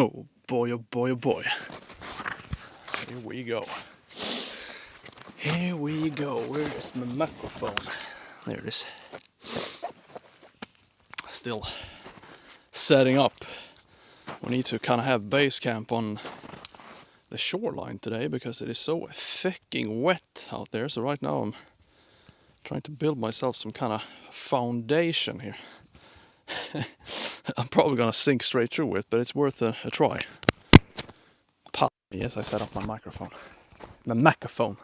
Oh boy, oh boy, oh boy. Here we go. Here we go. Where is my microphone? There it is. Still setting up. We need to kind of have base camp on the shoreline today because it is so fucking wet out there. So right now I'm trying to build myself some kind of foundation here. I'm probably gonna sink straight through it, but it's worth a try. Yes, I set up my microphone. My microphone.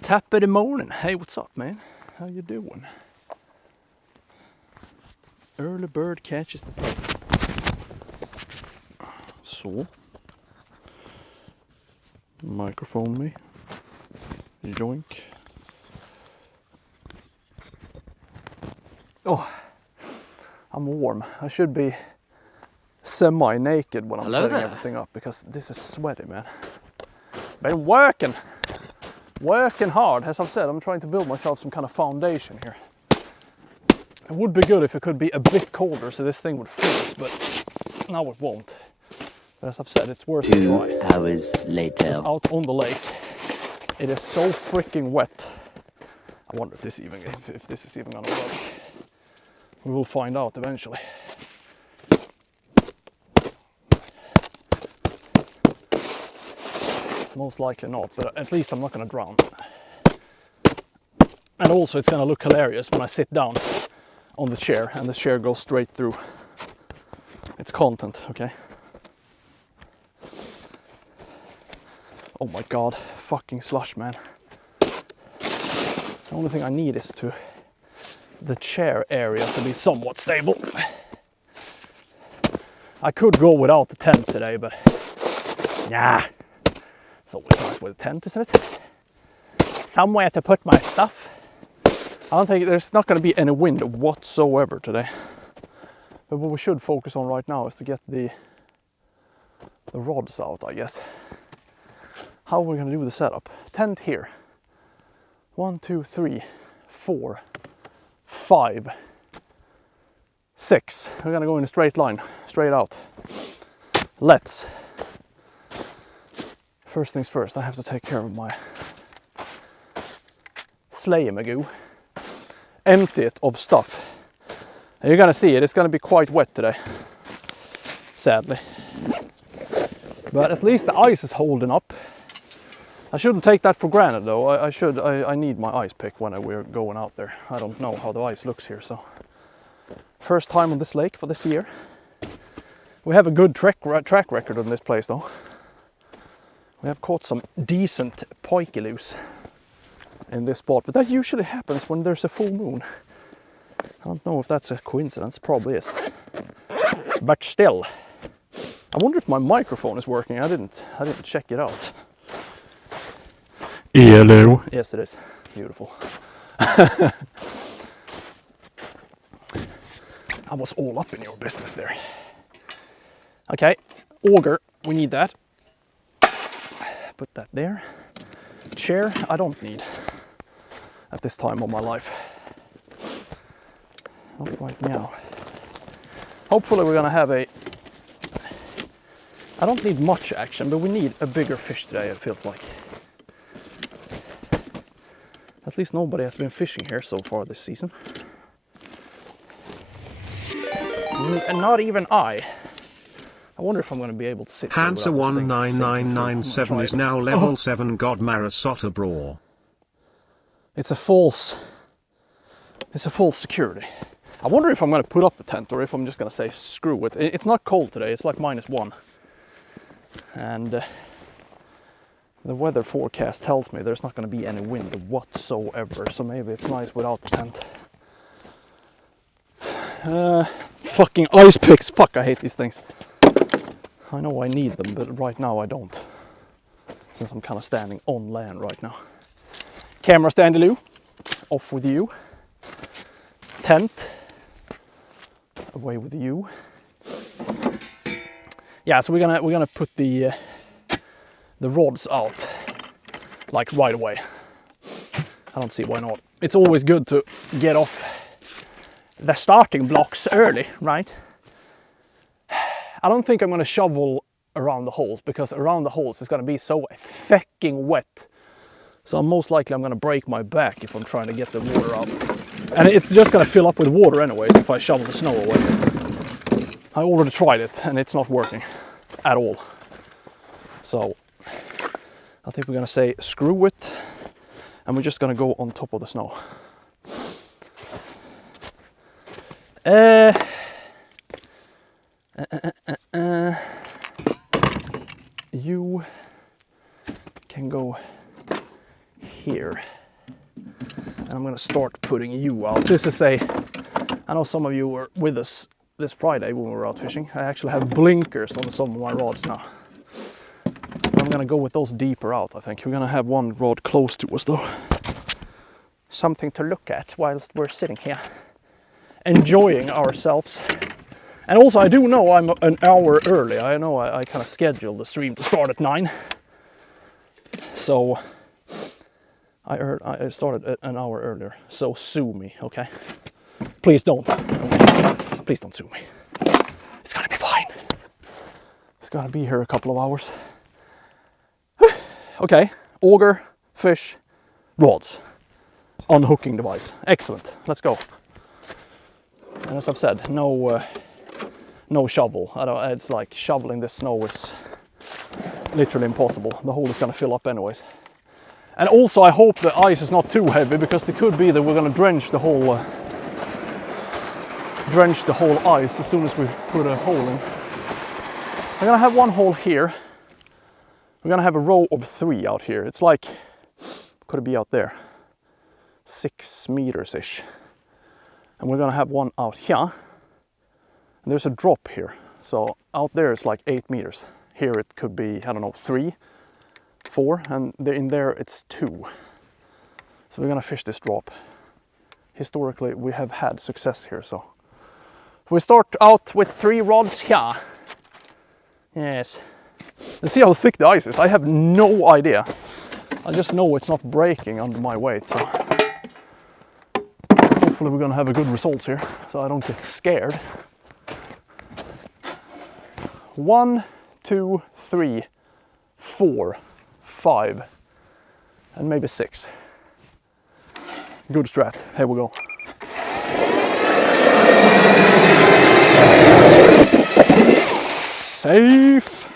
Tap of the morning. Hey, what's up, man? How you doing? Early bird catches the bug. Så. Microphone me. Joink. Oh, I'm warm. I should be semi-naked when I'm setting everything up because this is sweaty, man. Been working hard. As I've said, I'm trying to build myself some kind of foundation here. It would be good if it could be a bit colder so this thing would freeze, but now it won't. But as I've said, it's worth a try. 2 hours later. It's out on the lake. It is so freaking wet. I wonder if this is even gonna work. We will find out eventually. Most likely not, but at least I'm not gonna drown. And also it's gonna look hilarious when I sit down on the chair and the chair goes straight through. It's content, okay? Oh my god, fucking slush, man. The only thing I need is the chair area to be somewhat stable. I could go without the tent today, but yeah, it's always nice with a tent, isn't it? Somewhere to put my stuff. I don't think there's not going to be any wind whatsoever today. But what we should focus on right now is to get the rods out, I guess. How are we going to do the setup? Tent here. 1, 2, 3, 4, 5, 6. We're going to go in a straight line, straight out. Let's. First things first, I have to take care of my Slayamagoo. Empty it of stuff. And you're gonna see it, it's gonna be quite wet today. Sadly. But at least the ice is holding up. I shouldn't take that for granted though. I need my ice pick when we're going out there. I don't know how the ice looks here, so. First time on this lake for this year. We have a good track record on this place though. We have caught some decent pikealoos in this spot, but that usually happens when there's a full moon. I don't know if that's a coincidence, probably is. But still, I wonder if my microphone is working. I didn't check it out. Hello. Yes, it is. Beautiful. I was all up in your business there. Okay, auger, we need that. Put that there. Chair, I don't need at this time of my life. Not right now. Hopefully we're gonna have I don't need much action, but we need a bigger fish today, it feels like. At least nobody has been fishing here so far this season. And not even I. I wonder if I'm going to be able to sit. Hansa19997 is now level 7 God Marasota Braw. It's a false security. I wonder if I'm going to put up the tent or if I'm just going to say screw it. It's not cold today, it's like -1. And the weather forecast tells me there's not going to be any wind whatsoever, so maybe it's nice without the tent. Fucking ice picks, fuck, I hate these things. I know I need them, but right now I don't. Since I'm kind of standing on land right now. Camera standaloo, off with you. Tent, away with you. Yeah, so we're gonna put the rods out like right away. I don't see why not. It's always good to get off the starting blocks early, right? I don't think I'm going to shovel around the holes, because around the holes it's going to be so fucking wet. So most likely I'm going to break my back if I'm trying to get the water out. And it's just going to fill up with water anyways if I shovel the snow away. I already tried it and it's not working at all. So I think we're going to say screw it, and we're just going to go on top of the snow. You can go here, and I'm going to start putting you out. This is I know some of you were with us this Friday when we were out fishing. I actually have blinkers on some of my rods now. I'm going to go with those deeper out, I think. We're going to have one rod close to us though. Something to look at whilst we're sitting here, enjoying ourselves. And also I do know I'm an hour early. I know I kind of scheduled the stream to start at 9. So I started an hour earlier. So sue me, okay? Please don't. Please don't sue me. It's gonna be fine. It's gonna be here a couple of hours. Okay, auger, fish, rods, unhooking device. Excellent. Let's go. And as I've said, no shovel. It's like shoveling this snow is literally impossible. The hole is going to fill up anyways. And also I hope the ice is not too heavy, because it could be that we're going to drench the whole ice as soon as we put a hole in. We're going to have one hole here. We're going to have a row of 3 out here. It's like, could it be out there? 6 meters ish. And we're going to have one out here. And there's a drop here, so out there it's like 8 meters. Here it could be, I don't know, 3, 4, and in there it's 2. So we're gonna fish this drop. Historically we have had success here, so we start out with 3 rods here. Yes. Let's see how thick the ice is. I have no idea. I just know it's not breaking under my weight, so hopefully we're gonna have a good results here, so I don't get scared. 1, 2, 3, 4, 5, and maybe 6. Good strat. Here we go. Safe.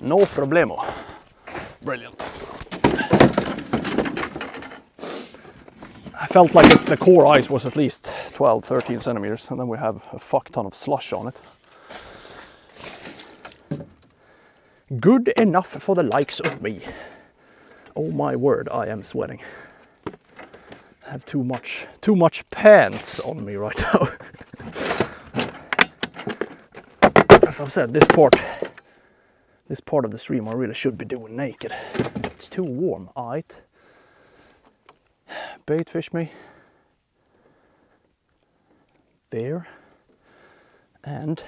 No problemo. Brilliant. I felt like the core ice was at least 12, 13 centimeters, and then we have a fuck ton of slush on it. Good enough for the likes of me. Oh my word, I am sweating. I have too much pants on me right now. As I've said, this part of the stream I really should be doing naked. It's too warm, alright. Bait fish me there, and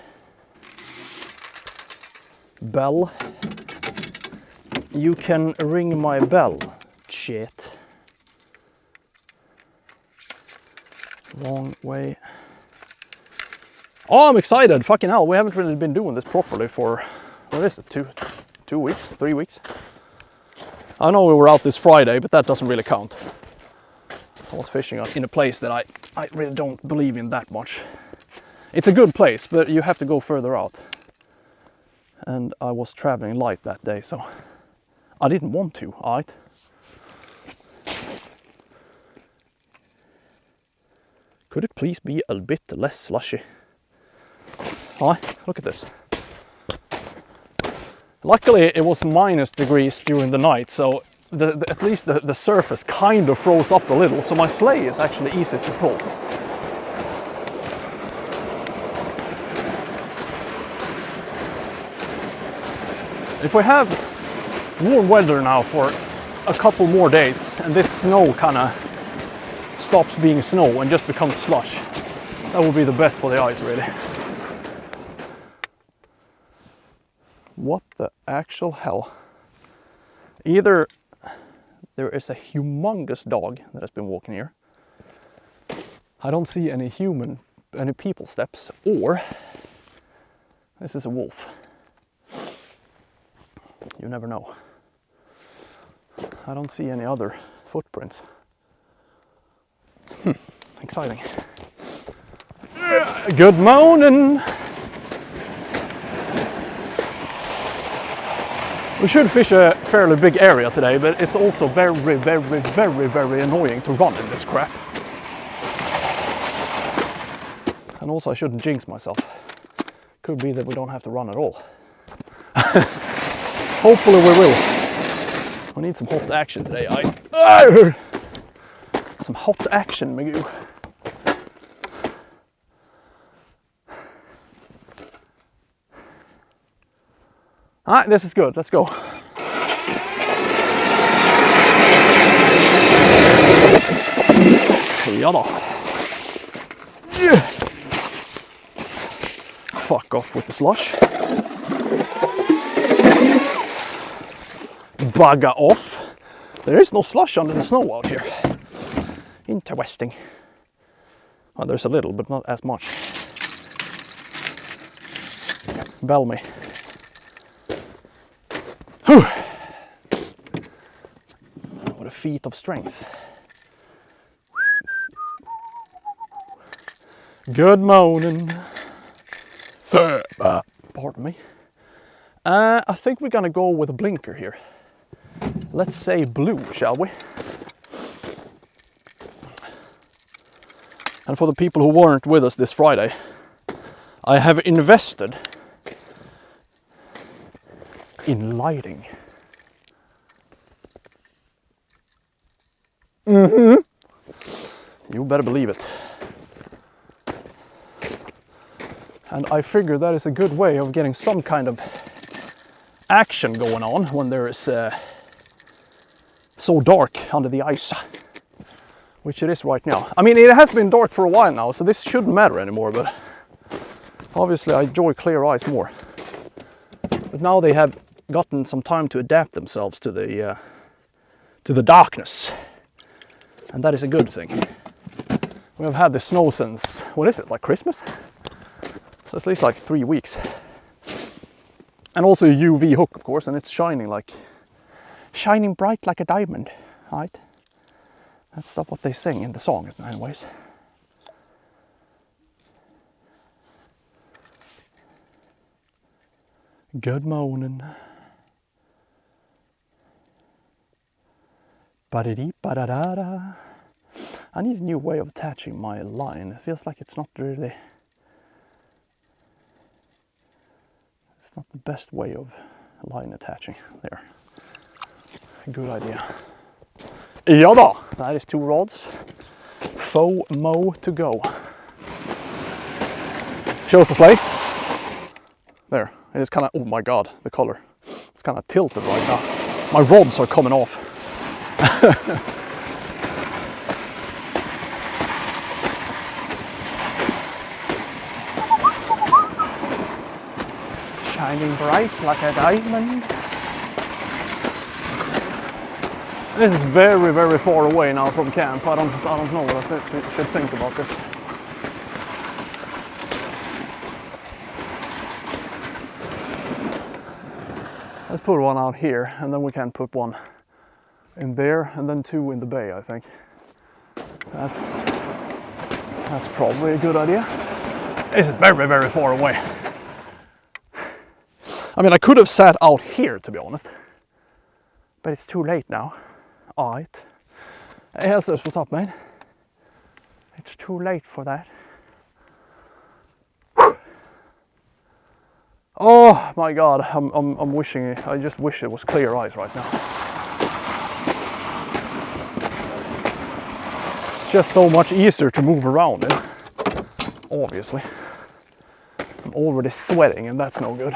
bell, you can ring my bell. Shit, wrong way. Oh, I'm excited. Fucking hell, we haven't really been doing this properly for, what is it, 2 weeks, 3 weeks? I know we were out this Friday, but that doesn't really count. I was fishing in a place that I really don't believe in that much. It's a good place, but you have to go further out. And I was traveling light that day, so I didn't want to, alright? Could it please be a bit less slushy? Alright, look at this. Luckily it was minus degrees during the night, so at least the surface kind of froze up a little, so my sleigh is actually easy to pull. If we have warm weather now for a couple more days and this snow kind of stops being snow and just becomes slush, that would be the best for the ice, really. What the actual hell? Either there is a humongous dog that has been walking here, I don't see any people steps, or this is a wolf. You never know. I don't see any other footprints. Exciting. Good morning! We should fish a fairly big area today, but it's also very, very, very, very annoying to run in this crap. And also I shouldn't jinx myself. Could be that we don't have to run at all. Hopefully we will. We need some hot action today. Some hot action, Magoo. Alright, this is good. Let's go. Jada. Yeah. Fuck off with the slush. Bugger off. There is no slush under the snow out here. Interesting. Well, there's a little, but not as much. Bell me. Whew. What a feat of strength. Good morning. Pardon me. I think we're gonna go with a blinker here. Let's say blue, shall we? And for the people who weren't with us this Friday, I have invested in lighting. You better believe it. And I figure that is a good way of getting some kind of action going on when there is so dark under the ice, which it is right now. I mean, it has been dark for a while now, so this shouldn't matter anymore, but obviously I enjoy clear ice more. But now they have gotten some time to adapt themselves to the darkness, and that is a good thing. We have had the snow since, what is it, like Christmas? So it's at least like 3 weeks. And also a UV hook, of course, and it's shining bright like a diamond, right? That's not what they sing in the song, anyways. Good morning. Ba-da-dee-ba-da-da-da. I need a new way of attaching my line. It feels like it's not really... It's not the best way of line attaching. There. Good idea. Jada! That is 2 rods. FOMO to go. Show us the sleigh. There. It is kind of, oh my god, the color. It's kind of tilted right now. My rods are coming off. Shining bright like a diamond. This is very, very far away now from camp. I don't know what I should think about this. Let's put one out here, and then we can put one in there, and then 2 in the bay, I think. That's probably a good idea. This is very, very far away. I mean, I could have sat out here, to be honest. But it's too late now. Alright. Hey, Helsus, what's up, man? It's too late for that. Oh my god, I'm wishing, I just wish it was clear ice right now. It's just so much easier to move around in, obviously. I'm already sweating and that's no good.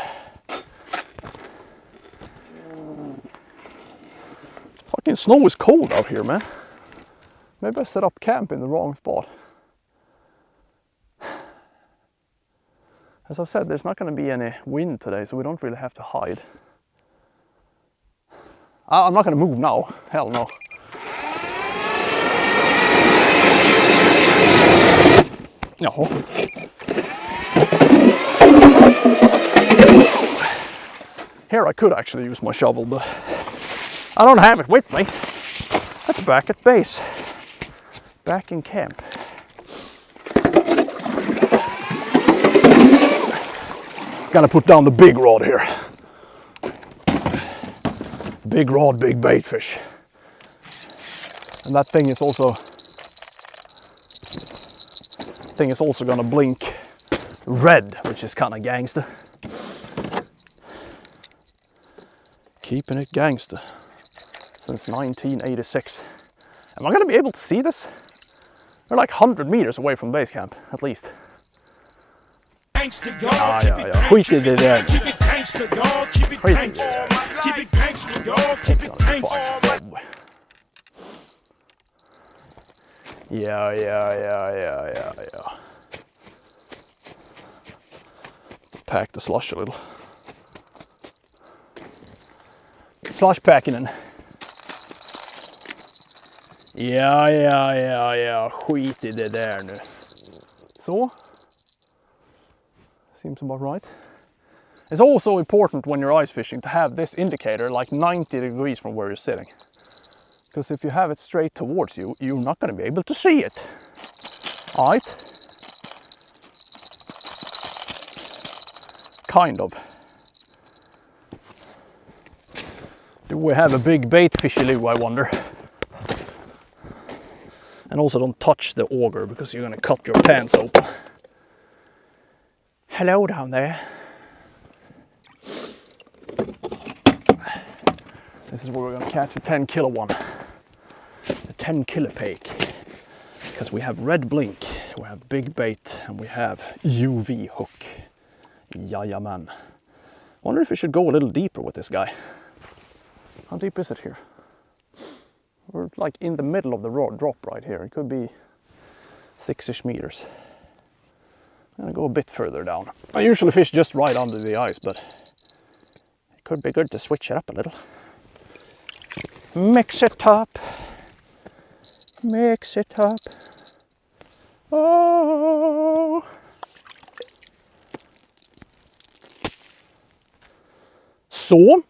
Fucking snow is cold out here, man. Maybe I set up camp in the wrong spot. As I've said, there's not going to be any wind today, so we don't really have to hide. I'm not going to move now. Hell no. Jaha. Here I could actually use my shovel, but I don't have it with me. That's back at base. Back in camp. Gonna put down the big rod here. Big rod, big bait fish. And that thing is also gonna blink red, which is kind of gangster. Keeping it gangster since 1986. Am I gonna be able to see this? We're like 100 meters away from base camp, at least. Ja. Skit i det där. Skit i det där. Yeah. Pack the slush a little. Slush packing in. Ja. Skit i det där nu. Så. Seems about right. It's also important when you're ice fishing to have this indicator like 90 degrees from where you're sitting. Because if you have it straight towards you, you're not going to be able to see it. Alright? Kind of. Do we have a big bait fishy-loo, I wonder? And also don't touch the auger because you're going to cut your pants open. Hello down there. This is where we're going to catch a 10 kilo one. A 10 kilo pike. Because we have red blink, we have big bait, and we have UV hook. Jajaman. Wonder if we should go a little deeper with this guy. How deep is it here? We're like in the middle of the drop right here. It could be 6-ish meters. I'm gonna go a bit further down. I usually fish just right under the ice, but it could be good to switch it up a little. Mix it up. Mix it up. Oh. So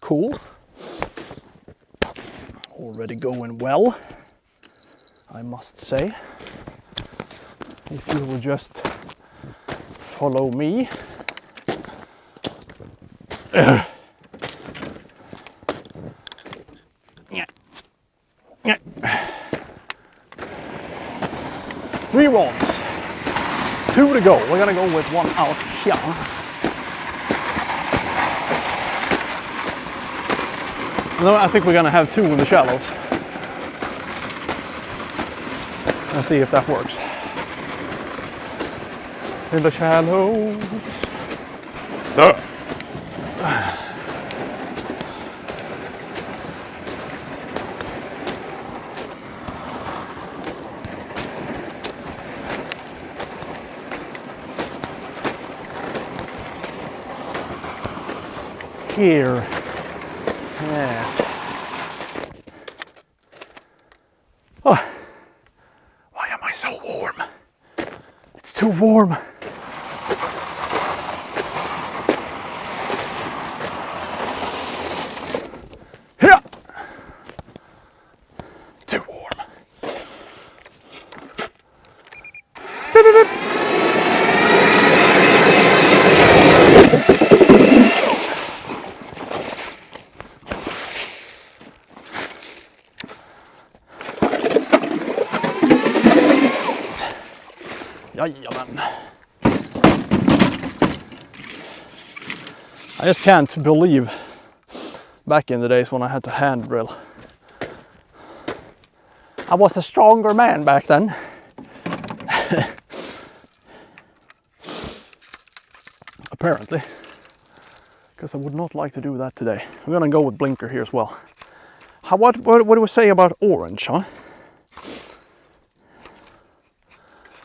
cool. Already going well, I must say. If you will just follow me. Three rods, 2 to go. We're gonna go with one out here. No, I think we're gonna have 2 in the shallows. Let's see if that works. In the shallows. Here. Yes. Oh. Why am I so warm? It's too warm. Here. Too warm. Beep, beep, beep. Jajamän. I just can't believe back in the days when I had to hand drill. I was a stronger man back then. Apparently. Because I would not like to do that today. I'm gonna go with blinker here as well. What do we say about orange, huh?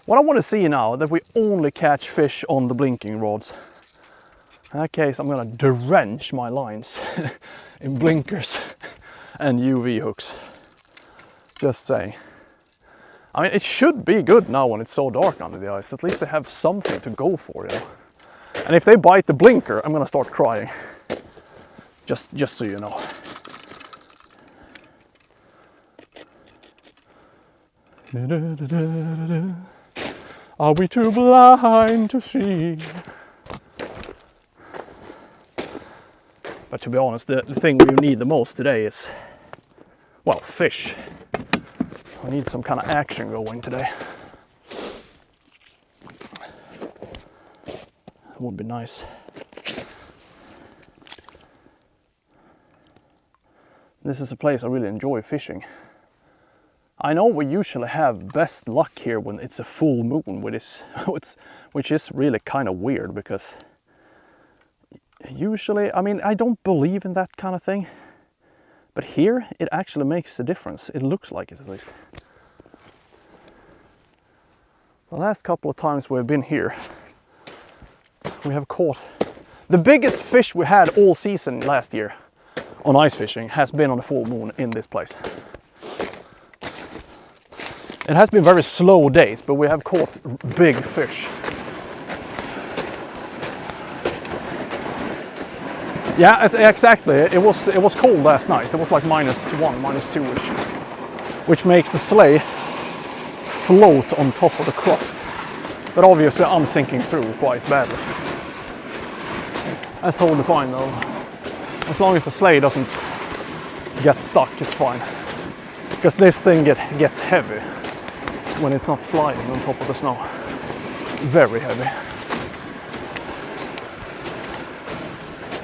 What I want to see now that we only catch fish on the blinking rods. In that case, I'm gonna drench my lines in blinkers and UV hooks. Just saying. I mean, it should be good now when it's so dark under the ice. At least they have something to go for, you know. And if they bite the blinker, I'm gonna start crying. Just so you know. Are we too blind to see? But to be honest, the thing we need the most today is, well, fish. We need some kind of action going today. It would be nice. This is a place I really enjoy fishing. I know we usually have best luck here when it's a full moon, which is really kind of weird because usually, I mean, I don't believe in that kind of thing, but here it actually makes a difference. It looks like it, at least. The last couple of times we've been here, we have caught the biggest fish we had all season last year on ice fishing has been on a full moon in this place. It has been very slow days, but we have caught big fish. Yeah, exactly. It was cold last night. It was like -1, -2-ish, which makes the sleigh float on top of the crust. But obviously I'm sinking through quite badly. That's totally fine though. As long as the sleigh doesn't get stuck, it's fine. Because this thing gets heavy when it's not sliding on top of the snow. Very heavy.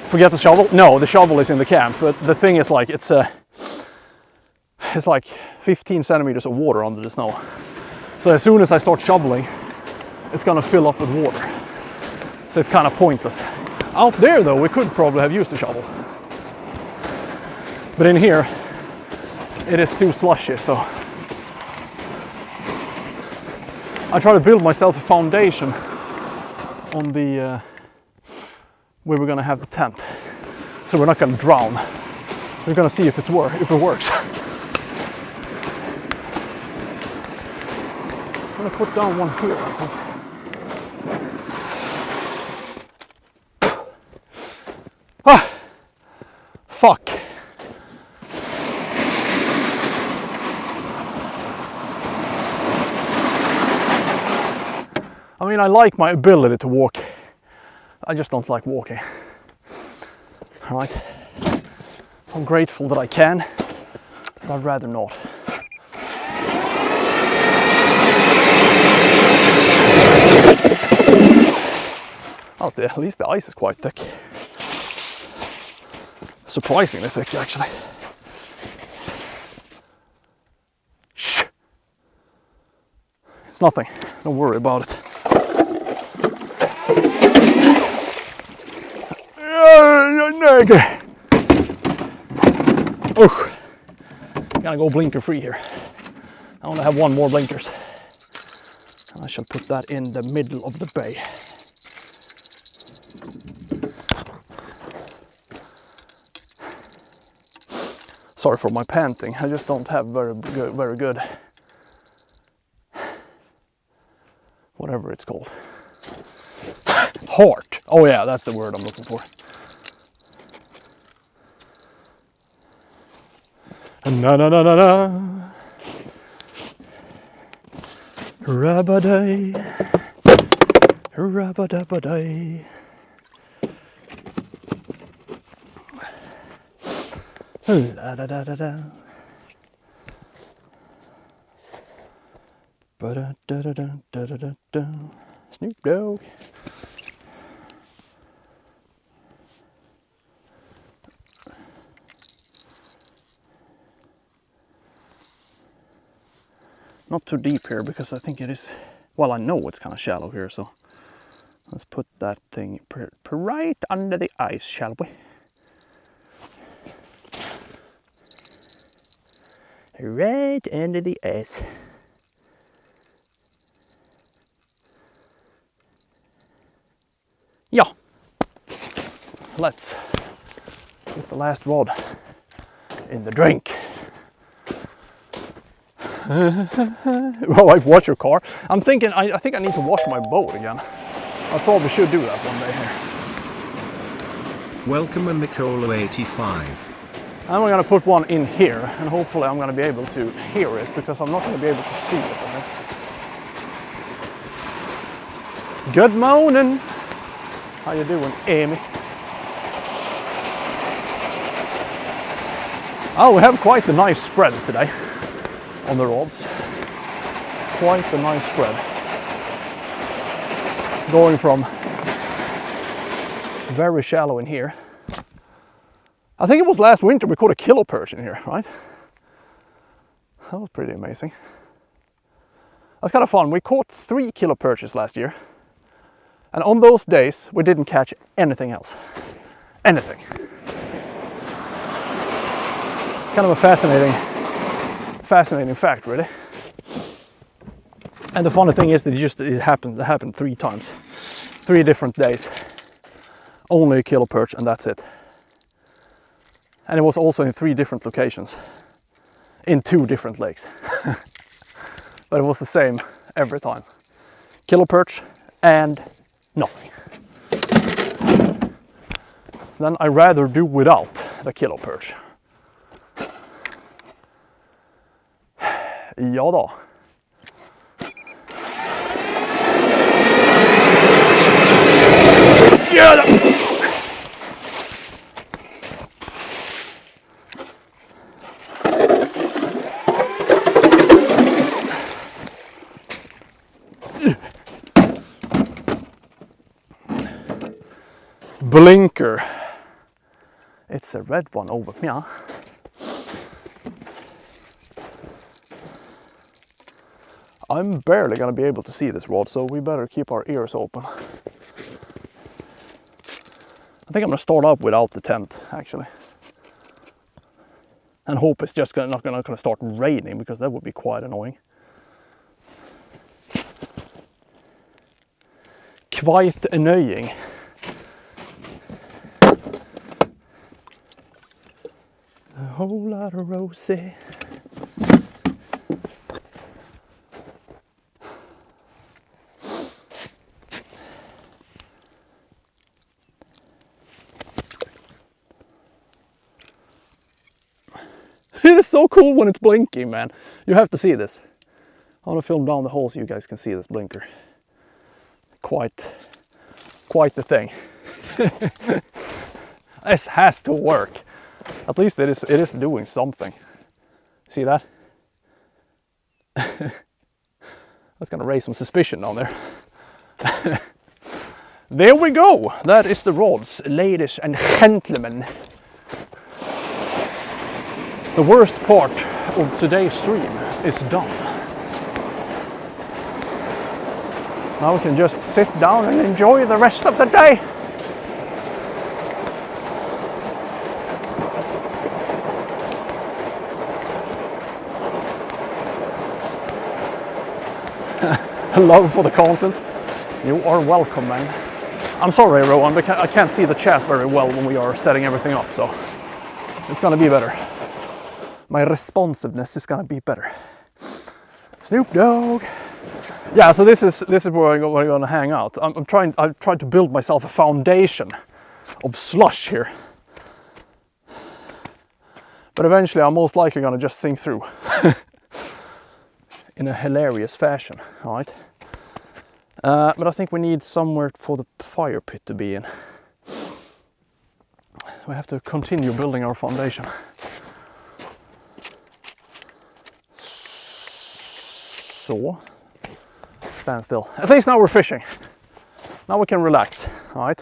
Forget the shovel? No, the shovel is in the camp, but the thing is like, it's like 15 centimeters of water under the snow. So as soon as I start shoveling, it's gonna fill up with water. So it's kind of pointless. Out there though, we could probably have used the shovel. But in here, it is too slushy, so I try to build myself a foundation on the where we're gonna have the tent, so we're not gonna drown. We're gonna see if it works. I'm gonna put down one here, I think. Ah, fuck. I mean, I like my ability to walk. I just don't like walking. All right. I'm grateful that I can, but I'd rather not. Oh, at least the ice is quite thick. Surprisingly thick, actually. Shh. It's nothing. Don't worry about it. Oh, gotta go blinker free here. I only have one more blinkers. And I shall put that in the middle of the bay. Sorry for my panting. I just don't have very good, whatever it's called. Heart. Oh yeah, that's the word I'm looking for. Na na na na na. Rabaday. Rabadabaday. La da da da da. Ba da da da da da da da. Snoop Dogg. Not too deep here because I think it is, well, I know it's kind of shallow here, so let's put that thing right under the ice, shall we? Right under the ice. Yeah. Let's get the last rod in the drink. Well, I wash your car. I'm thinking, I think I need to wash my boat again. I probably should do that one day here. Welcome and Nicolo85. And we're gonna put one in here, and hopefully I'm gonna be able to hear it, because I'm not gonna be able to see it. Right? Good morning. How you doing, Amy? Oh, we have quite a nice spread today on the rods. Quite a nice spread. Going from very shallow in here. I think it was last winter we caught a kilo perch in here, right? That was pretty amazing. That's kind of fun. We caught 3 kilo perches last year. And on those days, we didn't catch anything else. Anything. Kind of a fascinating fact, really. And the funny thing is that it happened 3 times. 3 different days. Only a kilo perch, and that's it. And it was also in 3 different locations. In 2 different lakes. But it was the same every time. Kilo perch and nothing. Then I rather do without the kilo perch. Ja då. Ja då. Blinker. It's a red one over here. I'm barely going to be able to see this rod, so we better keep our ears open. I think I'm going to start up without the tent, actually. And hope it's just not going to start raining, because that would be quite annoying. Quite annoying. A whole lot of rosé. It is so cool when it's blinking, man. You have to see this. I want to film down the hole so you guys can see this blinker. Quite the thing. This has to work. At least it is doing something. See that? That's gonna raise some suspicion down there. There we go. That is the rods, ladies and gentlemen. The worst part of today's stream is done. Now we can just sit down and enjoy the rest of the day. Love for the content. You are welcome, man. I'm sorry, Rowan, but I can't see the chat very well when we are setting everything up, so it's gonna be better. My responsiveness is gonna be better. Snoop Dogg. Yeah, so this is where I'm gonna hang out. I've tried to build myself a foundation of slush here. But eventually I'm most likely gonna just sink through. In a hilarious fashion, all right? But I think we need somewhere for the fire pit to be in. We have to continue building our foundation. So, stand still. At least now we're fishing. Now we can relax, all right?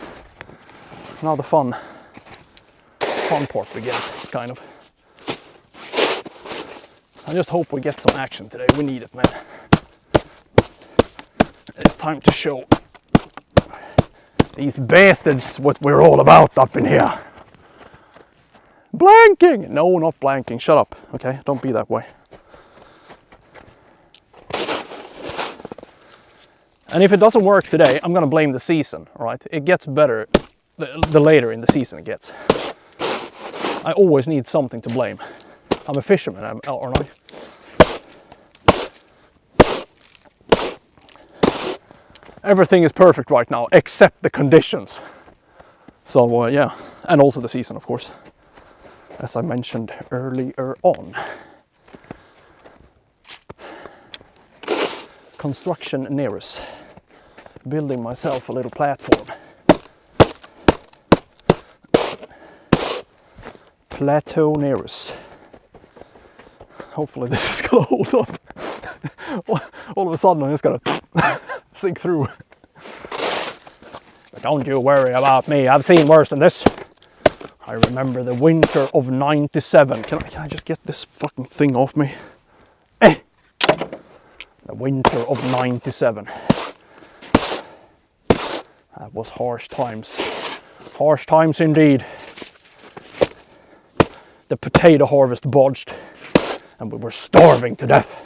Now the fun part begins, kind of. I just hope we get some action today. We need it, man. It's time to show these bastards what we're all about up in here. Blanking! No, not blanking. Shut up, okay? Don't be that way. And if it doesn't work today, I'm gonna blame the season, all right? It gets better the later in the season it gets. I always need something to blame. I'm a fisherman, aren't I? everything is perfect right now except the conditions. So yeah, and also the season, of course, as I mentioned earlier on. Construction near us. Building myself a little platform. Plateau near us. Hopefully this is gonna hold up. All of a sudden I'm just gonna sink through. But don't you worry about me, I've seen worse than this. I remember the winter of '97. Can I just get this fucking thing off me? Eh! The winter of '97. That was harsh times. Harsh times indeed. The potato harvest bodged and we were starving to death.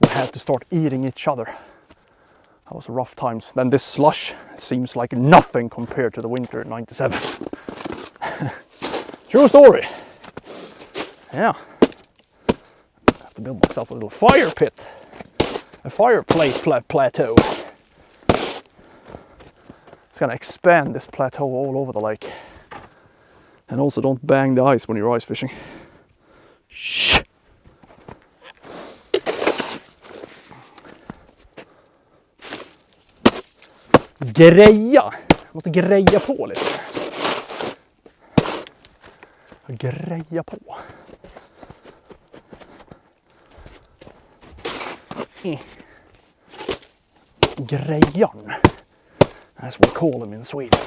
We had to start eating each other. That was rough times. Then this slush seems like nothing compared to the winter in '97. True story. Yeah. I have to build myself a little fire pit. A fireplace plateau. It's gonna expand this plateau all over the lake. And also don't bang the ice when you're ice fishing. Shh! Greja! Måste greja på lite. Greja på. Grejan. As we call them in Sweden.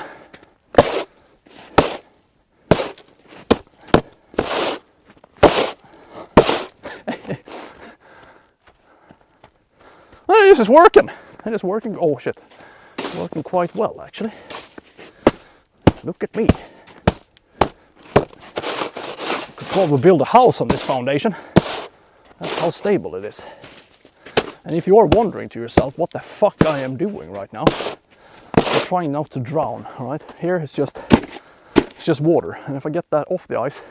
This is working. It is working. Oh shit. Working quite well actually. Look at me. Could probably build a house on this foundation. That's how stable it is. And if you are wondering to yourself what the fuck I am doing right now, I'm trying not to drown, alright? Here it's just water, and if I get that off the ice,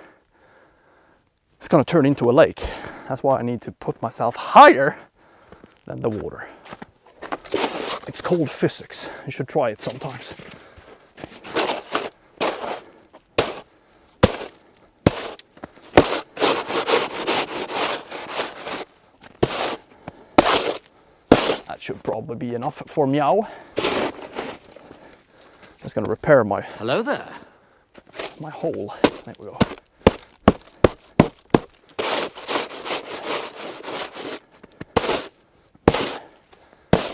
it's gonna turn into a lake. That's why I need to put myself higher than the water. It's called physics. You should try it sometimes. That should probably be enough for meow. I'm just gonna repair my... Hello there. My hole. There we go.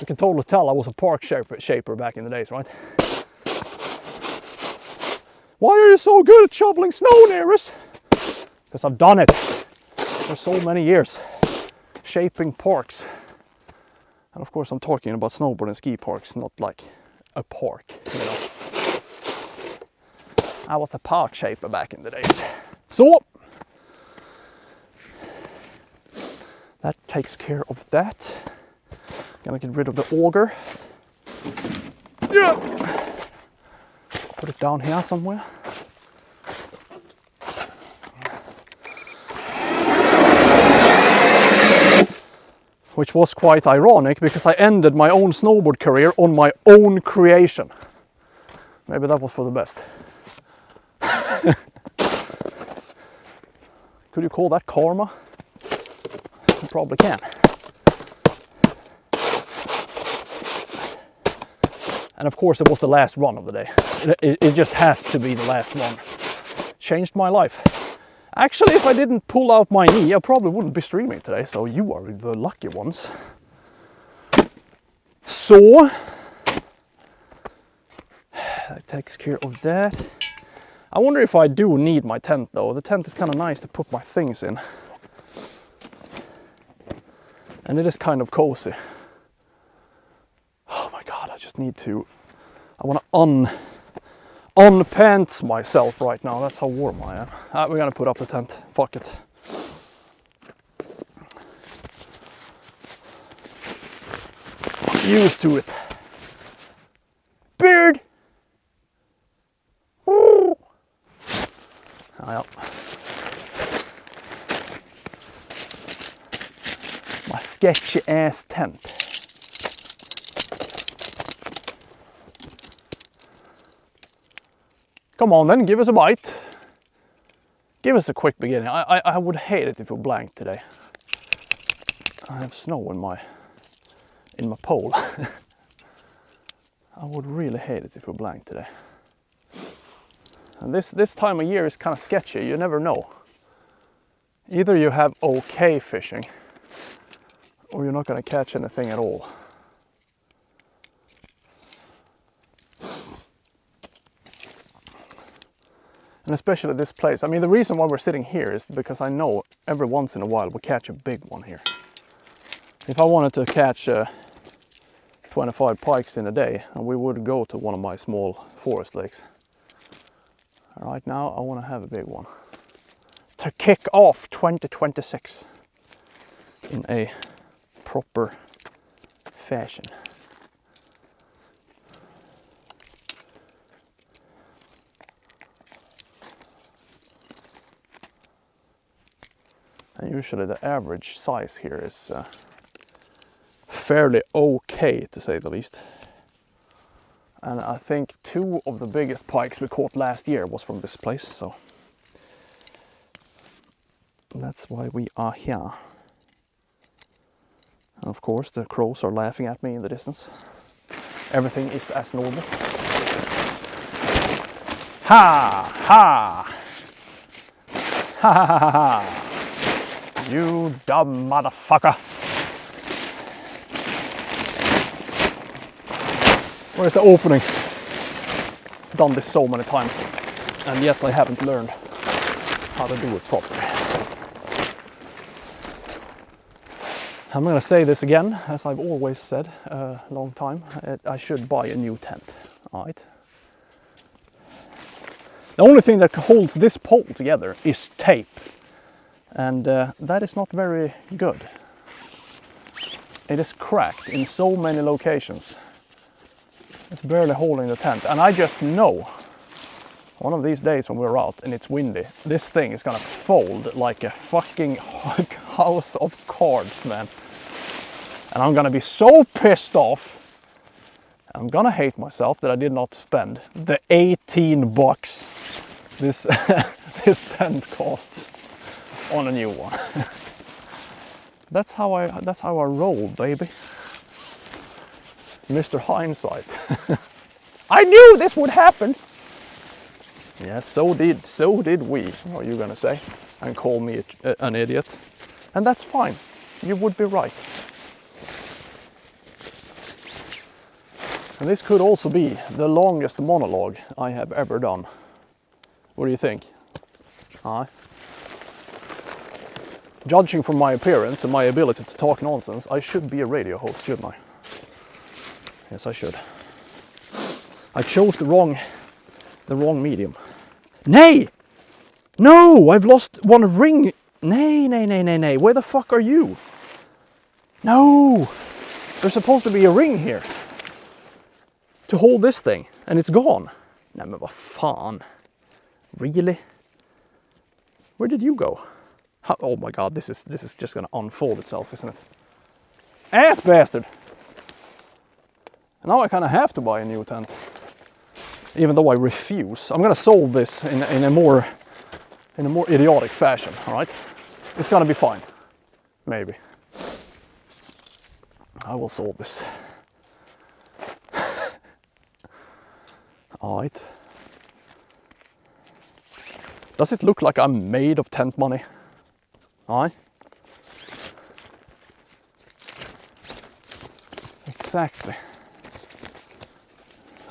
You can totally tell I was a park shaper back in the days, right? Why are you so good at shoveling snow near us? Because I've done it for so many years. Shaping parks. And of course I'm talking about snowboard and ski parks, not like a park, you know. I was a park shaper back in the days. So that takes care of that. Gonna get rid of the auger. Yeah. Put it down here somewhere. Which was quite ironic because I ended my own snowboard career on my own creation. Maybe that was for the best. Could you call that karma? You probably can. And of course it was the last run of the day. It just has to be the last one. Changed my life. Actually, if I didn't pull out my knee, I probably wouldn't be streaming today, so you are the lucky ones. So, that takes care of that. I wonder if I do need my tent though. The tent is kind of nice to put my things in. And it is kind of cozy. Oh my god, I just need to... I want to unpants myself right now. That's how warm I am. We're gonna put up the tent. Fuck it. I'm used to it. Beard! Ooh. Ah, ja. My sketchy ass tent. Come on then, give us a bite. Give us a quick beginning. I would hate it if you're blank today. I have snow in my pole. I would really hate it if you're blank today. And this time of year is kind of sketchy, you never know. Either you have okay fishing, or you're not going to catch anything at all. And especially this place. I mean, the reason why we're sitting here is because I know every once in a while we catch a big one here. If I wanted to catch 25 pikes in a day, and we would go to one of my small forest lakes. Right now I want to have a big one to kick off 2026 in a proper fashion. And usually the average size here is fairly okay, to say the least. And I think 2 of the biggest pikes we caught last year was from this place, so that's why we are here. And of course the crows are laughing at me in the distance. Everything is as normal. Ha! Ha! Ha ha ha ha! You dumb motherfucker! Where's the opening? Done this so many times, and yet I haven't learned how to do it properly. I'm gonna say this again, as I've always said a long time. I should buy a new tent. Alright. The only thing that holds this pole together is tape, and that is not very good. It is cracked in so many locations. It's barely holding the tent, and I just know one of these days when we're out and it's windy, this thing is gonna fold like a fucking house of cards, man. And I'm gonna be so pissed off. I'm gonna hate myself that I did not spend the 18 bucks this this tent costs on a new one. That's how I roll, baby. Mr. Hindsight. I knew this would happen. Yes, so did we. What are you gonna say? And call me an idiot? And that's fine. You would be right. And this could also be the longest monologue I have ever done. What do you think? Aye. Judging from my appearance and my ability to talk nonsense, I should be a radio host, shouldn't I? Yes, I should. I chose the wrong medium. Nay! No! I've lost one ring. Nay. Where the fuck are you? No! There's supposed to be a ring here to hold this thing, and it's gone. Nej men vad fan. Really? Where did you go? Oh my god, this is just gonna unfold itself, isn't it? Ass bastard! Now I kind of have to buy a new tent, even though I refuse. I'm gonna solve this in a more idiotic fashion. All right, it's gonna be fine. Maybe I will solve this. All right. Does it look like I'm made of tent money? All right. Exactly.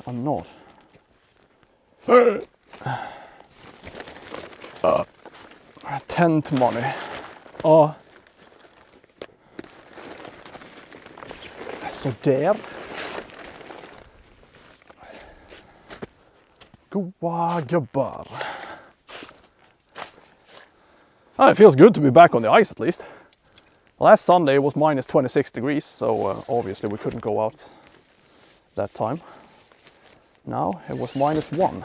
I'm not. Tent money. Så där. Goa gubbar. Oh, it feels good to be back on the ice at least. Last Sunday it was minus 26 degrees, so obviously we couldn't go out that time. Now it was -1.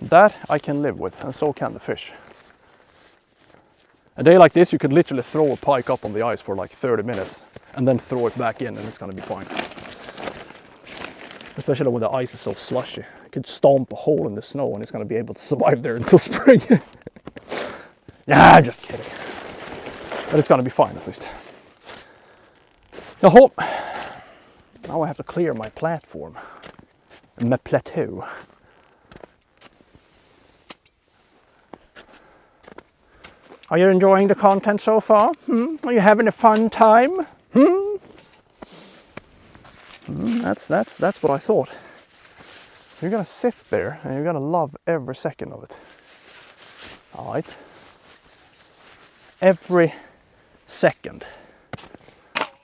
That I can live with, and so can the fish. A day like this, you could literally throw a pike up on the ice for like 30 minutes and then throw it back in, and it's gonna be fine. Especially when the ice is so slushy. I could stomp a hole in the snow and it's going to be able to survive there until spring. Nah, just kidding. But it's going to be fine at least. Jaha. Now I have to clear my platform. My plateau. Are you enjoying the content so far? Are you having a fun time? That's what I thought. You're gonna sit there and you're gonna love every second of it. All right. Every second.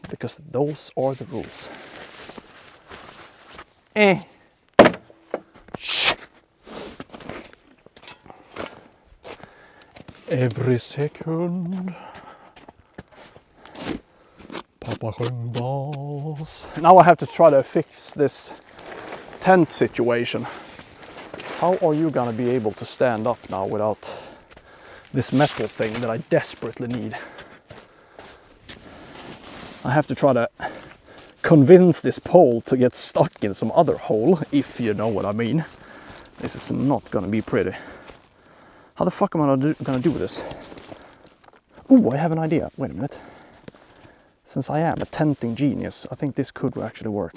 Because those are the rules. Shh. Every second. Papa sjöng bas. Now I have to try to fix this tent situation. How are you gonna be able to stand up now without this metal thing that I desperately need? I have to try to convince this pole to get stuck in some other hole, if you know what I mean. This is not gonna be pretty. How the fuck am I gonna do this? Ooh, I have an idea. Wait a minute. Since I am a tenting genius, I think this could actually work.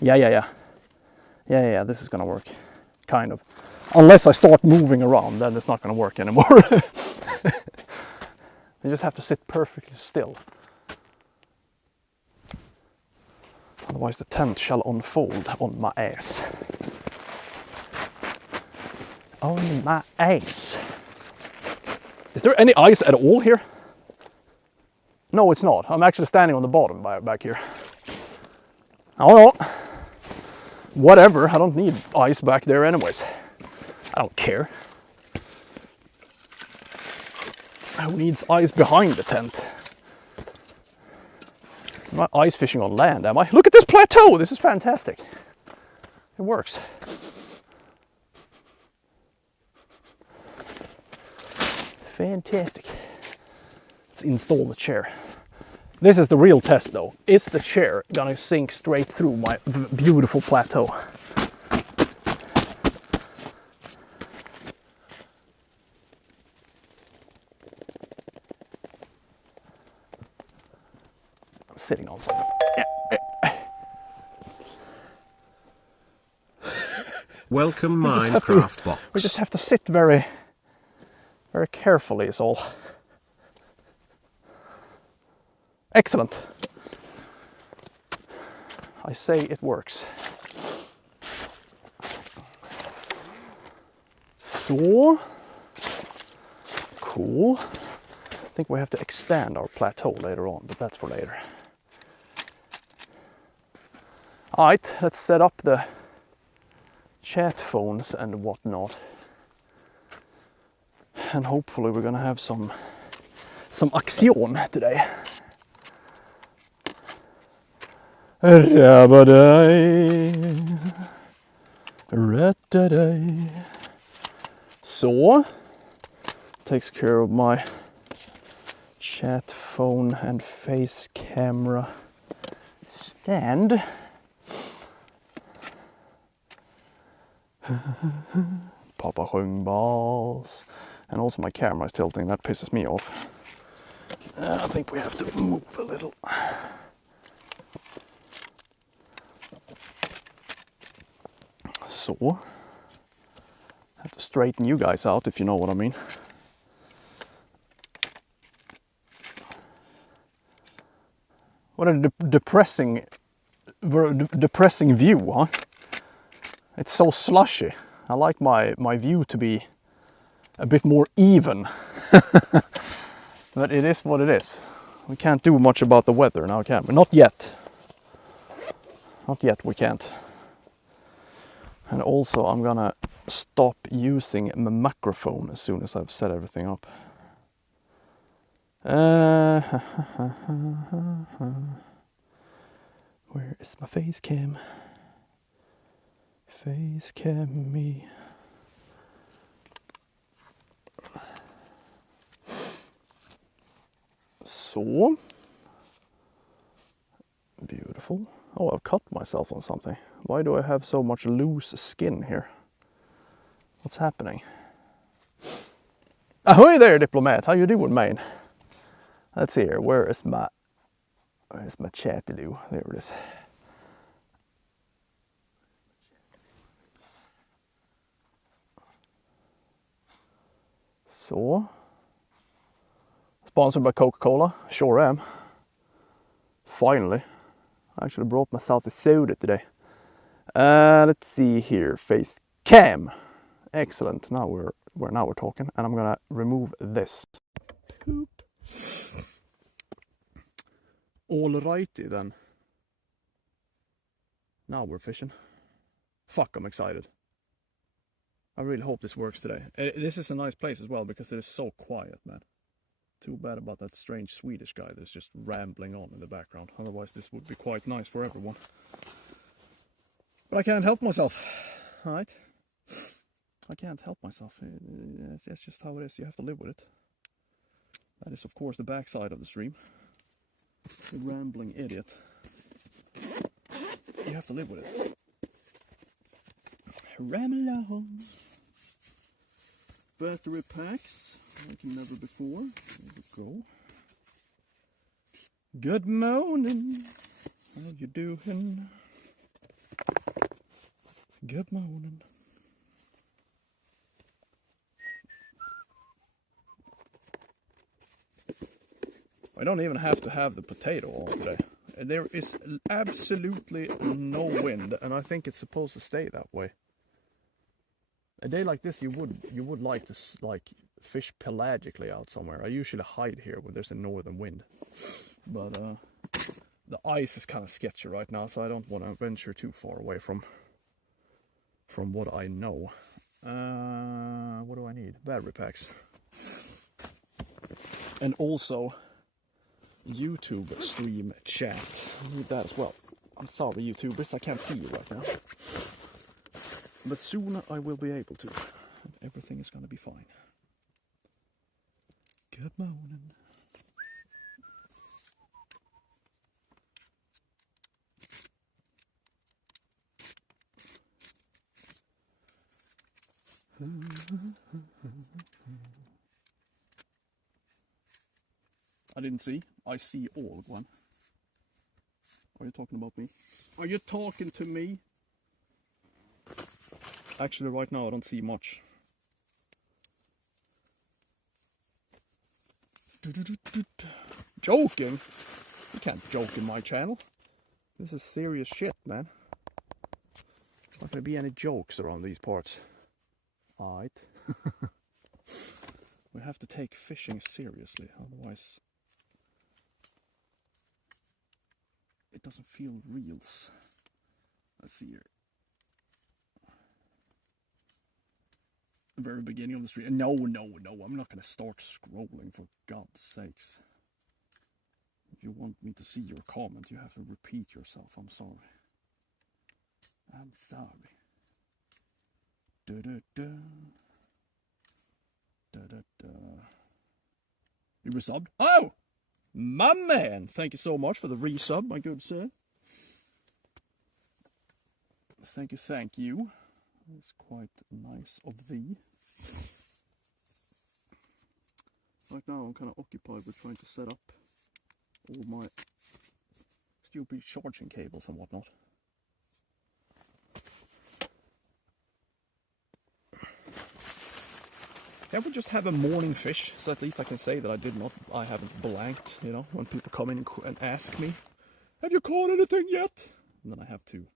Yeah, this is gonna work. Kind of. Unless I start moving around, then it's not gonna work anymore. You just have to sit perfectly still. Otherwise the tent shall unfold on my ass. On my ass. Is there any ice at all here? No, it's not. I'm actually standing on the bottom back here. Oh no. Whatever, I don't need ice back there anyways. I don't care. Who needs ice behind the tent? I'm not ice fishing on land, am I? Look at this plateau! This is fantastic. It works. Fantastic. Let's install the chair. This is the real test though. Is the chair gonna sink straight through my beautiful plateau? I'm sitting on something. Welcome Minecraft box. We just have to sit very carefully is all. Excellent. I say it works. So cool. I think we have to extend our plateau later on, but that's for later. All right, let's set up the chat phones and whatnot. And hopefully we're gonna have some action today. So, takes care of my chat phone and face camera stand. Papa sjöng bas. And also my camera is tilting, that pisses me off. I think we have to move a little. So, I have to straighten you guys out if you know what I mean. What a depressing view, huh? It's so slushy. I like my view to be a bit more even. But it is what it is. We can't do much about the weather now, can we? Not yet. Not yet, we can't. And also I'm gonna stop using my microphone as soon as I've set everything up. Where is my face cam? Face cam me. Så. Beautiful. Oh, I've cut myself on something. Why do I have so much loose skin here? What's happening? Ahoy there, diplomat. How you doing, man? Let's see here. Where's my chattaloo? There it is. So, sponsored by Coca-Cola. Sure am. Finally. I actually brought myself a soda today. Let's see here. Face cam. Excellent. Now we're talking, and I'm gonna remove this. Poop. Alrighty then. Now we're fishing. Fuck, I'm excited. I really hope this works today. This is a nice place as well because it is so quiet, man. Too bad about that strange Swedish guy that's just rambling on in the background. Otherwise this would be quite nice for everyone. But I can't help myself. Alright? I can't help myself. It's just how it is. You have to live with it. That is of course the backside of the stream. The rambling idiot. You have to live with it. Ramble along. Battery packs like never before. There we go. Good morning. How you doing? Good morning. I don't even have to have the potato on today. There is absolutely no wind, and I think it's supposed to stay that way. A day like this, you would like to fish pelagically out somewhere. I usually hide here when there's a northern wind, but the ice is kind of sketchy right now, so I don't want to venture too far away from what I know. What do I need? Battery packs, and also YouTube stream chat. I need that as well. I'm sorry, YouTubers, I can't see you right now. But soon I will be able to. And everything is gonna be fine. Good morning. I didn't see. I see all, Gwen. Are you talking about me? Are you talking to me? Actually, right now I don't see much. Joking? You can't joke in my channel. This is serious shit, man. There's not gonna be any jokes around these parts. Alright. We have to take fishing seriously, otherwise it doesn't feel reals. Let's see here. The very beginning of the stream. No, I'm not gonna start scrolling, for God's sakes. If you want me to see your comment, you have to repeat yourself. I'm sorry. I'm sorry. Da-da-da. Da-da-da. You resubbed? Oh! My man! Thank you so much for the resub, my good sir. Thank you, thank you. It's quite nice of thee. Right now I'm kind of occupied with trying to set up all my stupid charging cables and whatnot. Can we just have a morning fish, so at least I can say that I haven't blanked, you know, when people come in and ask me, have you caught anything yet? And then I have to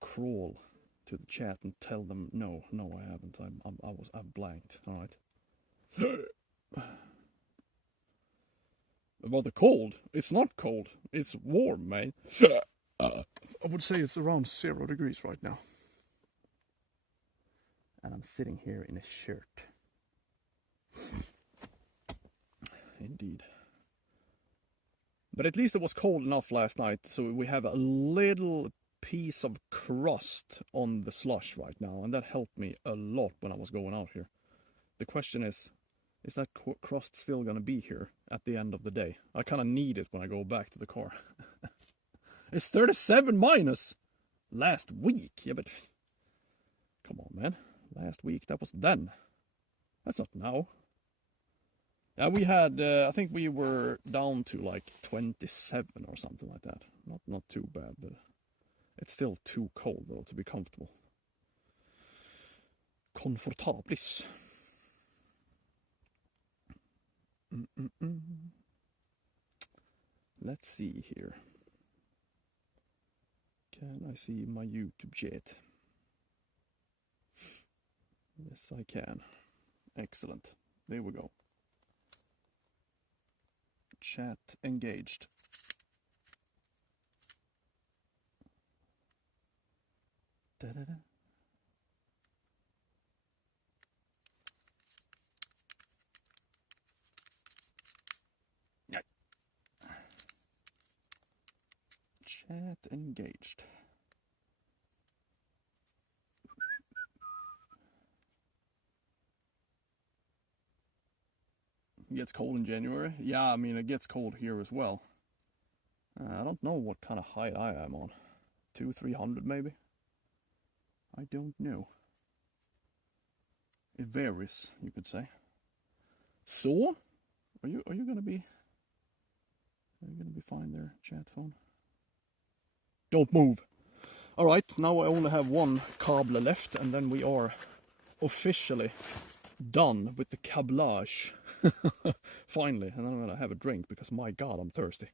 crawl to the chat and tell them, no, I haven't, I've blanked, alright? About the cold, it's not cold, it's warm, man. I would say it's around 0 degrees right now. And I'm sitting here in a shirt. Indeed. But at least it was cold enough last night, so we have a little piece of crust on the slush right now, and that helped me a lot when I was going out here. The question is that crust still gonna be here at the end of the day? I kind of need it when I go back to the car. It's 37 minus last week. Yeah, but come on, man. Last week, that was then. That's not now. Yeah, we had, I think we were down to like 27 or something like that. Not too bad, but it's still too cold though to be comfortable. Comfortablis. Let's see here. Can I see my YouTube chat? Yes, I can. Excellent. There we go. Chat engaged. Da-da-da. Yeah. Chat engaged. It gets cold in January. Yeah, I mean, it gets cold here as well. I don't know what kind of height I am on. 200-300 maybe? I don't know. It varies, you could say. So, are you gonna be fine there, chat phone? Don't move. All right, now I only have one cable left, and then we are officially done with the cablage. Finally, and then I'm gonna have a drink because my God, I'm thirsty.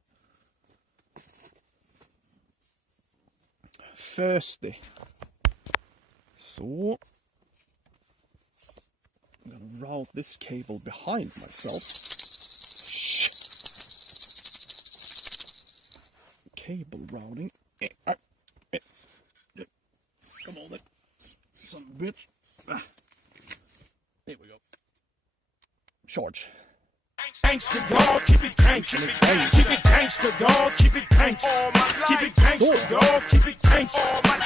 Thirsty. So I'm gonna route this cable behind myself. Shh. Cable routing. Come on then, son of a bitch. Here we go. Charge. Gangsta dog, keep it gangsta, keep it gangsta dog, keep it gangsta, keep it gangsta dog, keep it gangsta.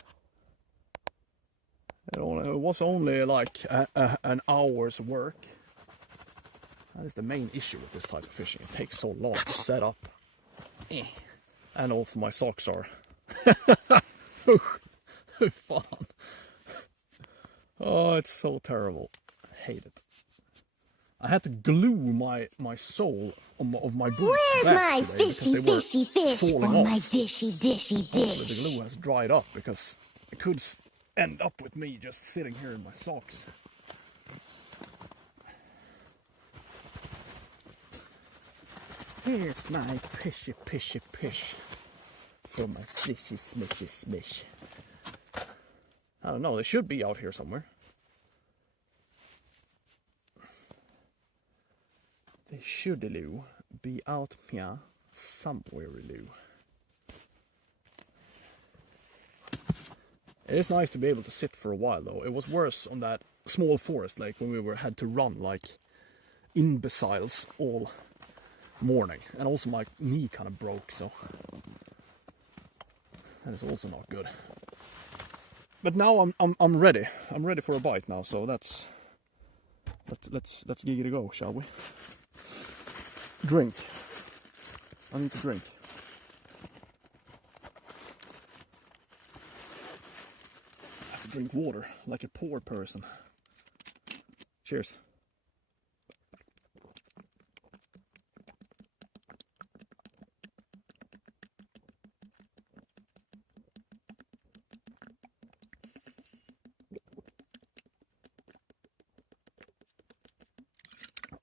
It was only like an hour's work. That is the main issue with this type of fishing. It takes so long to set up. And also my socks are fun. Oh, it's so terrible. I hate it. I had to glue my sole of my boots. Where's my fishy fish for falling my off. dishy Hopefully dish? the glue has dried up because it could end up with me just sitting here in my socks. Here's my pishy pish for my fishy smishy smish. I don't know, they should be out here somewhere. They should be out here somewhere. It is nice to be able to sit for a while though. It was worse on that small forest lake when we had to run like imbeciles all morning, and also my knee kind of broke, so that is also not good. But now I'm ready. I'm ready for a bite now, so let's give it a go, shall we? Drink. I need to drink. I have to drink water like a poor person. Cheers.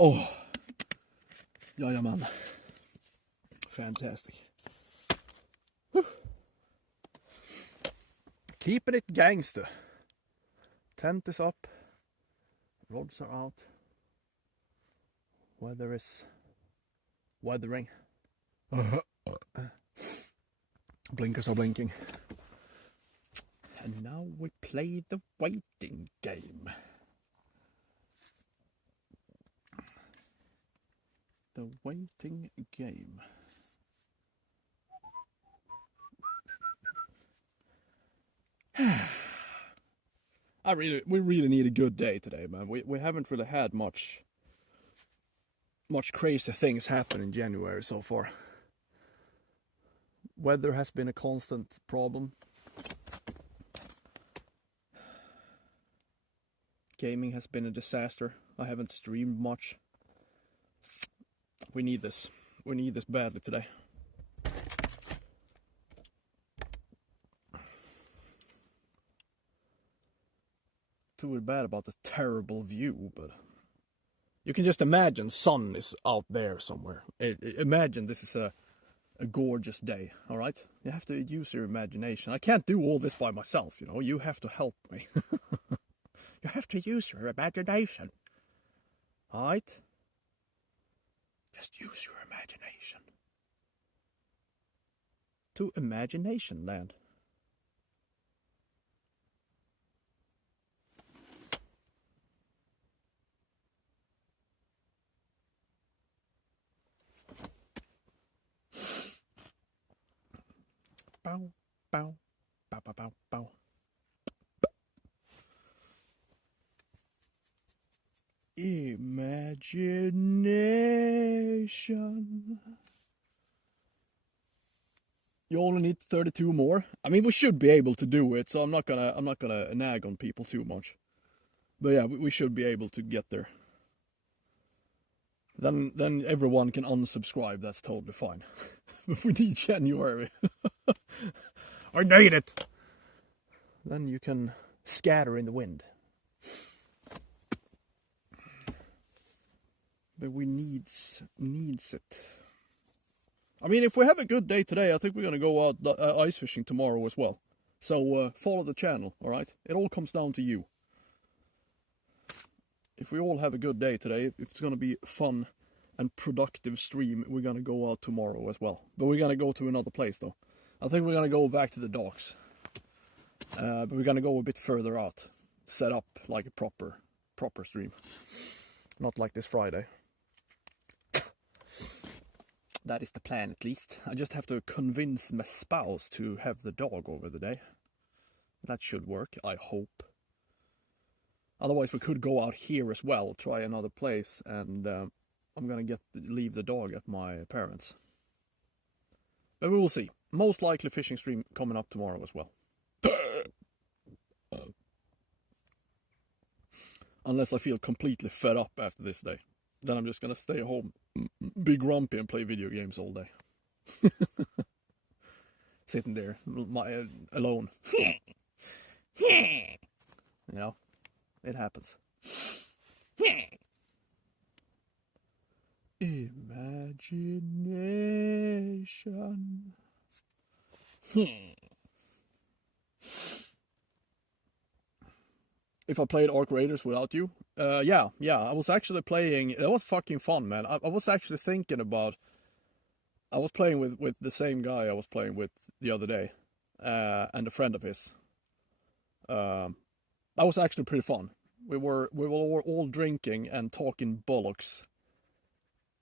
Oh, jajamän. Fantastic. Whew. Keeping it gangster. Tent is up. Rods are out. Weather is weathering. Blinkers are blinking. And now we play the waiting game. The waiting game. We really need a good day today, man. We haven't really had much crazy things happen in January so far. Weather has been a constant problem. Gaming has been a disaster. I haven't streamed much. We need this. We need this badly today. Too bad about the terrible view, but you can just imagine sun is out there somewhere. Imagine this is a gorgeous day, all right? You have to use your imagination. I can't do all this by myself, you know. You have to help me. You have to use your imagination. All right? Just use your imagination. To imagination land. Bow, bow, bow, bow, bow, bow. Imagination. You only need 32 more. I mean, we should be able to do it, so I'm not gonna nag on people too much. But yeah, we should be able to get there. Then everyone can unsubscribe. That's totally fine. We need January. I need it. Then you can scatter in the wind. But we needs it. I mean, if we have a good day today, I think we're gonna go out ice fishing tomorrow as well. So follow the channel, all right? It all comes down to you. If we all have a good day today, if it's gonna be fun and productive stream, we're gonna go out tomorrow as well. But we're gonna go to another place though. I think we're gonna go back to the docks. But we're gonna go a bit further out. Set up like a proper stream. Not like this Friday. That is the plan at least. I just have to convince my spouse to have the dog over the day. That should work, I hope. Otherwise we could go out here as well, try another place, and I'm gonna leave the dog at my parents'. But we will see. Most likely fishing stream coming up tomorrow as well. Unless I feel completely fed up after this day. Then I'm just gonna stay home, be grumpy and play video games all day. Sitting there, alone. You know, it happens. Imagination. If I played Ark Raiders without you? Yeah, I was actually playing, it was fucking fun, man. I was actually thinking about, I was playing with the same guy I was playing with the other day, and a friend of his. That was actually pretty fun. We were all drinking and talking bollocks.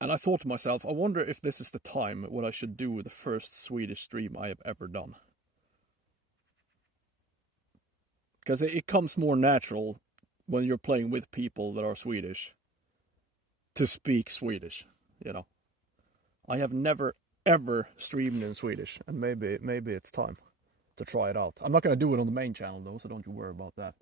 And I thought to myself, I wonder if this is the time what I should do with the first Swedish stream I have ever done. Because it comes more natural when you're playing with people that are Swedish to speak Swedish, you know. I have never ever streamed in Swedish, and maybe it's time to try it out. I'm not going to do it on the main channel though, so don't you worry about that.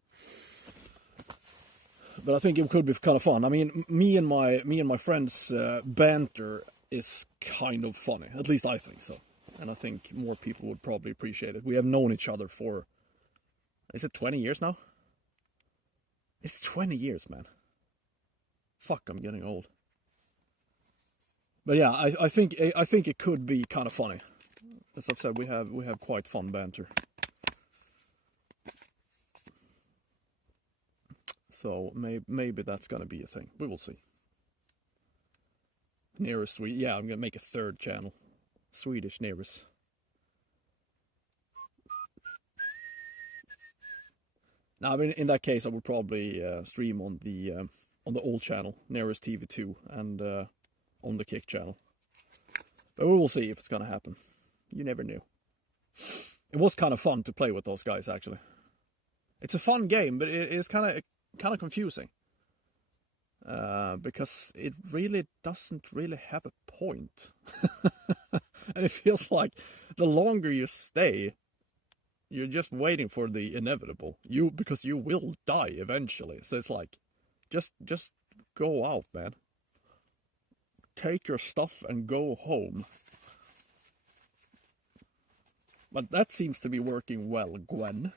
But I think it could be kind of fun. I mean, me and my friends' banter is kind of funny. At least I think so. And I think more people would probably appreciate it. We have known each other for, is it 20 years now? It's 20 years, man. Fuck, I'm getting old. But yeah, I think it could be kind of funny. As I've said, we have quite fun banter. So maybe that's gonna be a thing. We will see. Nearest Swedish. Yeah, I'm gonna make a third channel. Swedish nearest. Now, I mean, in that case, I would probably stream on the old channel, Nearest TV2, and on the Kick channel. But we will see if it's gonna happen. You never knew. It was kind of fun to play with those guys, actually. It's a fun game, but it is kind of confusing. Because it really doesn't really have a point. And it feels like the longer you stay, you're just waiting for the inevitable. Because you will die eventually. So it's like, just go out, man. Take your stuff and go home. But that seems to be working well, Gwen.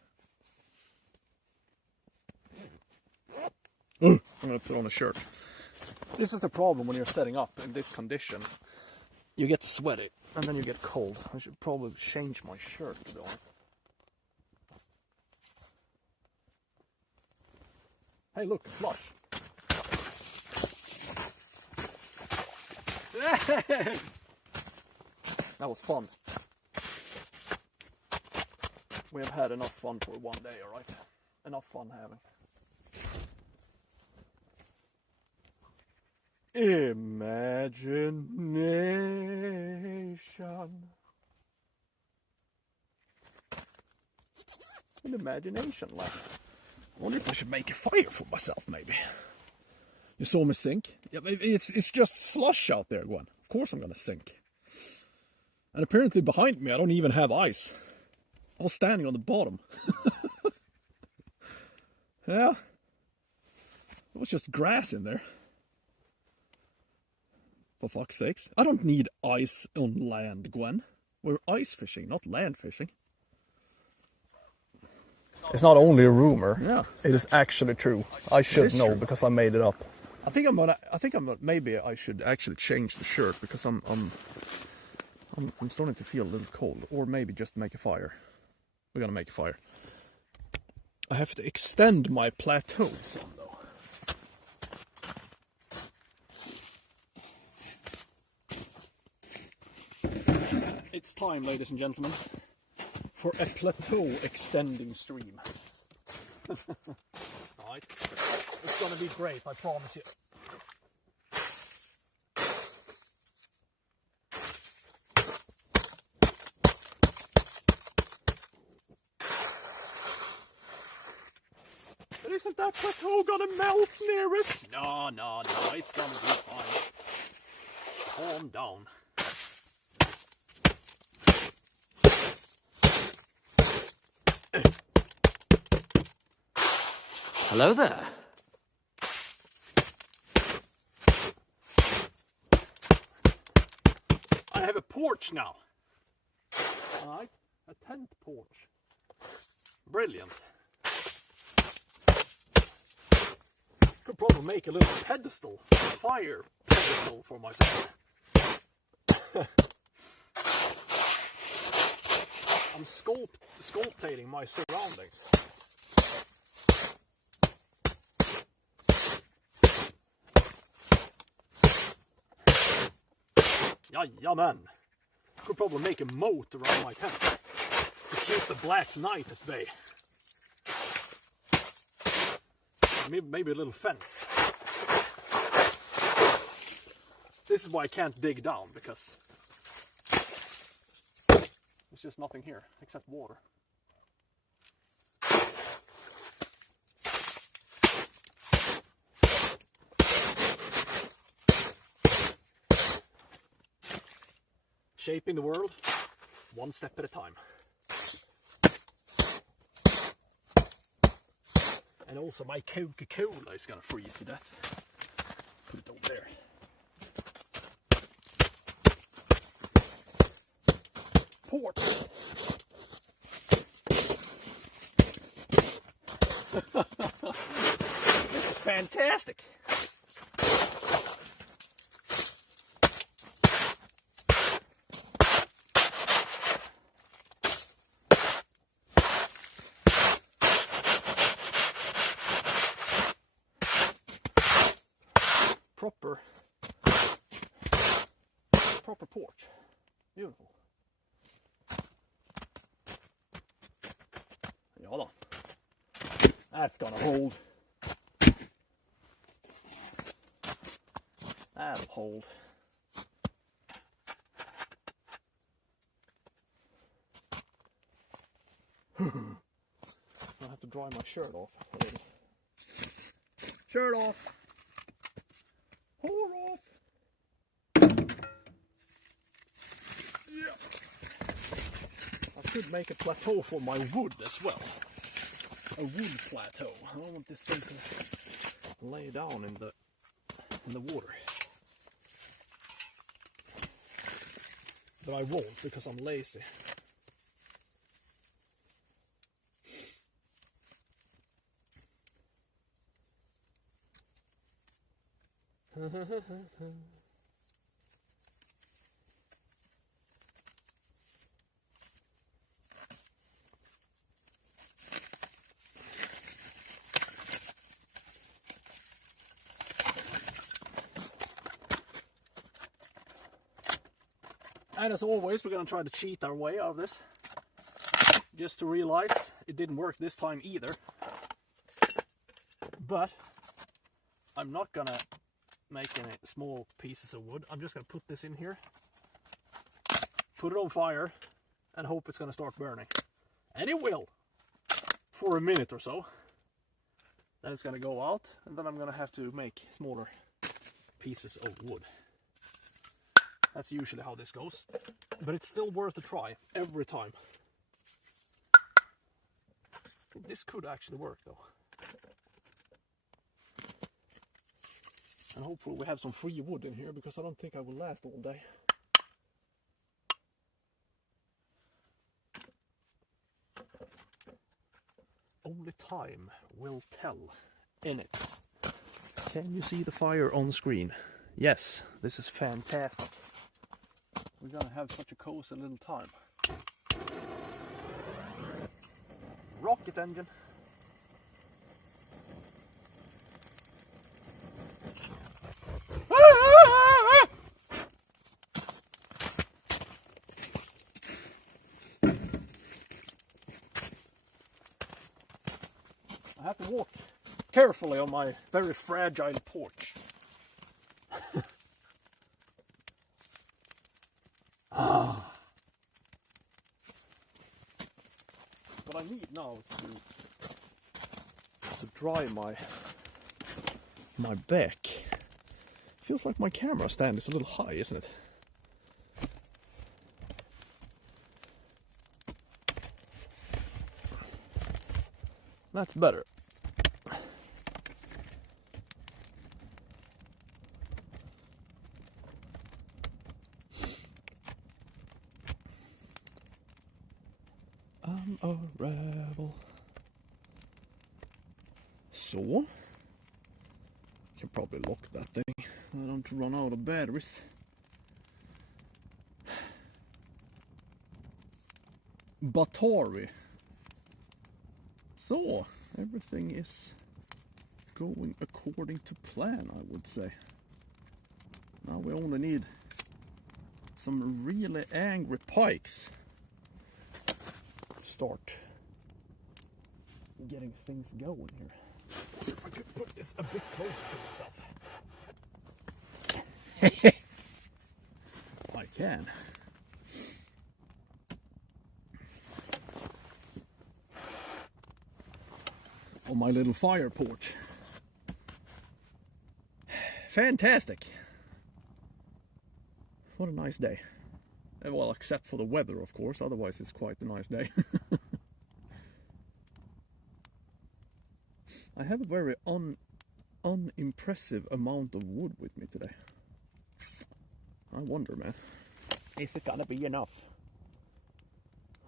I'm gonna put on a shirt. This is the problem when you're setting up in this condition. You get sweaty and then you get cold. I should probably change my shirt, to be honest. Hey, look, a flush. That was fun. We have had enough fun for one day, alright? Enough fun having. Imagination. An imagination land. I wonder if I should make a fire for myself, maybe. You saw me sink? Yeah, it's just slush out there, Gwen. Of course I'm gonna sink. And apparently behind me I don't even have ice. I was standing on the bottom. Yeah. It was just grass in there. For fuck's sakes. I don't need ice on land, Gwen. We're ice fishing, not land fishing. It's not only a rumor. Yeah. It is actually true. I should know because I made it up. Maybe I should actually change the shirt because I'm starting to feel a little cold. Or maybe just make a fire. We're gonna make a fire. I have to extend my plateau some though. It's time, ladies and gentlemen, for a plateau extending stream. Alright. It's gonna be great, I promise you. But isn't that plateau gonna melt near it? No, it's gonna be fine. Calm down. Hello there. I have a porch now. Alright, a tent porch. Brilliant. Could probably make a little pedestal, a fire pedestal for myself. I'm sculptating my surroundings. Yeah, man. Could probably make a moat around my tent to keep the Black Knight at bay. Maybe a little fence. This is why I can't dig down, because there's just nothing here except water. Shaping the world, one step at a time. And also my Coca-Cola is gonna freeze to death. Put it over there. Port! This is fantastic! Proper porch. Beautiful. Ja då. That's gonna hold. That'll hold. I have to dry my shirt off a little. Shirt off. Whore off. Yeah. could make a plateau for my wood as well. A wood plateau. I don't want this thing to lay down in the water. But I won't because I'm lazy. And as always, we're going to try to cheat our way out of this. Just to realize it didn't work this time either. But I'm not going to make any small pieces of wood. I'm just going to put this in here, put it on fire, and hope it's going to start burning. And it will, for a minute or so. Then it's going to go out, and then I'm going to have to make smaller pieces of wood. That's usually how this goes, but it's still worth a try every time. This could actually work though. And hopefully we have some free wood in here, because I don't think I will last all day. Only time will tell in it. Can you see the fire on screen? Yes, this is fantastic. We're gonna have such a cozy little time. Rocket engine. I have to walk carefully on my very fragile porch. What I need now to dry my back. Feels like my camera stand is a little high, isn't it? That's better. I'm a rebel. Så. Can probably lock that thing. I don't run out of batteries. Batari. So, everything is going according to plan, I would say. Now we only need some really angry pikes. Start getting things going here. If I could put this a bit closer to myself. I can. On my little fire porch. Fantastic. What a nice day. Well, except for the weather, of course, otherwise it's quite a nice day. I have a very unimpressive amount of wood with me today. I wonder, man, is it gonna be enough?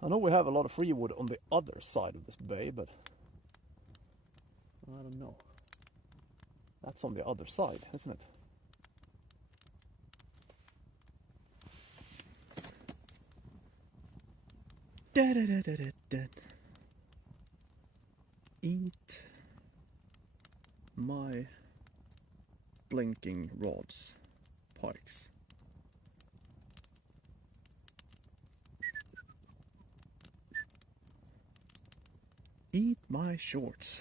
I know we have a lot of free wood on the other side of this bay, but I don't know. That's on the other side, isn't it? Da, da, da, da, da, da. Eat my blinking rods, pikes. Eat my shorts.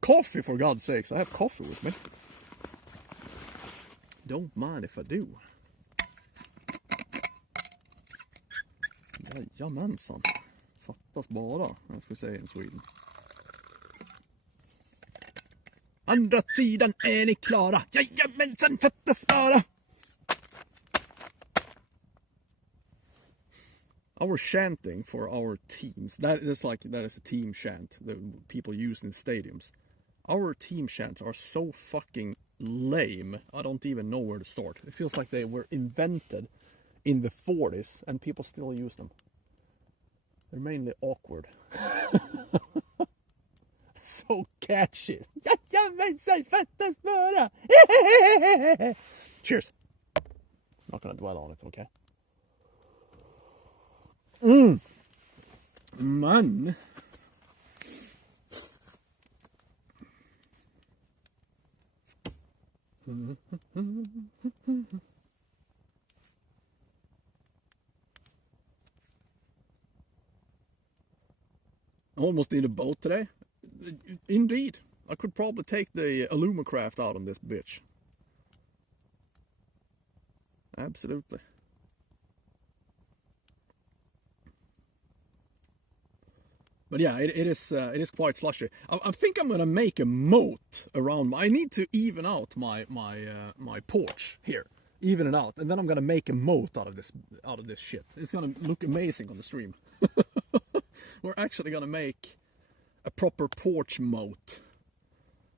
Coffee, for God's sakes. I have coffee with me. Don't mind if I do. Jajamensan. Fattas bara, as we say in Sweden. Andra sidan är ni klara. Jajamensan, fattas bara. Our chanting for our teams, that is a team chant that people use in stadiums. Our team chants are so fucking lame. I don't even know where to start. It feels like they were invented in the 40s and people still use them. They're mainly awkward. So catchy. Cheers. Not gonna dwell on it, okay? Man. I almost need a boat today. Indeed. I could probably take the Alumacraft out on this bitch. Absolutely. But yeah, it is quite slushy. I think I'm gonna make a moat around. I need to even out my porch here, even it out, and then I'm gonna make a moat out of this shit. It's gonna look amazing on the stream. We're actually gonna make a proper porch moat.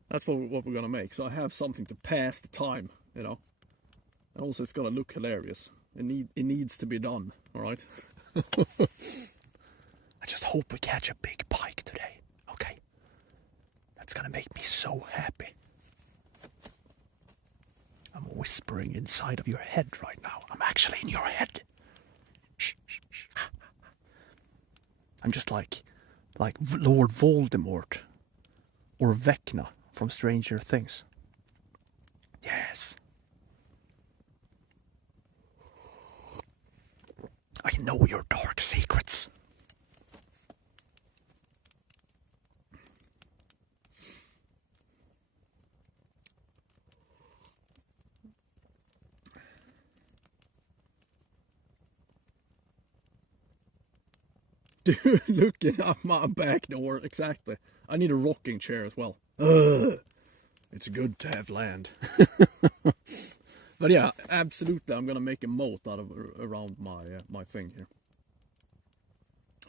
That's what we're gonna make. So I have something to pass the time, you know. And also it's gonna look hilarious. It needs to be done. All right. I just hope we catch a big pike today, okay? That's gonna make me so happy. I'm whispering inside of your head right now. I'm actually in your head. Shh, shh, shh. I'm just like Lord Voldemort or Vecna from Stranger Things. Yes. I know your dark secrets. Dude, looking at my back door, exactly. I need a rocking chair as well. It's good to have land. But yeah, absolutely, I'm gonna make a moat around my thing here.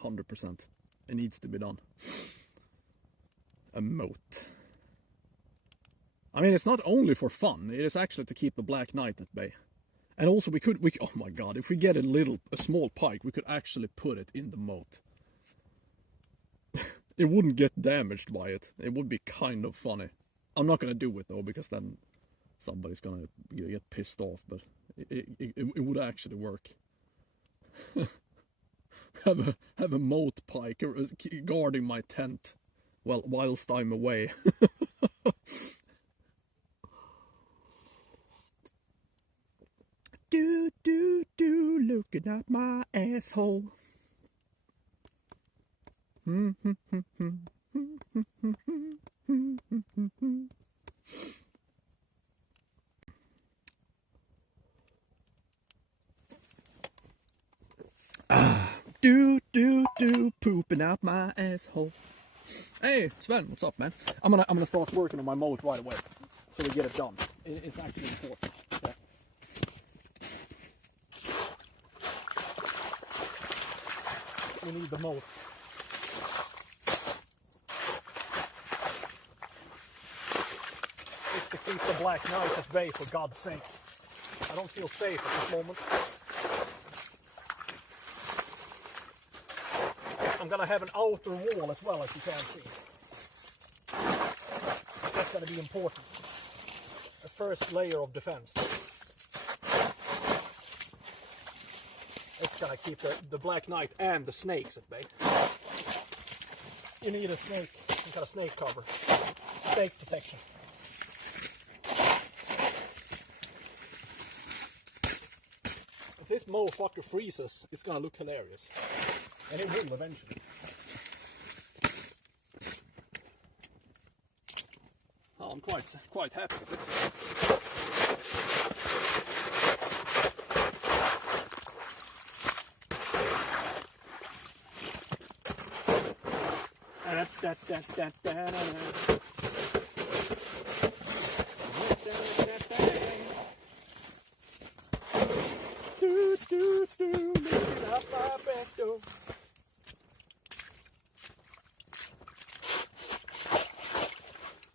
100%. It needs to be done. A moat. I mean, it's not only for fun. It is actually to keep the Black Knight at bay. And also we oh my god, if we get a small pike, we could actually put it in the moat. It wouldn't get damaged by it. It would be kind of funny. I'm not gonna do it though, because then somebody's gonna get pissed off, but it would actually work. have a moat pike guarding my tent whilst I'm away. Do, looking at my asshole. Do, pooping out my asshole. Hey, Sven, what's up, man? I'm gonna start working on my moat right away, so we get it done. It's actually important. Okay? We need the moat. It's to keep the Black Knight at bay, for God's sake. I don't feel safe at this moment. I'm gonna have an outer wall as well, as you can see. That's gonna be important. The first layer of defense. It's gonna keep the Black Knight and the snakes at bay. You need a snake. some kind of snake cover. Snake protection. If this motherfucker freezes, it's gonna look hilarious. And it will eventually. Oh, I'm quite happy with it.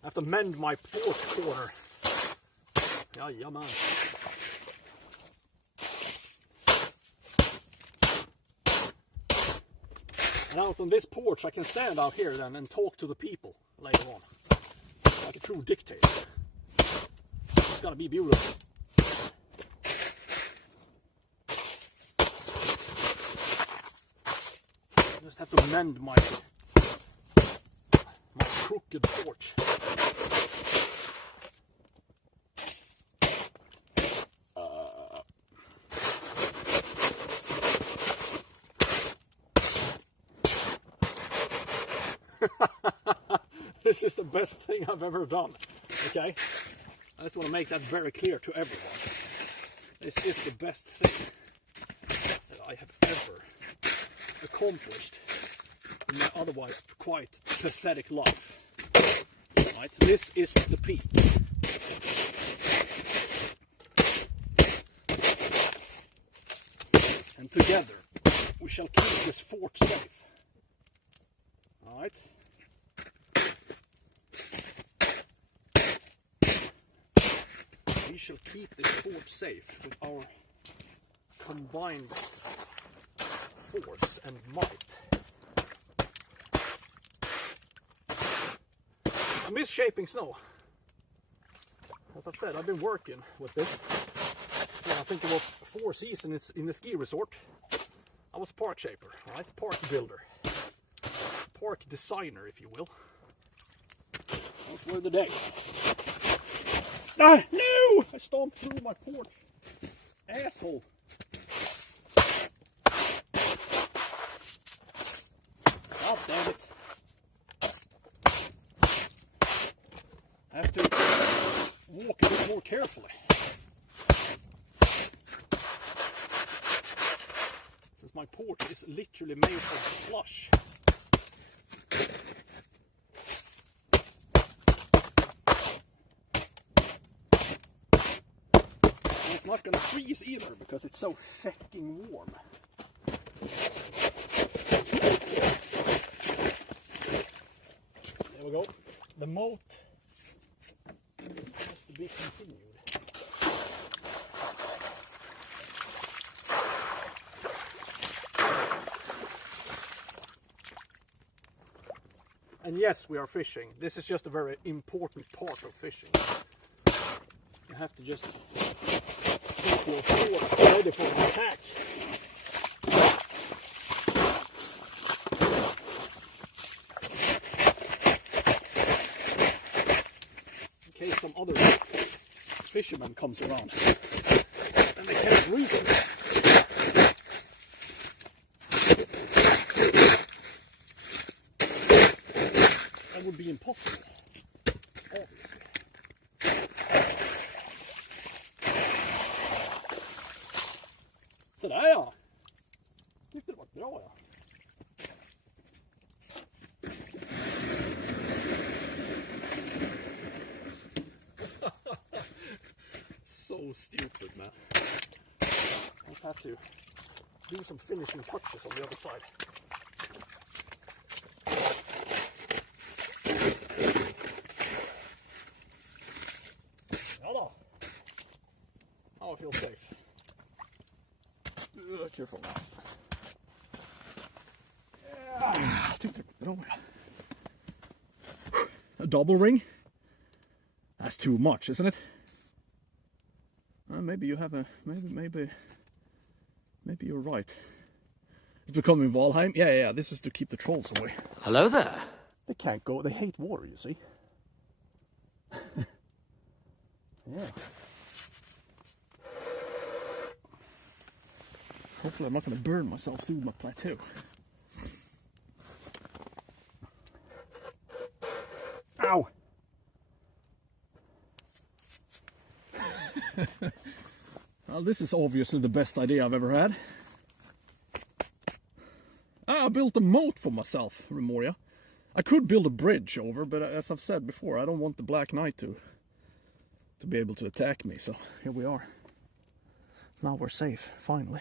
I have to mend my porch corner. Yeah, man. And out on this porch, I can stand out here then and talk to the people later on, like a true dictator. It's gonna be beautiful. I just have to mend my crooked porch. This is the best thing I've ever done. Okay? I just want to make that very clear to everyone. This is the best thing that I have ever accomplished in my otherwise quite pathetic life. Right? This is the peak. And together we shall keep this fort safe. Alright? We shall keep this fort safe with our combined force and might. I'm misshaping snow. As I've said, I've been working with this. And I think it was 4 seasons in the ski resort. I was a park shaper, right? Park builder. Park designer, if you will. Those were the days. Ah, no! I stomped through my porch. Asshole. God damn it. I have to walk a bit more carefully. Since my porch is literally made of slush. And it's not gonna freeze either because it's so fucking warm. There we go. The moat has to be continued. And yes, we are fishing. This is just a very important part of fishing. You have to just keep your fort ready for an attack. In case some other fisherman comes around and they can't reach it. That would be impossible, obviously. Sådär ja! Tyckte det var bra ja. So stupid, man. I just have to do some finishing touches on the other side. Oh, I feel safe. Careful now. Yeah, I think they're over. A double ring? That's too much, isn't it? Maybe you have a maybe you're right. It's becoming Valheim. Yeah. This is to keep the trolls away. Hello there. They can't go. They hate water, you see. Yeah. Hopefully I'm not going to burn myself through my plateau. Ow! Well, this is obviously the best idea I've ever had. I built a moat for myself, Remoria. I could build a bridge over, but as I've said before, I don't want the Black Knight to be able to attack me, so here we are. Now we're safe, finally.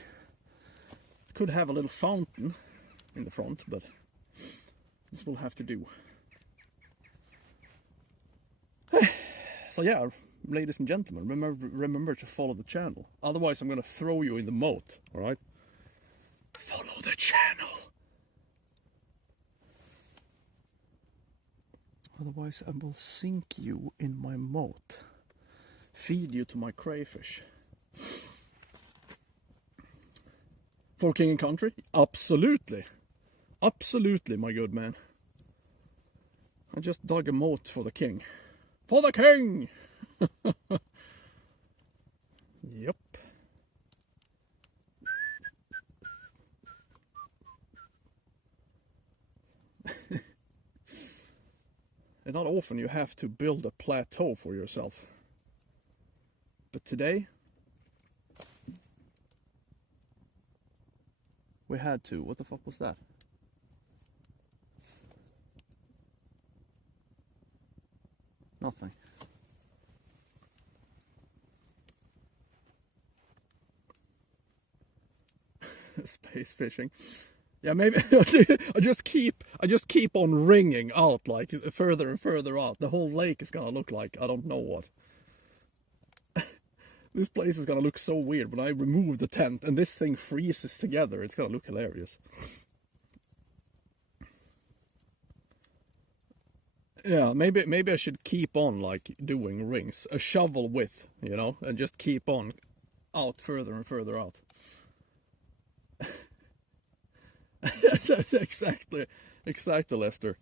Could have a little fountain in the front, but this will have to do. So yeah, ladies and gentlemen, remember to follow the channel. Otherwise I'm going to throw you in the moat, alright? Follow the channel. Otherwise I will sink you in my moat. Feed you to my crayfish. For king and country? Absolutely. Absolutely, my good man. I just dug a moat for the king. For the king! Yep. And not often you have to build a plateau for yourself. But today, we had to. What the fuck was that? Nothing. Space fishing. Yeah, maybe I just keep on ringing out like further and further out. The whole lake is gonna look like I don't know what. This place is gonna look so weird when I remove the tent and this thing freezes together. It's gonna look hilarious. Yeah, maybe I should keep on like doing rings, a shovel width, you know, and just keep on out further and further out. Exactly, Lester.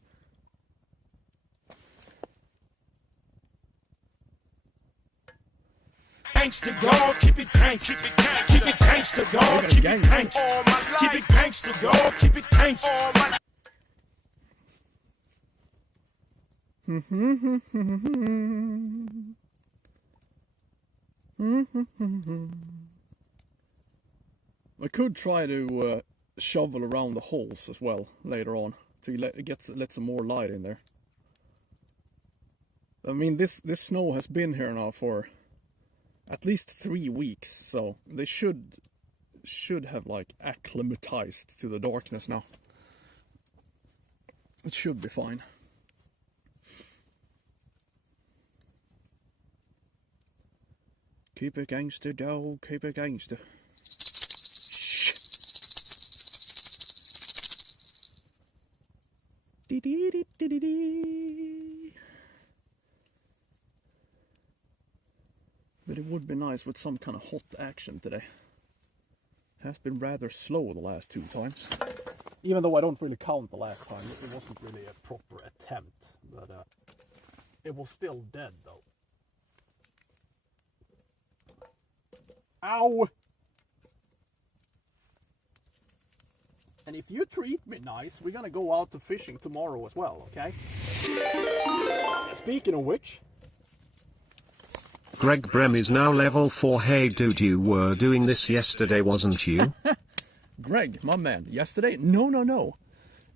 Gangsta, y'all, keep it gangsta. Keep it gangsta, y'all, keep it gangsta. Keep it gangsta, y'all, keep it gangsta. I could try to shovel around the holes as well later on to let some more light in there. I mean, this snow has been here now for at least 3 weeks, so they should have like acclimatized to the darkness now. It should be fine. Keep it gangster, dog. Keep it gangster. Shh. Dee dee dee dee dee dee. But it would be nice with some kind of hot action today. Has been rather slow the last 2 times. Even though I don't really count the last time, it wasn't really a proper attempt. But it was still dead though. Ow! And if you treat me nice, we're gonna go out to fishing tomorrow as well, okay? Speaking of which... Greg Brem is now level 4. Hey dude, you were doing this yesterday, wasn't you? Greg, my man, yesterday? No.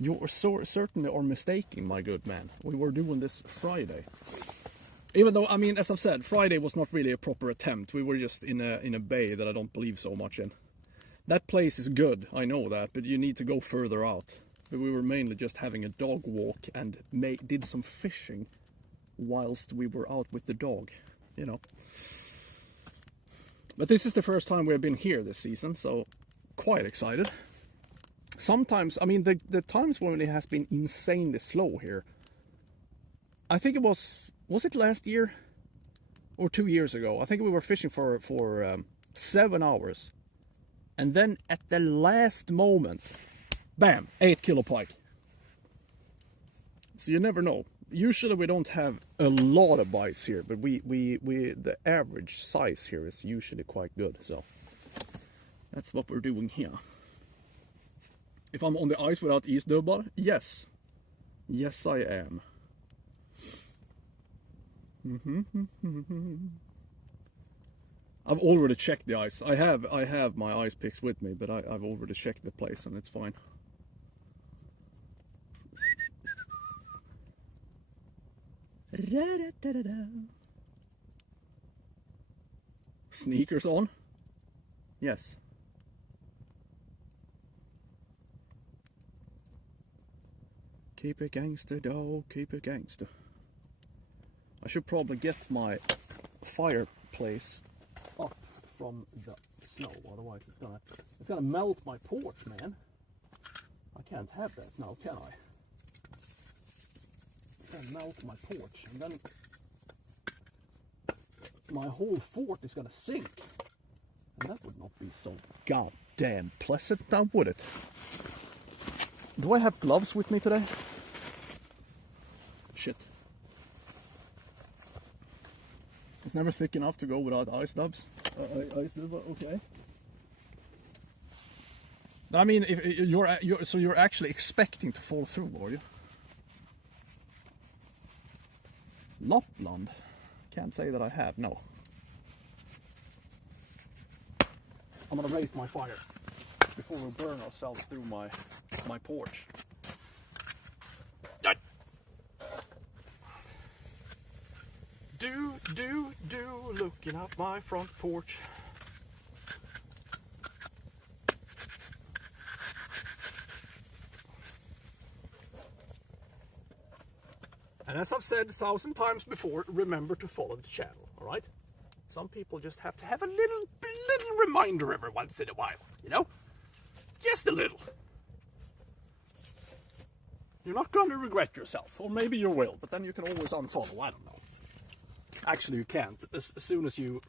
You are so certainly are mistaken, my good man. We were doing this Friday. Even though, I mean, as I've said, Friday was not really a proper attempt. We were just in a bay that I don't believe so much in. That place is good, I know that, but you need to go further out. But we were mainly just having a dog walk and did some fishing whilst we were out with the dog, you know. But this is the first time we've been here this season, so quite excited. Sometimes, I mean, the times when it has been insanely slow here, I think it was it last year or 2 years ago? I think we were fishing for 7 hours, and then at the last moment, bam, 8 kilo pike. So you never know. Usually we don't have a lot of bites here, but we the average size here is usually quite good. So that's what we're doing here. If I'm on the ice without isdubbar, yes. Yes, I am. I've already checked the ice. I have my ice picks with me, but I've already checked the place and it's fine. Sneakers on? Yes. Keep it gangster, dog. Keep it gangster. I should probably get my fireplace up from the snow, otherwise it's gonna melt my porch, man. I can't have that now, can I? It's gonna melt my porch, and then my whole fort is gonna sink, and that would not be so goddamn pleasant, now would it? Do I have gloves with me today? Shit. It's never thick enough to go without ice dubs. Okay. I mean, if you're actually expecting to fall through, are you? Lapland. Can't say that I have. No. I'm gonna raise my fire before we burn ourselves through my porch. Looking out my front porch. And as I've said 1,000 times before, remember to follow the channel, alright? Some people just have to have a little reminder every once in a while, you know? Just a little. You're not going to regret yourself, or maybe you will, but then you can always unfollow, I don't know. Actually, you can't. As soon as you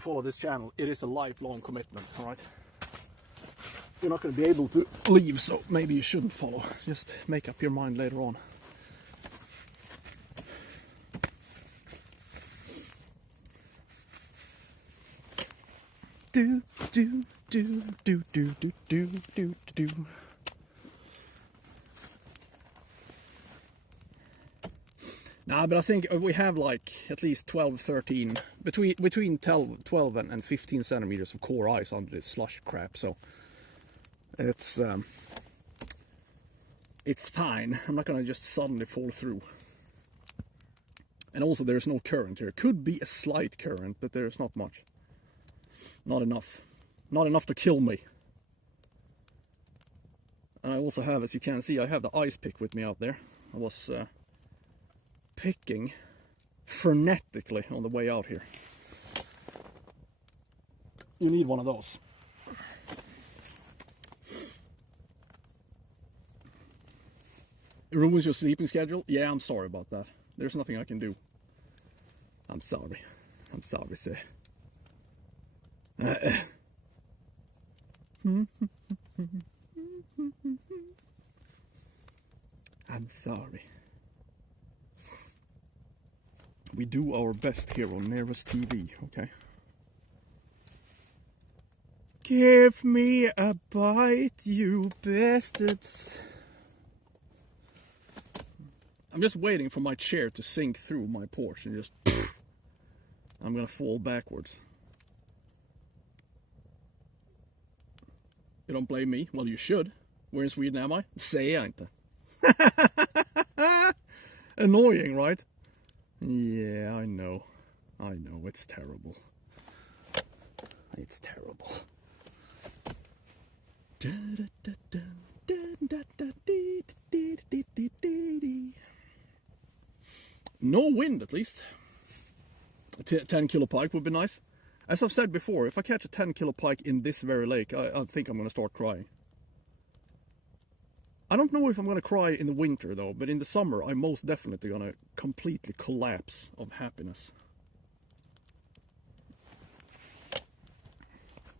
follow this channel, it is a lifelong commitment, all right? You're not going to be able to leave, so maybe you shouldn't follow. Just make up your mind later on. Do. Nah, but I think we have like at least 12, 13, between 12 and 15 centimeters of core ice under this slush crap, so it's fine. I'm not gonna just suddenly fall through. And also there's no current here. Could be a slight current, but there's not much. Not enough. Not enough to kill me. And I also have, as you can see, I have the ice pick with me out there. I was picking frenetically on the way out here. You need one of those. It ruins your sleeping schedule? Yeah, I'm sorry about that. There's nothing I can do. I'm sorry. I'm sorry, sir. I'm sorry. We do our best here on Nearest TV, okay? Give me a bite, you bastards. I'm just waiting for my chair to sink through my porch and just... I'm gonna fall backwards. You don't blame me? Well, you should. Where in Sweden am I? Säger jag inte. Annoying, right? Yeah, I know. I know, it's terrible. It's terrible. No wind, at least. 10 kilo pike would be nice. As I've said before, if I catch a 10 kilo pike in this very lake, I think I'm going to start crying. I don't know if I'm going to cry in the winter though, but in the summer I'm most definitely going to completely collapse of happiness.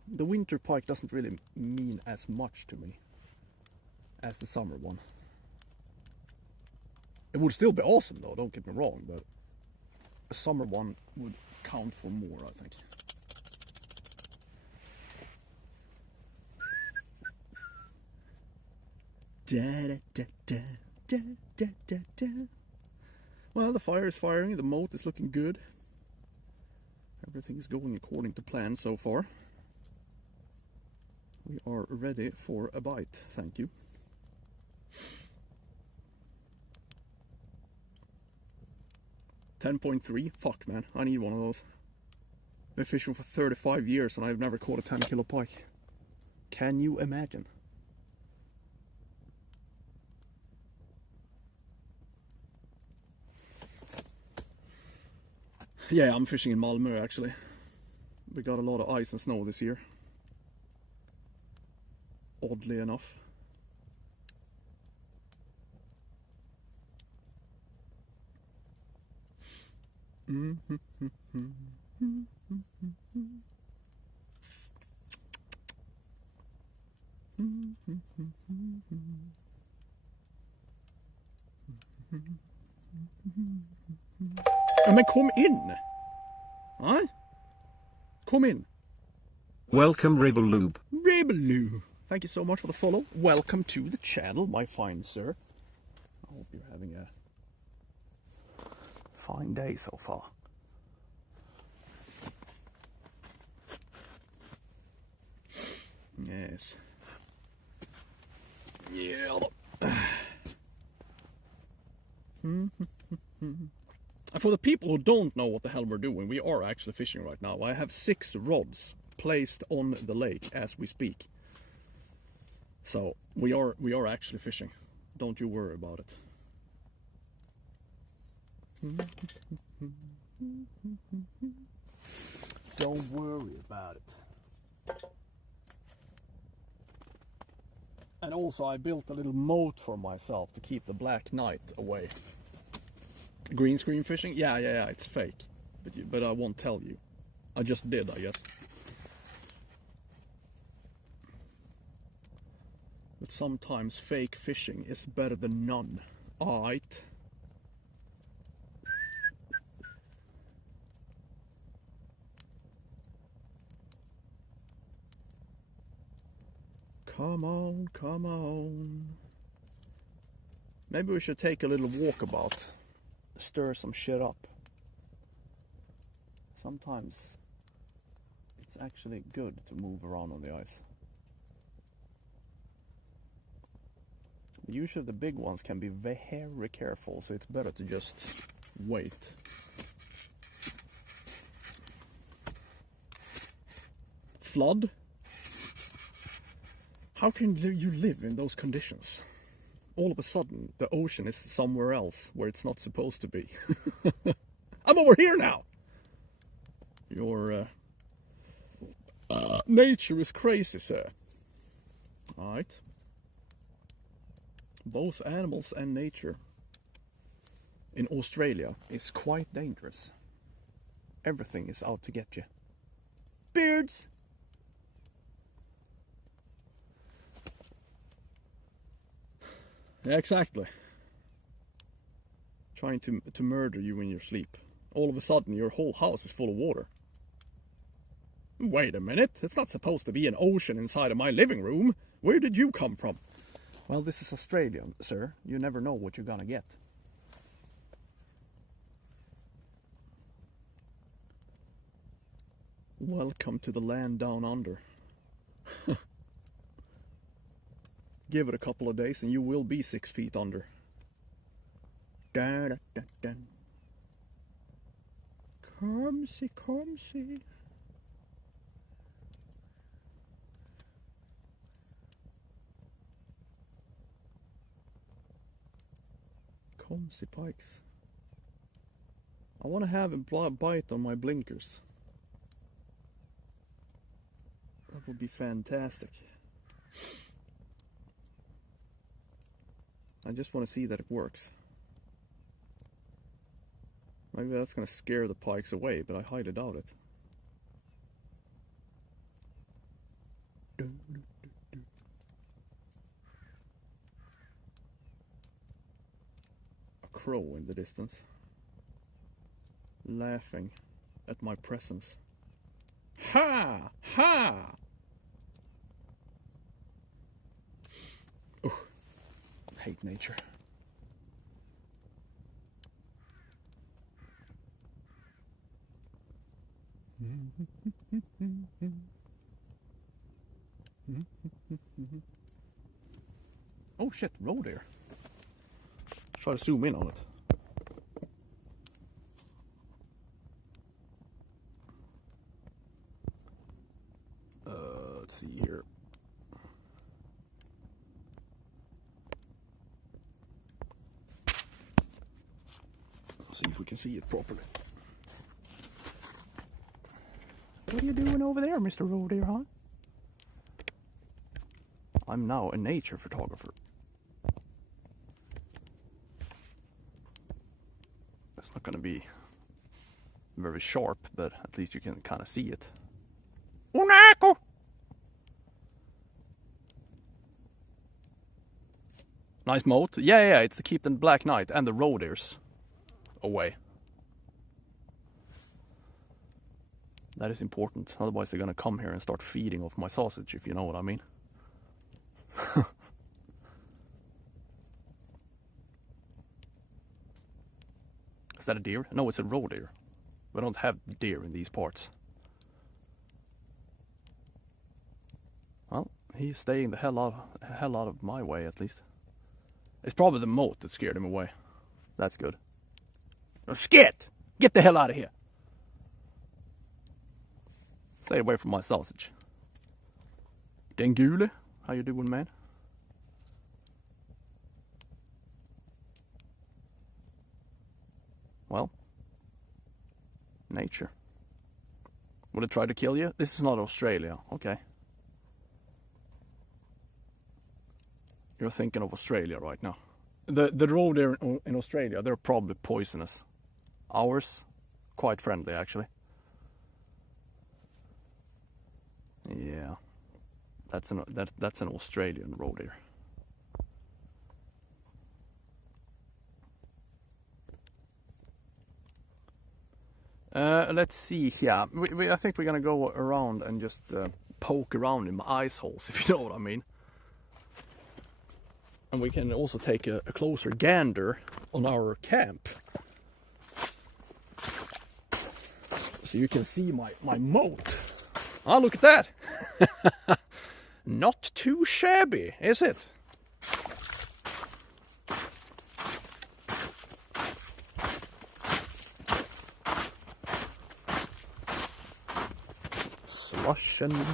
The winter pike doesn't really mean as much to me as the summer one. It would still be awesome though, don't get me wrong, but a summer one would count for more, I think. Da, da, da, da, da, da, da. Well, the fire is firing, the moat is looking good. Everything is going according to plan so far. We are ready for a bite, thank you. $10.3, fuck man, I need one of those. Been fishing for 35 years and I've never caught a 10-kilo pike. Can you imagine? Yeah, I'm fishing in Malmö actually. We got a lot of ice and snow this year. Oddly enough. Men kom in! Nej? Kom in! Welcome Ribbleloob. Ribbleloo! Thank you so much for the follow. Welcome to the channel, my fine sir. I hope you're having a fine day so far. Yes. Yeah. For the people who don't know what the hell we're doing, we are actually fishing right now. I have 6 rods placed on the lake as we speak. So we are actually fishing. Don't you worry about it. Don't worry about it. And also I built a little moat for myself to keep the black knight away. Green screen fishing? Yeah, it's fake. But I won't tell you. I just did, I guess. But sometimes fake fishing is better than none. Alright. Come on, come on. Maybe we should take a little walkabout. Stir some shit up. Sometimes it's actually good to move around on the ice. Usually the big ones can be very careful, so it's better to just wait. Flood? How can you live in those conditions? All of a sudden, the ocean is somewhere else where it's not supposed to be. I'm over here now! Your nature is crazy, sir. Alright. Both animals and nature in Australia is quite dangerous. Everything is out to get you. Beards! Yeah, exactly. Trying to murder you in your sleep. All of a sudden your whole house is full of water. Wait a minute, it's not supposed to be an ocean inside of my living room. Where did you come from? Well, this is Australia, sir. You never know what you're gonna get. Welcome to the land down under. Give it a couple of days and you will be 6 feet under. Da, da, da, da. Comsy, comsy. Comsy pikes. I want to have a bite on my blinkers. That would be fantastic. I just want to see that it works. Maybe that's going to scare the pikes away, but I highly doubt it. crow in the distance, laughing at my presence. Ha! Ha! Ugh. Hate nature. Oh shit, roe deer. Try to zoom in on it. Let's see here. See if we can see it properly. What are you doing over there, Mr. Roe Deer, huh? I'm now a nature photographer. It's not going to be very sharp, but at least you can kind of see it. Unako! Nice moat. Yeah, it's to keep the black knight and the roe deers away. That is important, otherwise they're gonna come here and start feeding off my sausage, if you know what I mean. Is that a deer? No, it's a roe deer. We don't have deer in these parts. Well, he's staying the hell out of my way, at least. It's probably the moat that scared him away. That's good. Oh, skit! Get the hell out of here! Stay away from my sausage. Dengule, how you doing, man? Well, nature. Would it try to kill you? This is not Australia, okay. You're thinking of Australia right now. The roe deer in Australia, they're probably poisonous. Ours, quite friendly actually. Yeah, that's an Australian roe deer. Let's see here. I think we're gonna go around and just poke around in my ice holes, if you know what I mean. And we can also take a closer gander on our camp. So you can see my moat. Ah, look at that! Not too shabby, is it? Slushing.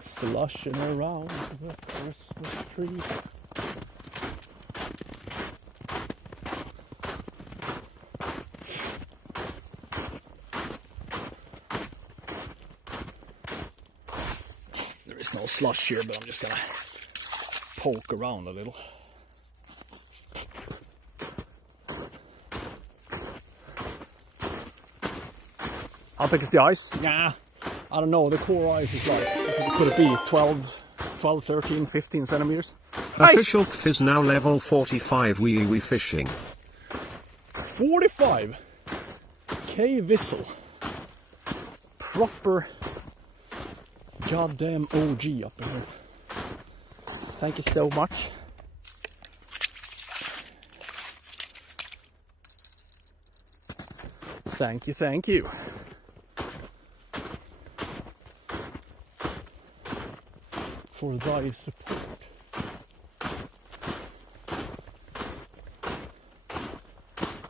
Slushing around the Christmas tree. There is no slush here, but I'm just gonna poke around a little. How thick is the ice? Nah, I don't know. The core ice is like, could it be 12, 13, 15 centimeters? Official F is now level 45 wee fishing. 45 K Whistle. Proper goddamn OG up in here. Thank you so much. Thank you, thank you. For thy support.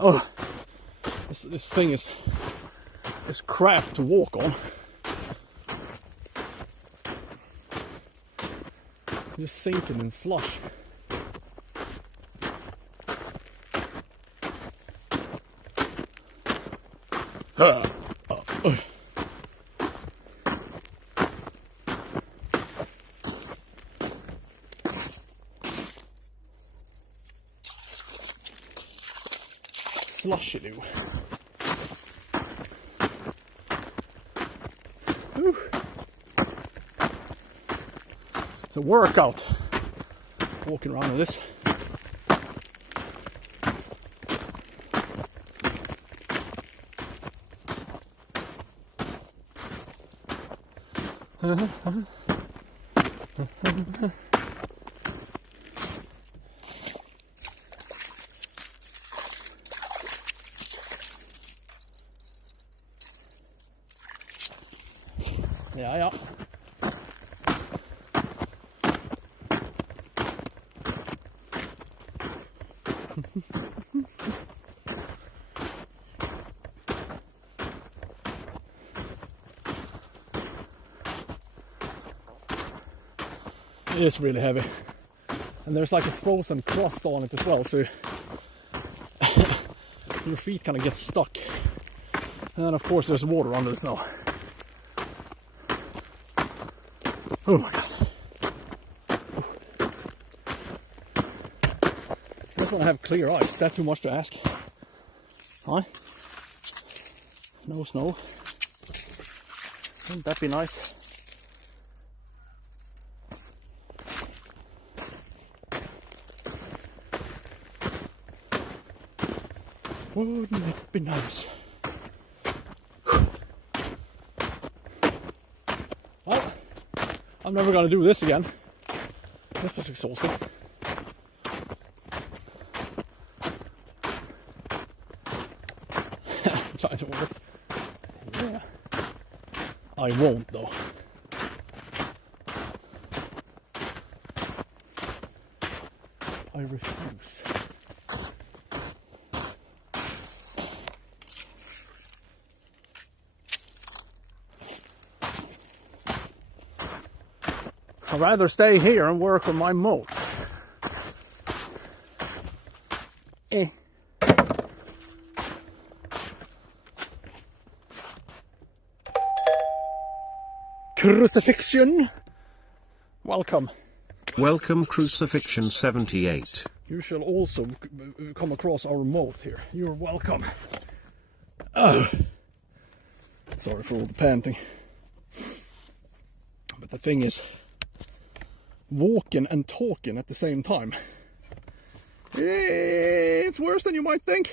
Oh, this thing is crap to walk on. Just sinking in slush. Slushy do. It's a workout walking around with this. Ja, ja. It is really heavy, and there's like a frozen crust on it as well, so your feet kind of get stuck. And then of course there's water under the snow. Oh my god. I just want to have clear ice. Is that too much to ask? Huh? No snow. Wouldn't that be nice? Wouldn't it be nice? Well, I'm never gonna do this again. This was exhausting. Trying to work. Yeah. I won't though. I refuse. I'd rather stay here and work on my moat. Crucifixion. Welcome. Welcome Crucifixion 78. You shall also come across our moat here. You're welcome. Sorry for all the panting. But the thing is, walking and talking at the same time, it's worse than you might think.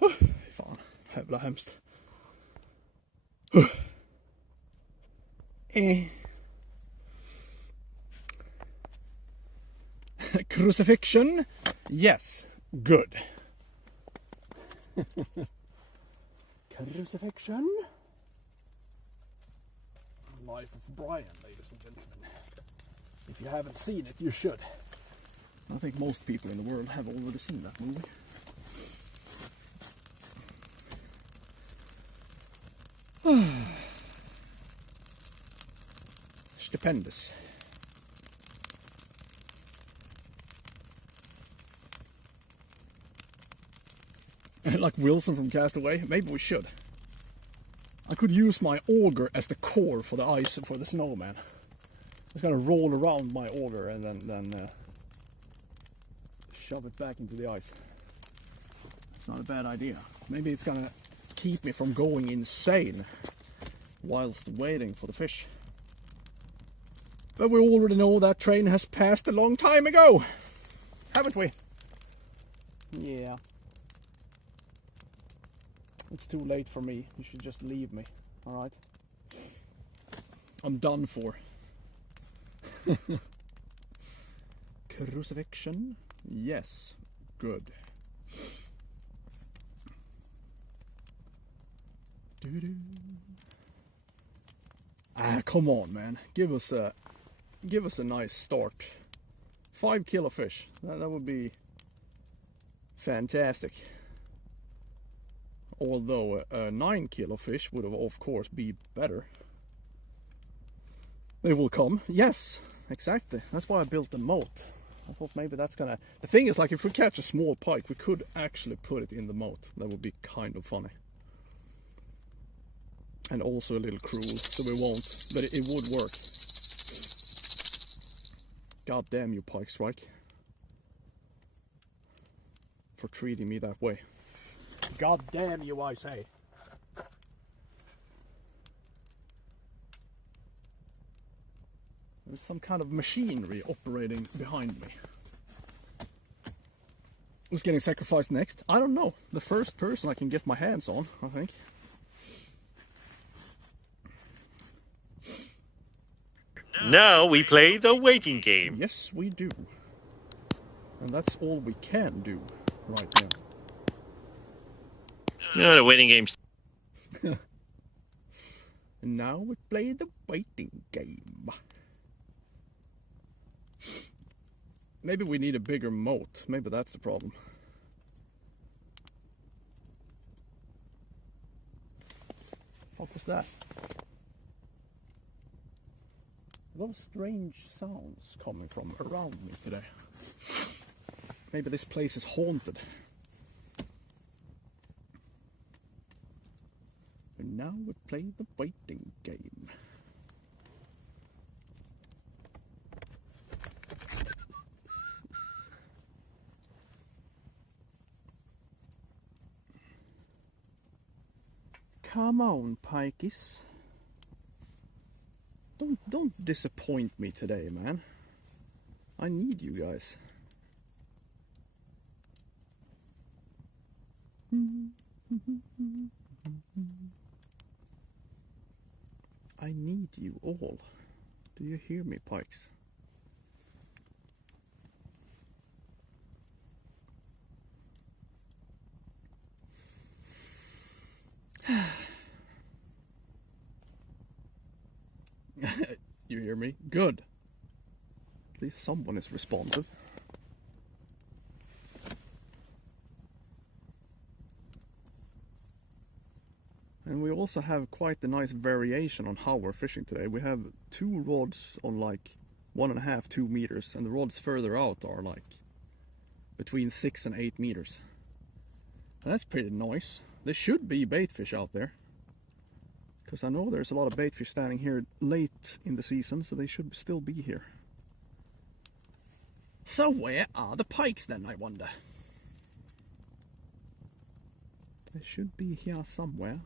Fan, jävla hemskt. Crucifixion, yes, good. Crucifixion. Life of Brian, ladies and gentlemen. If you haven't seen it, you should. I think most people in the world have already seen that movie. Stupendous. Like Wilson from Castaway, maybe we should. I could use my auger as the core for the ice and for the snowman. Just gonna roll around my auger and then shove it back into the ice. It's not a bad idea. Maybe it's gonna keep me from going insane whilst waiting for the fish. But we already know that train has passed a long time ago, haven't we? Yeah. It's too late for me. You should just leave me, alright? I'm done for. Crucifixion? Yes. Good. Ah, come on, man. Give us a nice start. 5 kilo fish. That would be fantastic. Although a 9 kilo fish would have, of course, be better. They will come. Yes, exactly. That's why I built the moat. I thought maybe that's gonna... The thing is, like, if we catch a small pike, we could actually put it in the moat. That would be kind of funny. And also a little cruel, so we won't. But it would work. God damn you, Pike Strike. For treating me that way. God damn you, I say. There's some kind of machinery operating behind me. Who's getting sacrificed next? I don't know. The first person I can get my hands on, I think. Now we play the waiting game. Yes, we do. And that's all we can do right now. No, the waiting game's... And now we play the waiting game. Maybe we need a bigger moat. Maybe that's the problem. What was that? Those strange sounds coming from around me today. Maybe this place is haunted. And now we play the waiting game. Come on, Pikeys. Don't disappoint me today, man. I need you guys. I need you all. Do you hear me, Pikes? You hear me? Good. At least someone is responsive. And we also have quite a nice variation on how we're fishing today. We have 2 rods on like 1.5, 2 meters, and the rods further out are like between 6 and 8 meters. And that's pretty nice. There should be bait fish out there, because I know there's a lot of bait fish standing here late in the season, so they should still be here. So where are the pikes then, I wonder? They should be here somewhere.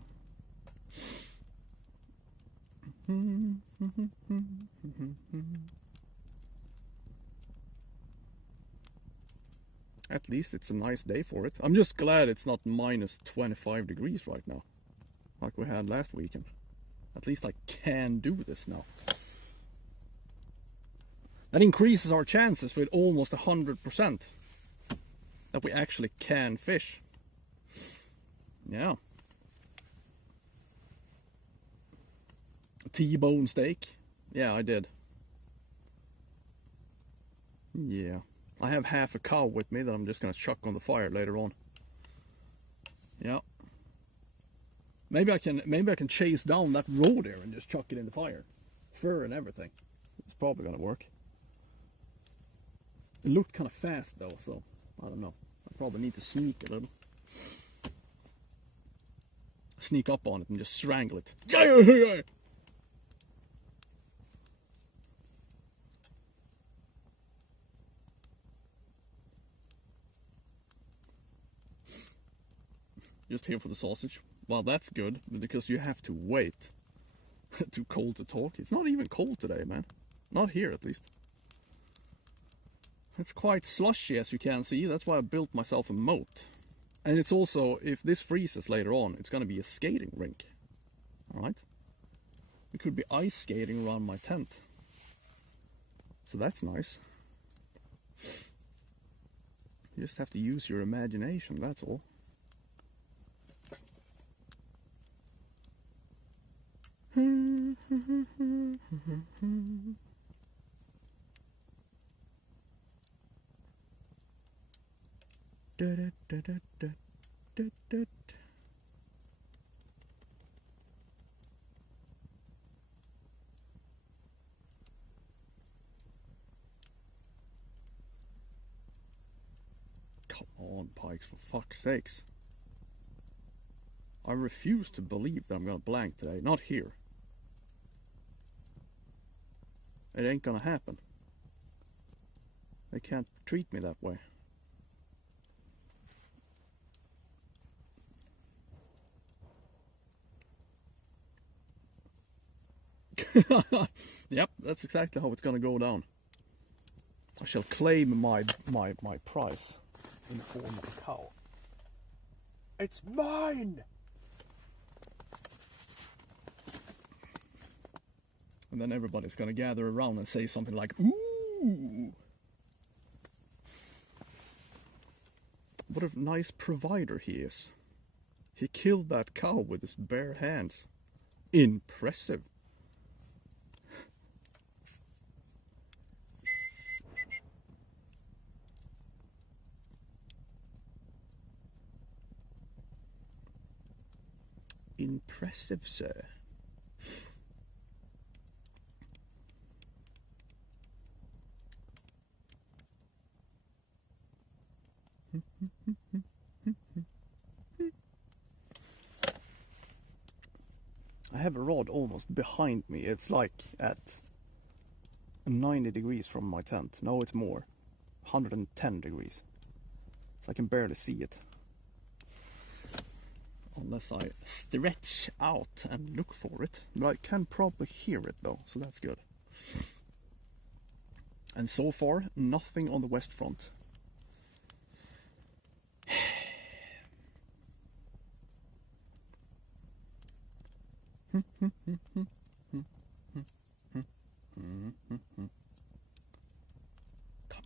At least it's a nice day for it. I'm just glad it's not minus 25 degrees right now, like we had last weekend. At least I can do this now. That increases our chances with almost 100% that we actually can fish. Yeah. T-bone steak. Yeah, I did. Yeah. I have half a cow with me that I'm just gonna chuck on the fire later on. Yeah. Maybe I can chase down that roe there and just chuck it in the fire. Fur and everything. It's probably gonna work. It looked kind of fast though, so I don't know. I probably need to sneak a little. Sneak up on it and just strangle it. Just here for the sausage. Well, that's good, because you have to wait. Too cold to talk. It's not even cold today, man. Not here, at least. It's quite slushy, as you can see. That's why I built myself a moat. And it's also, if this freezes later on, it's going to be a skating rink. Alright? We could be ice skating around my tent. So that's nice. You just have to use your imagination, that's all. Come on, Pikes, for fuck's sakes. I refuse to believe that I'm gonna blank today. Not here. It ain't gonna happen. They can't treat me that way. Yep, that's exactly how it's gonna go down. I shall claim my prize in the form of a cow. It's mine! And then everybody's gonna gather around and say something like, ooh! What a nice provider he is. He killed that cow with his bare hands. Impressive. Impressive, sir. I have a rod almost behind me. It's like at 90 degrees from my tent. No, it's more. 110 degrees. So I can barely see it. Unless I stretch out and look for it. But I can probably hear it though, so that's good. And so far, nothing on the west front. Come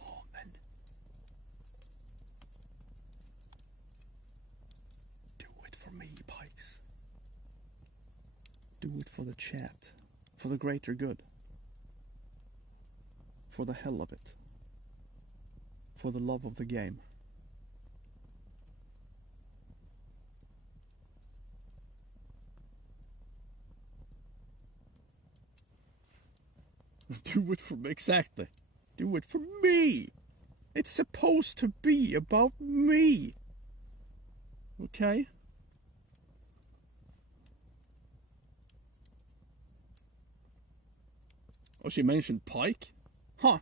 on then. Do it for me, Pikes. Do it for the chat. For the greater good. For the hell of it. For the love of the game. Do it for me, exactly. Do it for me. It's supposed to be about me. Okay? Oh, she mentioned pike? Huh.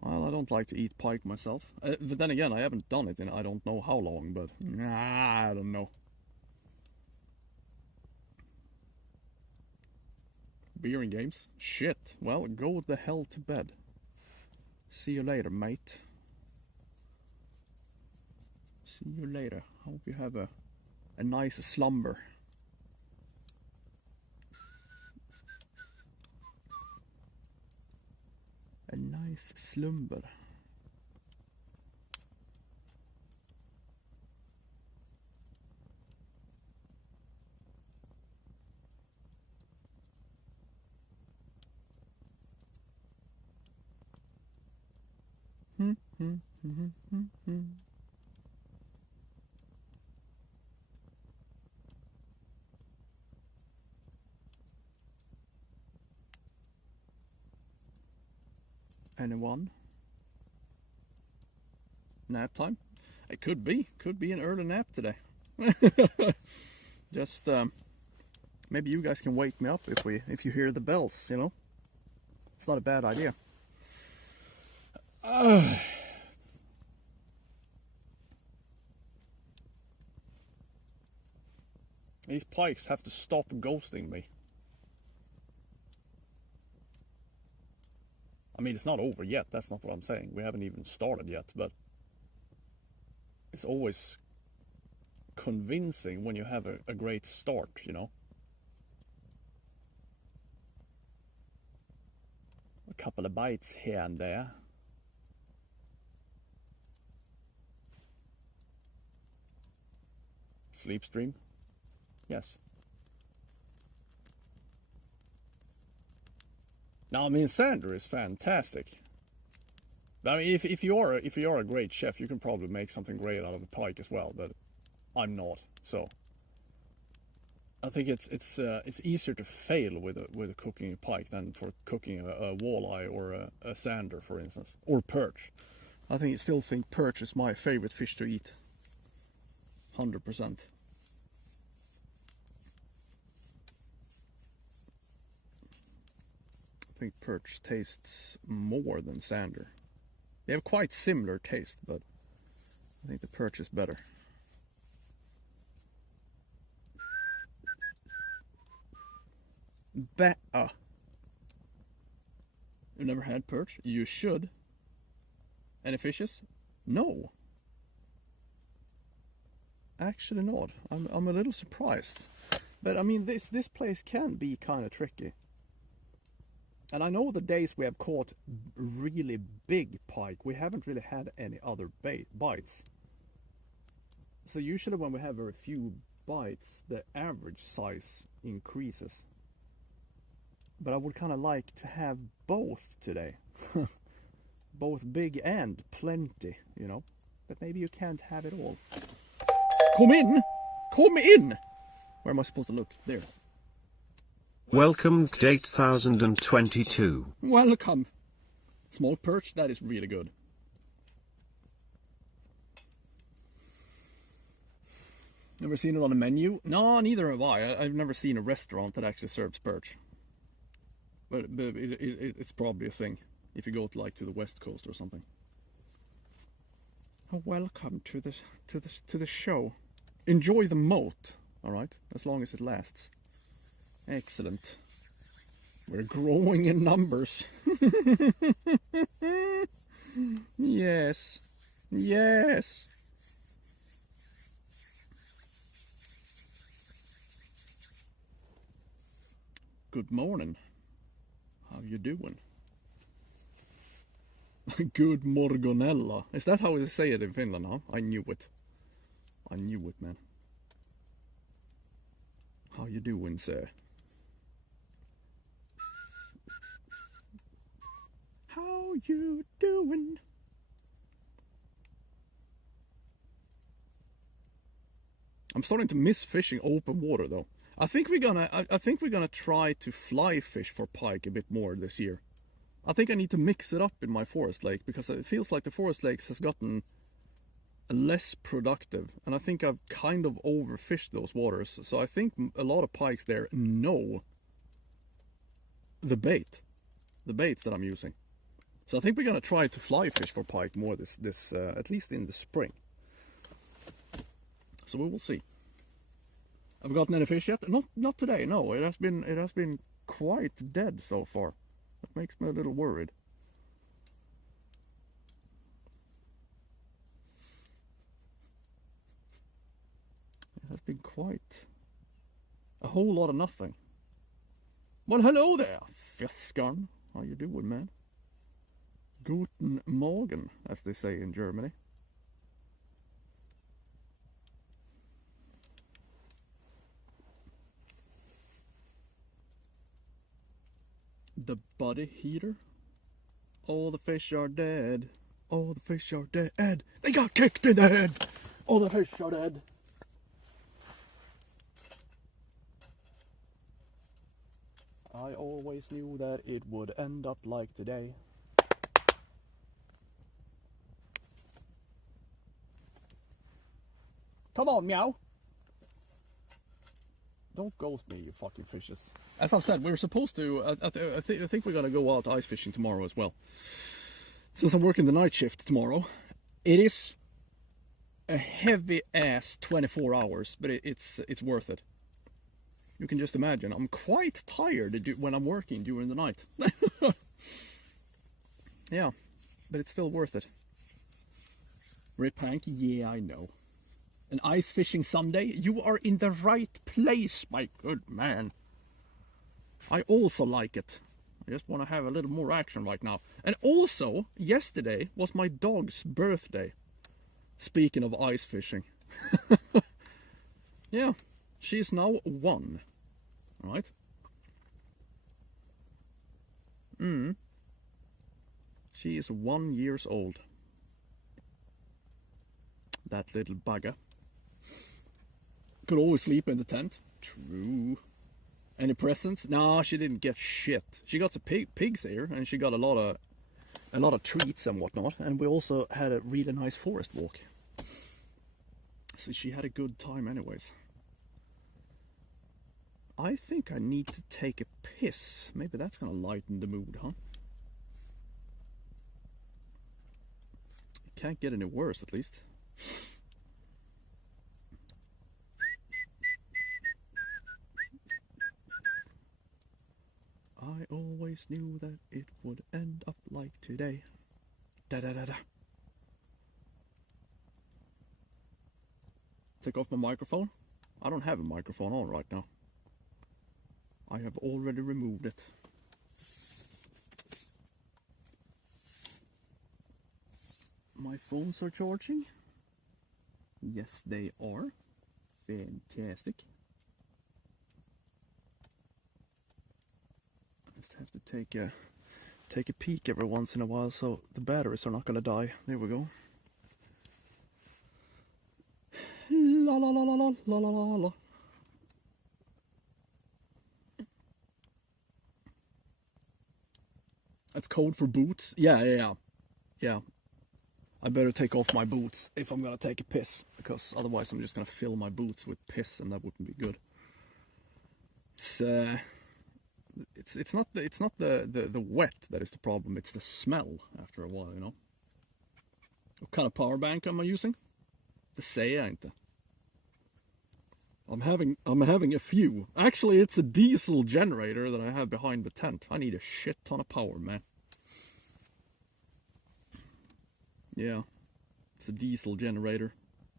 Well, I don't like to eat pike myself. But then again, I haven't done it in I don't know how long, but I don't know. Beer and games? Shit. Well, go the hell to bed. See you later, mate. See you later. Hope you have a nice slumber. A nice slumber. Anyone? Nap time? It could be an early nap today. Just maybe you guys can wake me up if you hear the bells, you know. It's not a bad idea. These pikes have to stop ghosting me. I mean, it's not over yet, that's not what I'm saying. We haven't even started yet, but it's always convincing when you have a great start, you know. A couple of bites here and there. Sleep stream? Yes. Now, I mean, Sander is fantastic. I mean, if you are a great chef, you can probably make something great out of a pike as well. But I'm not, so I think it's easier to fail with cooking a pike than for cooking a walleye or a sander, for instance, or perch. I still think perch is my favorite fish to eat. 100%. I think perch tastes more than sander. They have quite similar taste, but I think the perch is better. better. You've never had perch? You should. Any fishes? No. Actually not. I'm a little surprised. But I mean, this place can be kind of tricky. And I know the days we have caught really big pike, we haven't really had any other bites. So usually when we have very few bites, the average size increases. But I would kind of like to have both today. Both big and plenty, you know. But maybe you can't have it all. Come in! Come in! Where am I supposed to look? There. Welcome to 8022. Welcome. Small perch, that is really good. Never seen it on the menu? No, neither have I. I've never seen a restaurant that actually serves perch. But it's probably a thing if you go to the West Coast or something. Oh, welcome to the show. Enjoy the moat, all right, as long as it lasts. Excellent. We're growing in numbers. Yes. Yes. Good morning. How you doing? Good morgonella. Is that how they say it in Finland, huh? I knew it. I knew it, man. How you doing, sir? How you doing? I'm starting to miss fishing open water though. I think we're gonna try to fly fish for pike a bit more this year. I think I need to mix it up in my forest lake because it feels like the forest lakes has gotten less productive, and I think I've kind of overfished those waters. So I think a lot of pikes there know the baits that I'm using. So I think we're gonna try to fly fish for pike more this at least in the spring. So we will see. Have we gotten any fish yet? Not today. No, it has been quite dead so far. That makes me a little worried. It has been quite a whole lot of nothing. Well, hello there, Fiskaren. How you doing, man? Guten Morgen, as they say in Germany. The body heater. All the fish are dead. All the fish are dead. They got kicked in the head. All the fish are dead. I always knew that it would end up like today. Come on, meow. Don't ghost me, you fucking fishes. As I've said, we're supposed to. I think we're gonna go out ice fishing tomorrow as well. Since I'm working the night shift tomorrow, it is a heavy ass 24 hours, but it's worth it. You can just imagine. I'm quite tired when I'm working during the night. Yeah, but it's still worth it. Rip Hank, yeah, I know. An ice fishing Sunday? You are in the right place, my good man. I also like it. I just want to have a little more action right now. And also, yesterday was my dog's birthday. Speaking of ice fishing. Yeah, she's now 1. Right? She is 1 year old. That little bugger. Could always sleep in the tent. True. Any presents? No, she didn't get shit. She got some pigs here, and she got a lot of treats and whatnot. And we also had a really nice forest walk. So she had a good time anyways. I think I need to take a piss. Maybe that's gonna lighten the mood, huh? It can't get any worse, at least. I always knew that it would end up like today. Da da da da. Take off my microphone. I don't have a microphone on right now. I have already removed it. My phones are charging. Yes, they are. Fantastic. Just have to take a peek every once in a while so the batteries are not gonna die. There we go. La la la la la la la la la. That's code for boots. Yeah. I better take off my boots if I'm gonna take a piss, because otherwise I'm just gonna fill my boots with piss, and that wouldn't be good. It's not the wet that is the problem. It's the smell after a while, you know. What kind of power bank am I using? Det säger jag inte. I'm having a few. Actually, it's a diesel generator that I have behind the tent. I need a shit ton of power, man. Yeah, it's a diesel generator.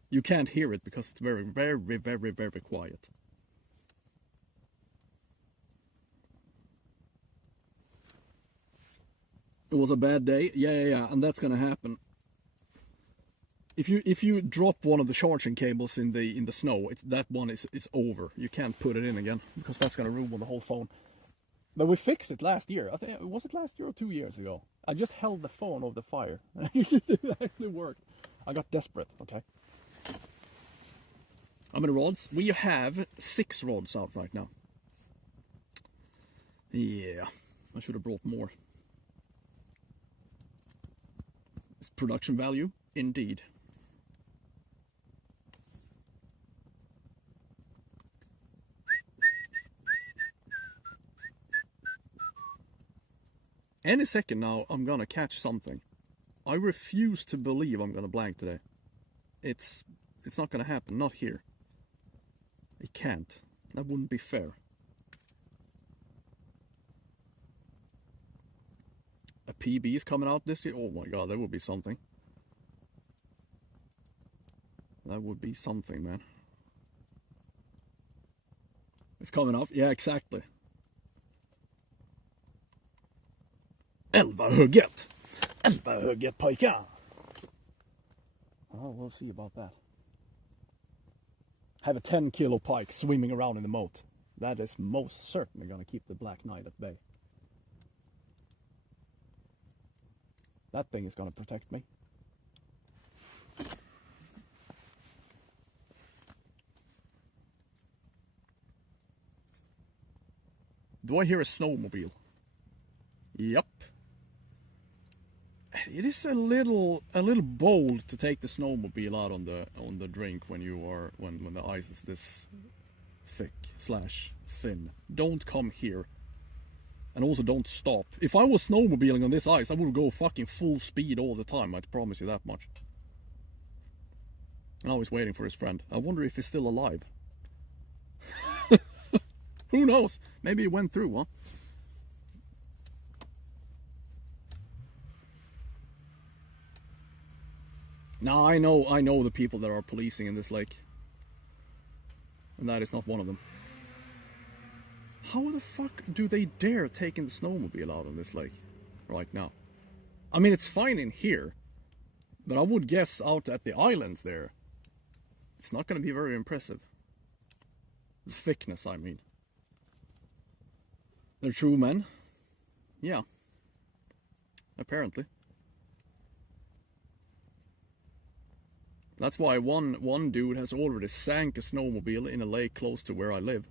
You can't hear it because it's very, very, very, very quiet. It was a bad day. Yeah, and that's gonna happen. If you drop one of the charging cables in the snow, that one is over. You can't put it in again because that's gonna ruin the whole phone. But we fixed it last year. I think, was it last year or 2 years ago? I just held the phone over the fire. It actually worked. I got desperate. Okay. How many rods? We have 6 rods out right now. Yeah, I should have brought more. It's production value, indeed. Any second now, I'm gonna catch something. I refuse to believe I'm gonna blank today. It's not gonna happen. Not here. It can't. That wouldn't be fair. A PB is coming out this year. Oh my god, that would be something. That would be something, man. It's coming up. Yeah, exactly. 11 hugget. 11 hugget pojkar. Oh, we'll see about that. Have a 10 kilo pike swimming around in the moat. That is most certainly going to keep the Black Knight at bay. That thing is going to protect me. Do I hear a snowmobile? Yep. It is a little bold to take the snowmobile out on the drink when the ice is this thick / thin. Don't come here. And also don't stop. If I was snowmobiling on this ice, I would go fucking full speed all the time, I promise you that much. And I was waiting for his friend. I wonder if he's still alive. Who knows? Maybe he went through, huh? Now I know the people that are policing in this lake. And that is not one of them. How the fuck do they dare taking the snowmobile out on this lake right now? I mean, it's fine in here, but I would guess out at the islands there, it's not going to be very impressive. The thickness, I mean. They're true men. Yeah. Apparently. That's why one dude has already sank a snowmobile in a lake close to where I live.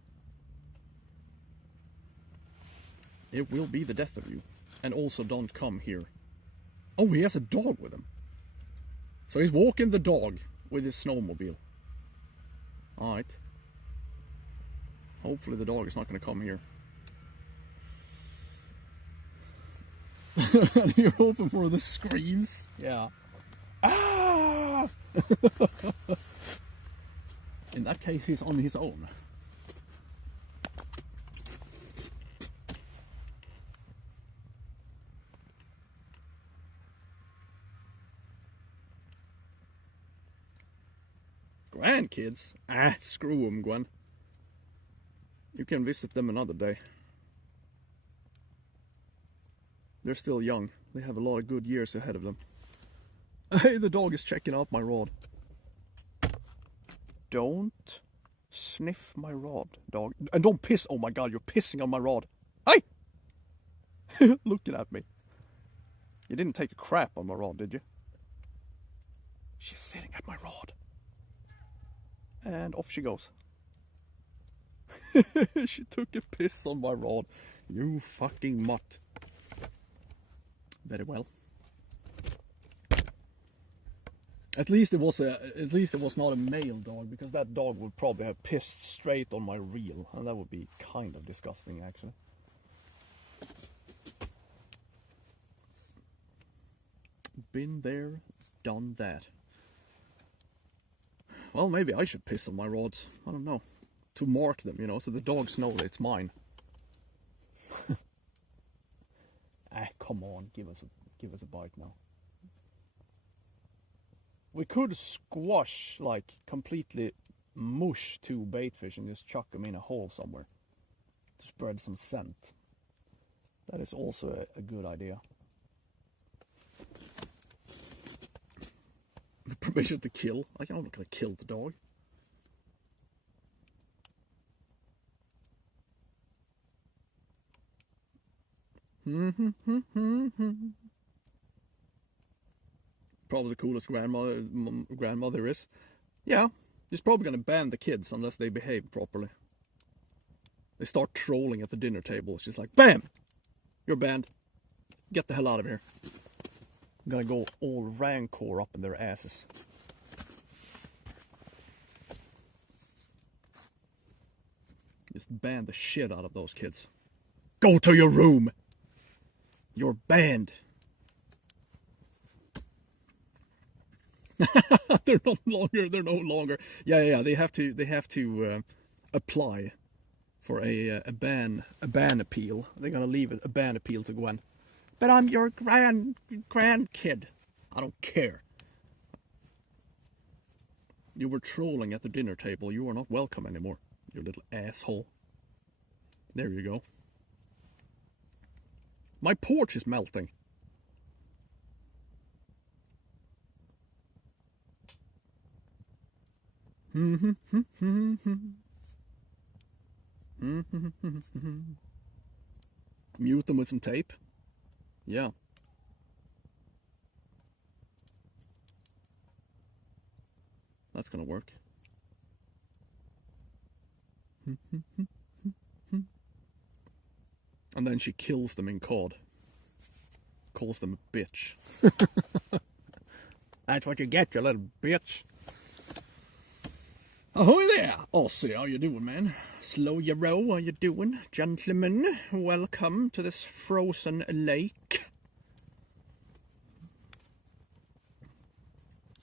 It will be the death of you. And also don't come here. Oh, he has a dog with him. So he's walking the dog with his snowmobile. Alright. Hopefully the dog is not going to come here. And you're hoping for the screams? Yeah. Ah! In that case, he's on his own. Grandkids? Ah, screw them, Gwen. You can visit them another day. They're still young. They have a lot of good years ahead of them. Hey, the dog is checking out my rod. Don't sniff my rod, dog. And don't piss. Oh my god, you're pissing on my rod. Hey! Looking at me. You didn't take a crap on my rod, did you? She's sitting at my rod. And off she goes. She took a piss on my rod. You fucking mutt. Very well. At least it was not a male dog, because that dog would probably have pissed straight on my reel, and that would be kind of disgusting actually. Been there, done that. Well, maybe I should piss on my rods. I don't know. To mark them, you know, so the dogs know that it's mine. Ah, come on, give us a bite now. We could squash, like, completely mush 2 baitfish and just chuck them in a hole somewhere to spread some scent. That is also a good idea. Permission to kill? Like, I'm not gonna kill the dog. Probably the coolest grandmother is. Yeah, she's probably gonna ban the kids unless they behave properly. They start trolling at the dinner table. She's like, BAM! You're banned. Get the hell out of here. I'm gonna go all rancor up in their asses. Just ban the shit out of those kids. Go to your room! You're banned. They're no longer. Yeah. They have to apply for a ban appeal. They're gonna leave a ban appeal to Gwen. But I'm your grandkid. I don't care. You were trolling at the dinner table. You are not welcome anymore, you little asshole. There you go. My porch is melting. Mute them with some tape. Yeah. That's gonna work. And then she kills them in COD. Calls them a bitch. That's what you get, you little bitch. Ahoy there! Aussie, how you doing, man? Slow your row, how you doing? Gentlemen, welcome to this frozen lake.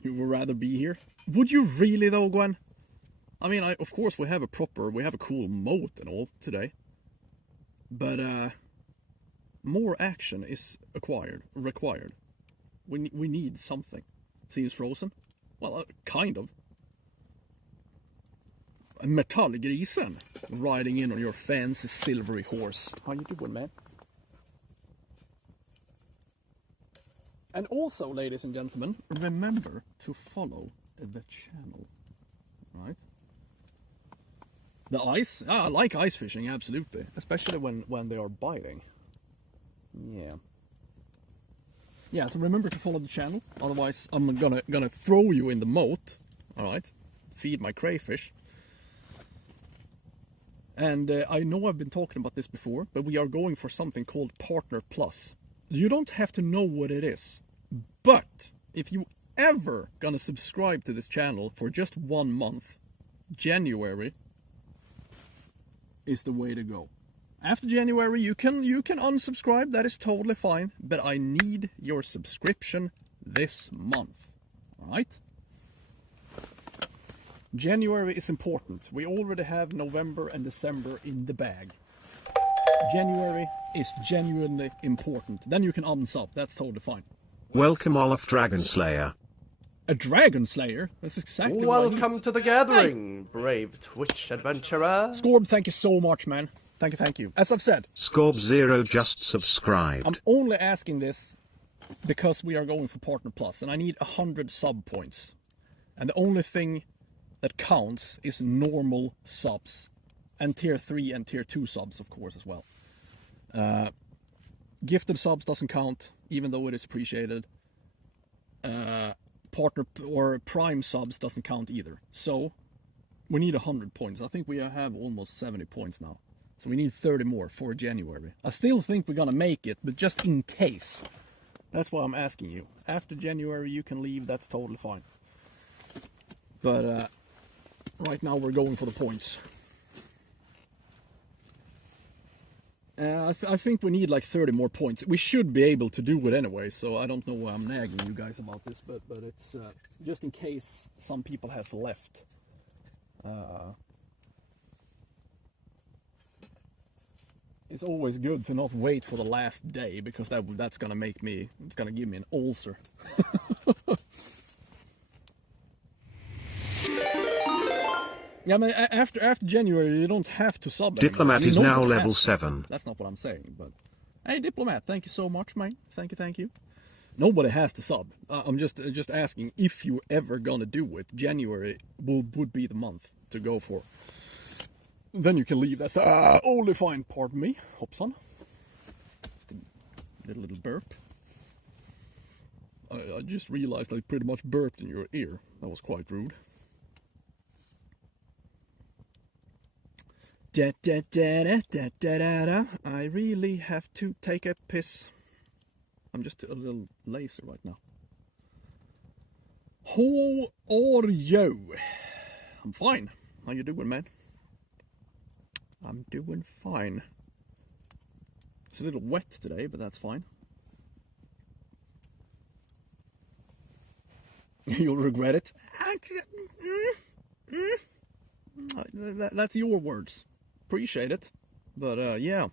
You would rather be here? Would you really though, Gwen? I mean, of course we have a cool moat and all today. But, more action is required. We need something. Seems frozen? Well, kind of. Metallgrisen riding in on your fancy silvery horse. How you doing, man? And also, ladies and gentlemen, remember to follow the channel. Right? The ice? I like ice fishing, absolutely. Especially when they are biting. Yeah. Yeah, so remember to follow the channel. Otherwise, I'm gonna throw you in the moat. Alright? Feed my crayfish. And I know I've been talking about this before, but we are going for something called Partner Plus. You don't have to know what it is. But if you ever gonna subscribe to this channel for just 1 month, January is the way to go. After January, you can unsubscribe. That is totally fine. But I need your subscription this month. All right? January is important. We already have November and December in the bag. January is genuinely important. Then you can unsub. That's totally fine. Welcome Olaf Dragonslayer. A dragon slayer? That's exactly what I need. Welcome to the gathering, brave Twitch adventurer. Scorb, thank you so much, man. Thank you. As I've said, Scorb0 just subscribed. I'm only asking this because we are going for Partner Plus, and I need 100 sub points. And the only thing that counts is normal subs. And tier 3 and tier 2 subs, of course, as well. Gifted subs doesn't count, even though it is appreciated. Partner or prime subs doesn't count either. So we need 100 points. I think we have almost 70 points now. So we need 30 more for January. I still think we're gonna make it, but just in case. That's why I'm asking you. After January you can leave, that's totally fine. But right now we're going for the points. I think we need like 30 more points. We should be able to do it anyway, so I don't know why I'm nagging you guys about this, but it's just in case some people has left. It's always good to not wait for the last day, because that's gonna make me, it's gonna give me an ulcer. Yeah, I mean, after January, you don't have to sub anymore. Diplomat is now level 7. That's not what I'm saying, but... Hey, Diplomat, thank you so much, mate. Thank you. Nobody has to sub. I'm just asking if you're ever gonna do it. January would be the month to go for. Then you can leave. That's only fine, pardon me. Hopson. Just a little burp. I just realized I pretty much burped in your ear. That was quite rude. Da, da, da, da, da, da, da, da. I really have to take a piss. I'm just a little lazy right now. How are you? I'm fine. How you doing, man? I'm doing fine. It's a little wet today, but that's fine. You'll regret it. That's your words. Appreciate it, but yeah,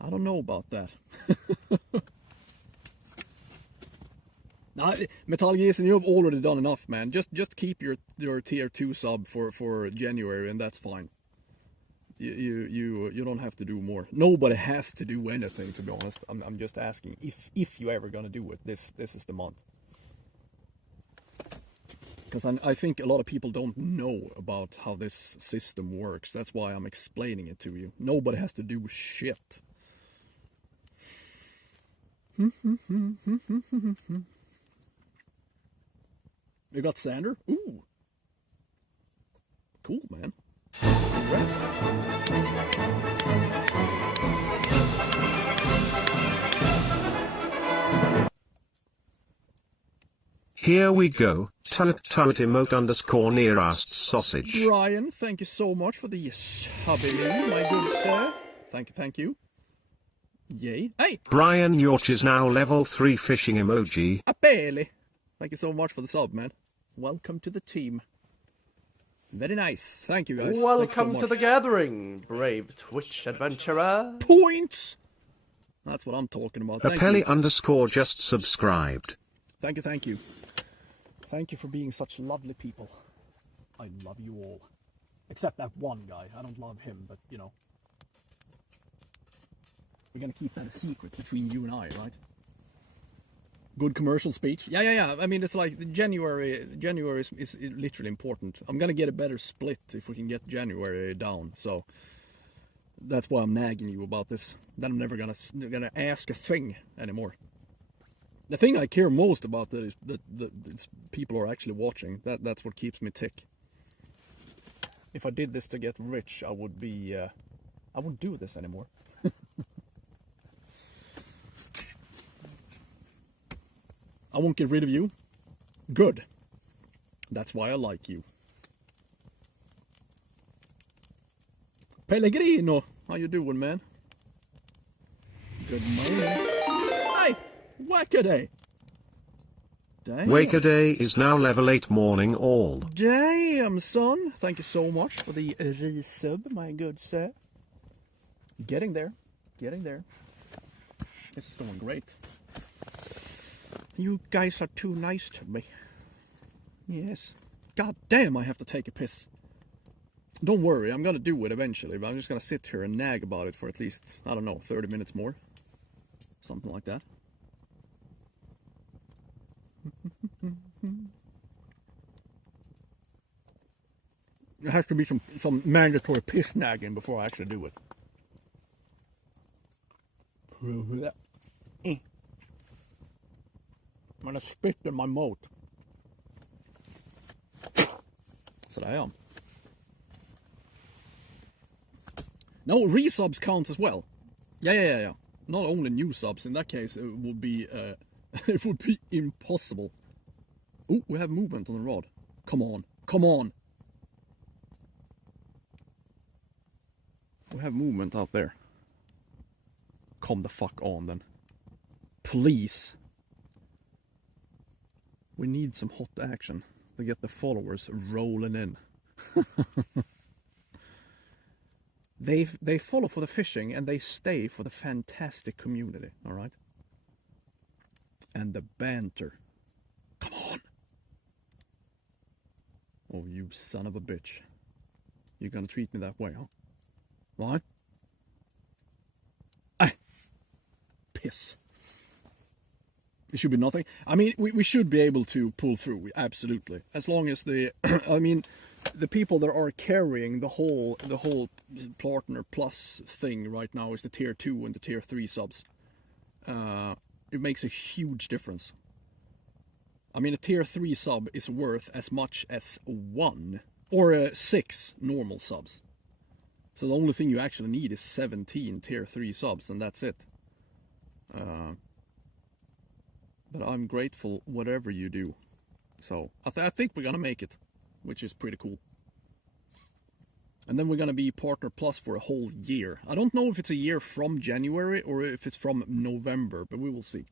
I don't know about that. Now, Metal Geason, you have already done enough, man. Just keep your tier 2 sub for January, and that's fine. You don't have to do more. Nobody has to do anything, to be honest. I'm just asking if you're ever gonna do it. This is the month. Because I think a lot of people don't know about how this system works. That's why I'm explaining it to you. Nobody has to do shit. You got Sander? Ooh. Cool, man. Congrats. Here we go. Tunnit emote _ nearest sausage. Brian, thank you so much for the subby, my good sir. Thank you. Yay. Hey! Brian Yorch is now level 3 fishing emoji. Barely. Thank you so much for the sub, man. Welcome to the team. Very nice. Thank you, guys. Welcome so to the gathering, brave Twitch adventurer. Points! That's what I'm talking about. Apelli _ just subscribed. Thank you. Thank you for being such lovely people. I love you all. Except that one guy. I don't love him, but you know. We're gonna keep that a secret between you and I, right? Good commercial speech. Yeah. I mean, it's like January is literally important. I'm gonna get a better split if we can get January down. So that's why I'm nagging you about this. Then I'm never gonna ask a thing anymore. The thing I care most about is that people are actually watching. That's what keeps me tick. If I did this to get rich, I would be. I wouldn't do this anymore. I won't get rid of you. Good. That's why I like you. Pellegrino, how you doing, man? Good morning. Hey, Wackaday. Wackaday is now level 8 morning all. Damn, son. Thank you so much for the resub, my good sir. Getting there. This is going great. You guys are too nice to me. Yes. God damn, I have to take a piss. Don't worry, I'm gonna do it eventually, but I'm just gonna sit here and nag about it for at least, I don't know, 30 minutes more. Something like that. There has to be some mandatory piss nagging before I actually do it. I'm gonna spit in my mouth. Så där ja. No, resubs counts as well. Yeah. Not only new subs. In that case, it would be it would be impossible. Oh, we have movement on the rod. Come on. We have movement out there. Come the fuck on then. Please. We need some hot action to get the followers rolling in. They follow for the fishing and they stay for the fantastic community, alright? And the banter. Come on! Oh, you son of a bitch. You're gonna treat me that way, huh? What? Piss. It should be nothing. I mean, we should be able to pull through, absolutely. As long as the, I mean, the people that are carrying the whole Partner Plus thing right now is the tier 2 and the tier 3 subs. It makes a huge difference. I mean, a tier 3 sub is worth as much as 1 or 6 normal subs. So the only thing you actually need is 17 tier 3 subs, and that's it. But I'm grateful whatever you do. So I think we're gonna make it, which is pretty cool. And then we're gonna be Partner Plus for a whole year. I don't know if it's a year from January or if it's from November, but we will see.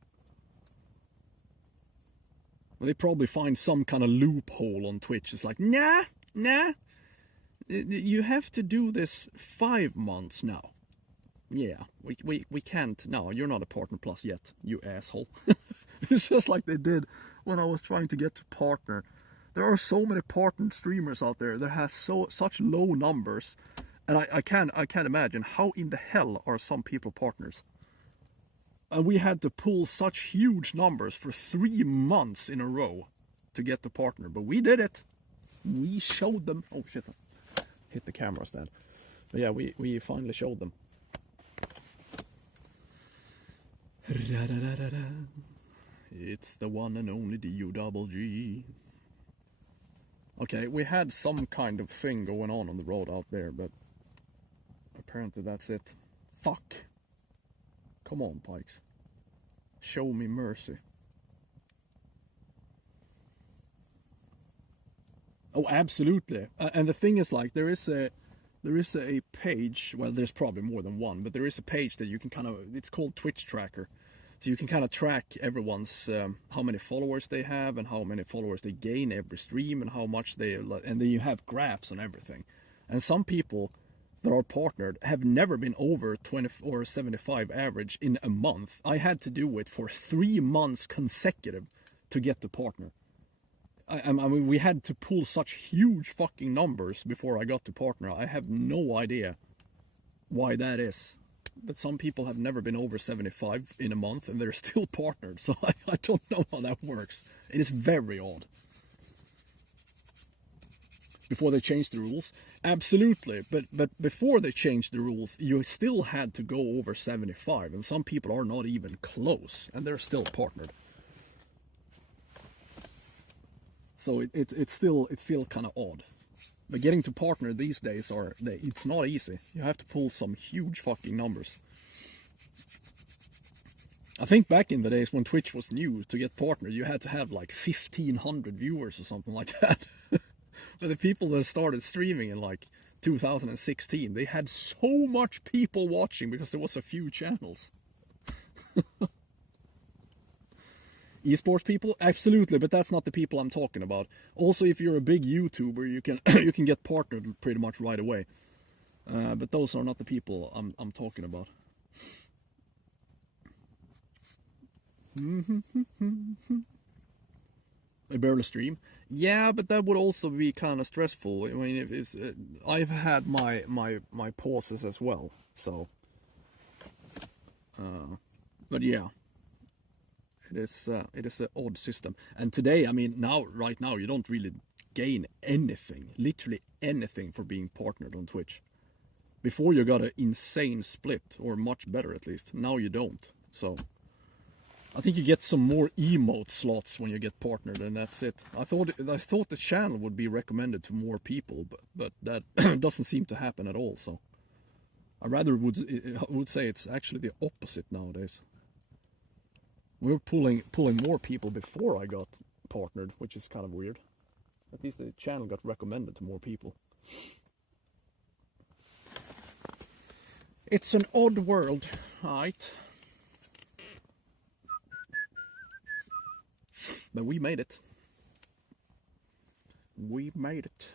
Well, they probably find some kind of loophole on Twitch. It's like, nah. You have to do this 5 months now. Yeah, we can't. No, you're not a Partner Plus yet, you asshole. It's just like they did when I was trying to get to Partner. There are so many partner streamers out there that has such low numbers, and I can't imagine how in the hell are some people partners. And we had to pull such huge numbers for 3 months in a row to get to Partner, but we did it. We showed them. Oh shit! Hit the camera stand. But yeah, we finally showed them. It's the one and only D-U-double-G. Okay, we had some kind of thing going on the road out there, but apparently that's it. Fuck. Come on, Pikes. Show me mercy. Oh, absolutely. And the thing is, like, there is a page, well, there's probably more than one, but there is a page that you can kind of, it's called Twitch Tracker. So you can kind of track everyone's, how many followers they have and how many followers they gain every stream and how much they, and then you have graphs and everything. And some people that are partnered have never been over 20 or 75 average in a month. I had to do it for 3 months consecutive to get the partner. I mean, we had to pull such huge fucking numbers before I got to Partner. I have no idea why that is. But some people have never been over 75 in a month and they're still partnered. So I don't know how that works. It is very odd. Before they changed the rules? Absolutely. But before they changed the rules, you still had to go over 75. And some people are not even close. And they're still partnered. So it's still kind of odd. But getting to Partner these days it's not easy. You have to pull some huge fucking numbers. I think back in the days when Twitch was new, to get Partner, you had to have like 1,500 viewers or something like that. But the people that started streaming in like 2016, they had so much people watching because there was a few channels. Esports people? Absolutely, but that's not the people I'm talking about. Also, if you're a big YouTuber, you can you can get partnered pretty much right away. But those are not the people I'm talking about. I barely stream. Yeah, but that would also be kind of stressful. I mean, if it's, I've had my pauses as well. So, but yeah, it is an odd system. And today, I mean, right now, you don't really gain anything, literally anything, for being partnered on Twitch. Before you got an insane split, or much better at least. Now you don't. So I think you get some more emote slots when you get partnered, and that's it. I thought the channel would be recommended to more people, but that doesn't seem to happen at all. So I rather would say it's actually the opposite nowadays. We were pulling more people before I got partnered, which is kind of weird. At least the channel got recommended to more people. It's an odd world, right? But we made it. We made it.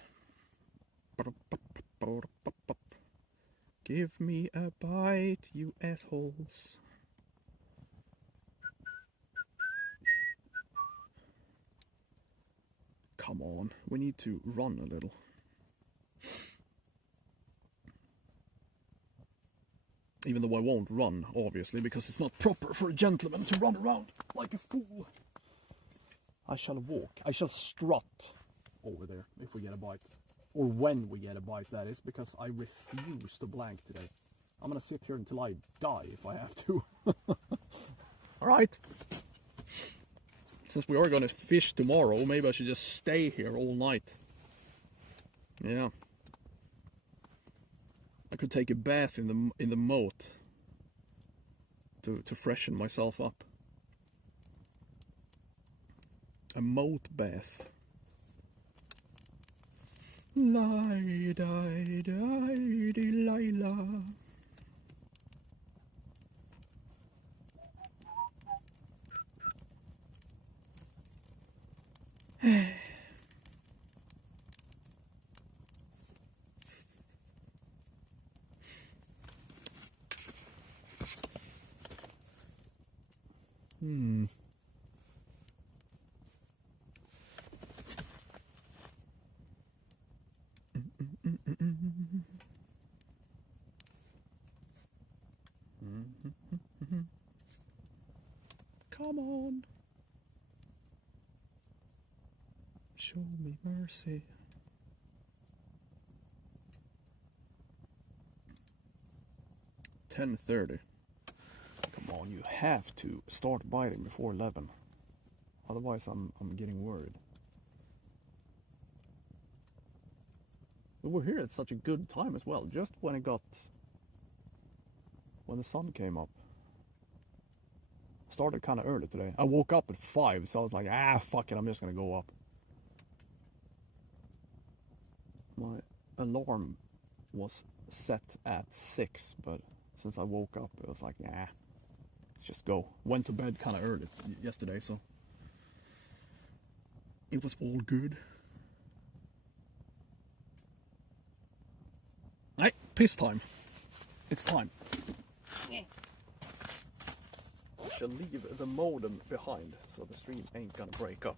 Give me a bite, you assholes. Come on, we need to run a little. Even though I won't run, obviously, because it's not proper for a gentleman to run around like a fool. I shall walk. I shall strut over there if we get a bite. Or when we get a bite, that is, because I refuse to blank today. I'm gonna sit here until I die if I have to. Alright. Since we are gonna fish tomorrow, maybe I should just stay here all night. Yeah. I could take a bath in the moat to freshen myself up. A moat bath. Lie, die, die, Delilah. Come on. Show me mercy. $10:30. Come on, you have to start biting before 11. Otherwise I'm getting worried. But we're here at such a good time as well, just when the sun came up. Started kind of early today. I woke up at 5, so I was like, fuck it, I'm just gonna go up. My alarm was set at 6, but since I woke up, it was like, let's just go. Went to bed kind of early yesterday, so it was all good. Right, piss time. It's time. I shall leave the modem behind, so the stream ain't gonna break up.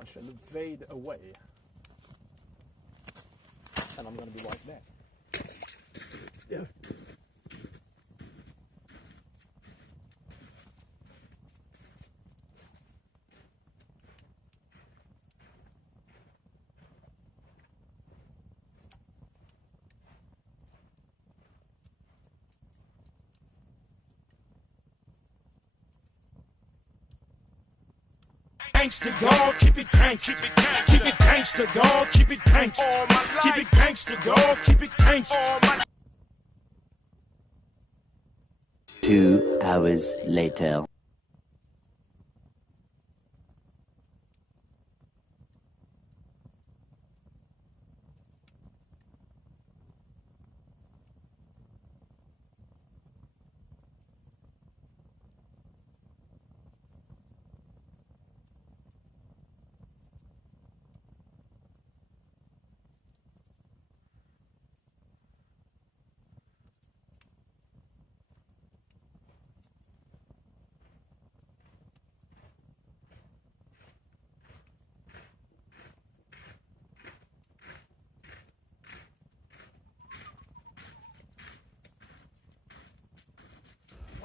I shall fade away, and I'm gonna be right there. Yeah. Gangsta dog, keep it gangsta. Keep it gangsta dog, keep it gangsta. Keep it gangsta dog, keep it gangsta. 2 hours later.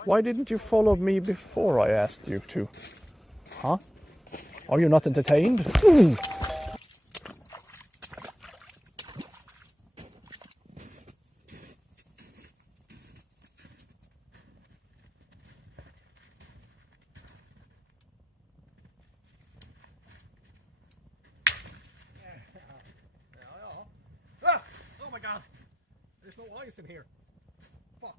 Why didn't you follow me before I asked you to? Huh? Are you not entertained? Ooh. Ah! Oh my god! There's no ice in here. Fuck.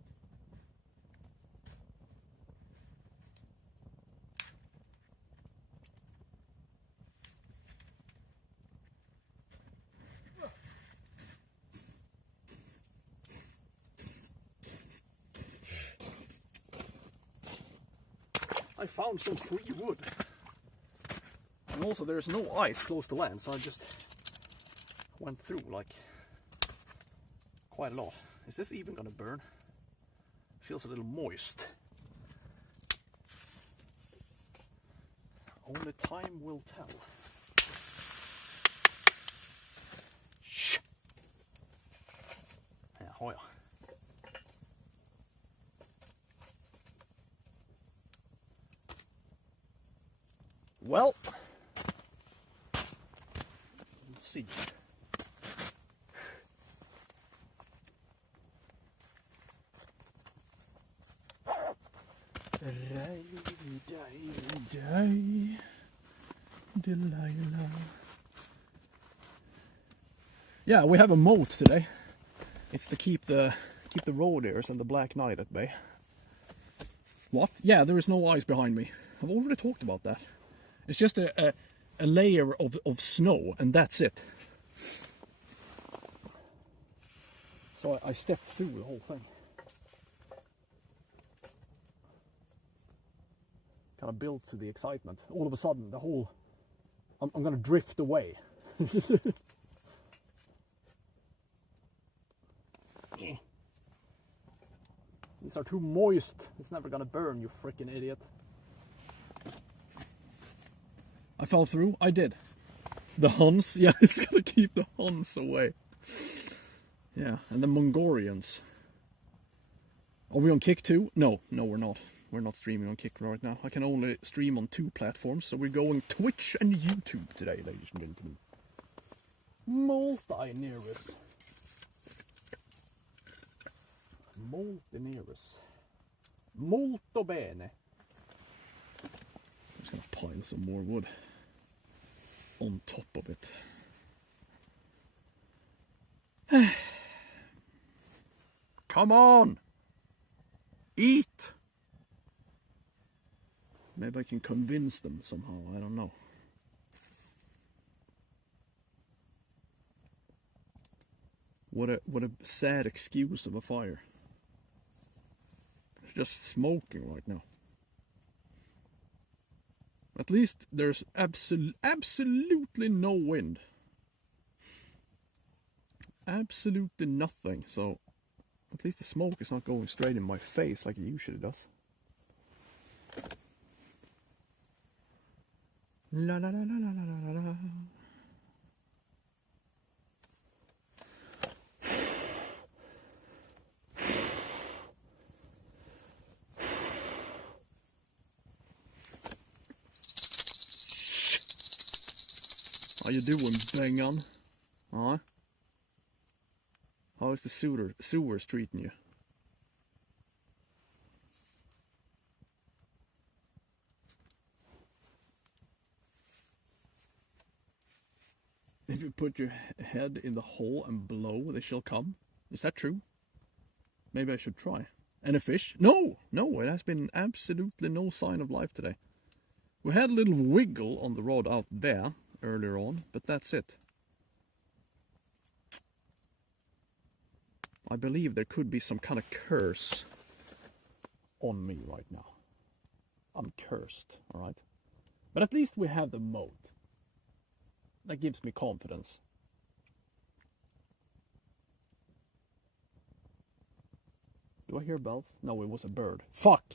I found some free wood. And also there's no ice close to land, so I just went through like quite a lot. Is this even gonna burn? Feels a little moist. Only time will tell. Shh. Ja, har jag. Well, let's see. Delilah. Yeah, we have a moat today. It's to keep the roe deers and the black knight at bay. What? Yeah, there is no ice behind me. I've already talked about that. It's just a layer of snow, and that's it. So I stepped through the whole thing. Kind of built to the excitement. All of a sudden, the whole... I'm gonna drift away. These are too moist. It's never gonna burn, you freaking idiot. I fell through. I did. The Huns. Yeah, it's gonna keep the Huns away. Yeah, and the Mongolians. Are we on Kick too? No, we're not. We're not streaming on Kick right now. I can only stream on 2 platforms, so we're going Twitch and YouTube today, ladies and gentlemen. Multineris. Multineris. Molto bene. I'm just gonna pile some more wood on top of it. Come on! Eat! Maybe I can convince them somehow, I don't know. What a sad excuse of a fire. It's just smoking right now. At least there's absolutely no wind. Absolutely nothing, so at least the smoke is not going straight in my face like it usually does. La la la la la la la la. How you doing, Bengan? Huh? How is the sewers treating you? If you put your head in the hole and blow, they shall come. Is that true? Maybe I should try. And a fish? No, it has been absolutely no sign of life today. We had a little wiggle on the rod out there earlier on, but that's it. I believe there could be some kind of curse on me right now. I'm cursed, alright? But at least we have the moat. That gives me confidence. Do I hear bells? No, it was a bird. Fuck!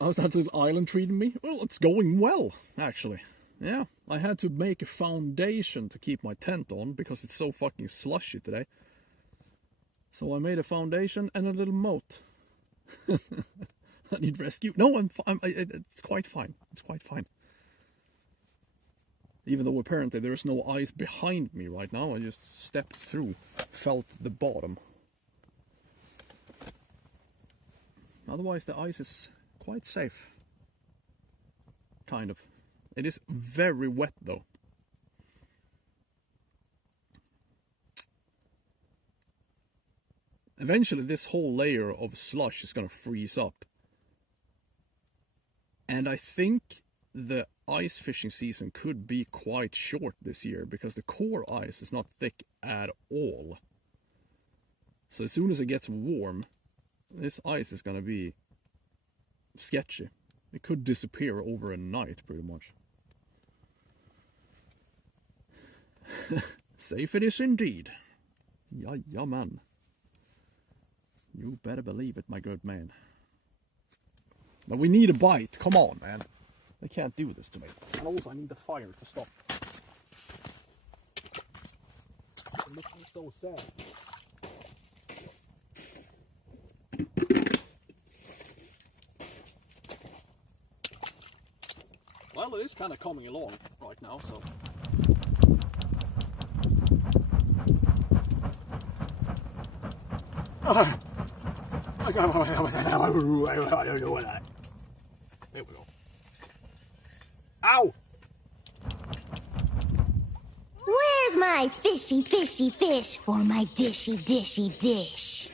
How's that little island treating me? Well, it's going well, actually. Yeah, I had to make a foundation to keep my tent on because it's so fucking slushy today. So I made a foundation and a little moat. I need rescue. No, it's quite fine. It's quite fine. Even though apparently there is no ice behind me right now, I just stepped through, felt the bottom. Otherwise the ice is quite safe. Kind of. It is very wet though. Eventually this whole layer of slush is going to freeze up. And I think the ice fishing season could be quite short this year because the core ice is not thick at all. So as soon as it gets warm, this ice is going to be sketchy. It could disappear over a night pretty much. Safe it is indeed. Yeah, man. You better believe it, my good man. But we need a bite. Come on, man. They can't do this to me. And also, I need the fire to stop. It makes me so sad. Well, it is kind of coming along right now, so... There we go. Ow! Where's my fishy, fishy fish for my dishy, dishy dish?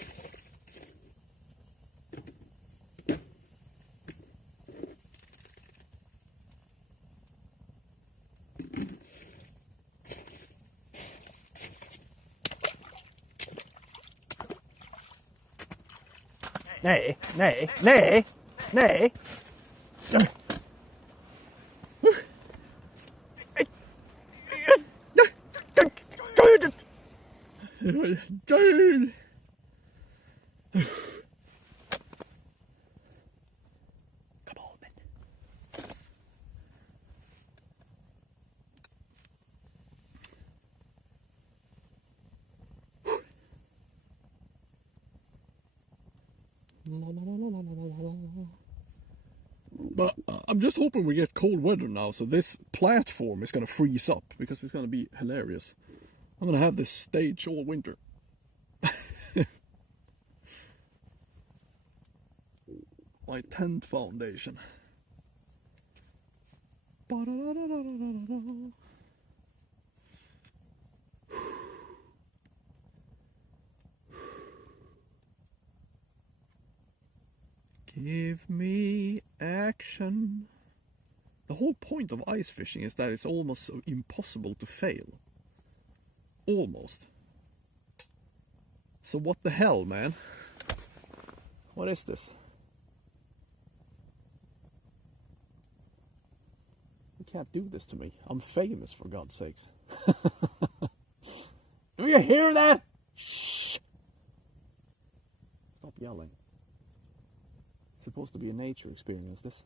Nej, nej, nej, nej. Come on, man. But I'm just hoping we get cold weather now, so this platform is going to freeze up, because it's going to be hilarious. I'm going to have this stage all winter. My tent foundation. Give me action. The whole point of ice fishing is that it's almost so impossible to fail. Almost. So what the hell, man? What is this? You can't do this to me. I'm famous, for God's sakes. Do you hear that? Shh! Stop yelling. It's supposed to be a nature experience, this.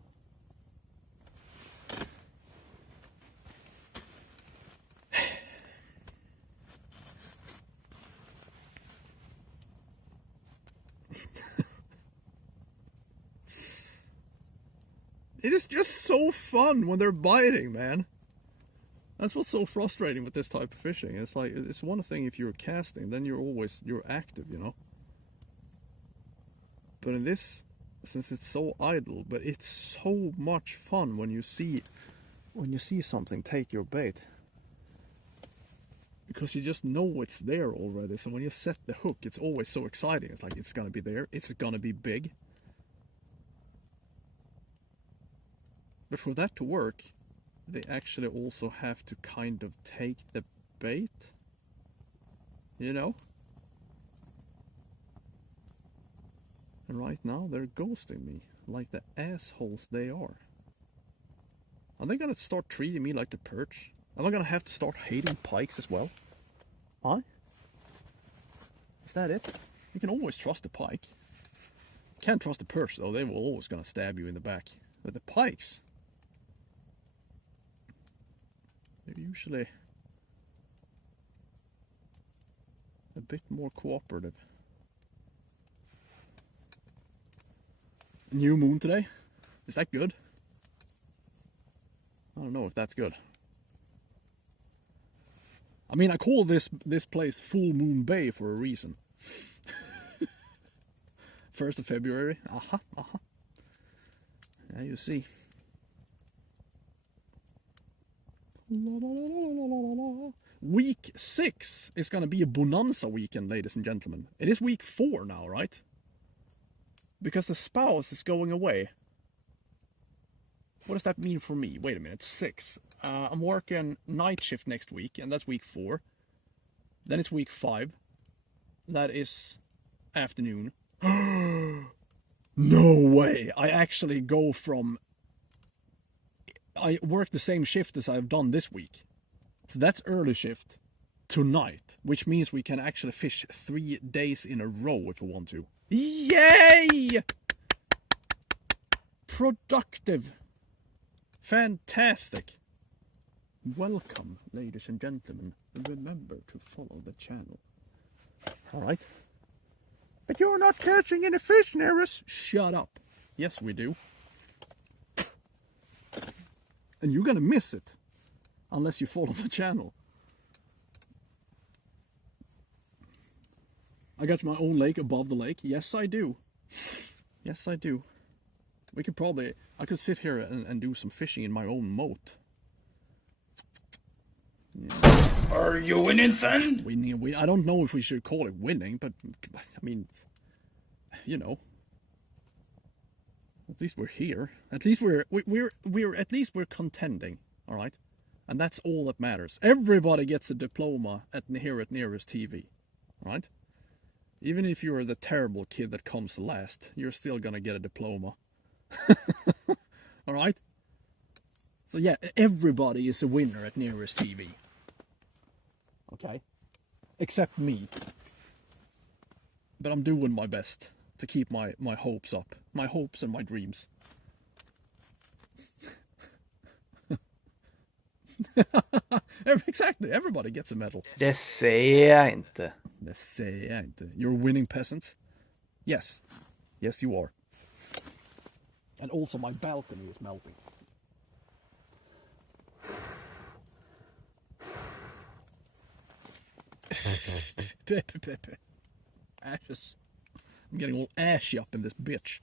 It is just so fun when they're biting, man. That's what's so frustrating with this type of fishing. It's like, it's one thing if you're casting, then you're active, you know. But in this, since it's so idle, but it's so much fun when you see something take your bait. Because you just know it's there already. So when you set the hook, it's always so exciting. It's like, it's gonna be there, it's gonna be big. But for that to work, they actually also have to kind of take the bait, you know? And right now they're ghosting me, like the assholes they are. Are they gonna start treating me like the perch? Am I gonna have to start hating pikes as well? Huh? Is that it? You can always trust the pike. Can't trust the perch though, they were always gonna stab you in the back. But the pikes, they're usually a bit more cooperative. New moon today. Is that good? I don't know if that's good. I mean, I call this place Full Moon Bay for a reason. 1st of February. Yeah, you see. Week 6 is going to be a bonanza weekend, ladies and gentlemen. It is week 4 now, right? Because the spouse is going away. What does that mean for me? Wait a minute, 6. I'm working night shift next week, and that's week 4. Then it's week 5. That is afternoon. No way! I actually go from... I work the same shift as I've done this week. So that's early shift to night, which means we can actually fish 3 days in a row if we want to. Yay! Productive. Fantastic. Welcome, ladies and gentlemen. Remember to follow the channel. Alright. But you're not catching any fish near us. Shut up. Yes, we do. And you're gonna miss it. Unless you follow the channel. I got my own lake above the lake. Yes, I do. Yes, I do. We could probably... I could sit here and do some fishing in my own moat. Yeah. Are you winning, son? I don't know if we should call it winning, but I mean, you know, at least we're here. At least we're contending, all right, and that's all that matters. Everybody gets a diploma here at Nearest TV, all right. Even if you're the terrible kid that comes last, you're still gonna get a diploma. All right. So yeah, everybody is a winner at Nearest TV. Okay, except me. But I'm doing my best to keep my hopes up. My hopes and my dreams. Exactly, everybody gets a medal. Det säger jag inte. Det säger jag inte. You're winning peasants? Yes. Yes, you are. And also my balcony is melting. Ashes. I'm getting all ashy up in this bitch.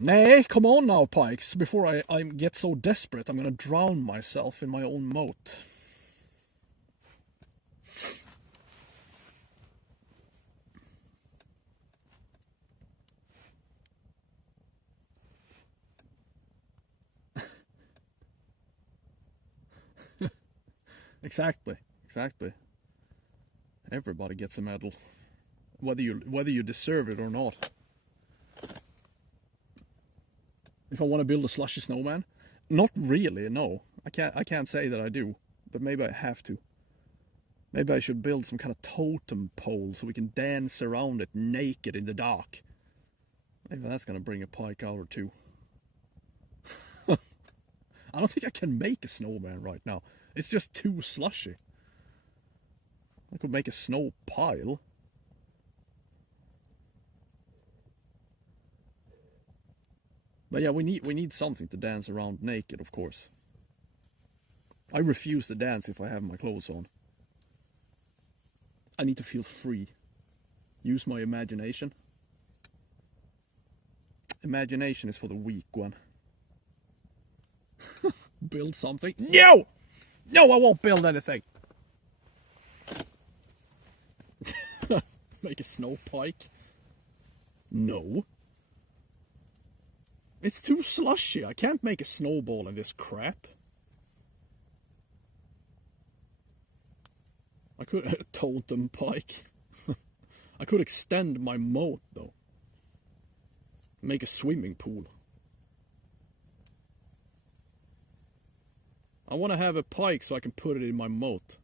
Nay, come on now, Pikes. Before I get so desperate, I'm gonna drown myself in my own moat. Exactly. Everybody gets a medal, whether you deserve it or not. If I want to build a slushy snowman, not really. No, I can't say that I do, but maybe I have to. Maybe I should build some kind of totem pole so we can dance around it naked in the dark. Maybe that's gonna bring a pike out or two. I don't think I can make a snowman right now. It's just too slushy. I could make a snow pile. But yeah, we need something to dance around naked, of course. I refuse to dance if I have my clothes on. I need to feel free. Use my imagination. Imagination is for the weak one. Build something. No! No, I won't build anything. Make a snow pike. No. It's too slushy. I can't make a snowball in this crap. I could totem pike. I could extend my moat though. Make a swimming pool. I want to have a pike so I can put it in my moat.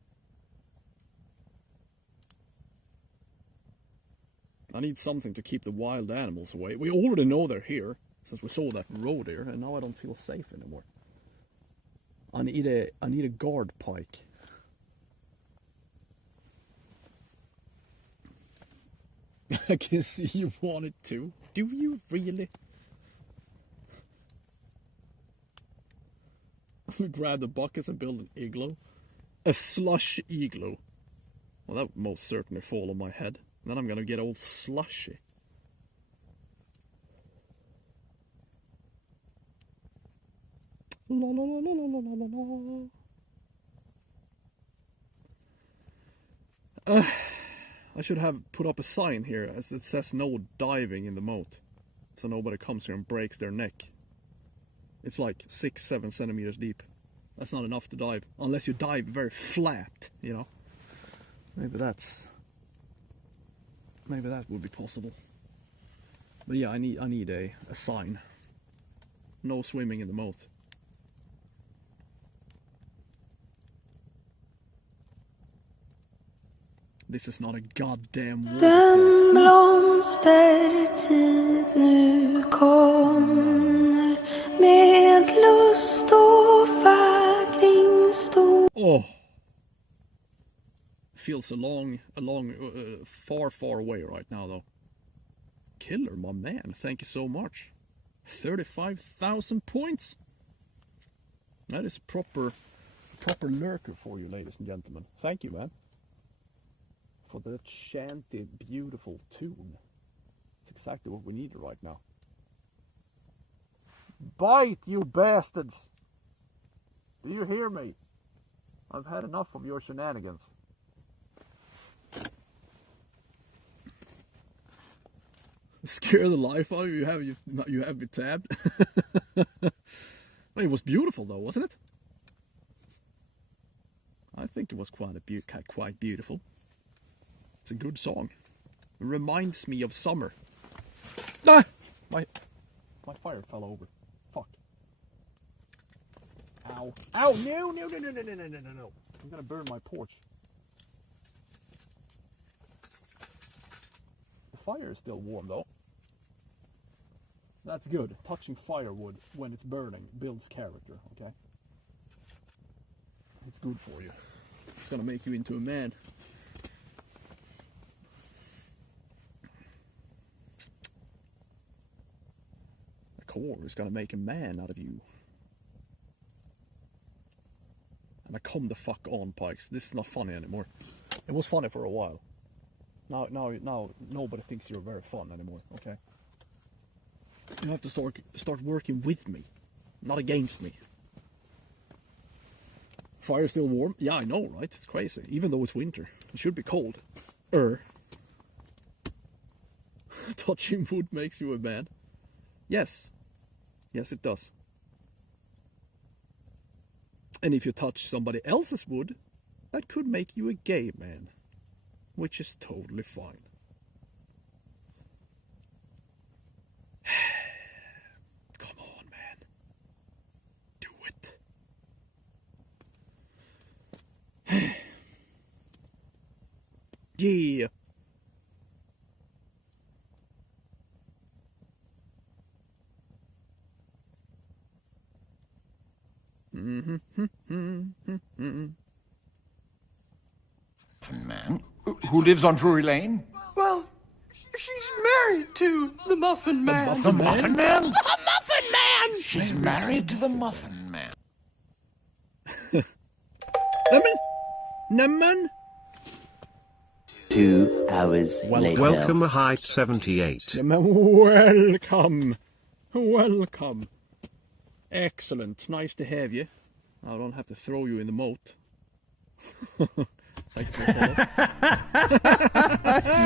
I need something to keep the wild animals away. We already know they're here, since we saw that road here, and now I don't feel safe anymore. I need a guard pike. I can see you want it too. Do you really? Grab the buckets and build an igloo. A slush igloo. Well, that would most certainly fall on my head. Then I'm gonna get all slushy. La la la la la la la la. I should have put up a sign here as it says no diving in the moat, so nobody comes here and breaks their neck. It's like 6-7 centimeters deep. That's not enough to dive, unless you dive very flat, you know. Maybe that would be possible. But yeah, I need a sign. No swimming in the moat. This is not a goddamn waterfall. Den blomstertid nu kommer med lust och fägring stor. Oh. Feels far away right now though. Killer, my man. Thank you so much. 35,000 points. That is proper lurker for you, ladies and gentlemen. Thank you, man. For that chanted, beautiful tune. It's exactly what we need right now. Bite, you bastards! Do you hear me? I've had enough of your shenanigans. Scare the life out of you. You have me tabbed. It was beautiful though, wasn't it? I think it was quite beautiful. It's a good song. It reminds me of summer. Ah! My fire fell over. Fuck. Ow. Ow! No! I'm gonna burn my porch. The fire is still warm though. That's good. Touching firewood when it's burning builds character, okay? It's good for you. It's gonna make you into a man. Core is gonna make a man out of you. And I come the fuck on, Pikes. This is not funny anymore. It was funny for a while. Now nobody thinks you're very fun anymore, okay? You have to start working with me, not against me. Fire's still warm? Yeah, I know, right? It's crazy. Even though it's winter. It should be cold. Touching wood makes you a man. Yes. Yes, it does. And if you touch somebody else's wood, that could make you a gay man, which is totally fine. Come on, man. Do it. Yeah. Man who lives on Drury Lane? Well, she's married to the Muffin Man. The Muffin Man? The Muffin Man! She's married to the Muffin Man. Nämen? 2 hours later. Welcome Height 78. Welcome. Excellent. Nice to have you. I don't have to throw you in the moat. Thank you for the follow.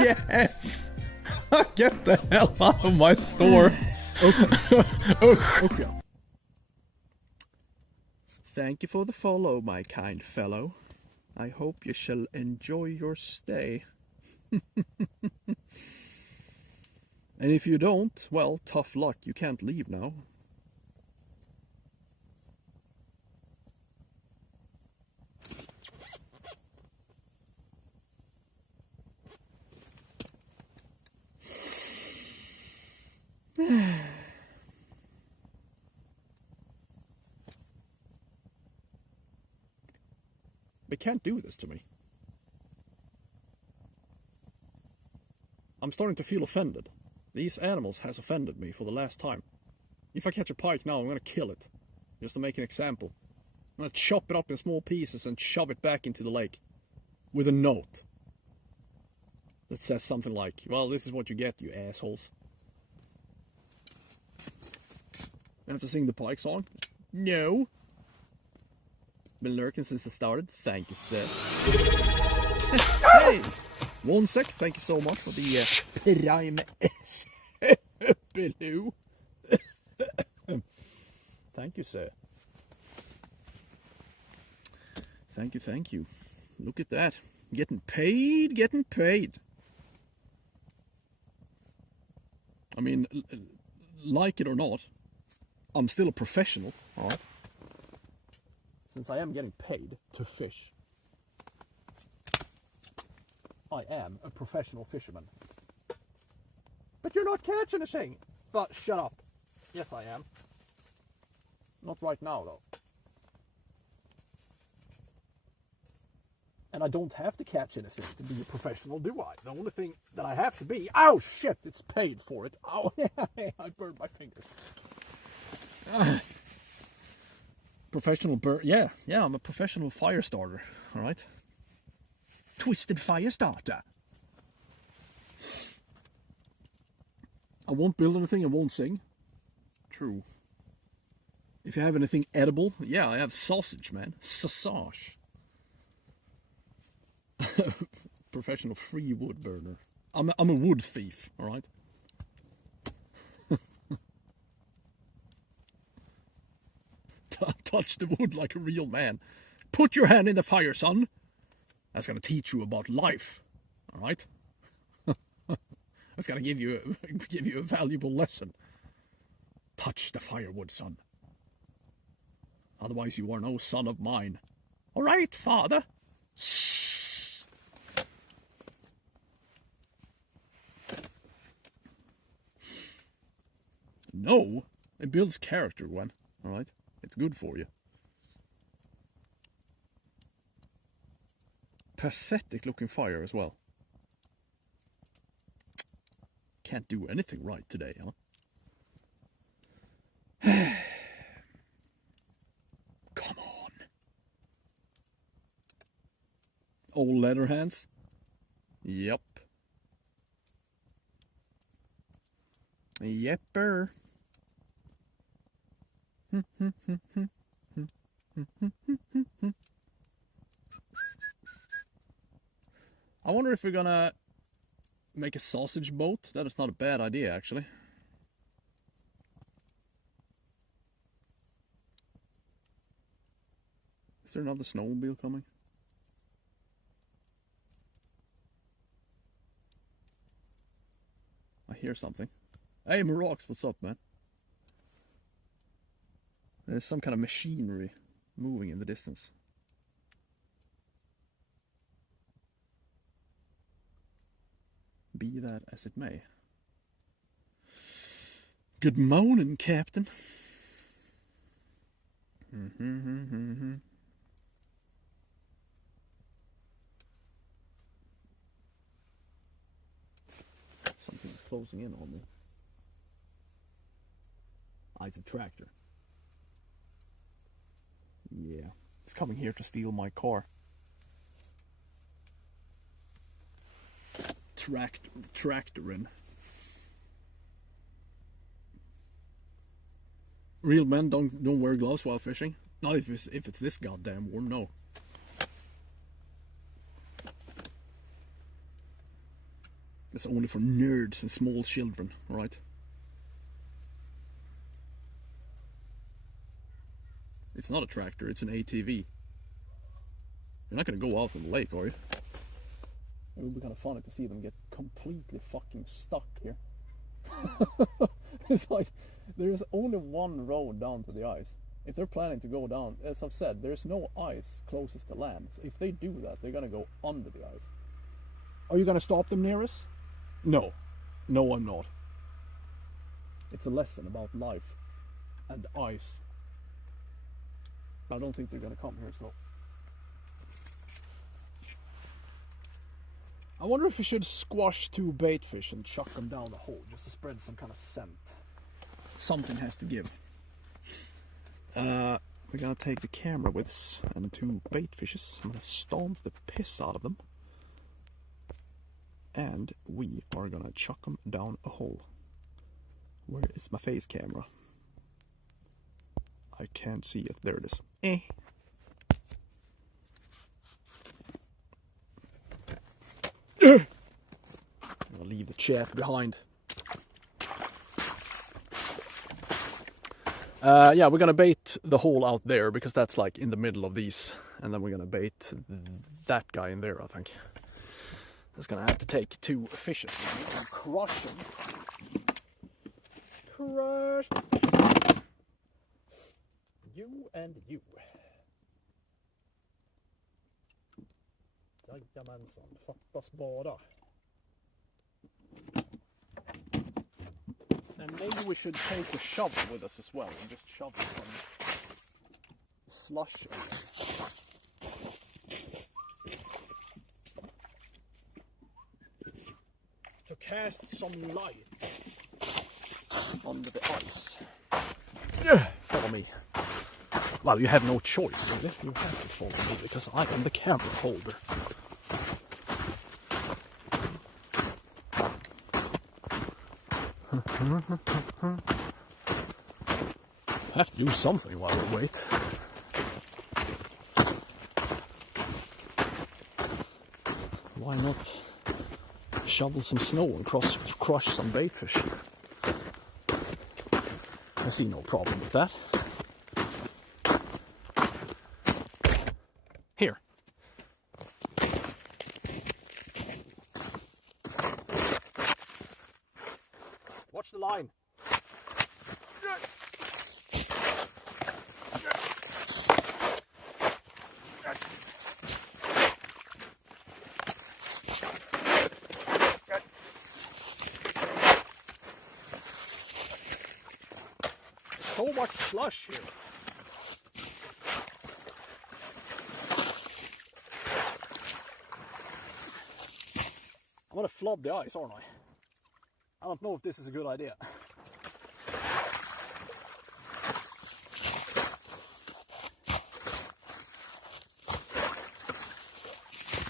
Yes! Get the hell out of my store. Okay. Thank you for the follow, my kind fellow. I hope you shall enjoy your stay. And if you don't, well, tough luck. You can't leave now. They can't do this to me. I'm starting to feel offended. These animals has offended me for the last time. If I catch a pike now, I'm gonna kill it. Just to make an example. I'm gonna chop it up in small pieces and shove it back into the lake. With a note. That says something like, well, this is what you get, you assholes. I have to sing the pike song? No. Been lurking since it started. Thank you, sir. Hey! 1 sec, thank you so much for the prime Biloo. Thank you, sir. Thank you, thank you. Look at that. Getting paid, getting paid. I mean, like it or not, I'm still a professional, alright? Since I am getting paid to fish, I am a professional fisherman. But you're not catching a thing! But shut up. Yes, I am. Not right now, though. And I don't have to catch anything to be a professional, do I? The only thing that I have to be... Oh, shit! It's paid for it. Oh, I burned my fingers. Professional yeah, I'm a professional fire starter, alright? Twisted fire starter. I won't build anything, I won't sing. True. If you have anything edible, yeah, I have sausage, man. Sausage. Professional free wood burner. I'm a wood thief, alright? Touch the wood like a real man. Put your hand in the fire, son. That's gonna teach you about life, alright? That's gonna give you a valuable lesson. Touch the firewood, son. Otherwise you are no son of mine. Alright, father? No, it builds character, Gwen. Alright? It's good for you. Pathetic looking fire as well. Can't do anything right today, huh? Come on. Old leather hands? Yep. Yepper. I wonder if we're gonna make a sausage boat. That is not a bad idea, actually. Is there another snowmobile coming? I hear something. Hey, Marox, what's up, man? There's some kind of machinery moving in the distance. Be that as it may. Good morning, Captain. Something's closing in on me. Ah, it's a tractor. Yeah, it's coming here to steal my car. Tractoring. Real men don't wear gloves while fishing. Not if it's this goddamn warm, no. It's only for nerds and small children, right? It's not a tractor, it's an ATV. You're not gonna go out in the lake, are you? It would be kind of funny to see them get completely fucking stuck here. It's like, there's only one road down to the ice. If they're planning to go down, as I've said, there's no ice closest to land. So if they do that, they're gonna go under the ice. Are you gonna stop them near us? No. No, I'm not. It's a lesson about life and ice. I don't think they're gonna come here, so I wonder if we should squash 2 bait fish and chuck them down the hole just to spread some kind of scent. Something has to give. We're gonna take the camera with us and 2 bait fishes. I'm gonna stomp the piss out of them. And we are gonna chuck them down a hole. Where is my face camera? I can't see it. There it is. I'll leave the chat behind. Yeah, we're gonna bait the hole out there because that's like in the middle of these, and then we're gonna bait that guy in there, I think. Just gonna have to take 2 fishes and crush them. Crush! You and you. Jajamensan, fattas bara. And maybe we should take a shovel with us as well and just shovel some slush in there. To cast some light on the ice. Follow me. Well, you have no choice, really. You have to follow me because I am the camera holder. I have to do something while we wait. Why not shovel some snow and crush some bait fish? I see no problem with that. Here. Watch the line. So much slush here. I'm gonna flub the ice, aren't I? I don't know if this is a good idea.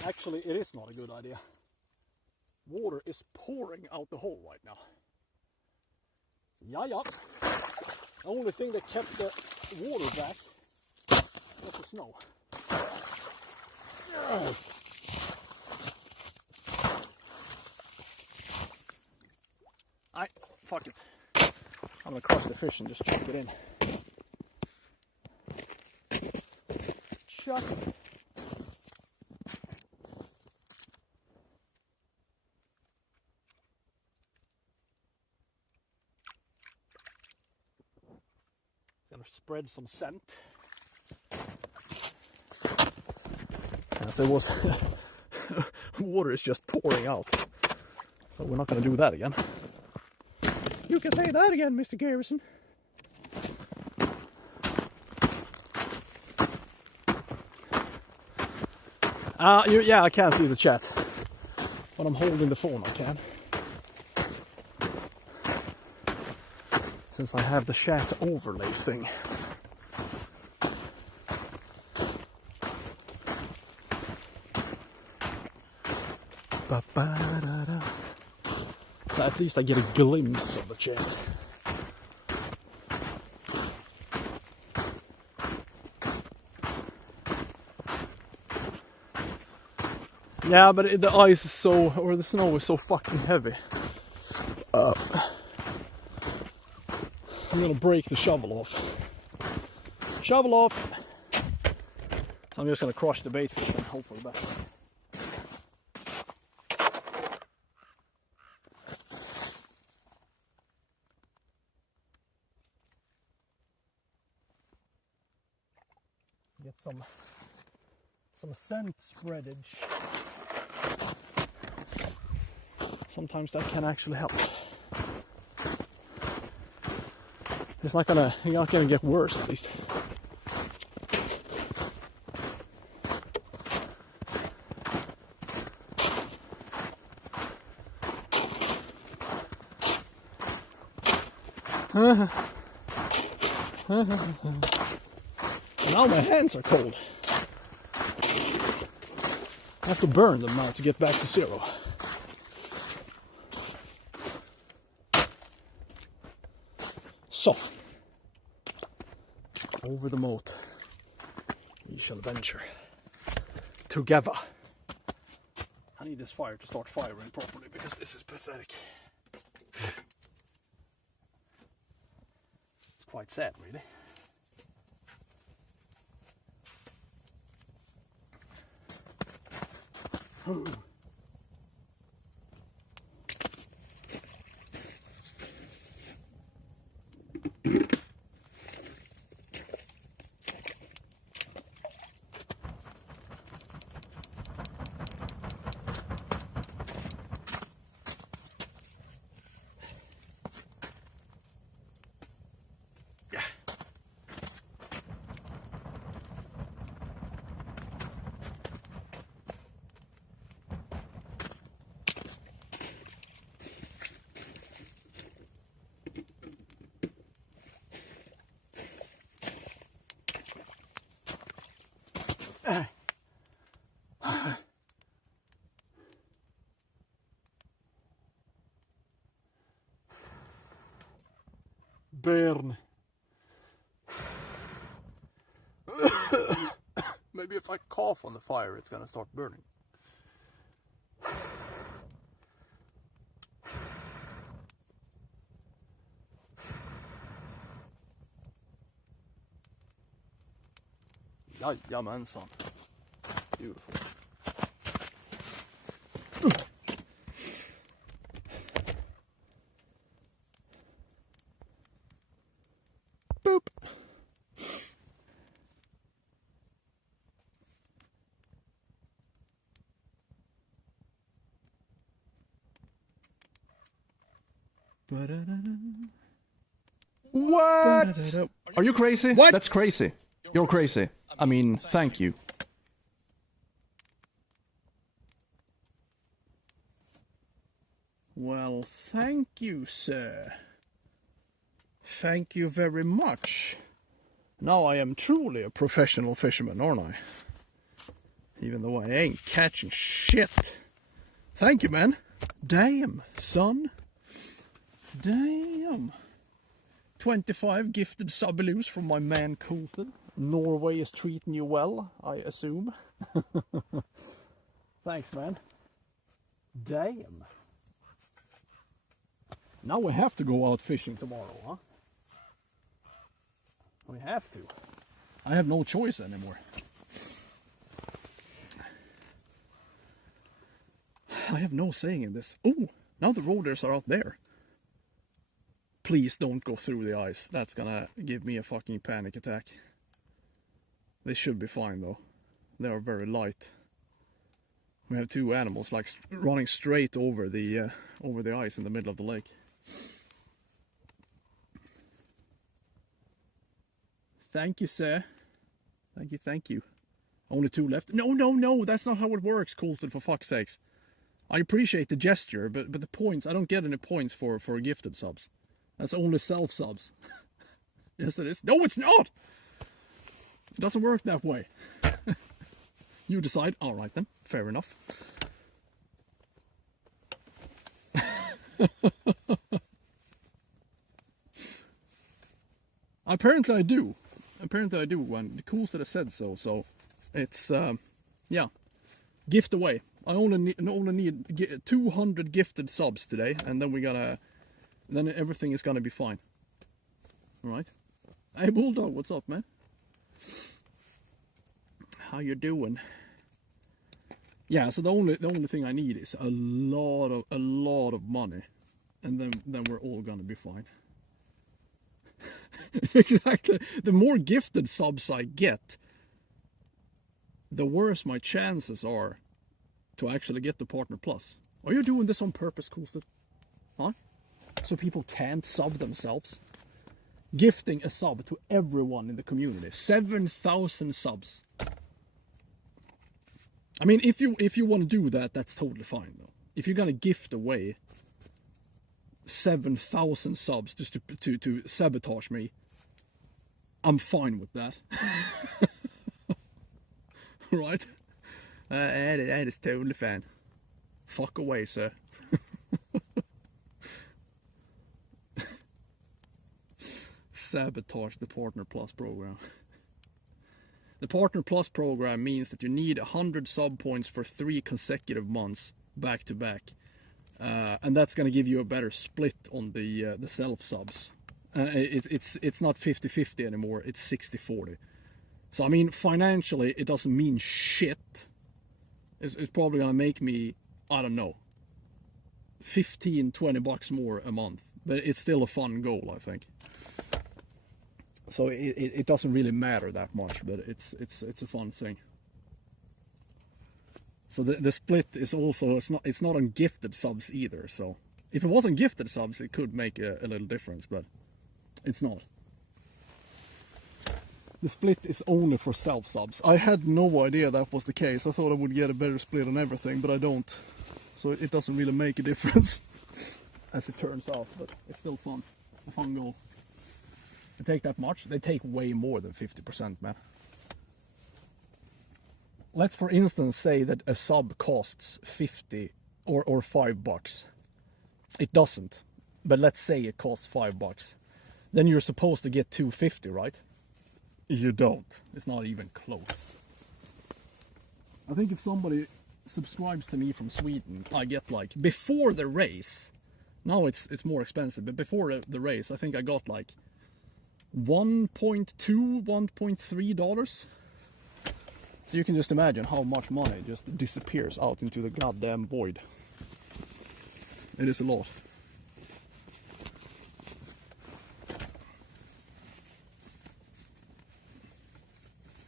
Actually, it is not a good idea. Water is pouring out the hole right now. Yeah. The only thing that kept the water back was the snow. Fuck it. I'm gonna crush the fish and just chuck it in. Chuck it. Gonna spread some scent. As it was, water is just pouring out. So we're not gonna do that again. You can say that again, Mr. Garrison. Yeah, I can't see the chat. When I'm holding the phone, I can. Since I have the chat overlay thing. Ba-ba-da-da. So at least I get a glimpse of the chat. Yeah, but the ice is so, or the snow is so fucking heavy. I'm gonna break the shovel off. Shovel off! So I'm just gonna crush the bait fish and hope for the best. Get some scent spreadage. Sometimes that can actually help. It's not gonna, you're not gonna get worse at least. Now my hands are cold. I have to burn them now to get back to zero. So, over the moat we shall venture together. I need this fire to start firing properly because this is pathetic. It's quite sad, really. Burn. Maybe if I cough on the fire, it's gonna start burning. Jajamensan. Beautiful. Boop. What? Are you crazy? What? That's crazy. You're crazy. I mean, thank you. Well, thank you, sir. Thank you very much. Now I am truly a professional fisherman, aren't I? Even though I ain't catching shit. Thank you, man. Damn, son. Damn. 25 gifted subaloos from my man Coulson. Norway is treating you well, I assume. Thanks, man. Damn. Now we have to go out fishing tomorrow, huh? We have to. I have no choice anymore. I have no saying in this. Oh, now the rollers are out there. Please don't go through the ice. That's gonna give me a fucking panic attack. They should be fine though. They are very light. We have two animals like running straight over the ice in the middle of the lake. Thank you, sir. Thank you, thank you. Only two left. No, that's not how it works, Coulston, for fuck's sakes. I appreciate the gesture, but the points, I don't get any points for gifted subs. That's only self subs. Yes, it is. No, it's not! It doesn't work that way. You decide. All right then. Fair enough. Apparently I do. Apparently I do. When the Coulston has said so. So it's yeah. Gift away. I only need 200 gifted subs today, and then then everything is gonna be fine. All right. Hey Bulldog, what's up, man? How you doing? Yeah, so the only thing I need is a lot of money, and then we're all gonna be fine. Exactly. The more gifted subs I get, the worse my chances are to actually get the Partner Plus. Are you doing this on purpose, Coulston? Huh? So people can't sub themselves? Gifting a sub to everyone in the community. 7,000 subs. I mean, if you want to do that, that's totally fine though. If you're gonna gift away 7,000 subs just to sabotage me, I'm fine with that. Right? That is totally fine. Fuck away, sir. Sabotage the Partner Plus program. The Partner Plus program means that you need 100 sub points for 3 consecutive months back to back. And that's going to give you a better split on the self subs. It's not 50-50 anymore, it's 60-40. So I mean, financially it doesn't mean shit. It's probably going to make me, I don't know, 15-20 bucks more a month, but it's still a fun goal, I think. So it doesn't really matter that much, but it's a fun thing. So the split is also, it's not on gifted subs either. So if it wasn't gifted subs, it could make a little difference, but it's not. The split is only for self subs. I had no idea that was the case. I thought I would get a better split on everything, but I don't. So it doesn't really make a difference, as it turns out. But it's still fun, a fun goal. They take that much? They take way more than 50%, man. Let's for instance say that a sub costs 50 or $5. It doesn't, but let's say it costs $5. Then you're supposed to get 250, right? You don't. It's not even close. I think if somebody subscribes to me from Sweden, I get like, before the race, now it's more expensive, but before the race I think I got like $1.2, $1.3. So you can just imagine how much money just disappears out into the goddamn void. It is a lot.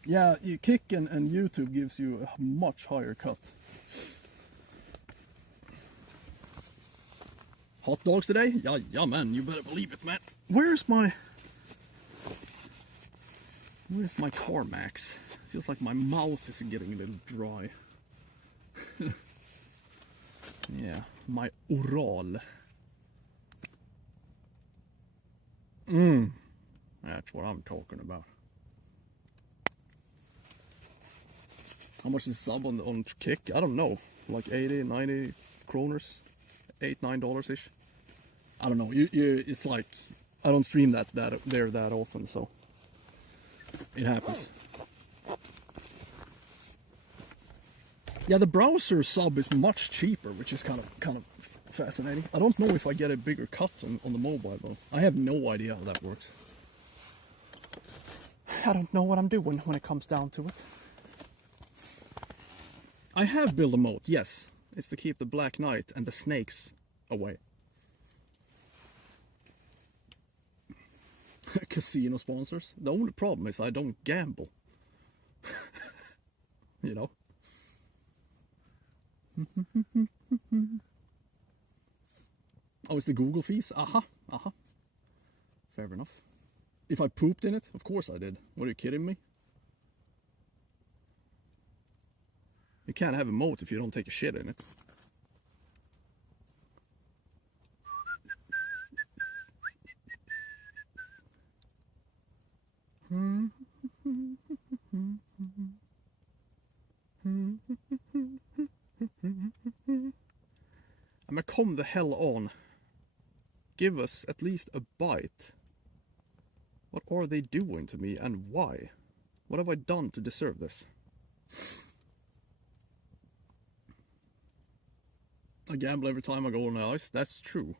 Yeah, Kick and YouTube gives you a much higher cut. Hot dogs today? Yeah man, you better believe it, man. Where's my CarMax? Feels like my mouth is getting a little dry. Yeah, my oral. That's what I'm talking about. How much is sub on Kick? I don't know. Like 80, 90 kroners, $8-9 ish. I don't know. It's like I don't stream that often, so it happens. Yeah, the browser sub is much cheaper, which is kind of fascinating. I don't know if I get a bigger cut on the mobile though. I have no idea how that works. I don't know what I'm doing when it comes down to it. I have built a moat, yes. It's to keep the Black Knight and the snakes away. Casino sponsors. The only problem is I don't gamble. You know? Oh, it's the Google fees? Aha. Fair enough. If I pooped in it? Of course I did. What, are you kidding me? You can't have a moat if you don't take a shit in it. I'm gonna come the hell on. Give us at least a bite. What are they doing to me and why? What have I done to deserve this? I gamble every time I go on the ice. That's true.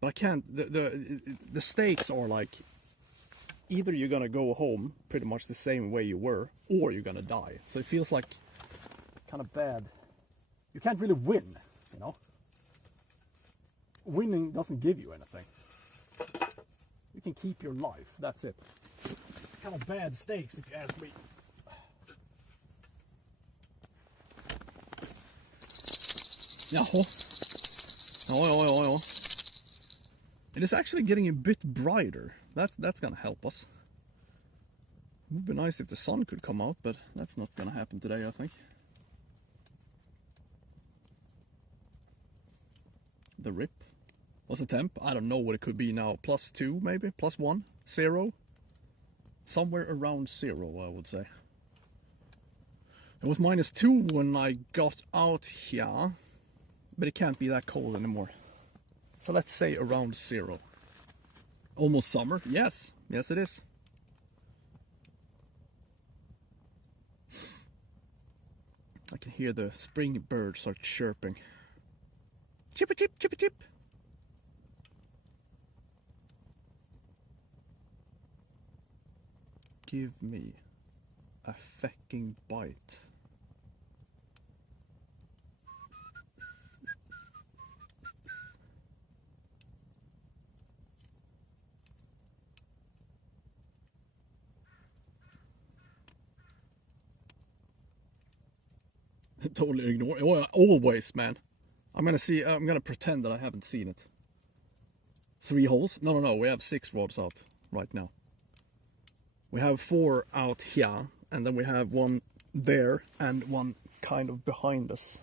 But I can't. The stakes are like, either you're gonna go home pretty much the same way you were, or you're gonna die. So it feels like kind of bad. You can't really win, you know. Winning doesn't give you anything. You can keep your life. That's it. Kind of bad stakes, if you ask me. Jaha. Ja. It is actually getting a bit brighter. That's gonna help us. It would be nice if the sun could come out, but that's not gonna happen today, I think. The rip. What's the temp? I don't know what it could be now. +2 maybe? +1? 0? Somewhere around 0, I would say. It was -2 when I got out here. But it can't be that cold anymore. So let's say around 0. Almost summer? Yes. Yes it is. I can hear the spring birds start chirping. Chippa chip, chippa chip. Give me a fucking bite. Totally ignore it. Well, always, man. I'm gonna pretend that I haven't seen it. 3 holes? No, we have 6 rods out right now. We have 4 out here, and then we have 1 there, and 1 kind of behind us.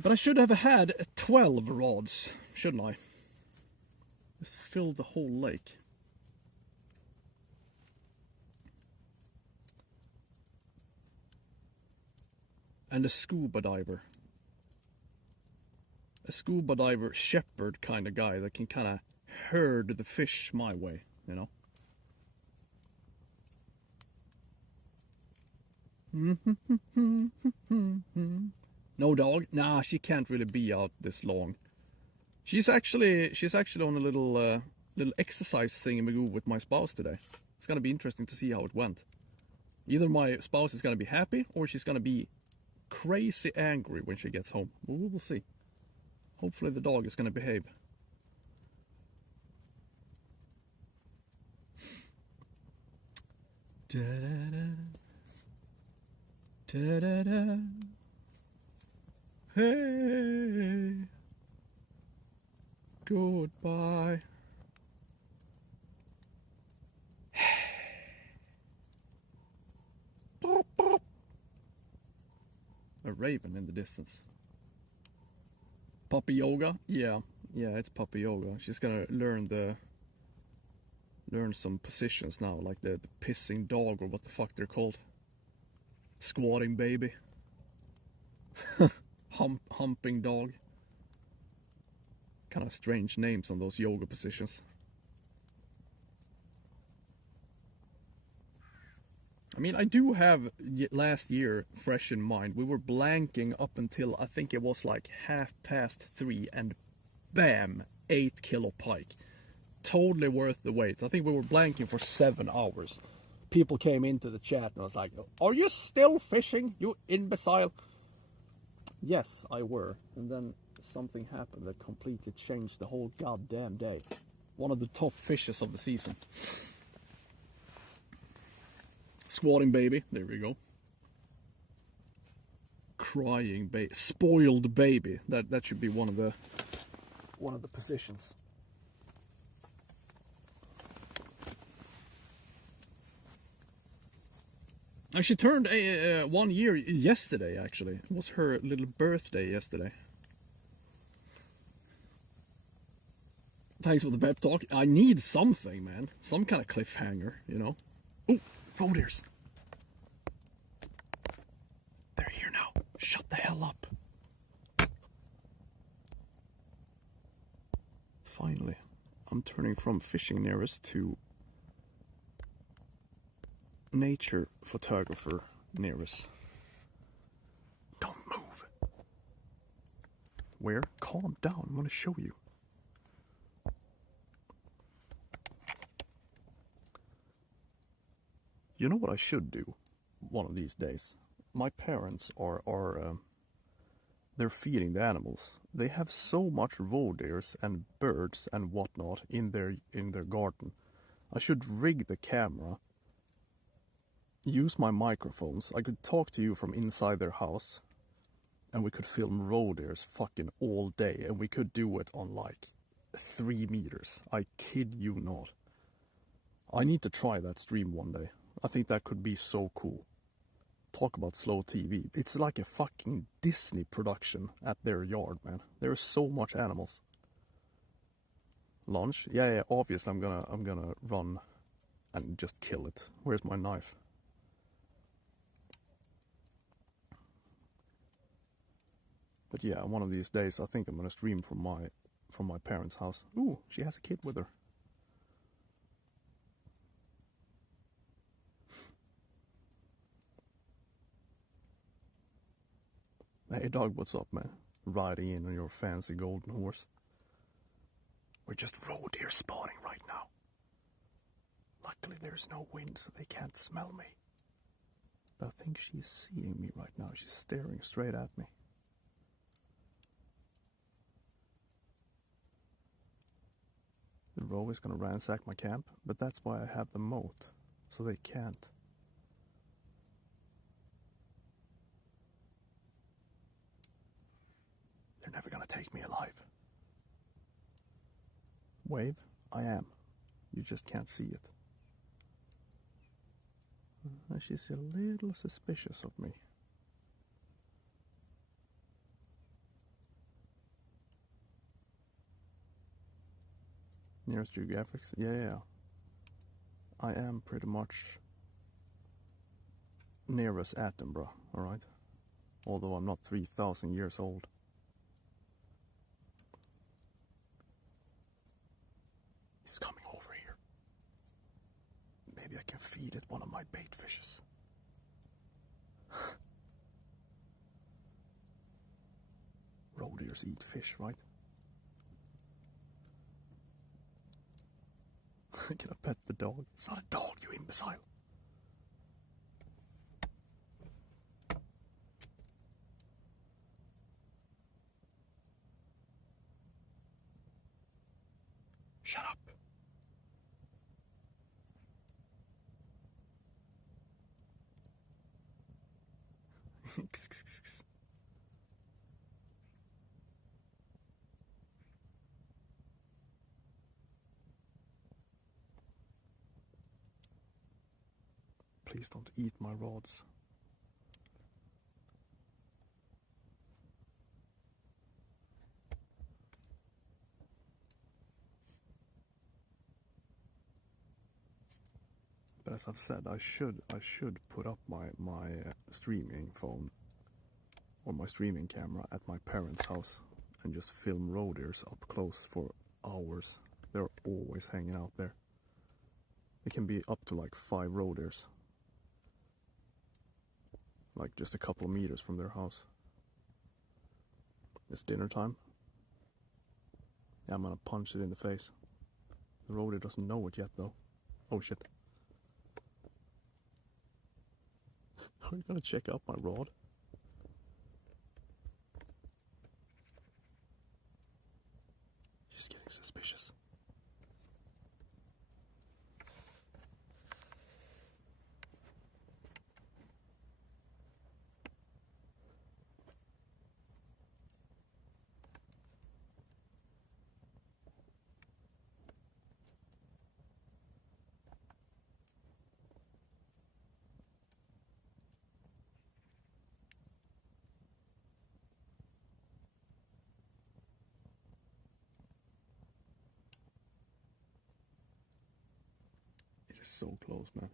But I should have had 12 rods, shouldn't I? Just fill the whole lake. And a scuba diver. A scuba diver shepherd kind of guy that can kind of herd the fish my way, you know? No dog? Nah, she can't really be out this long. She's actually on a little exercise thingamagoo with my spouse today. It's gonna be interesting to see how it went. Either my spouse is gonna be happy or she's gonna be crazy angry when she gets home. Well, we will see. Hopefully the dog is gonna behave. Da-da-da. Da-da-da. Hey, goodbye. A raven in the distance. Puppy yoga? Yeah, it's puppy yoga. She's gonna learn some positions now, like the pissing dog or what the fuck they're called. Squatting baby. Humping dog. Kind of strange names on those yoga positions. I mean, I do have last year fresh in mind. We were blanking up until I think it was like 3:30 and bam, 8 kilo pike. Totally worth the wait. I think we were blanking for 7 hours. People came into the chat and I was like, "Are you still fishing, you imbecile?" Yes, I were. And then something happened that completely changed the whole goddamn day. One of the top fishes of the season. Squatting baby, there we go. Crying baby, spoiled baby. That should be one of the positions. She turned 1 year yesterday, actually. It was her little birthday yesterday. Thanks for the pep talk. I need something, man. Some kind of cliffhanger, you know. Oh, road ears. They're here now. Shut the hell up. Finally, I'm turning from fishing nearest to nature photographer nearest. Don't move. Where? Calm down. I'm going to show you. You know what I should do one of these days? My parents are they're feeding the animals. They have so much roe deers and birds and whatnot in their garden. I should rig the camera, use my microphones. I could talk to you from inside their house, and we could film roe deers fucking all day, and we could do it on like 3 meters. I kid you not. I need to try that stream one day. I think that could be so cool. talk about slow TV. It's like a fucking Disney production at their yard, man. There's so much animals. Lunch? Yeah, obviously I'm gonna run and just kill it. Where's my knife? But yeah, one of these days I think I'm gonna stream from my parents' house. Ooh, she has a kid with her. Hey dog, what's up, man? Riding in on your fancy golden horse. We're just roe deer spawning right now. Luckily there's no wind so they can't smell me. But I think she's seeing me right now. She's staring straight at me. The roe is gonna ransack my camp, but that's why I have the moat, so they can't. They're never gonna take me alive. Wave? I am. You just can't see it. She's a little suspicious of me. Nearest geographics? Yeah. I am pretty much nearest Attenborough, alright? Although I'm not 3,000 years old. He's coming over here. Maybe I can feed it one of my bait fishes. Roe deers eat fish, right? Can I pet the dog? It's not a dog, you imbecile. Shut up. Please don't eat my rods. But as I've said, I should put up my streaming phone or my streaming camera at my parents' house and just film roe deers up close for hours. They're always hanging out there. It can be up to like 5 roe deers. Like just a couple of meters from their house. It's dinner time. Yeah, I'm gonna punch it in the face. The roe deer doesn't know it yet though. Oh shit. Are you gonna check out my rod? She's getting suspicious. It is so close, man.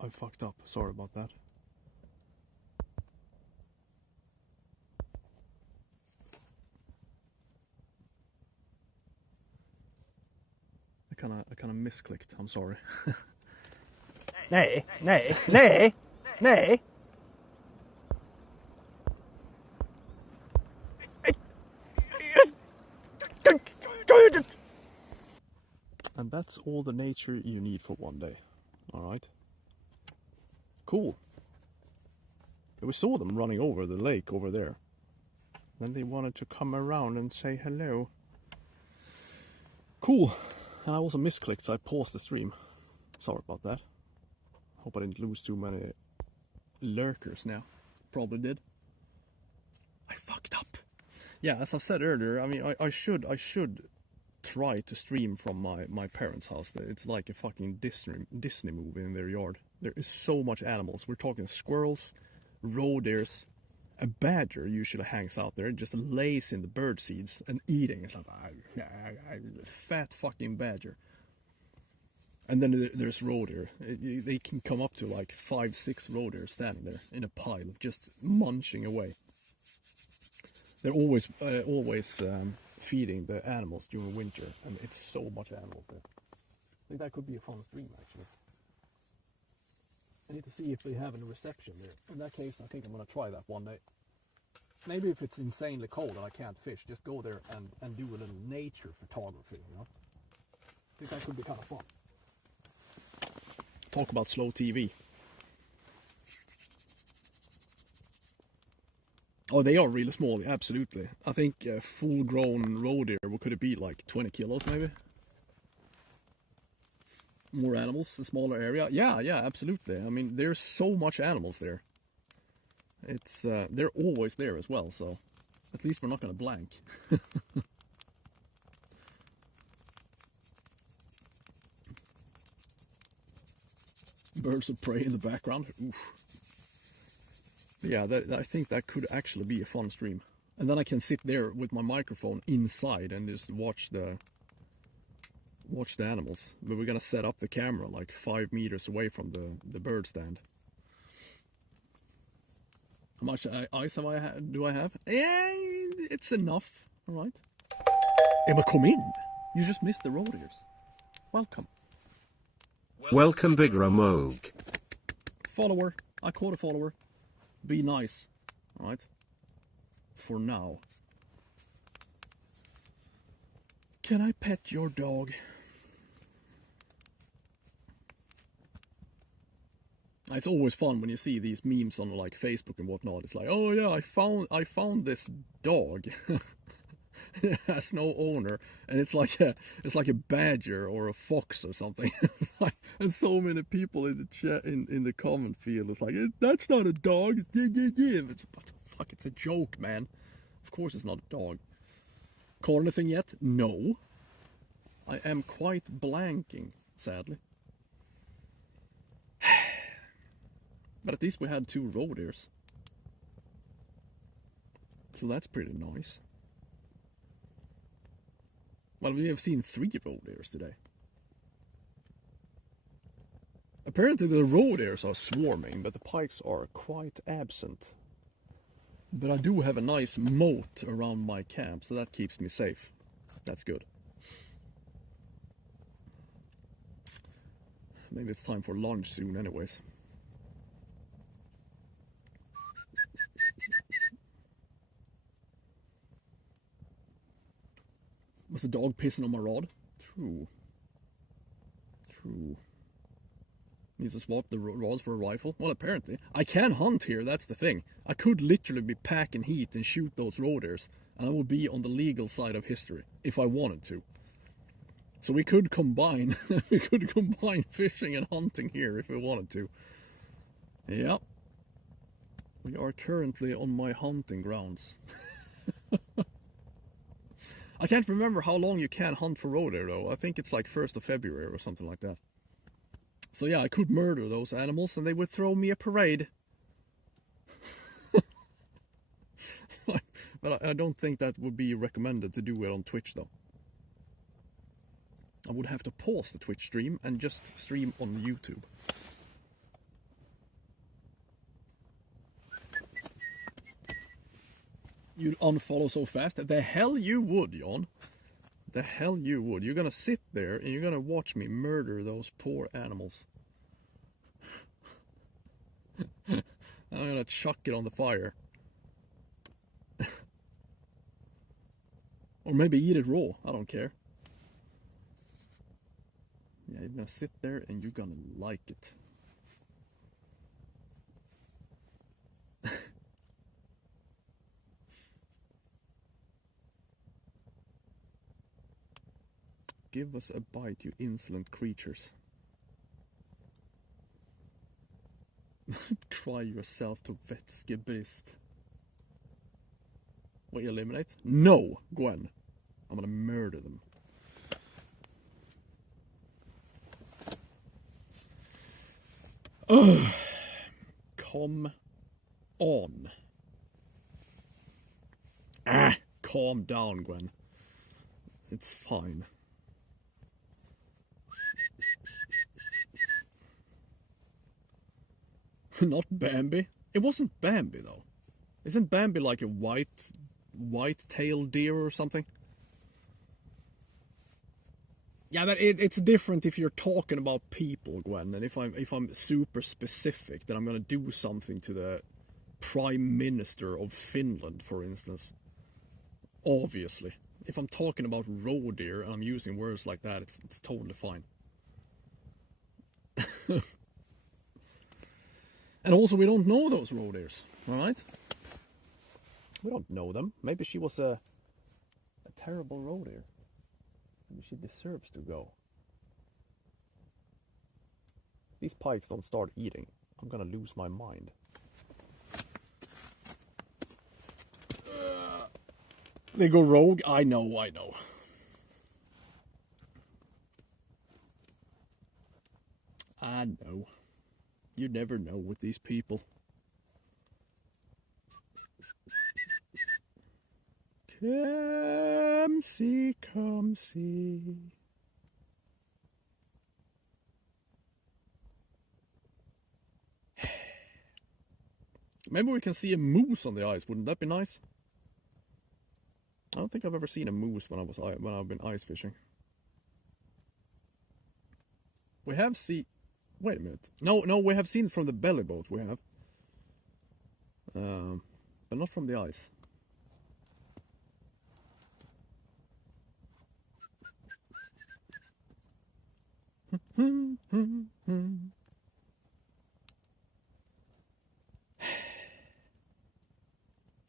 I fucked up. Sorry about that. I kinda misclicked. I'm sorry. Nej. that's all the nature you need for one day. Alright. Cool. We saw them running over the lake over there. Then they wanted to come around and say hello. Cool. And I also misclicked, so I paused the stream. Sorry about that. Hope I didn't lose too many lurkers now. Probably did. I fucked up. Yeah, as I've said earlier, I mean, I should try to stream from my parents' house. It's like a fucking Disney movie in their yard. There is so much animals. We're talking squirrels, roe deers, a badger usually hangs out there, just lays in the bird seeds and eating. It's like fat fucking badger. And then there's roe deer. They can come up to like 5-6 roe deer standing there in a pile, just munching away. They're always feeding the animals during winter, and it's so much animals there. I think that could be a fun stream, actually. I need to see if they have any reception there. In that case, I think I'm going to try that one day. Maybe if it's insanely cold and I can't fish, just go there and do a little nature photography, you know? I think that could be kind of fun. Talk about slow TV. Oh, they are really small, absolutely. I think full-grown roe deer, what could it be, like 20 kilos maybe? More animals, a smaller area. Yeah, absolutely. I mean, there's so much animals there. It's they're always there as well, so at least we're not going to blank. Birds of prey in the background. Oof. Yeah, I think that could actually be a fun stream. And then I can sit there with my microphone inside and just watch the animals. But we're gonna set up the camera like 5 meters away from the bird stand. How much ice do I have? Yeah, it's enough. All right. Emma, come in. You just missed the roe deers. Welcome. Welcome, Big Ramogue. Follower. I caught a follower. Be nice. Alright? For now. Can I pet your dog? It's always fun when you see these memes on like Facebook and whatnot. It's like, oh yeah, I found this dog. It has no owner, and it's like a badger or a fox or something. It's like, and so many people in the chat in the comment field, it's like, that's not a dog. What the fuck? It's a joke, man. Of course it's not a dog. Caught anything yet? No. I am quite blanking, sadly. But at least we had 2 roe deers, so that's pretty nice. Well, we have seen 3 roe deers today. Apparently the roe deers are swarming, but the pikes are quite absent. But I do have a nice moat around my camp, so that keeps me safe. That's good. Maybe it's time for lunch soon anyways. Was the dog pissing on my rod? True. Needs to swap the rods for a rifle? Well, apparently. I can hunt here, that's the thing. I could literally be packing heat and shoot those roe deers, and I would be on the legal side of history, if I wanted to. So we could combine, fishing and hunting here if we wanted to. Yeah. We are currently on my hunting grounds. I can't remember how long you can hunt for roe deer though. I think it's like 1st of February or something like that. So yeah, I could murder those animals and they would throw me a parade. But I don't think that would be recommended to do it on Twitch though. I would have to pause the Twitch stream and just stream on YouTube. You'd unfollow so fast? The hell you would, Jon. The hell you would. You're gonna sit there and you're gonna watch me murder those poor animals. I'm gonna chuck it on the fire. Or maybe eat it raw. I don't care. Yeah, you're gonna sit there and you're gonna like it. Give us a bite, you insolent creatures. Cry yourself to vätskebrist. What, eliminate? No, Gwen. I'm gonna murder them. Ugh. Come on. Calm down, Gwen. It's fine. Not Bambi. It wasn't Bambi though. Isn't Bambi like a white-tailed deer or something? Yeah, but it's different if you're talking about people, Gwen. And if I'm super specific, then I'm gonna do something to the Prime Minister of Finland, for instance. Obviously, if I'm talking about roe deer and I'm using words like that, it's totally fine. And also, we don't know those roe deers, all right? We don't know them. Maybe she was a terrible roe deer. Maybe she deserves to go. These pikes don't start eating, I'm gonna lose my mind. They go rogue? I know. I know. You never know with these people. Come see, come see. Maybe we can see a moose on the ice. Wouldn't that be nice? I don't think I've ever seen a moose when I've been ice fishing. We have seen. Wait a minute. No, we have seen it from the belly boat. We have, but not from the ice.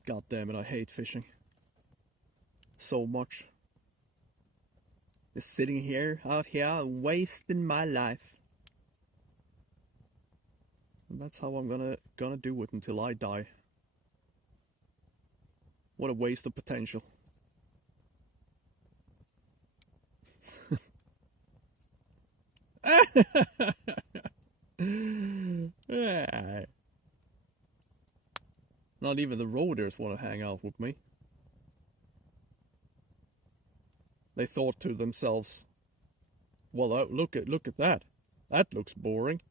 God damn it! I hate fishing so much. Just sitting here, out here, wasting my life. And that's how I'm gonna do it until I die. What a waste of potential. Not even the roaders want to hang out with me. They thought to themselves, well, look at that. That looks boring.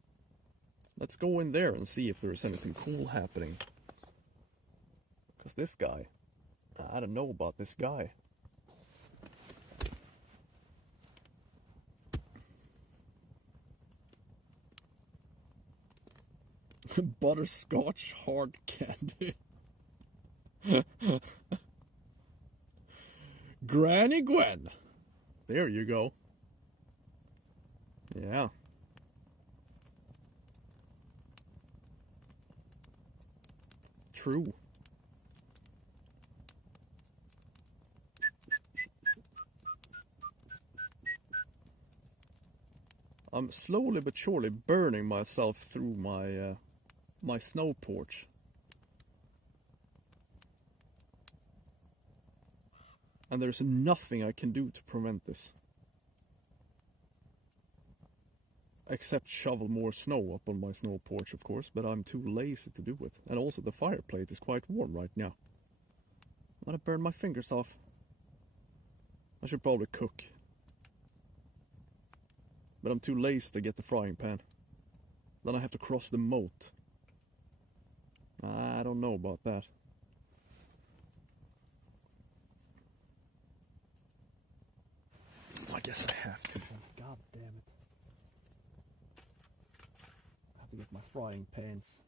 Let's go in there and see if there's anything cool happening. Because this guy, I don't know about this guy. Butterscotch hard candy. Granny Gwen. There you go. Yeah. True. I'm slowly but surely burning myself through my my snow porch. And there's nothing I can do to prevent this. Except shovel more snow up on my snow porch, of course, but I'm too lazy to do it. And also the fire plate is quite warm right now. I'm gonna burn my fingers off. I should probably cook. But I'm too lazy to get the frying pan. Then I have to cross the moat. I don't know about that. I guess I have to. God damn it. I have to get my frying pans.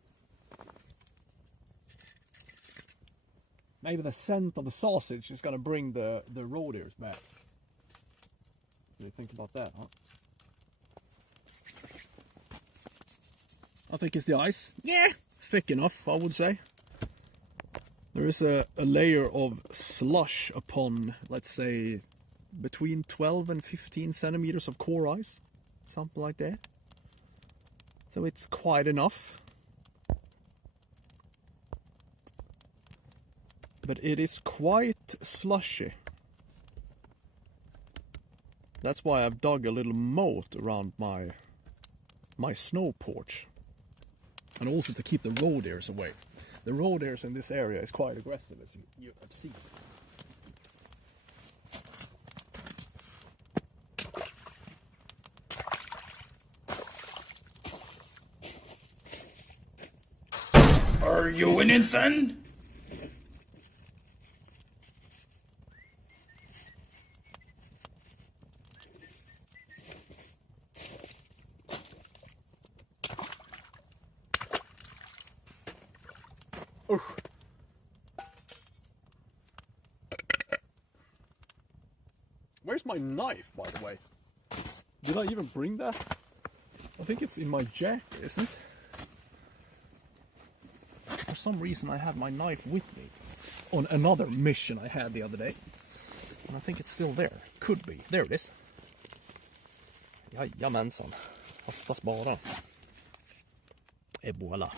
Maybe the scent of the sausage is gonna bring the roe deers back. What do you think about that, huh? I think it's the ice. Yeah, thick enough, I would say. There is a layer of slush upon, let's say, between 12 and 15 centimeters of core ice. Something like that. So it's quite enough. But it is quite slushy. That's why I've dug a little moat around my snow porch. And also to keep the road airs away. The road airs in this area is quite aggressive, as you have seen. Are you winning, son? Oof. Where's my knife, by the way? Did I even bring that? I think it's in my jacket, isn't it? For some reason I had my knife with me on another mission I had the other day. And I think it's still there. Could be. There it is. Jajamensan. Fattas bara. Ebola.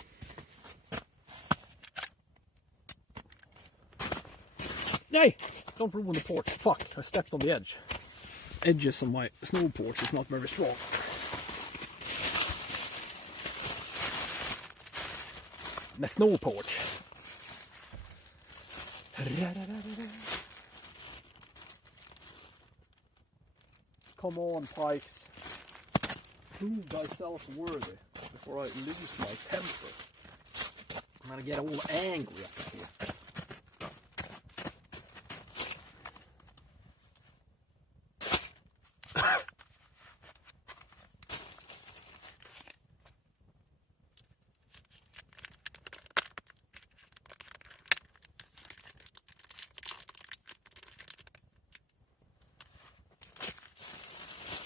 Nay! Don't ruin the porch. Fuck, I stepped on the edge. Edges on my snow porch is not very strong. My snow porch. Come on, Pikes. Prove thyself worthy before I lose my temper. I'm gonna get all angry up here.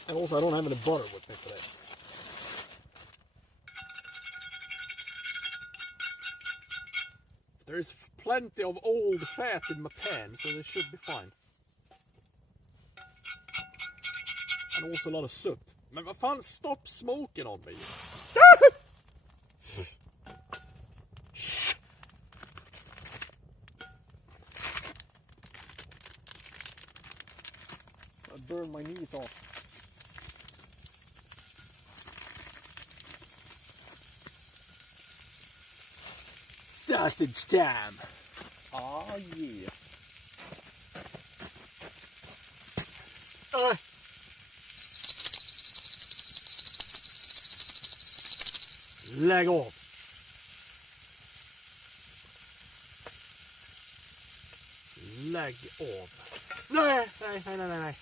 And also, I don't have any butter with me today. There is plenty of old fat in my pan, so they should be fine. And also a lot of soot. Men vad fan, stop smoking on me. I burned my knees off. Sausage time! Oh yeah! Lägg av! Lägg av! Nej, nej, nej, nej, nej!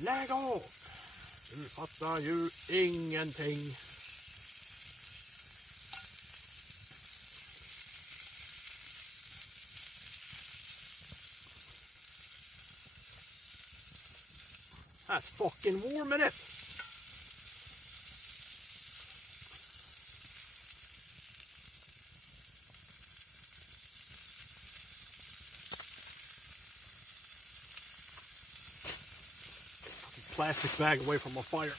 Lägg av! Du fattar ju ingenting. That's fucking warm, isn't it? Plastic bag away from my fire.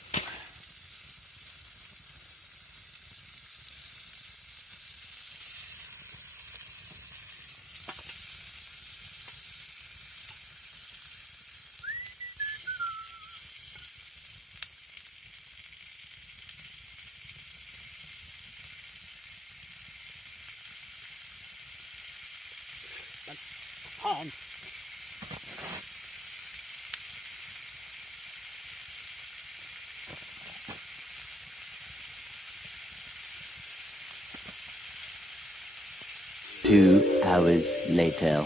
Fan. 2 hours later.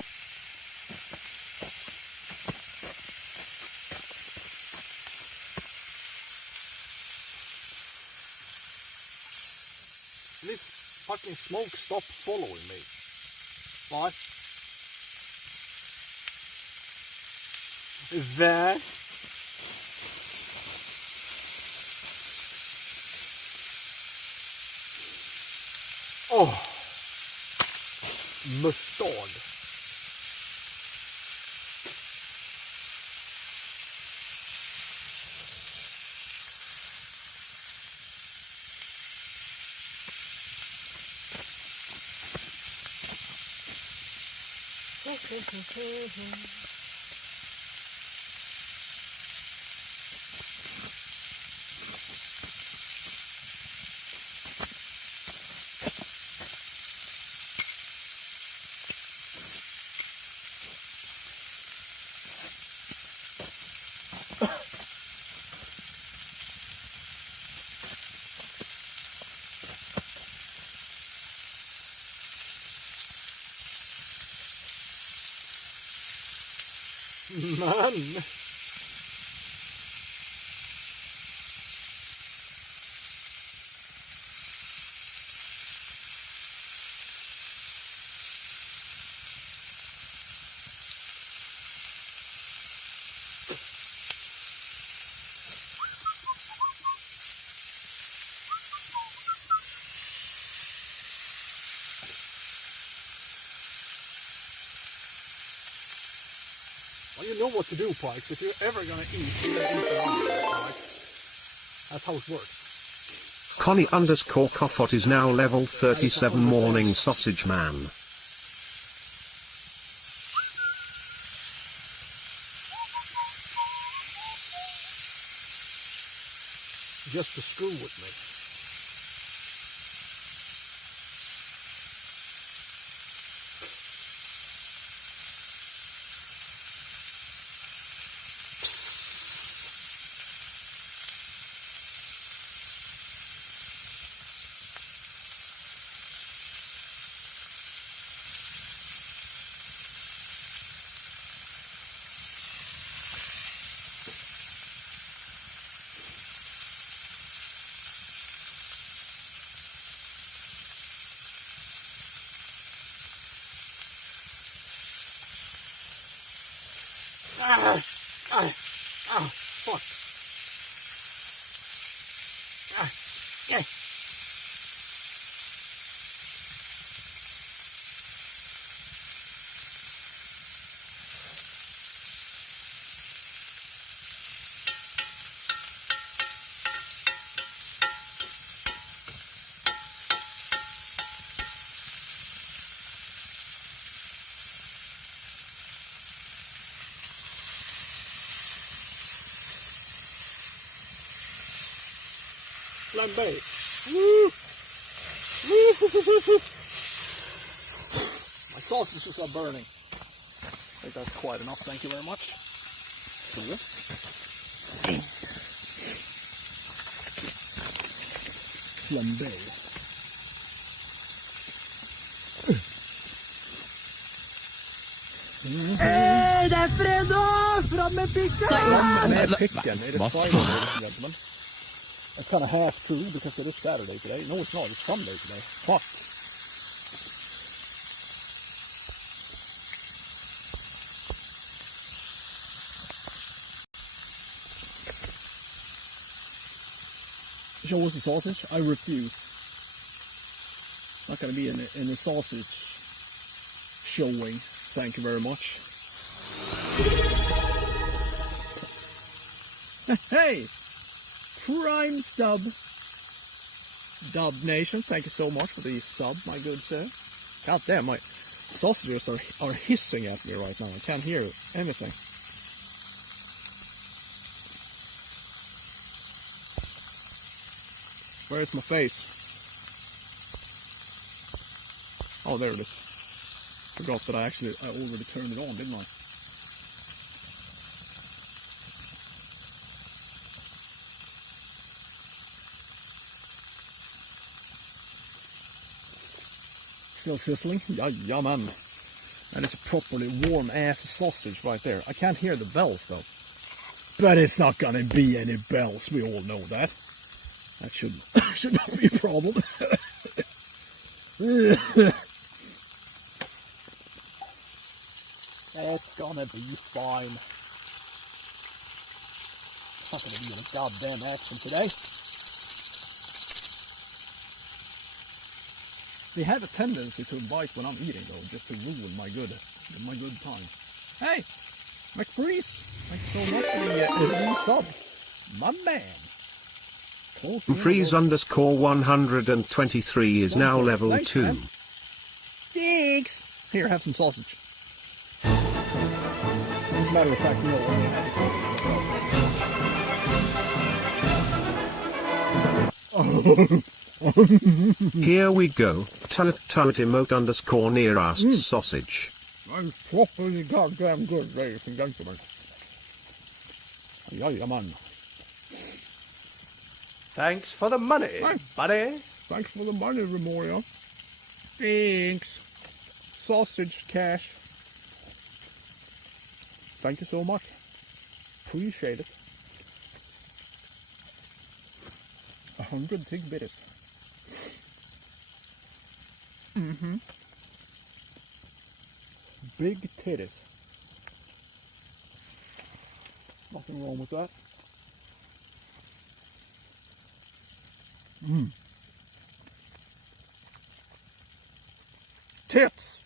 This fucking smoke stop following me. What? There. Oh. Mustard. Man. Well, you know what to do, Pikes. If you're ever gonna eat, you're gonna eat it on, right? That's how it works. Connie_Coffot is now level 37 morning sausage man. Just to screw with me. Fuck. Yeah. Flambe. Woo! My sausages are burning. I think that's quite enough, thank you very much. Flambe. Hej, det är fredag! Fram med picken! Fram med picken. It is Friday, ladies and gentlemen. It's kind of half true because it is Saturday today. No, it's not. It's Sunday today. Fuck. Show us the sausage? I refuse. Not going to be in a sausage showing. Thank you very much. Hey! Prime sub. Dub Nation, thank you so much for the sub, my good sir. God damn, my sausages are hissing at me right now. I can't hear anything. Where's my face? Oh, there it is. Forgot that I already turned it on, didn't I? Still sizzling? Yeah, man. And it's a properly warm ass sausage right there. I can't hear the bells though. But it's not gonna be any bells, we all know that. That should not be a problem. It's gonna be fine. Not gonna be any goddamn action today. They have a tendency to bite when I'm eating though, just to ruin my good time. Hey, McFreeze, thanks so much for the sub, my man. Freeze_123 is now level 2. Man. Thanks. Here, have some sausage. As a matter of fact, you know when I have sausage. Here we go. Tullet emote near asks sausage. I'm properly goddamn good, ladies and gentlemen. Yeah, man. Thanks for the money, buddy. Thanks for the money, Remoria. Thanks. Sausage cash. Thank you so much. Appreciate it. 100 tig bitties. Mm-hmm. Big titties. Nothing wrong with that. Tits.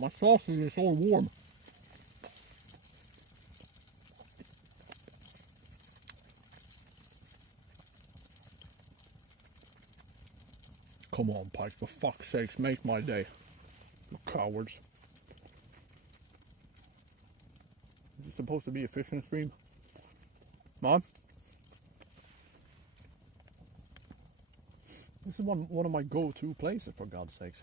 My sausage is all warm. Come on, Pike, for fuck's sakes, make my day. You cowards. Is it supposed to be a fishing stream? Mom? This is one of my go-to places, for God's sakes.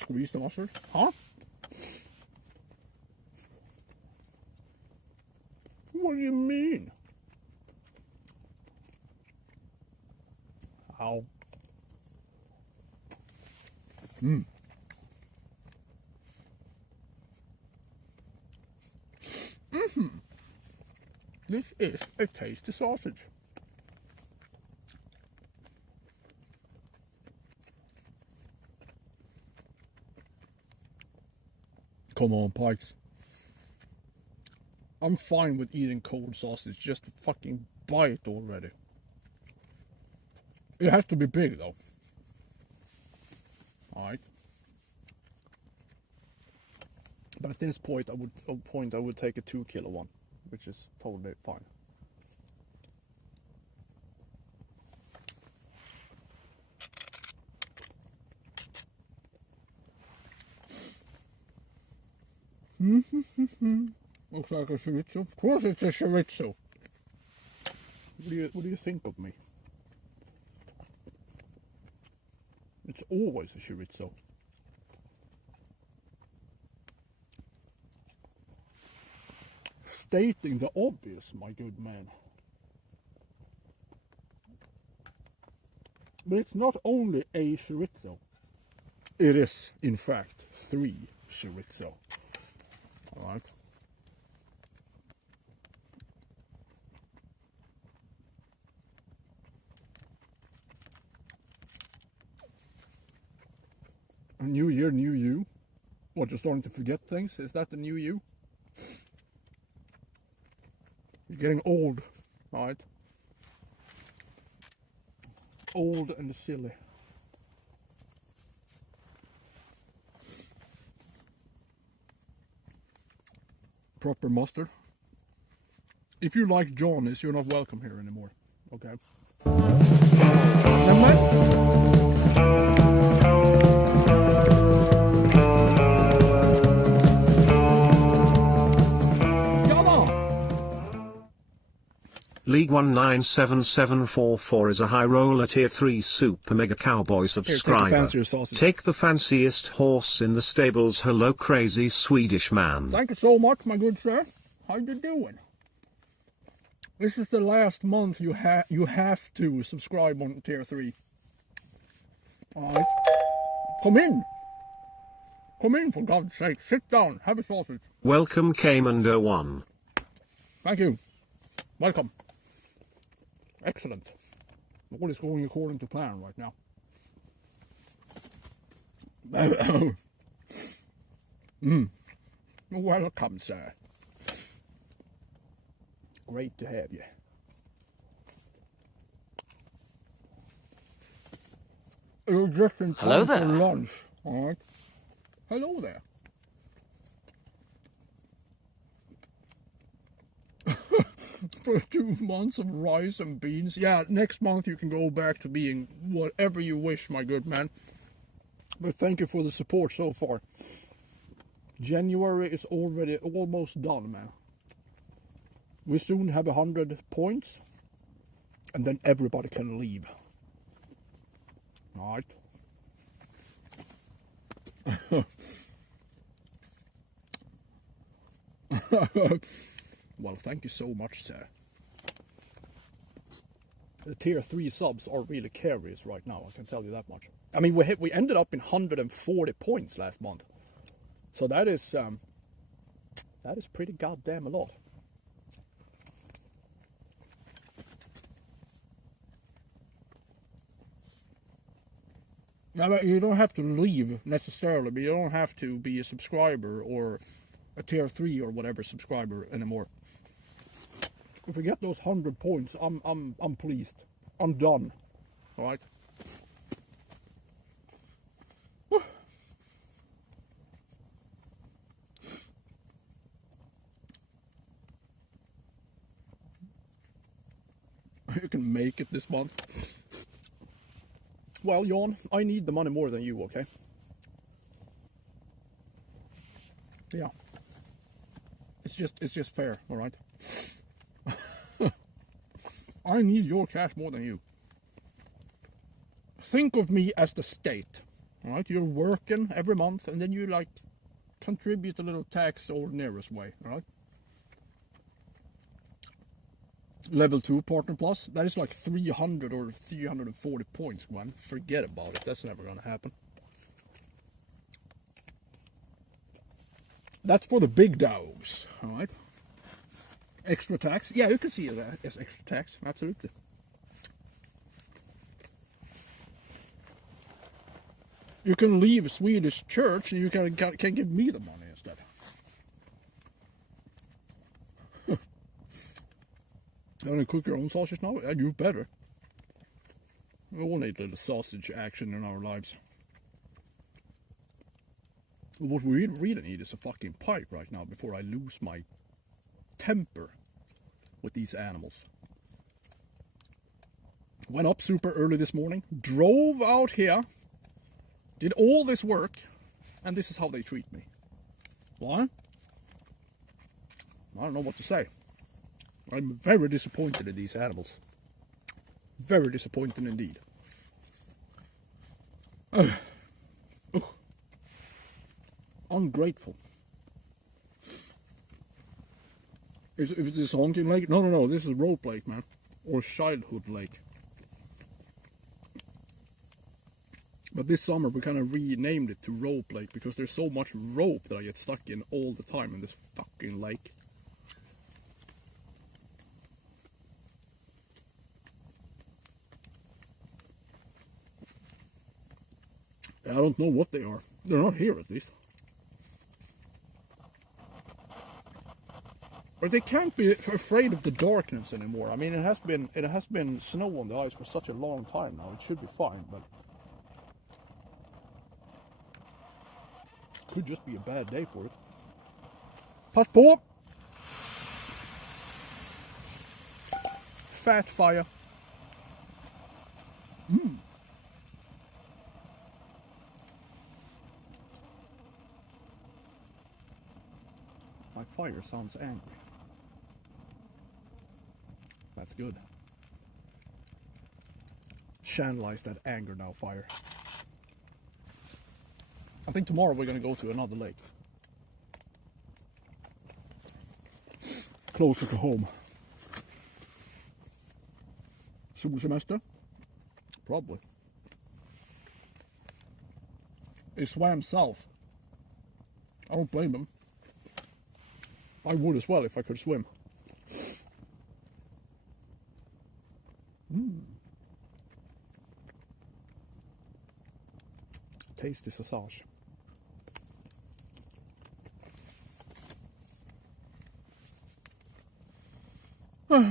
Squeeze the mustard? Huh? What do you mean? Ow. This is a tasty sausage. Come on, Pikes. I'm fine with eating cold sausage, just fucking bite already. It has to be big though. Alright. But at this point I would take a 2 kilo one, which is totally fine. Looks like a chorizo. Of course it's a chorizo. What do you think of me? It's always a chorizo. Stating the obvious, my good man. But it's not only a chorizo. It is, in fact, 3 chorizo. Alright. New year, new you. What, you're starting to forget things? Is that the new you? You're getting old, right? Old and silly. Proper mustard. If you like Johnny's, you're not welcome here anymore. Okay. Never mind. League 197744 is a high roller tier 3 super mega cowboy subscriber. Take the fanciest horse in the stables. Hello crazy Swedish man. Thank you so much, my good sir. How you doing? This is the last month you have to subscribe on tier 3. Alright. Come in. Come in, for God's sake. Sit down. Have a sausage. Welcome Cayman01. Thank you. Welcome. Excellent. All is going according to plan right now. Welcome, sir. Great to have you. You're just in time for lunch, all right? Hello there. For 2 months of rice and beans. Yeah, next month you can go back to being whatever you wish, my good man. But thank you for the support so far. January is already almost done, man. We soon have 100 points, and then everybody can leave. All right. Well, thank you so much, sir. The tier 3 subs are really curious right now, I can tell you that much. I mean, we ended up in 140 points last month. So that is pretty goddamn a lot. Now, you don't have to leave necessarily, but you don't have to be a subscriber or a tier 3 or whatever subscriber anymore. If we get those 100 points, I'm pleased. I'm done. All right. You can make it this month. Well, Jan, I need the money more than you, okay? Yeah. It's just fair, all right? I need your cash more than you. Think of me as the state, all right? You're working every month, and then you, like, contribute a little tax or nearest way, all right? Level 2 Partner Plus, that is like 300 or 340 points, man. Forget about it, that's never gonna happen. That's for the big dogs, all right? Extra tax, yeah, you can see that as extra tax, absolutely. You can leave Swedish church and you can give me the money instead. You want to cook your own sausage now? Yeah, you better. We all need a little sausage action in our lives. What we really need is a fucking pike right now before I lose my temper with these animals. Went up super early this morning, drove out here, did all this work, and this is how they treat me. Why? I don't know what to say. I'm very disappointed in these animals. Very disappointed indeed. Ungrateful. Is this Honking Lake? No, this is Rope Lake, man. Or Childhood Lake. But this summer we kind of renamed it to Rope Lake because there's so much rope that I get stuck in all the time in this fucking lake. I don't know what they are. They're not here at least. But they can't be afraid of the darkness anymore. I mean, it has been snow on the ice for such a long time now. It should be fine, but could just be a bad day for it. Pass på! Fat fire. My fire sounds angry. That's It's good. Channelize that anger now, fire. I think tomorrow we're gonna go to another lake. Closer to home. Solsemester? Probably. They swam south. I don't blame them. I would as well if I could swim. Tasty sausage. I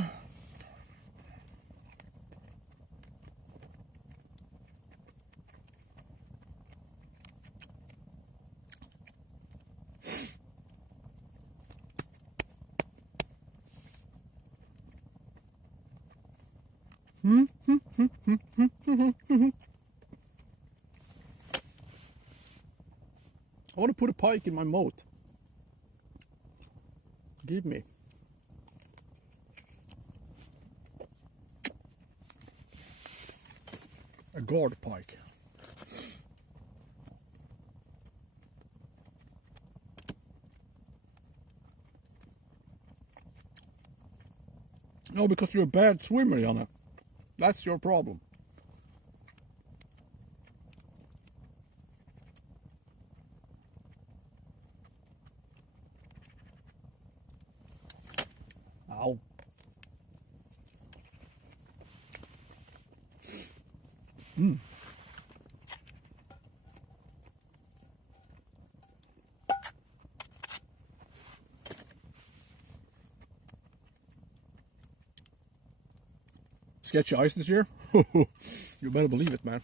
want to put a pike in my moat. Give me. A guard pike. No, because you're a bad swimmer, Janne. That's your problem. Ow. Sketchy ice this year? You better believe it, man.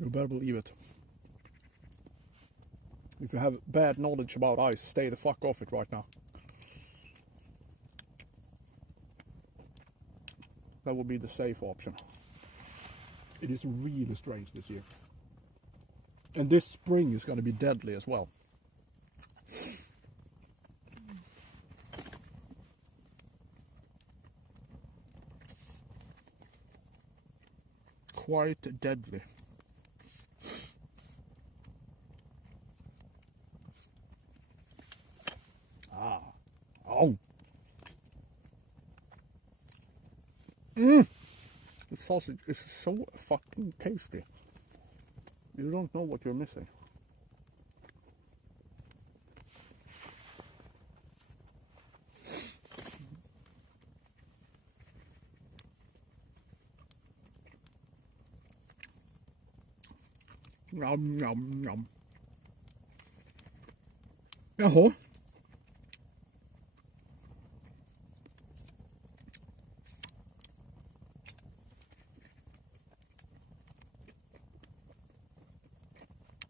You better believe it. If you have bad knowledge about ice, stay the fuck off it right now. That would be the safe option. It is really strange this year. And this spring is going to be deadly as well. Quite deadly. Ah. Oh. The sausage is so fucking tasty. You don't know what you're missing. Yum, yum, yum. Jaha.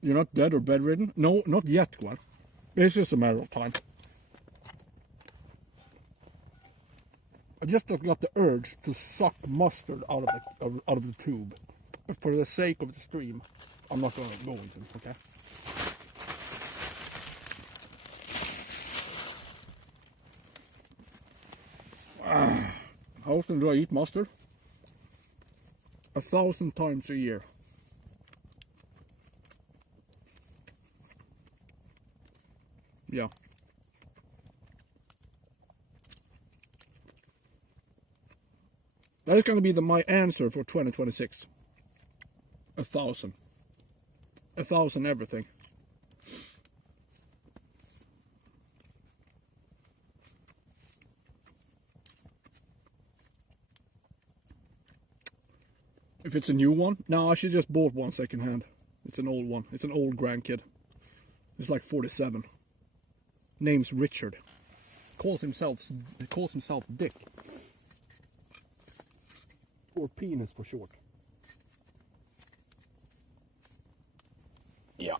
You're not dead or bedridden? No, not yet, Gwen. It's just a matter of time. I just got the urge to suck mustard out of the tube. But for the sake of the stream, I'm not going to go into it, okay? How often do I eat mustard? 1,000 times a year. Yeah. That is going to be my answer for 2026. 1,000. 1,000 everything. If it's a new one, no, I should just bought one second hand. It's an old one. It's an old grandkid. It's like 47. Name's Richard. Calls himself Dick. Or penis for short. Yeah.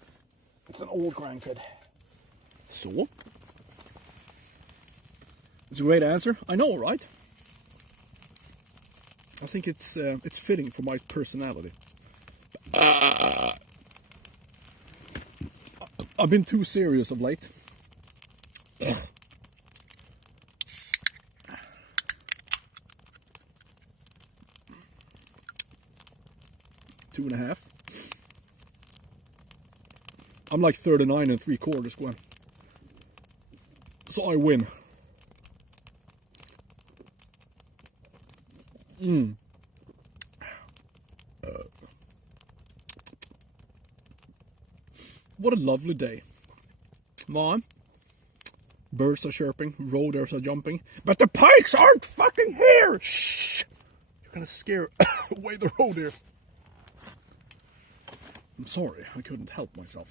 It's an old grandkid. So? It's a great answer. I know, right? I think it's fitting for my personality. I've been too serious of late. I'm like 39 3/4, Gwen. So I win. What a lovely day. Mom, birds are chirping, roe deers are jumping, but the pikes aren't fucking here! Shh! You're gonna scare away the roe deer. I'm sorry, I couldn't help myself.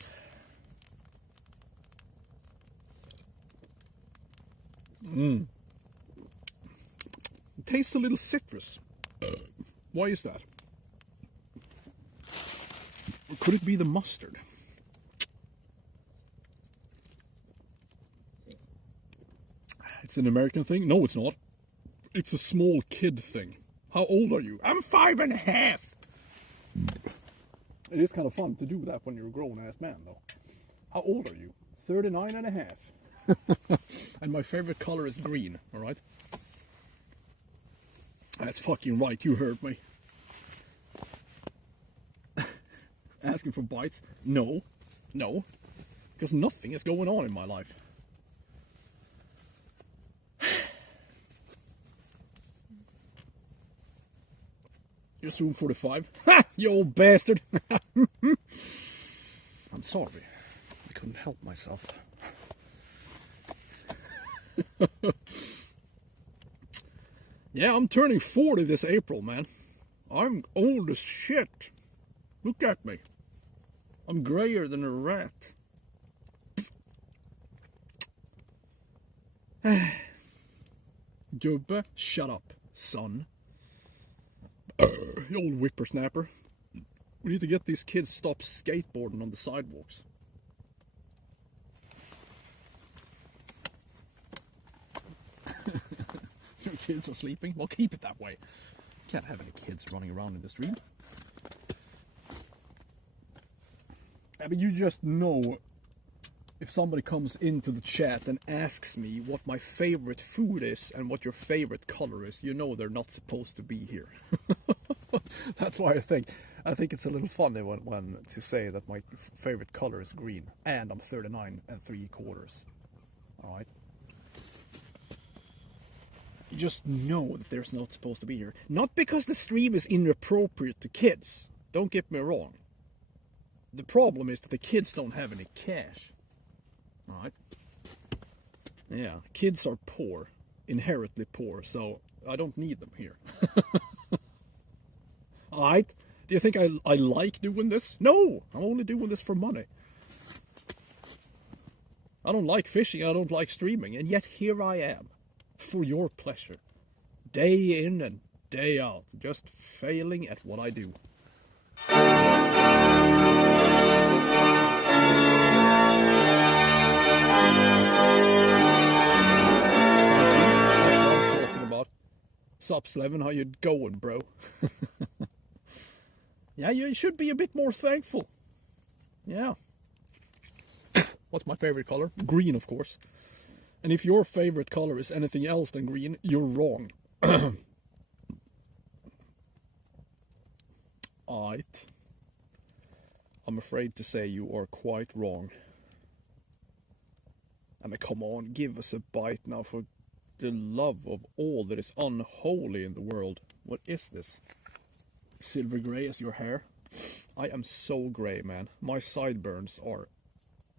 It tastes a little citrus. Why is that? Or could it be the mustard? It's an American thing? No, it's not. It's a small kid thing. How old are you? I'm 5.5. It is kind of fun to do that when you're a grown-ass man, though. How old are you? 39.5. And my favorite color is green, alright? That's fucking right, you heard me. Asking for bites? No. No. Because nothing is going on in my life. You're soon 45. Ha! You old bastard! I'm sorry. I couldn't help myself. Yeah, I'm turning 40 this April, man. I'm old as shit. Look at me. I'm grayer than a rat. Gubbe, shut up, son. You old whippersnapper. We need to get these kids to stop skateboarding on the sidewalks. Your kids are sleeping? Well, keep it that way. Can't have any kids running around in the street. I mean, you just know if somebody comes into the chat and asks me what my favorite food is and what your favorite color is, you know they're not supposed to be here. That's why I think it's a little funny when to say that my favorite color is green and I'm 39 3/4. All right. You just know that they're not supposed to be here. Not because the stream is inappropriate to kids. Don't get me wrong. The problem is that the kids don't have any cash. Alright? Yeah, kids are poor. Inherently poor, so I don't need them here. Alright? Do you think I like doing this? No! I'm only doing this for money. I don't like fishing, I don't like streaming, and yet here I am. For your pleasure. Day in and day out. Just failing at what I do. That's what I'm talking about. Sup, Slevin, how you going, bro? Yeah, you should be a bit more thankful. Yeah. What's my favorite color? Green, of course. And if your favorite color is anything else than green, you're wrong. Alright. I'm afraid to say you are quite wrong. I mean, come on, give us a bite now for the love of all that is unholy in the world. What is this? Silver grey as your hair? I am so grey, man. My sideburns are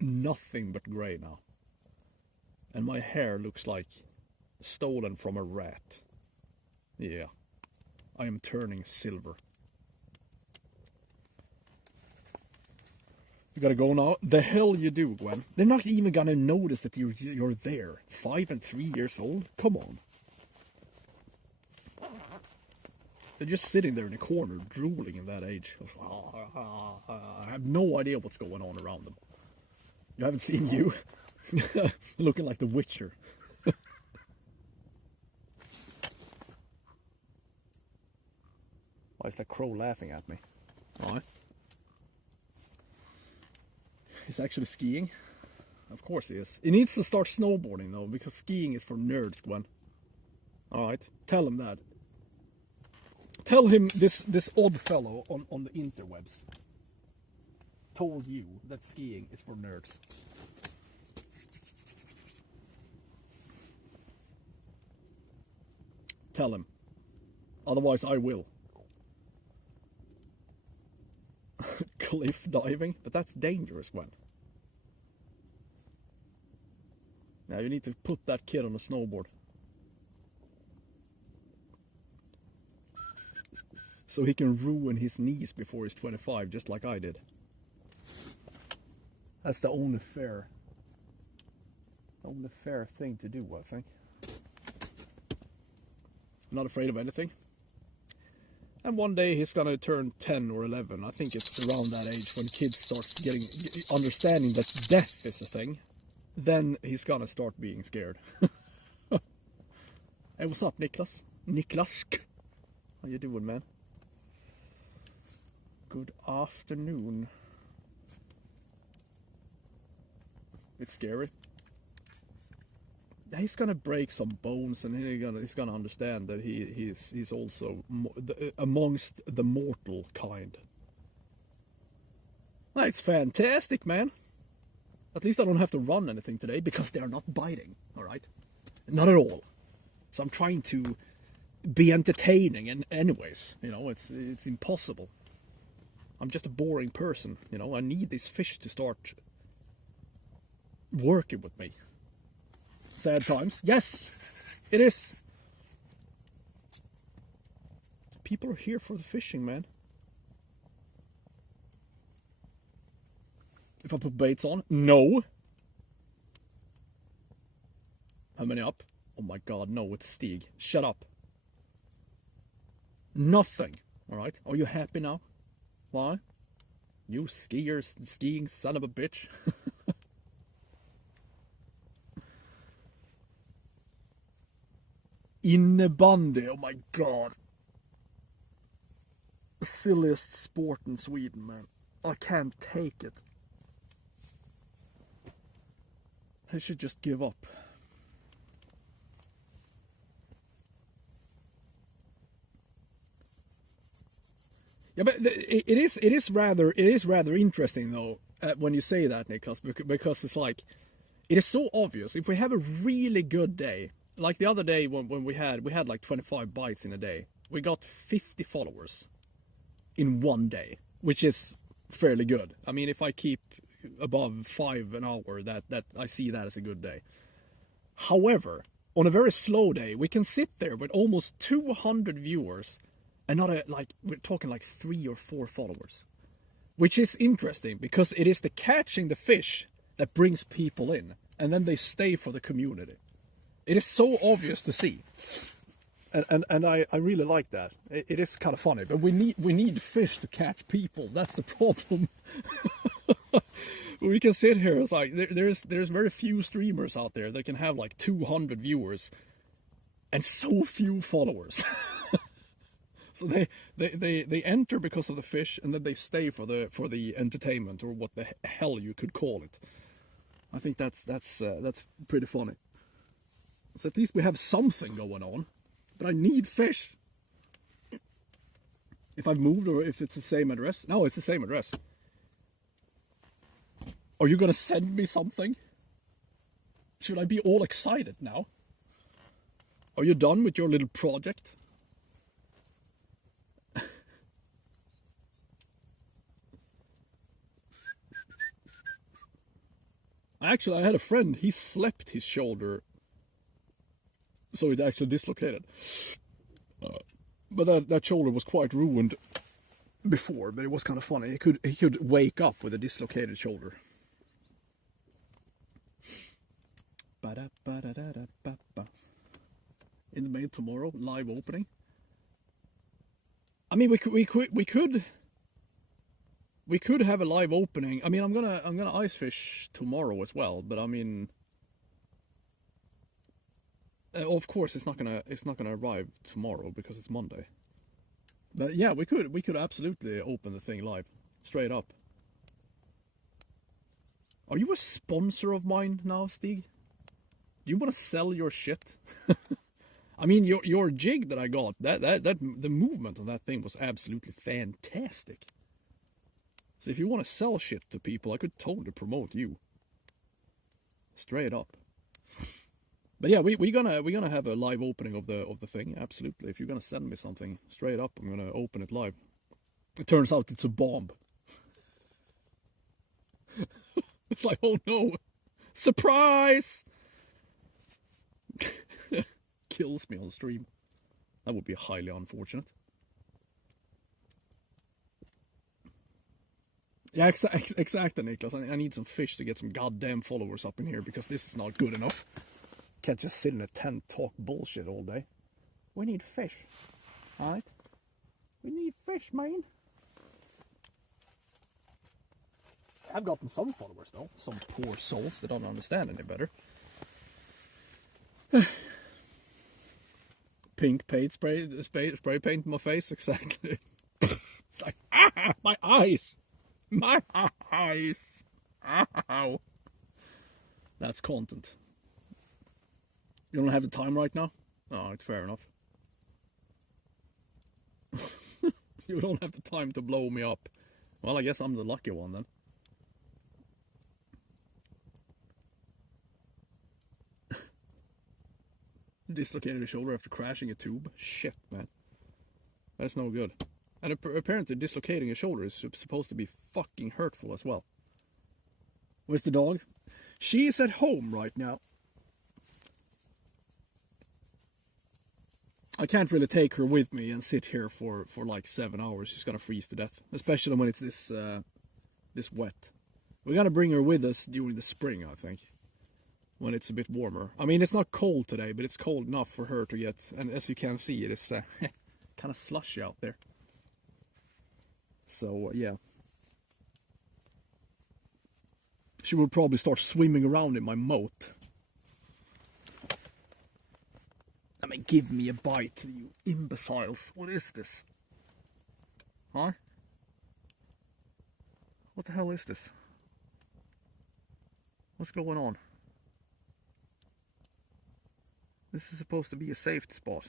nothing but grey now. And my hair looks like stolen from a rat. Yeah. I am turning silver. You gotta go now? The hell you do, Gwen. They're not even gonna notice that you're there. 5 and 3 years old? Come on. They're just sitting there in a corner, drooling in that age. I have no idea what's going on around them. You haven't seen you? Looking like the Witcher. Why is that crow laughing at me? Alright. He's actually skiing. Of course he is. He needs to start snowboarding though, because skiing is for nerds, Gwen. Alright, tell him that. Tell him this odd fellow on the interwebs. told you that skiing is for nerds. Tell him. Otherwise I will. Cliff diving? But that's dangerous, Gwen. Now you need to put that kid on a snowboard. So he can ruin his knees before he's 25, just like I did. That's the only fair thing to do, I think. Not afraid of anything. And one day he's gonna turn 10 or 11. I think it's around that age when kids start understanding that death is a thing. Then he's gonna start being scared. Hey, what's up, Niklas? Niklas? How you doing, man? Good afternoon. It's scary. He's gonna break some bones, and he's gonna understand that he's also amongst the mortal kind. It's fantastic, man. At least I don't have to run anything today because they are not biting. All right, not at all. So I'm trying to be entertaining, and anyways, you know, it's impossible. I'm just a boring person, you know. I need these fish to start working with me. Sad times. Yes, it is. People are here for the fishing, man. If I put baits on? No. How many up? Oh my god, no, it's Stig. Shut up. Nothing. Alright, are you happy now? Why? You skiing son of a bitch. Innebandy, oh my god. The silliest sport in Sweden, man. I can't take it. I should just give up. Yeah, but it is rather interesting though when you say that, Niklas, because it's like it is so obvious. If we have a really good day. Like the other day when we had like 25 bites in a day. We got 50 followers in one day, which is fairly good. I mean, if I keep above 5 an hour, that I see that as a good day. However, on a very slow day, we can sit there with almost 200 viewers and we're talking like 3 or 4 followers, which is interesting because it is the catching the fish that brings people in, and then they stay for the community. It is so obvious to see, and I really like that. It is kind of funny, but we need fish to catch people. That's the problem. We can sit here. It's like there's very few streamers out there that can have like 200 viewers and so few followers. So they enter because of the fish, and then they stay for the entertainment, or what the hell you could call it. I think that's pretty funny. So at least we have something going on. But I need fish. If I've moved or if it's the same address. No, it's the same address. Are you gonna send me something? Should I be all excited now? Are you done with your little project? Actually, I had a friend, he slept his shoulder, so it actually dislocated. But that shoulder was quite ruined before, but it was kind of funny. He could wake up with a dislocated shoulder. In the mail tomorrow, live opening. I mean, we could have a live opening. I mean, I'm gonna ice fish tomorrow as well, but I mean, of course it's not gonna arrive tomorrow because it's Monday. But yeah, we could absolutely open the thing live, straight up. Are you a sponsor of mine now, Stig? Do you want to sell your shit? I mean, your jig that I got, that the movement on that thing was absolutely fantastic. So if you want to sell shit to people, I could totally promote you. Straight up. But yeah, we're gonna have a live opening of the thing. Absolutely. If you're gonna send me something straight up, I'm gonna open it live. It turns out it's a bomb. It's like, oh no, surprise! Kills me on stream. That would be highly unfortunate. Yeah, exactly, Niklas. I need some fish to get some goddamn followers up in here because this is not good enough. Can't just sit in a tent talk bullshit all day. We need fish, alright? We need fish, man. I've gotten some followers though. Some poor souls that don't understand any better. Pink paint spray paint in my face, exactly. It's like, my eyes! My eyes! Ow! That's content. You don't have the time right now? Alright, fair enough. You don't have the time to blow me up. Well, I guess I'm the lucky one then. Dislocated his shoulder after crashing a tube. Shit, man. That's no good. And apparently dislocating a shoulder is supposed to be fucking hurtful as well. Where's the dog? She is at home right now. I can't really take her with me and sit here for like 7 hours. She's gonna freeze to death. Especially when it's this wet. We're gonna bring her with us during the spring, I think. When it's a bit warmer. I mean, it's not cold today, but it's cold enough for her to get... And as you can see, it is kind of slushy out there. So, yeah. She would probably start swimming around in my moat. I mean, give me a bite, you imbeciles. What is this? Huh? What the hell is this? What's going on? This is supposed to be a safe spot.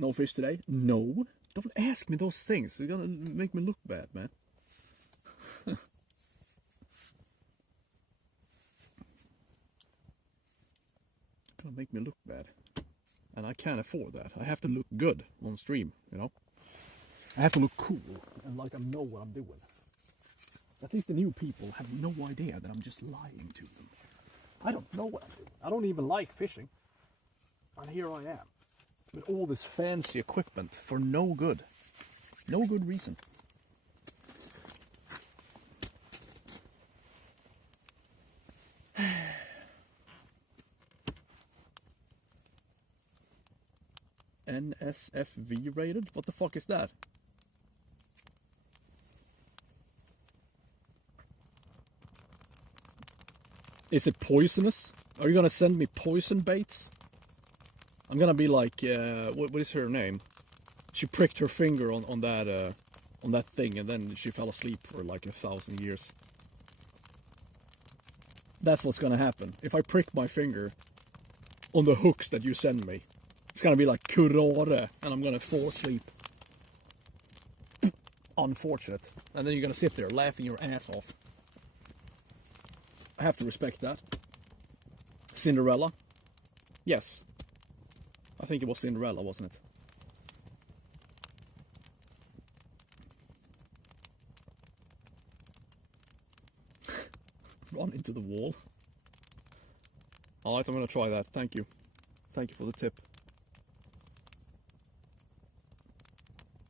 No fish today? No. Don't ask me those things. You're gonna make me look bad, man. Gonna make me look bad. And I can't afford that. I have to look good on stream, you know? I have to look cool and like I know what I'm doing. At least the new people have no idea that I'm just lying to them. I don't know what I'm doing. I don't even like fishing. And here I am. With all this fancy equipment for no good. No good reason. NSFV rated? What the fuck is that? Is it poisonous? Are you gonna send me poison baits? I'm gonna be like, what is her name? She pricked her finger on that thing and then she fell asleep for like 1,000 years. That's what's gonna happen. If I prick my finger on the hooks that you send me, it's gonna be like kurare and I'm gonna fall asleep. Unfortunate. And then you're gonna sit there laughing your ass off. I have to respect that. Cinderella? Yes. I think it was Cinderella, wasn't it? Run into the wall. Alright, I'm gonna try that. Thank you. Thank you for the tip.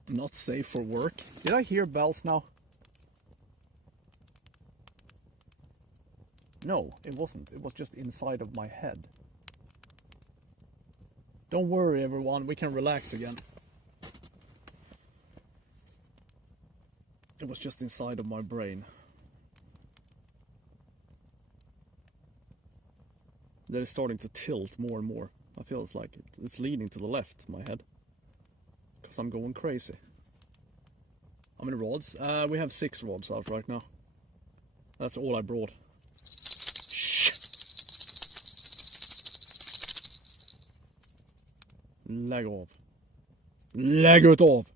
Not safe for work. Did I hear bells now? No, it wasn't. It was just inside of my head. Don't worry, everyone. We can relax again. It was just inside of my brain. That is starting to tilt more and more. I feel it's like it's leaning to the left, my head. Because I'm going crazy. How many rods? We have 6 rods out right now. That's all I brought. Leg off. Lägg utav!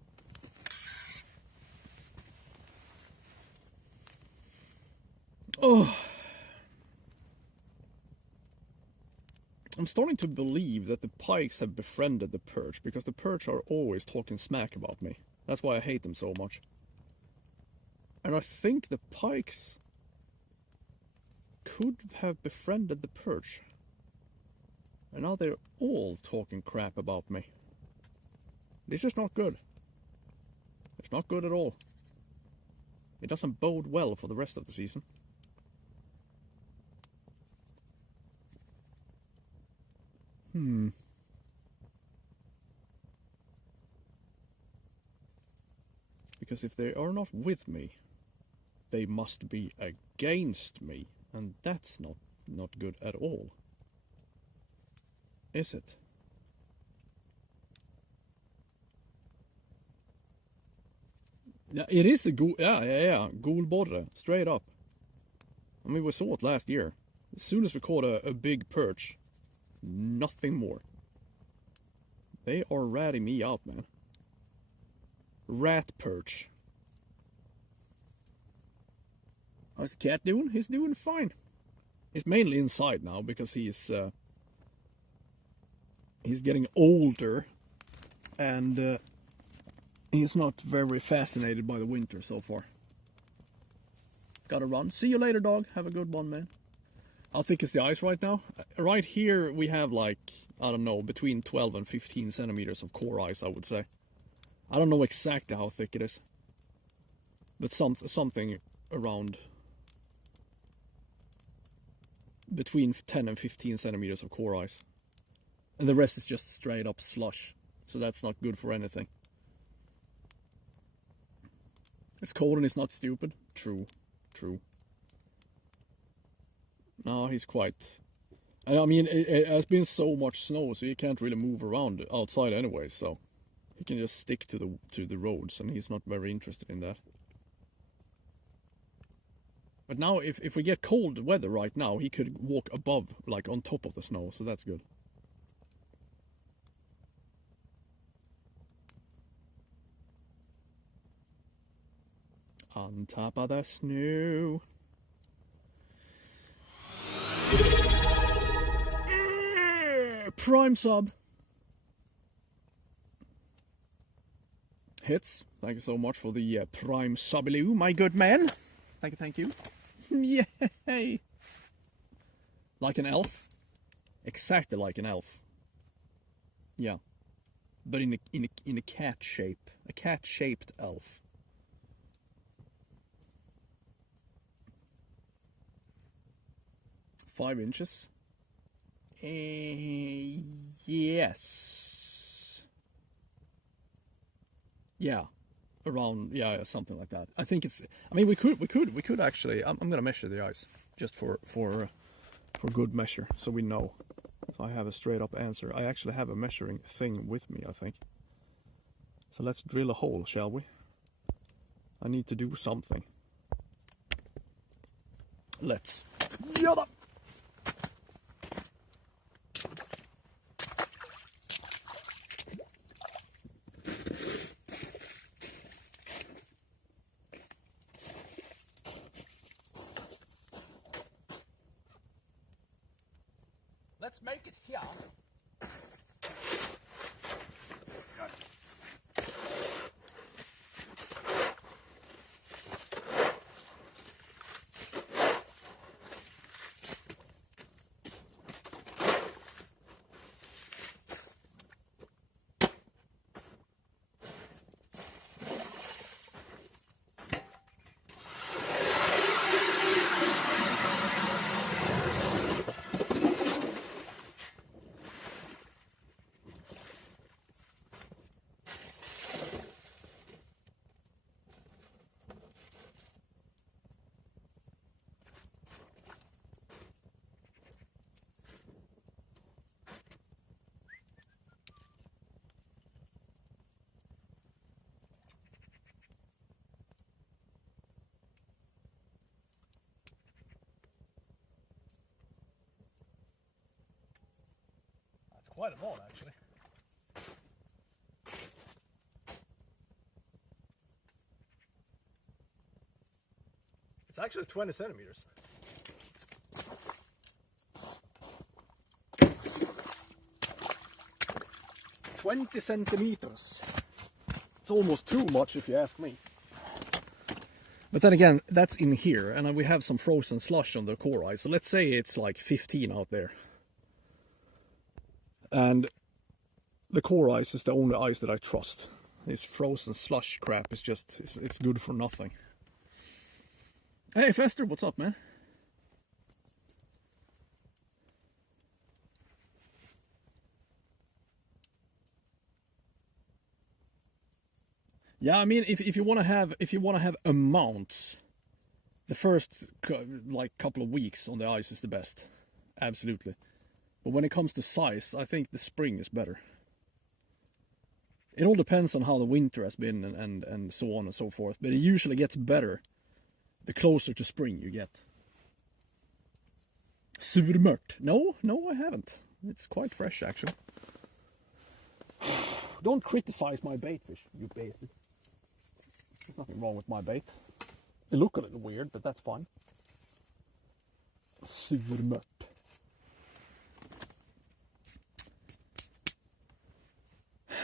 Oh. I'm starting to believe that the pikes have befriended the perch, because the perch are always talking smack about me. That's why I hate them so much. And I think the pikes could have befriended the perch. And now they're all talking crap about me. This is not good. It's not good at all. It doesn't bode well for the rest of the season. Because if they are not with me, they must be against me. And that's not good at all. Is it? Yeah, it is a gulborre, straight up. I mean, we saw it last year. As soon as we caught a big perch, nothing more. They are ratting me out, man. Rat perch. How's the cat doing? He's doing fine. He's mainly inside now because he's getting older, and he's not very fascinated by the winter so far. Gotta run. See you later, dog. Have a good one, man. How thick is the ice right now? Right here we have like, I don't know, between 12 and 15 centimeters of core ice, I would say. I don't know exactly how thick it is, but something around between 10 and 15 centimeters of core ice. And the rest is just straight up slush, so that's not good for anything. It's cold and it's not stupid. True. No, he's quite... I mean, it has been so much snow, so he can't really move around outside anyway, so he can just stick to the roads, and he's not very interested in that. But now, if we get cold weather right now, he could walk above, like on top of the snow, so that's good. On top of the snow. Prime sub. Hits. Thank you so much for the prime subaloo, my good man. Thank you. Yay! Like an elf. Exactly like an elf. Yeah. But in a cat shape. A cat-shaped elf. $5 inches. Yes. Yeah. Around, yeah, something like that. I think it's, I mean, we could actually, I'm gonna measure the ice just for good measure, so we know. So I have a straight up answer. I actually have a measuring thing with me, I think. So let's drill a hole, shall we? I need to do something. Let's. Yada! Let's make it here. Quite a lot, actually. It's actually 20 centimeters. $20 centimeters. It's almost too much if you ask me. But then again, that's in here, and we have some frozen slush on the core ice. So let's say it's like 15 out there. And the core ice is the only ice that I trust. This frozen slush crap is just, it's good for nothing. Hey Fester, what's up, man? Yeah, I mean, if you want to have amounts, the first like couple of weeks on the ice is the best, absolutely. But when it comes to size, I think the spring is better. It all depends on how the winter has been and so on and so forth. But it usually gets better the closer to spring you get. Surmört? No, I haven't. It's quite fresh actually. Don't criticize my bait fish, you bastard. There's nothing wrong with my bait. It look a little weird, but that's fine. Surmört.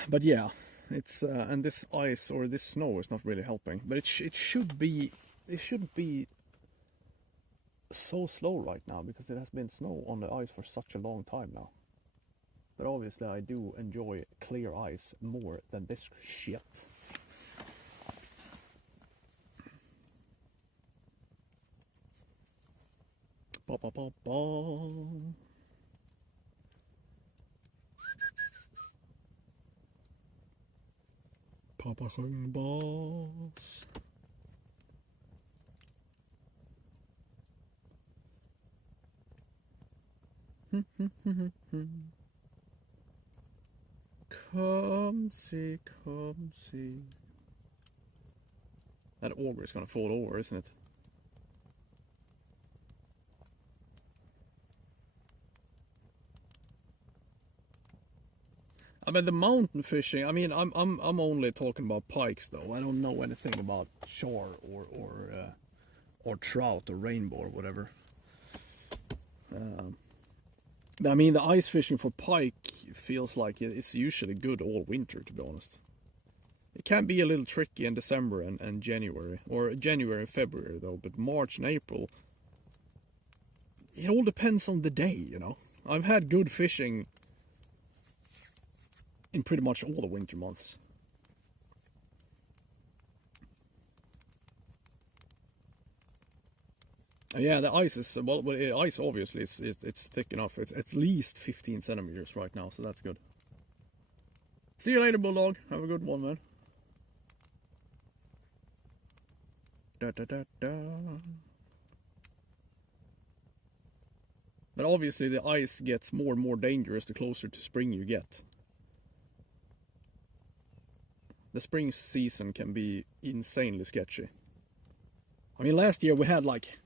But yeah, it's and this ice or this snow is not really helping. But it shouldn't be so slow right now because it has been snow on the ice for such a long time now. But obviously I do enjoy clear ice more than this shit. Ba, ba, ba, ba. Pappa sjöng bas. Come see, come see. That auger is gonna fall over, isn't it? I mean the mountain fishing. I mean I'm only talking about pikes though. I don't know anything about char or trout or rainbow or whatever. But I mean the ice fishing for pike feels like it's usually good all winter, to be honest. It can be a little tricky in December and January, or January and February though. But March and April, it all depends on the day, you know. I've had good fishing in pretty much all the winter months. And yeah, the ice is, well, ice obviously it's thick enough. It's at least 15 centimeters right now, so that's good. See you later, Bulldog. Have a good one, man. Da, da, da, da. But obviously the ice gets more and more dangerous the closer to spring you get. The spring season can be insanely sketchy. I mean, last year we had like,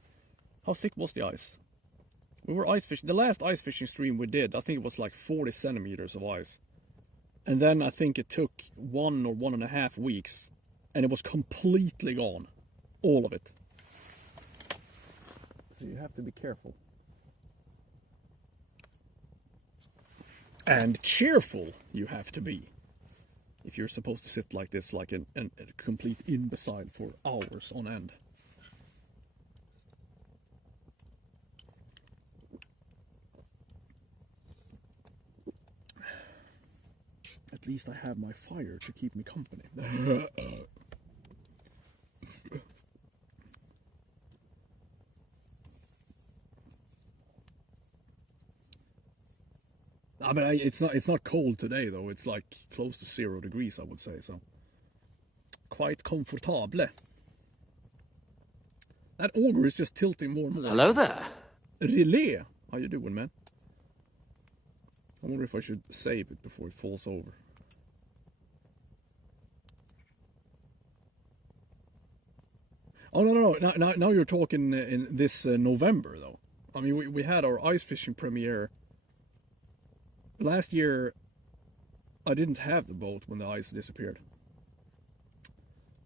how thick was the ice? We were ice fishing, the last ice fishing stream we did, I think it was like 40 centimeters of ice. And then I think it took 1 or 1.5 weeks and it was completely gone. All of it. So you have to be careful. And cheerful you have to be. If you're supposed to sit like this, like a complete imbecile for hours on end. At least I have my fire to keep me company. I mean, it's not cold today though. It's like close to 0 degrees, I would say. So quite comfortable. That auger is just tilting more and more. Hello there. Relay, how you doing, man? I wonder if I should save it before it falls over. Oh no! Now you're talking in this November though. I mean, we had our ice fishing premiere. Last year, I didn't have the boat when the ice disappeared.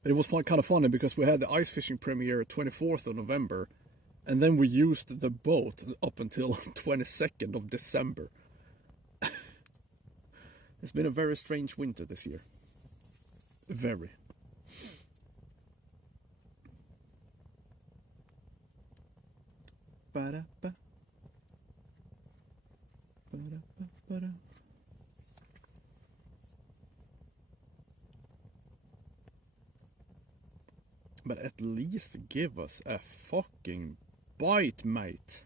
But it was kind of funny because we had the ice fishing premiere 24th of November, and then we used the boat up until 22nd of December. It's been a very strange winter this year. Very. Ba-da-ba. Ba-da-ba-ba-da. But at least give us a fucking bite, mate.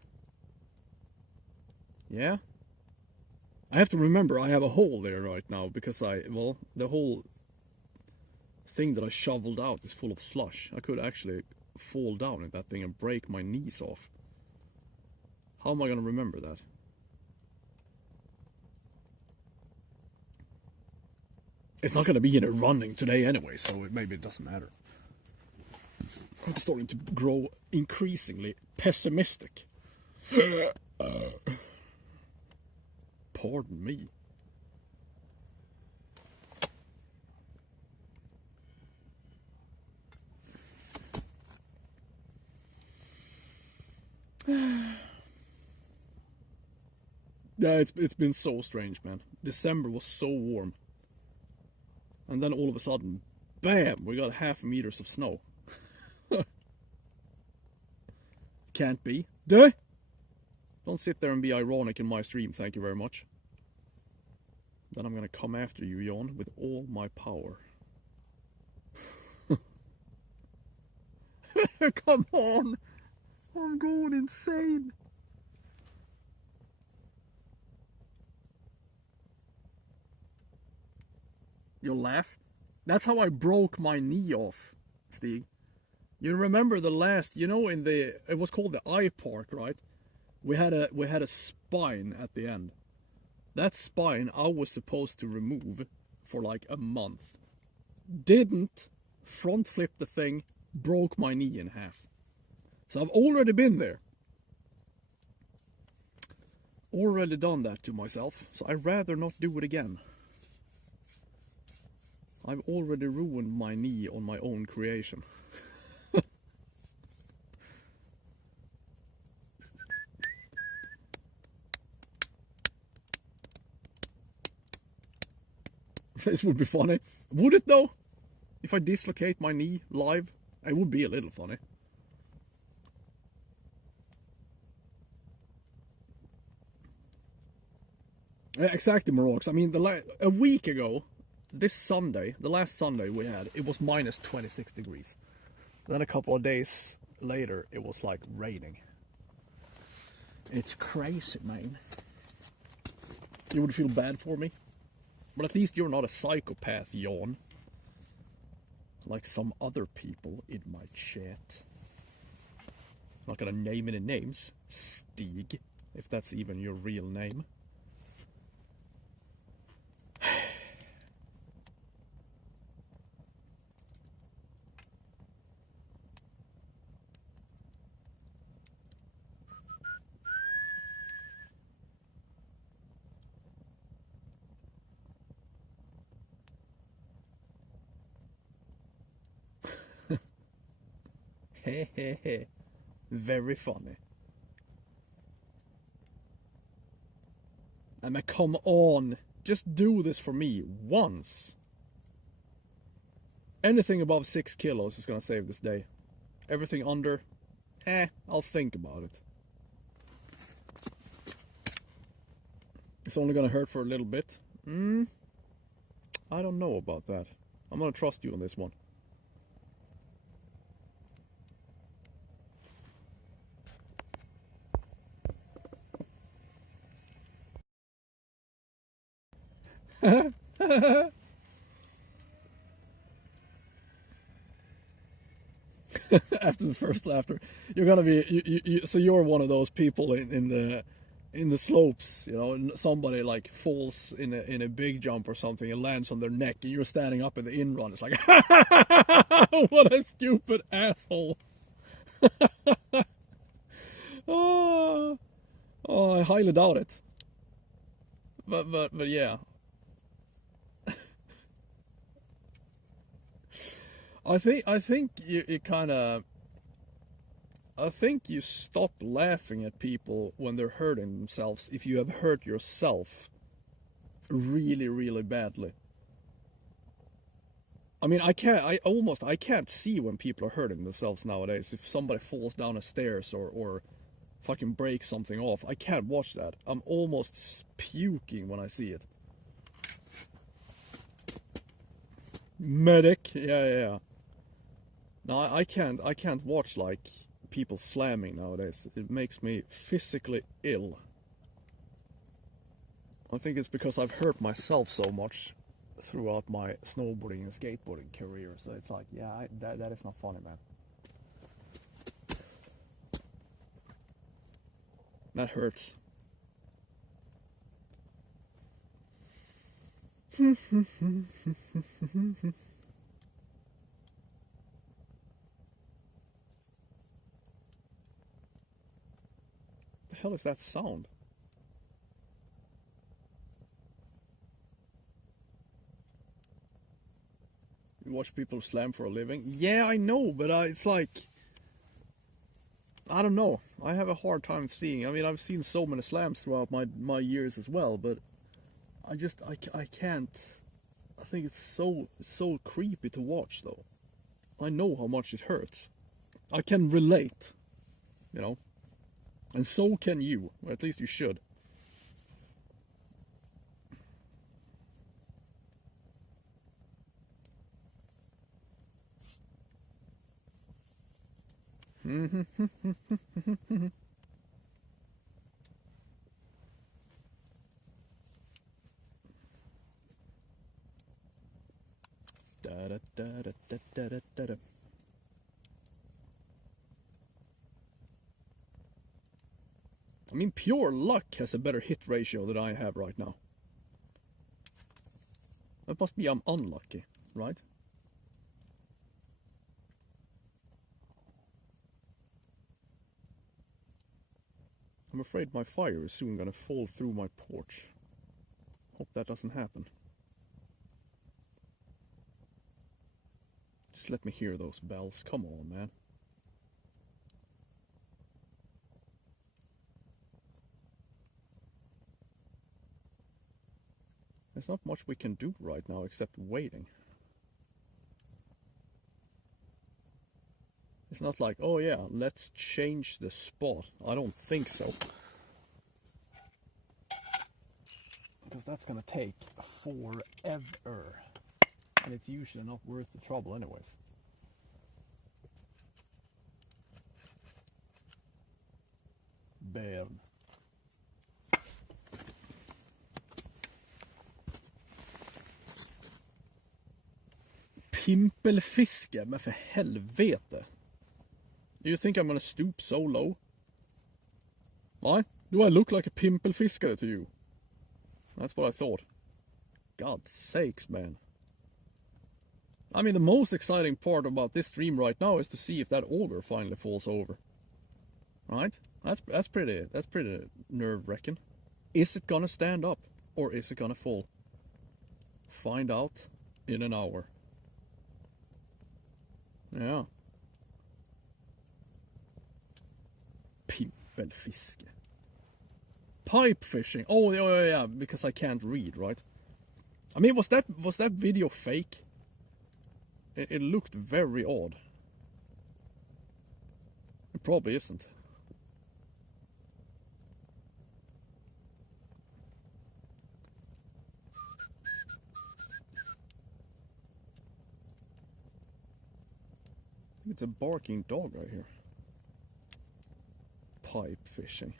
Yeah? I have to remember I have a hole there right now because the whole thing that I shoveled out is full of slush. I could actually fall down in that thing and break my knees off. How am I gonna remember that? It's not gonna be in a running today anyway, so maybe it doesn't matter. I'm starting to grow increasingly pessimistic. Pardon me. Yeah, it's been so strange, man. December was so warm. And then all of a sudden, bam, we got 0.5 meters of snow. Can't be. Duh! Don't sit there and be ironic in my stream, thank you very much. Then I'm gonna come after you, Jan, with all my power. Come on! I'm going insane! You'll laugh? That's how I broke my knee off, Stig. You remember the last, you know, it was called the eye park, right? We had a spine at the end. That spine I was supposed to remove for like a month. Didn't. Front flipped the thing, broke my knee in half. So I've already been there. Already done that to myself, so I'd rather not do it again. I've already ruined my knee on my own creation. This would be funny. Would it though? If I dislocate my knee live, it would be a little funny. Yeah, exactly, Morox. I mean, a week ago, this Sunday, the last Sunday we had, it was minus 26 degrees. Then a couple of days later, it was like raining. It's crazy, man. You would feel bad for me? But at least you're not a psychopath, Jan. Like some other people in my chat. I'm not gonna name any names. Stig, if that's even your real name. Hehehe. Very funny. I mean, come on. Just do this for me once. Anything above 6 kilos is gonna save this day. Everything under, I'll think about it. It's only gonna hurt for a little bit. I don't know about that. I'm gonna trust you on this one. After the first laughter, you're gonna be so you're one of those people in the slopes, you know, somebody like falls in a big jump or something and lands on their neck, and you're standing up in the in run. It's like, what a stupid asshole. Oh, I highly doubt it. But yeah. I think you kind of. I think you stop laughing at people when they're hurting themselves if you have hurt yourself really, really badly. I mean, I can't see when people are hurting themselves nowadays. If somebody falls down the stairs or fucking breaks something off, I can't watch that. I'm almost puking when I see it. Medic, yeah. No, I can't watch like people slamming nowadays. It makes me physically ill. I think it's because I've hurt myself so much throughout my snowboarding and skateboarding career. So it's like, yeah, that is not funny, man. That hurts. The hell is that sound? You watch people slam for a living? Yeah, I know, but it's like, I don't know. I have a hard time seeing. I mean, I've seen so many slams throughout my years as well, but I can't. I think it's so creepy to watch, though. I know how much it hurts. I can relate, you know, and so can you, or at least you should. Da-da-da-da-da-da-da-da. I mean, pure luck has a better hit ratio than I have right now. That must be I'm unlucky, right? I'm afraid my fire is soon gonna fall through my porch. Hope that doesn't happen. Just let me hear those bells. Come on, man. There's not much we can do right now except waiting. It's not like, oh yeah, let's change the spot. I don't think so. Because that's gonna take forever. And it's usually not worth the trouble anyways. Bam. Pimpelfiske, men för helvete. Do you think I'm gonna stoop so low? Why? Do I look like a pimpelfiskare to you? That's what I thought. God's sakes, man. I mean, the most exciting part about this stream right now is to see if that auger finally falls over. Right? That's pretty nerve-wracking. Is it gonna stand up or is it gonna fall? Find out in an hour. Yeah. Pimpelfiske. Pipe fishing. Oh yeah, because I can't read, right? I mean, was that video fake? It looked very odd. It probably isn't. It's a barking dog right here. Pipe fishing.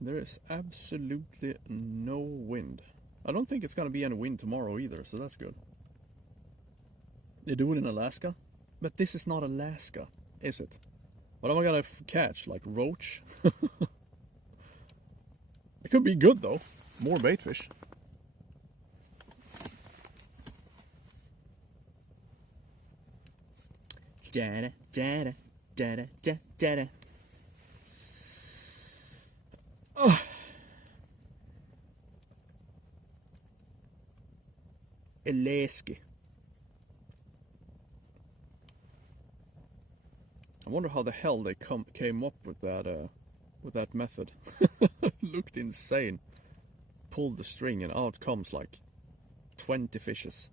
There is absolutely no wind. I don't think it's gonna be any wind tomorrow either, so that's good. They do it in Alaska? But this is not Alaska, is it? What am I gonna catch? Like roach? It could be good though. More bait fish. Da da da da da da da. Alaska. I wonder how the hell they came up with that method. Looked insane. Pulled the string and out comes like 20 fishes.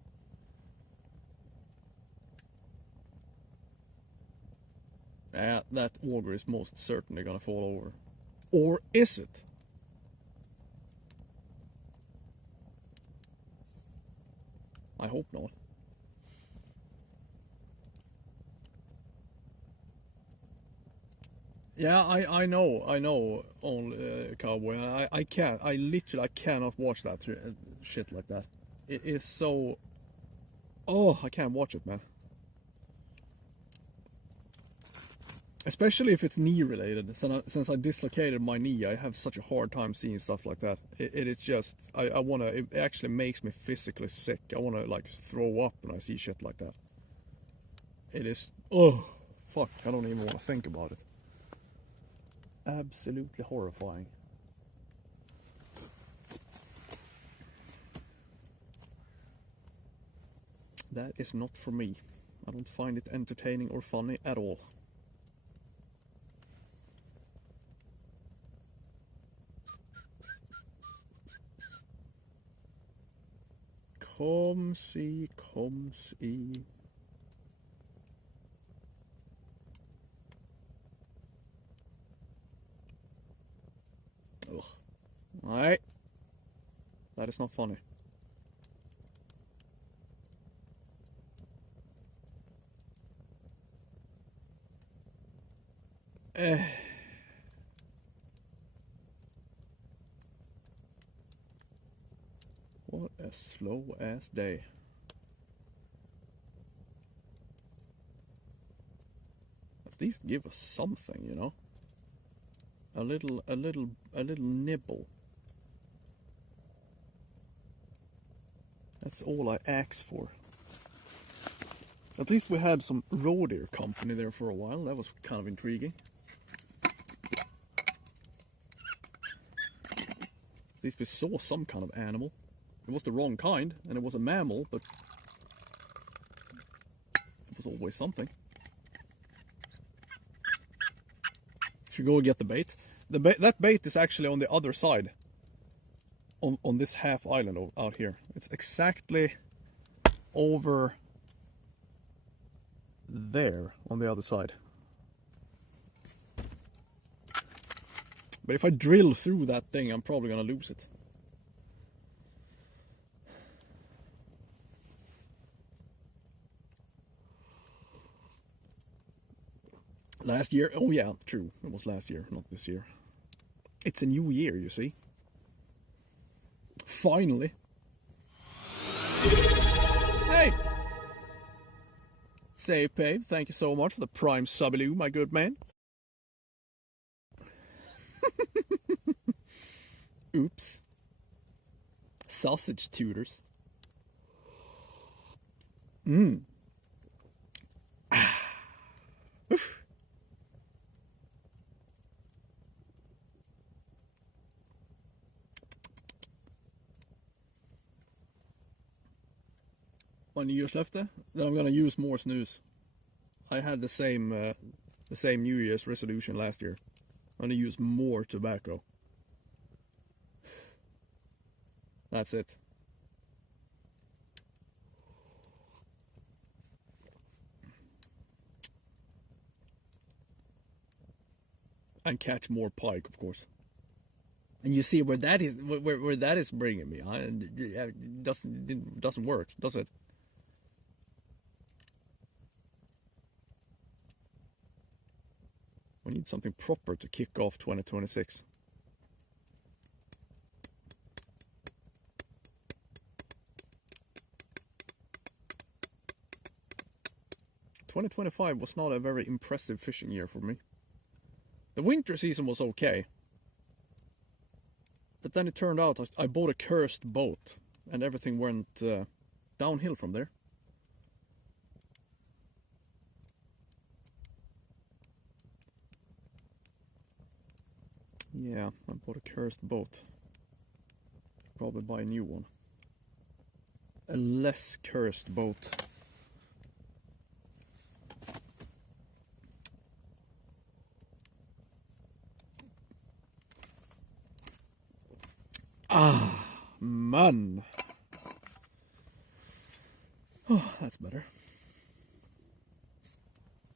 That auger is most certainly gonna fall over. Or is it? I hope not. Yeah, I know, Cowboy. I cannot watch that shit like that. It is so... Oh, I can't watch it, man. Especially if it's knee related. Since I dislocated my knee, I have such a hard time seeing stuff like that. It is just, I wanna, it actually makes me physically sick. I wanna like throw up when I see shit like that. It is, oh, fuck, I don't even wanna think about it. Absolutely horrifying. That is not for me. I don't find it entertaining or funny at all. Kom see. Ugh. Nej. That is not funny. What a slow ass day. At least give us something, you know? A little nibble. That's all I ask for. At least we had some roe deer company there for a while. That was kind of intriguing. At least we saw some kind of animal. It was the wrong kind, and it was a mammal, but it was always something. Should go and get the bait. That bait is actually on the other side. On this half island out here. It's exactly over there on the other side. But if I drill through that thing, I'm probably gonna lose it. Last year? Oh yeah, true. It was last year, not this year. It's a new year, you see. Finally. Hey! Save Pave, thank you so much for the prime subaloo, my good man. Oops. Sausage tutors. Oof. My nyårslöfte, that I'm gonna use more snus. I had the same New Year's resolution last year. I'm gonna use more tobacco. That's it. And catch more pike, of course. And you see where that is, where that is bringing me. It doesn't work, does it? We need something proper to kick off 2026. '25 was not a very impressive fishing year for me. The winter season was okay. But then it turned out I bought a cursed boat and everything went downhill from there. Yeah, I bought a cursed boat. Probably buy a new one. a less cursed boat. Ah, man. Oh, that's better.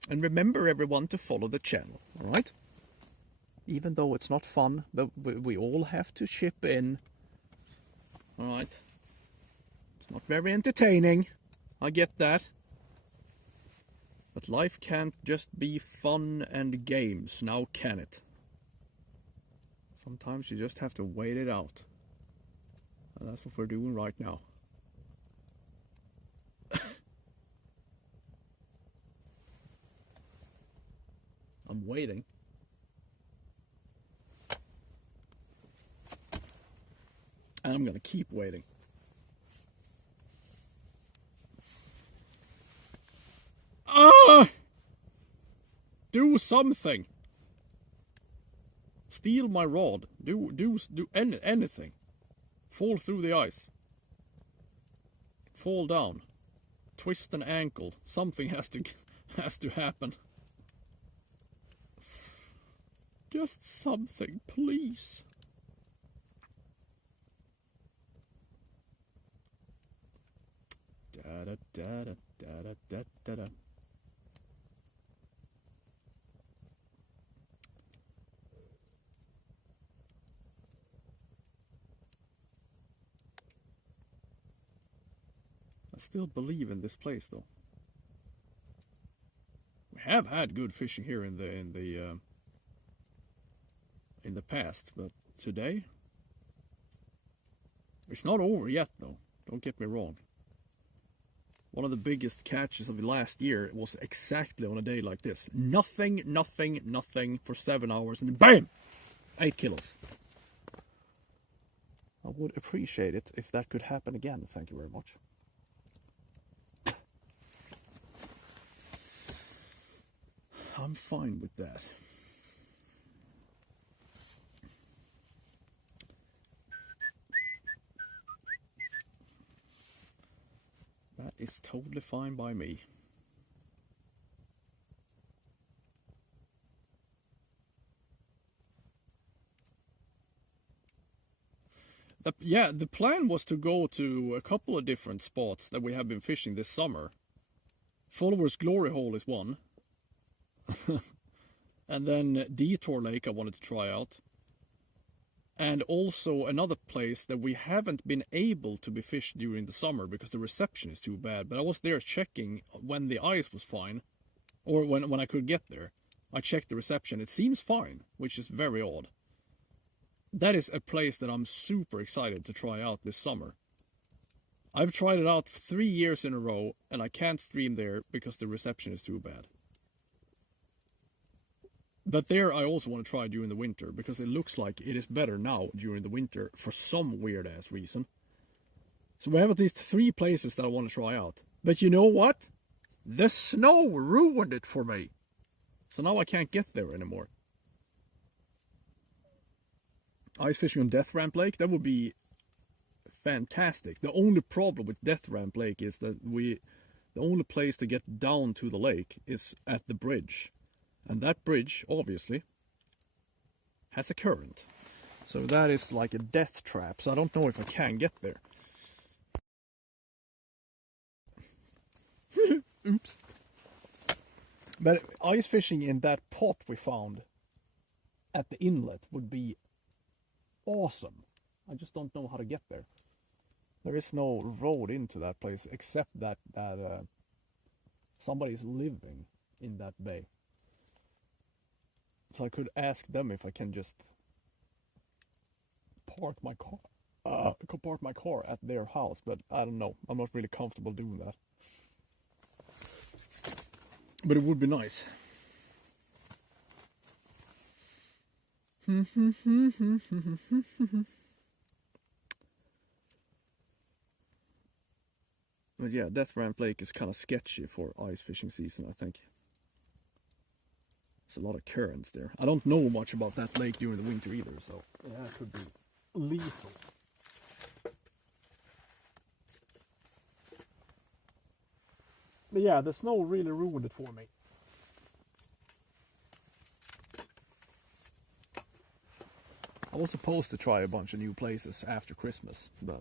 And remember, everyone, to follow the channel, all right? Even though it's not fun, but we all have to chip in. All right? It's not very entertaining. I get that. But life can't just be fun and games, now can it? Sometimes you just have to wait it out. And that's what we're doing right now. I'm waiting. And I'm gonna keep waiting. Do something. Steal my rod. Do anything. Fall through the ice. Fall down. Twist an ankle. Something has to happen. Just something, please. Da da da da da da da da. I still believe in this place, though. We have had good fishing here in the past, but today it's not over yet, though. Don't get me wrong. One of the biggest catches of the last year was exactly on a day like this. Nothing for 7 hours, and bam! 8 kilos. I would appreciate it if that could happen again. Thank you very much. I'm fine with that. That is totally fine by me. The plan was to go to a couple of different spots that we have been fishing this summer. Followers Glory Hole is one. And then Detour Lake I wanted to try out. And also another place that we haven't been able to be fished during the summer because the reception is too bad. But I was there checking when the ice was fine, or when I could get there. I checked the reception. It seems fine, which is very odd. That is a place that I'm super excited to try out this summer. I've tried it out 3 years in a row, and I can't stream there because the reception is too bad. But there I also want to try during the winter, because it looks like it is better now during the winter for some weird-ass reason. So we have at least 3 places that I want to try out. But you know what? The snow ruined it for me. So now I can't get there anymore. Ice fishing on Death Ramp Lake, that would be fantastic. The only problem with Death Ramp Lake is that the only place to get down to the lake is at the bridge. And that bridge, obviously, has a current. So that is like a death trap. So I don't know if I can get there. Oops. But ice fishing in that pot we found at the inlet would be awesome. I just don't know how to get there. There is no road into that place except that somebody's living in that bay. So I could ask them if I can just park my car at their house, but I don't know. I'm not really comfortable doing that. But it would be nice. But yeah, Death Ramp Lake is kind of sketchy for ice fishing season, I think. There's a lot of currents there. I don't know much about that lake during the winter either, so yeah, it could be lethal. yeah, the snow really ruined it for me. I was supposed to try a bunch of new places after Christmas, but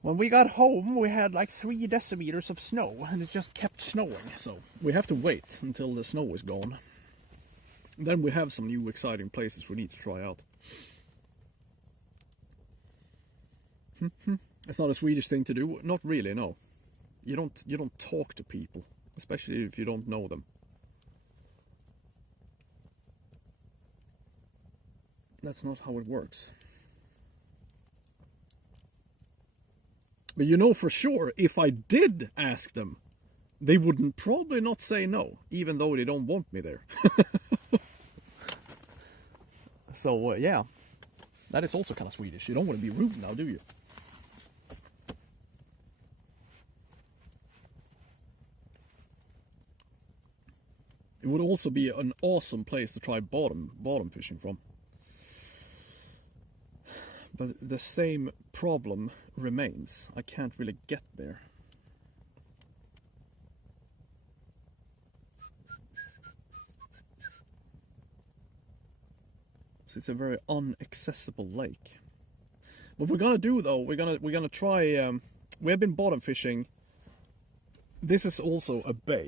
when we got home we had like 3 decimeters of snow and it just kept snowing, so we have to wait until the snow is gone. Then we have some new exciting places we need to try out. It's not a Swedish thing to do. Not really, no. You don't talk to people, especially if you don't know them. That's not how it works. But you know for sure, if I did ask them, they wouldn't probably not say no, even though they don't want me there. So yeah, that is also kind of Swedish. You don't want to be rude now, do you? It would also be an awesome place to try bottom fishing from. But the same problem remains. I can't really get there. So it's a very inaccessible lake. What we're gonna do though, we're gonna try. We have been bottom fishing. This is also a bay,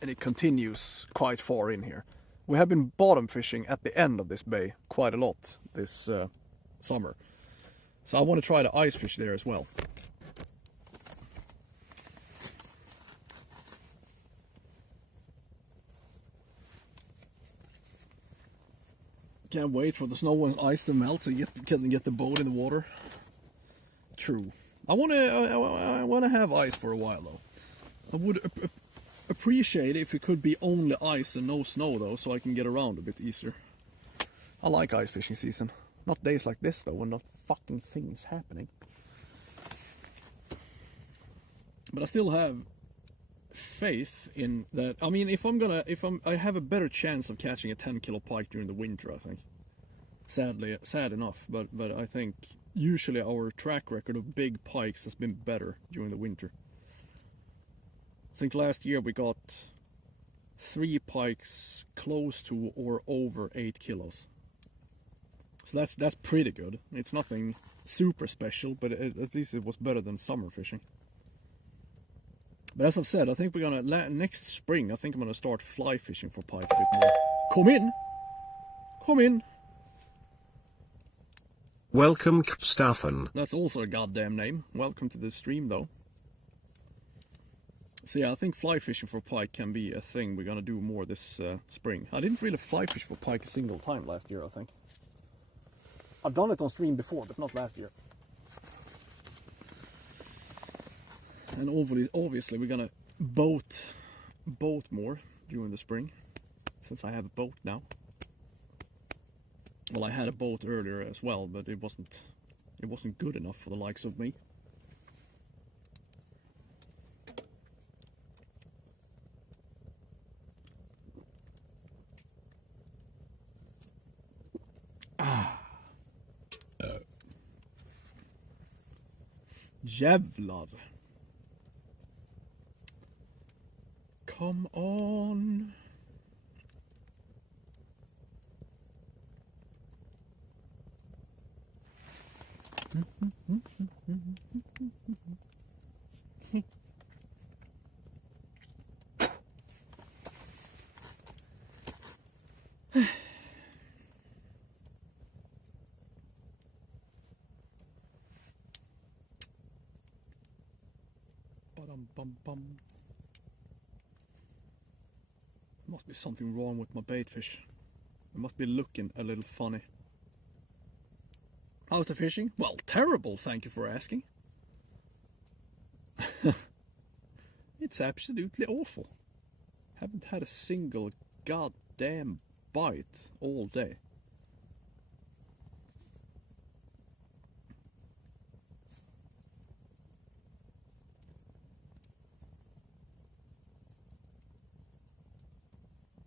and it continues quite far in here. We have been bottom fishing at the end of this bay quite a lot this summer, so I want to try to ice fish there as well. Can't wait for the snow and ice to melt to get the boat in the water. True. I wanna have ice for a while though. I would appreciate it if it could be only ice and no snow though, so I can get around a bit easier. I like ice fishing season. Not days like this though, when not fucking things happening. But I still have faith in that. I mean, I have a better chance of catching a 10-kilo pike during the winter, I think. Sad enough, but I think usually our track record of big pikes has been better during the winter. I think last year we got 3 pikes close to or over 8 kilos. So that's pretty good. It's nothing super special, but at least it was better than summer fishing. But as I've said, I think we're gonna next spring. I think I'm gonna start fly fishing for pike a bit more. Come in, come in. Welcome, Kpstaffen. That's also a goddamn name. Welcome to the stream, though. So yeah, I think fly fishing for pike can be a thing we're gonna do more this spring. I didn't really fly fish for pike a single time last year, I think. I've done it on stream before, but not last year. And obviously we're gonna boat more during the spring, since I have a boat now. Well, I had a boat earlier as well, but it wasn't good enough for the likes of me. Jävlar. Come on. Bum. Must be something wrong with my bait fish. It must be looking a little funny. How's the fishing? Well, terrible, thank you for asking. It's absolutely awful. Haven't had a single goddamn bite all day.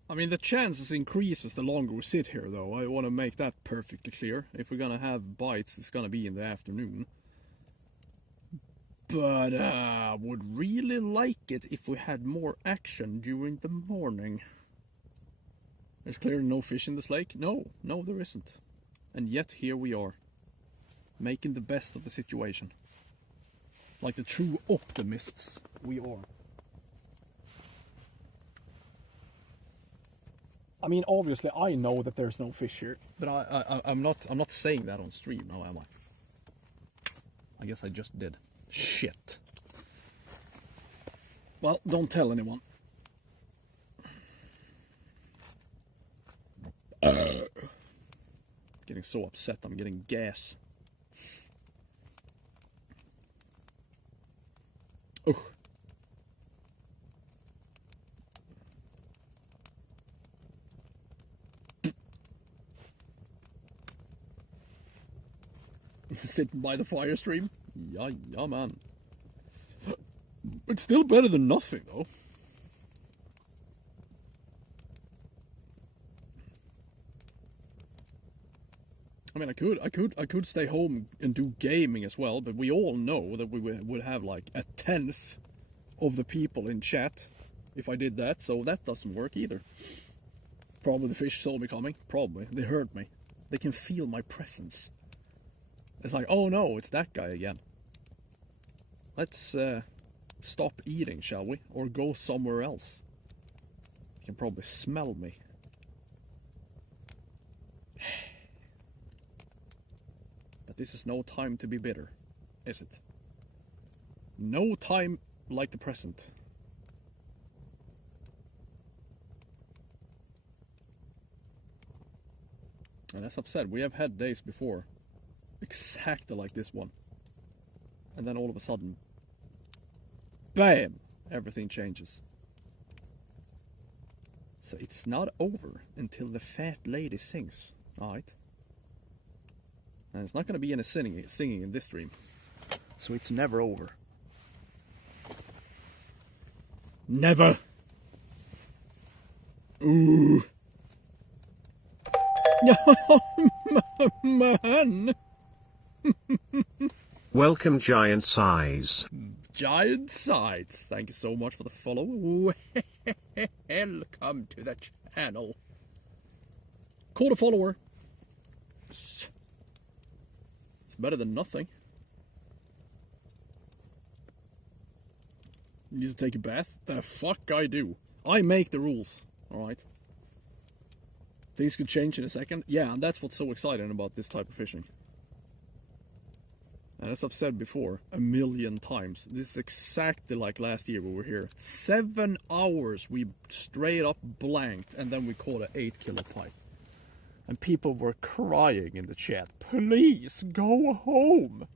I mean, the chances increases the longer we sit here, though. I want to make that perfectly clear. If we're gonna have bites, it's gonna be in the afternoon. But would really like it if we had more action during the morning. There's clearly no fish in this lake. No, there isn't. And yet here we are, making the best of the situation. Like the true optimists we are. I mean, obviously I know that there's no fish here, but I'm not saying that on stream now, am I? I guess I just did. Shit. Well, don't tell anyone. Getting so upset, I'm getting gas. Ugh. Sitting by the fire stream? Yeah, man. It's still better than nothing, though. I mean, I could stay home and do gaming as well, but we all know that we would have like 1/10 of the people in chat if I did that, so that doesn't work either. Probably the fish saw me coming. Probably. They heard me. They can feel my presence. It's like, oh no, it's that guy again. Let's stop eating, shall we? Or go somewhere else. You can probably smell me. But this is no time to be bitter, is it? No time like the present. And as I've said, we have had days before exactly like this one. And then all of a sudden, bam! Everything changes. So it's not over until the fat lady sings, alright? And it's not going to be any singing in this stream. So it's never over. Never! Ooh! Man! Welcome, Giant Size. Giant Size, thank you so much for the follow. Welcome to the channel. Call a follower. It's better than nothing. You need to take a bath? The fuck I do. I make the rules, alright? Things could change in a second. Yeah, and that's what's so exciting about this type of fishing. And as I've said before, 1,000,000 times, this is exactly like last year we were here. 7 hours we straight up blanked, and then we caught an 8-kilo pike. And people were crying in the chat, please go home.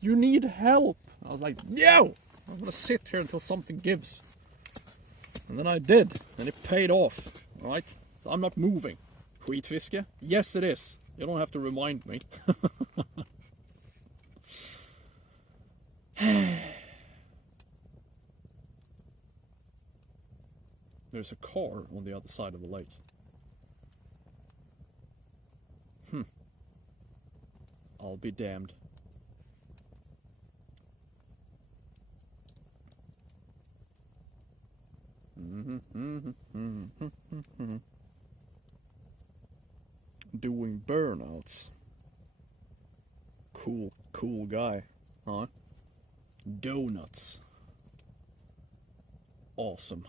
You need help. I was like, no, I'm gonna sit here until something gives. And then I did, and it paid off, alright? So I'm not moving. Skitfiske? Yes it is. You don't have to remind me. There's a car on the other side of the lake. I'll be damned. Doing burnouts. Cool guy, huh? Donuts. Awesome.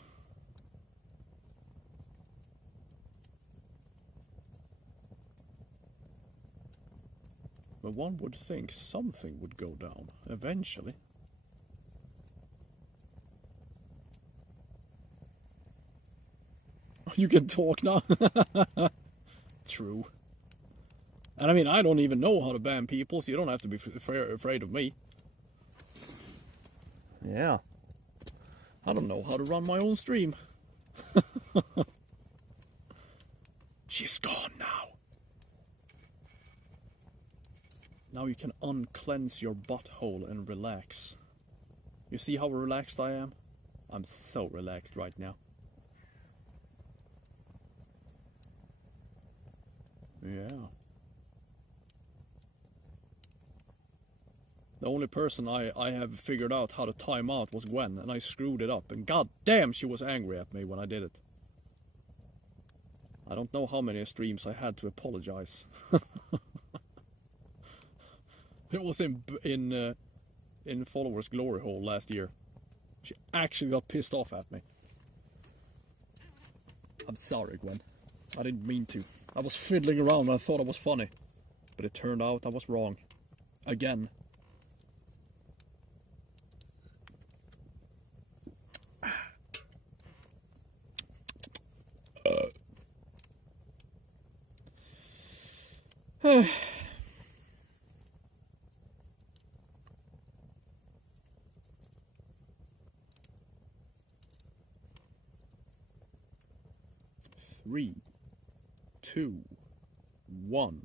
But one would think something would go down eventually. You can talk now. True. And I mean, I don't even know how to ban people, so you don't have to be afraid of me. Yeah. I don't know how to run my own stream. She's gone now. Now you can unclense your butthole and relax. You see how relaxed I am? I'm so relaxed right now. Yeah. The only person I have figured out how to time out was Gwen, and I screwed it up. And god damn, she was angry at me when I did it. I don't know how many streams I had to apologize. It was in Followers Glory Hole last year. She actually got pissed off at me. I'm sorry, Gwen. I didn't mean to. I was fiddling around and I thought it was funny. But it turned out I was wrong. Again. Three, 2, 1.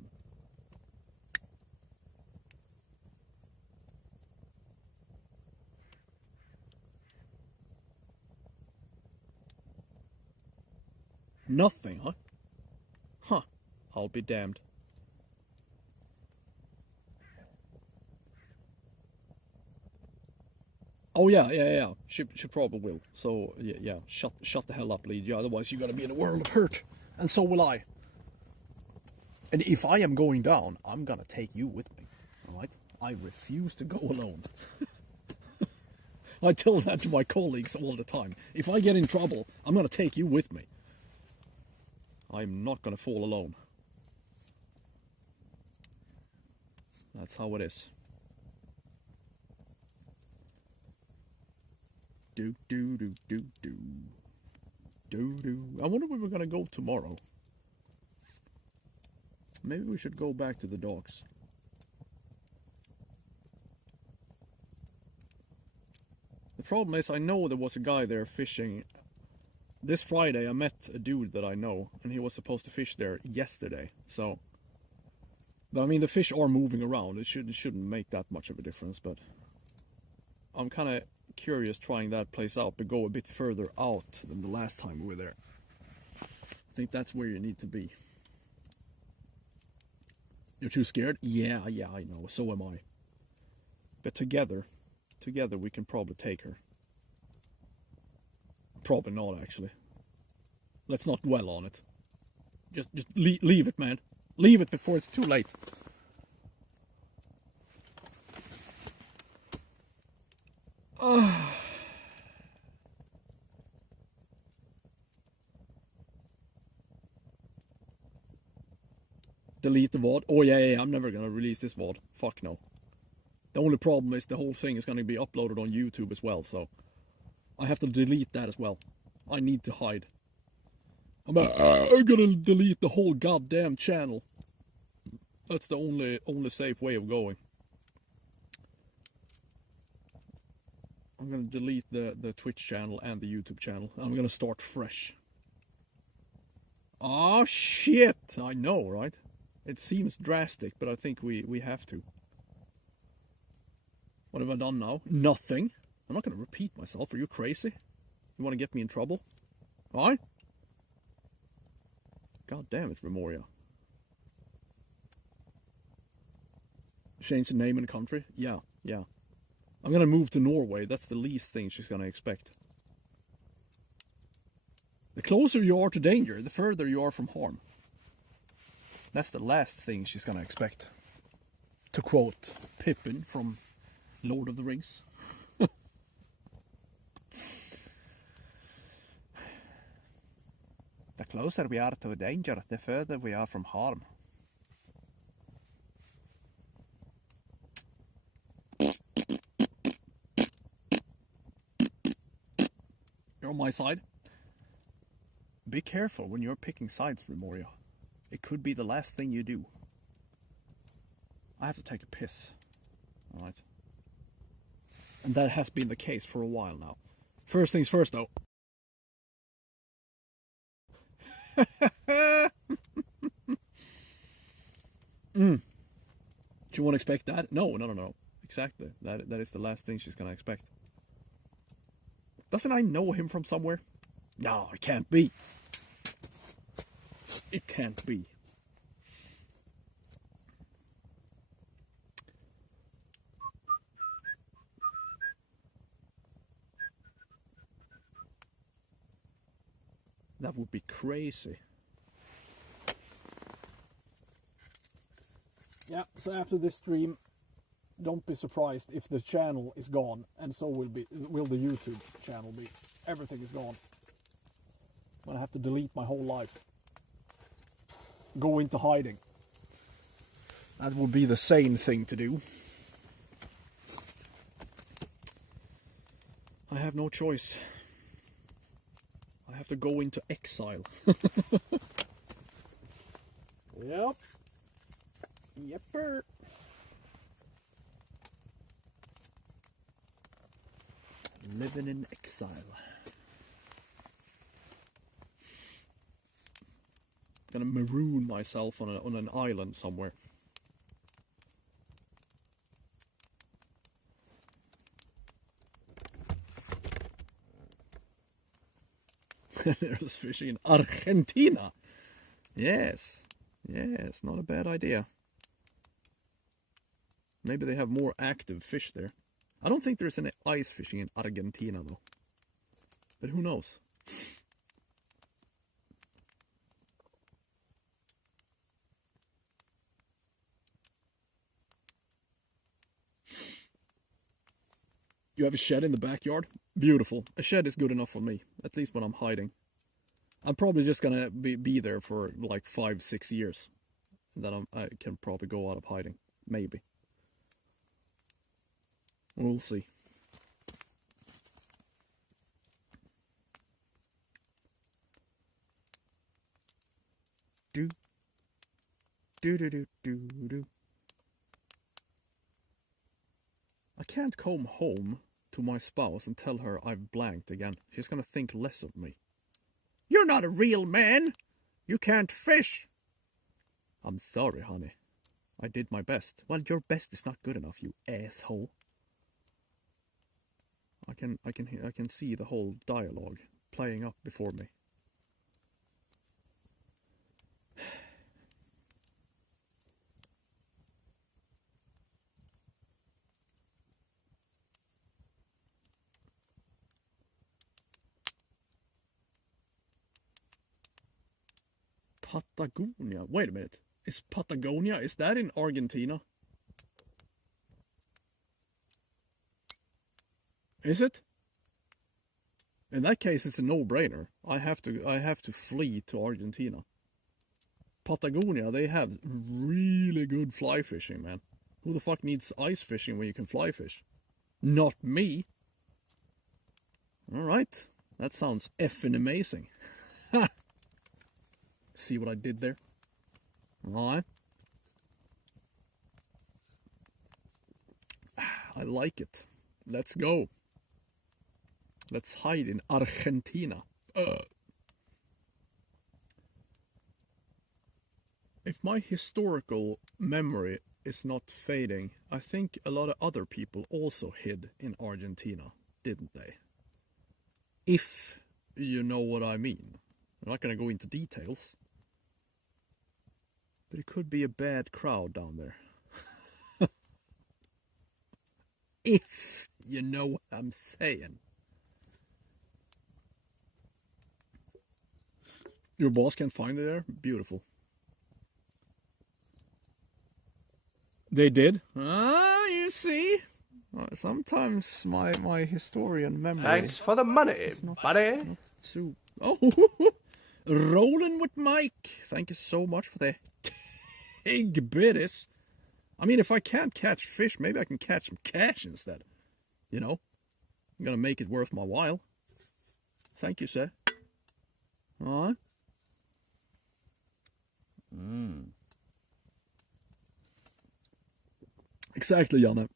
Nothing, huh? Huh. I'll be damned. Oh yeah. She probably will. So yeah. Shut the hell up, Lydia. Otherwise you're gonna be in a world of hurt, and so will I. And if I am going down, I'm gonna take you with me. All right? I refuse to go alone. I tell that to my colleagues all the time. If I get in trouble, I'm gonna take you with me. I'm not gonna fall alone. That's how it is. Do. I wonder where we're gonna go tomorrow. Maybe we should go back to the docks. The problem is I know there was a guy there fishing. This Friday I met a dude that I know, and he was supposed to fish there yesterday. So, but I mean the fish are moving around. It shouldn't make that much of a difference. But I'm kind of curious trying that place out, but go a bit further out than the last time we were there. I think that's where you need to be. You're too scared? Yeah, I know. So am I. But together we can probably take her. Probably not, actually. Let's not dwell on it. Just leave it, man. Leave it before it's too late. Delete the VOD. Oh yeah, I'm never gonna release this VOD. Fuck no. The only problem is the whole thing is gonna be uploaded on YouTube as well, so I have to delete that as well. I need to hide. I'm gonna delete the whole goddamn channel. That's the only safe way of going. I'm gonna delete the Twitch channel and the YouTube channel. I'm gonna start fresh. Oh shit! I know, right? It seems drastic, but I think we have to. What have I done now? Nothing. I'm not going to repeat myself. Are you crazy? You want to get me in trouble? Alright? God damn it, Remoria. Change the name and country? Yeah. I'm going to move to Norway. That's the least thing she's going to expect. The closer you are to danger, the further you are from harm. That's the last thing she's gonna expect. To quote Pippin from Lord of the Rings. The closer we are to danger, the further we are from harm. You're on my side. Be careful when you're picking sides, Remoria. It could be the last thing you do. I have to take a piss. Alright. And that has been the case for a while now. First things first, though. Do you want to expect that? No. Exactly. That is the last thing she's gonna expect. Doesn't I know him from somewhere? No, it can't be. It can't be. That would be crazy. Yeah, so after this stream, don't be surprised if the channel is gone, and so will the YouTube channel be. Everything is gone. I'm gonna have to delete my whole life. Go into hiding. That would be the sane thing to do. I have no choice. I have to go into exile. Yep. Yepper. Living in exile. Gonna maroon myself on an island somewhere. There's fishing in Argentina. Yes. Yes, not a bad idea. Maybe they have more active fish there. I don't think there's any ice fishing in Argentina though. But who knows? You have a shed in the backyard? Beautiful. A shed is good enough for me, at least when I'm hiding. I'm probably just gonna be there for like 5-6 years. And then I can probably go out of hiding. Maybe. We'll see. Do. I can't come home to my spouse and tell her I've blanked again. She's gonna think less of me. You're not a real man! You can't fish! I'm sorry, honey. I did my best. Well, your best is not good enough, you asshole. I can see the whole dialogue playing up before me. Patagonia. Wait a minute. Is Patagonia, is that in Argentina? Is it? In that case, it's a no-brainer. I have to flee to Argentina. Patagonia, they have really good fly fishing, man. Who the fuck needs ice fishing when you can fly fish? Not me. Alright. That sounds effing amazing. See what I did there? Alright. I like it. Let's go. Let's hide in Argentina. If my historical memory is not fading, I think a lot of other people also hid in Argentina, didn't they? If you know what I mean. I'm not going to go into details. But it could be a bad crowd down there. If you know what I'm saying. Your boss can't find it there? Beautiful. They did? Ah, you see? Sometimes my historian memory... Thanks for the money, buddy. Not too... Oh, rolling with Mike. Thank you so much for the tig bitties. I mean, if I can't catch fish, maybe I can catch some cash instead. You know? I'm gonna make it worth my while. Thank you, sir. Alright. Exactly, Janne.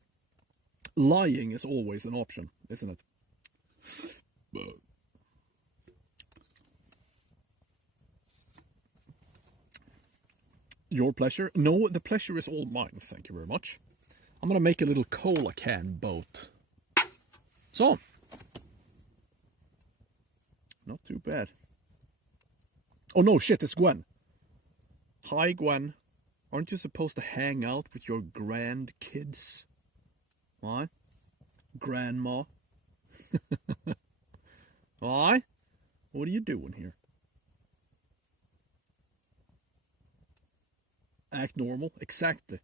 Lying is always an option, isn't it? Your pleasure? No, the pleasure is all mine, thank you very much. I'm gonna make a little cola can boat. So. Not too bad. Oh no, shit, it's Gwen. Hi, Gwen. Aren't you supposed to hang out with your grandkids? What? Grandma? Why? What are you doing here? Act normal. Exactly.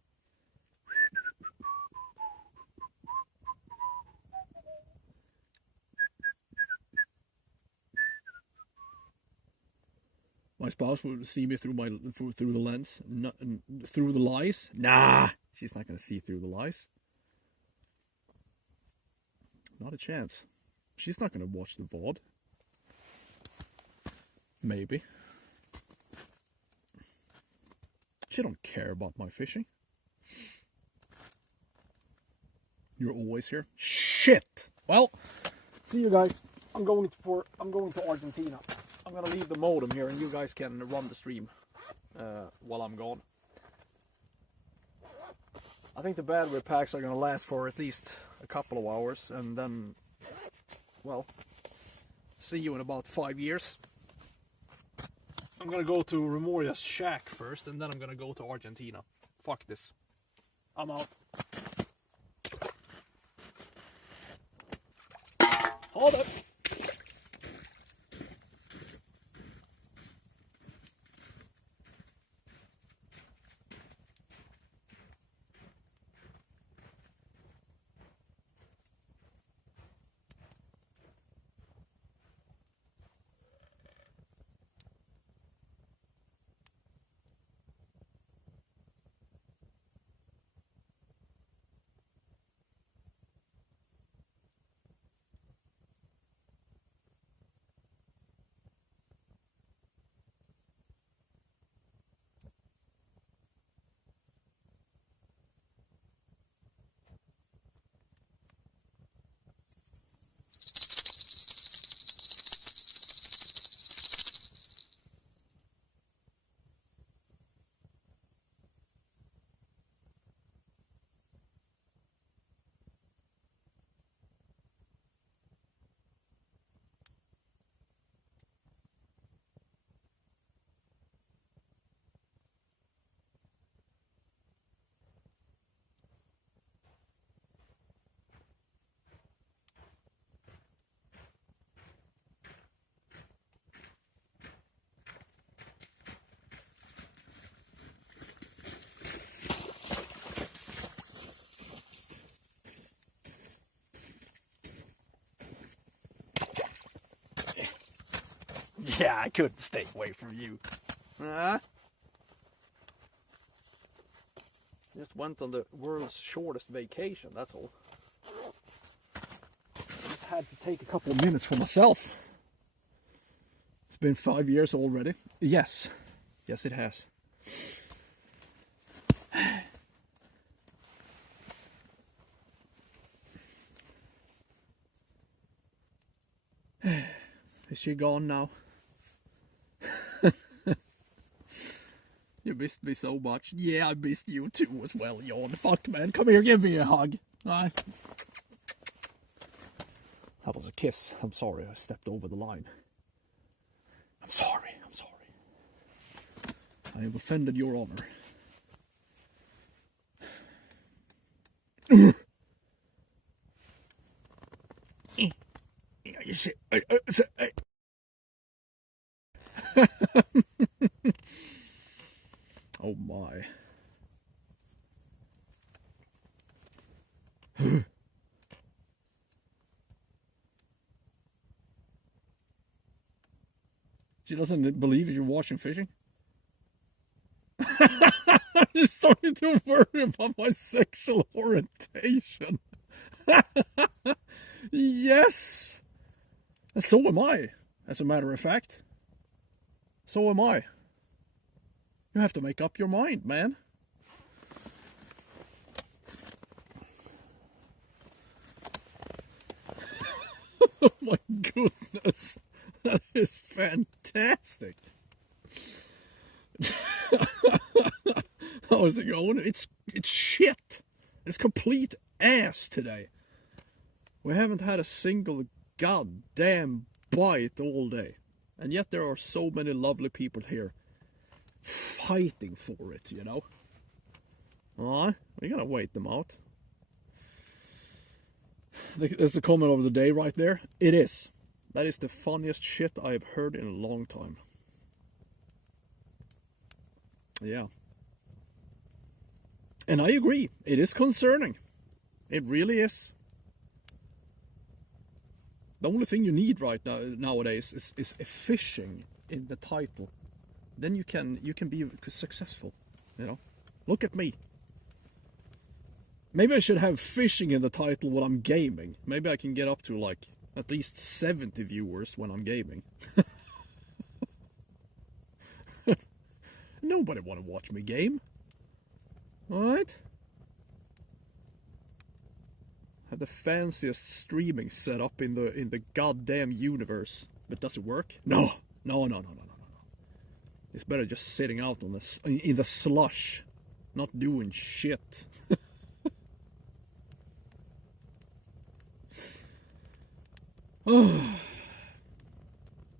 My spouse will see me through the lens, not through the lies. Nah, she's not gonna see through the lies. Not a chance. She's not gonna watch the VOD. Maybe. She don't care about my fishing. You're always here. Shit. Well, see you guys. I'm going to Argentina. I'm gonna leave the modem here, and you guys can run the stream while I'm gone. I think the battery packs are gonna last for at least a couple of hours, and then, well, see you in about 5 years. I'm gonna go to Remoria's shack first, and then I'm gonna go to Argentina. Fuck this. I'm out. Hold up. Yeah, I couldn't stay away from you. Just went on the world's shortest vacation, that's all. Just had to take a couple of minutes for myself. It's been 5 years already. Yes. Yes, it has. Is she gone now? You missed me so much. Yeah, I missed you too as well, Jon. Fuck, man. Come here, give me a hug. That was a kiss. I'm sorry, I stepped over the line. I'm sorry, I'm sorry. I have offended your honor. Oh my. She doesn't believe you're watching fishing? I'm just starting to worry about my sexual orientation. Yes! And so am I, as a matter of fact. So am I. You have to make up your mind, man. Oh my goodness. That is fantastic. How's it going? It's shit. It's complete ass today. We haven't had a single goddamn bite all day. And yet there are so many lovely people here fighting for it, you know. We gotta wait them out. That's the comment of the day right there. It is. That is the funniest shit I have heard in a long time. Yeah. And I agree, it is concerning. It really is. The only thing you need right now nowadays is fishing in the title. Then you can be successful, you know. Look at me. Maybe I should have fishing in the title when I'm gaming. Maybe I can get up to like at least 70 viewers when I'm gaming. Nobody want to watch me game. Alright? Have the fanciest streaming set up in the goddamn universe. But does it work? No. No. It's better just sitting out on in the slush. Not doing shit.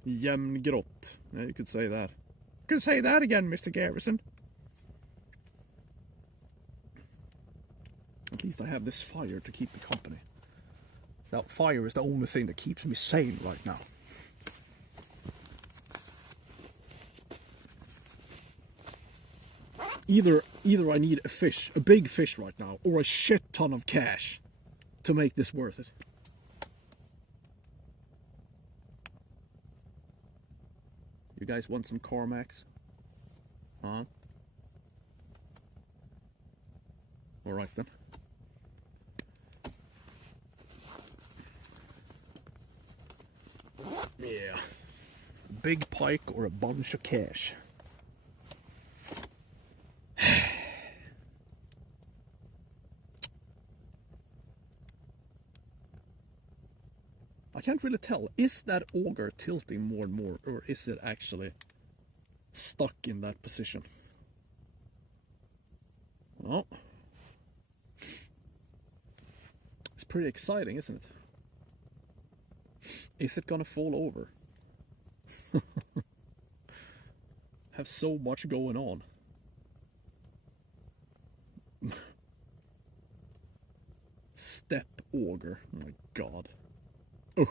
Jämngrått. Yeah, you could say that. You could say that again, Mr. Garrison. At least I have this fire to keep me company. That fire is the only thing that keeps me sane right now. Either I need a big fish right now, or a shit ton of cash to make this worth it. You guys want some Cormacs? Huh? Alright then. Yeah. Big pike or a bunch of cash. I can't really tell. Is that auger tilting more and more, or is it actually stuck in that position? Well, it's pretty exciting, isn't it? Is it gonna fall over? Have so much going on. Step auger. Oh my god. Ugh.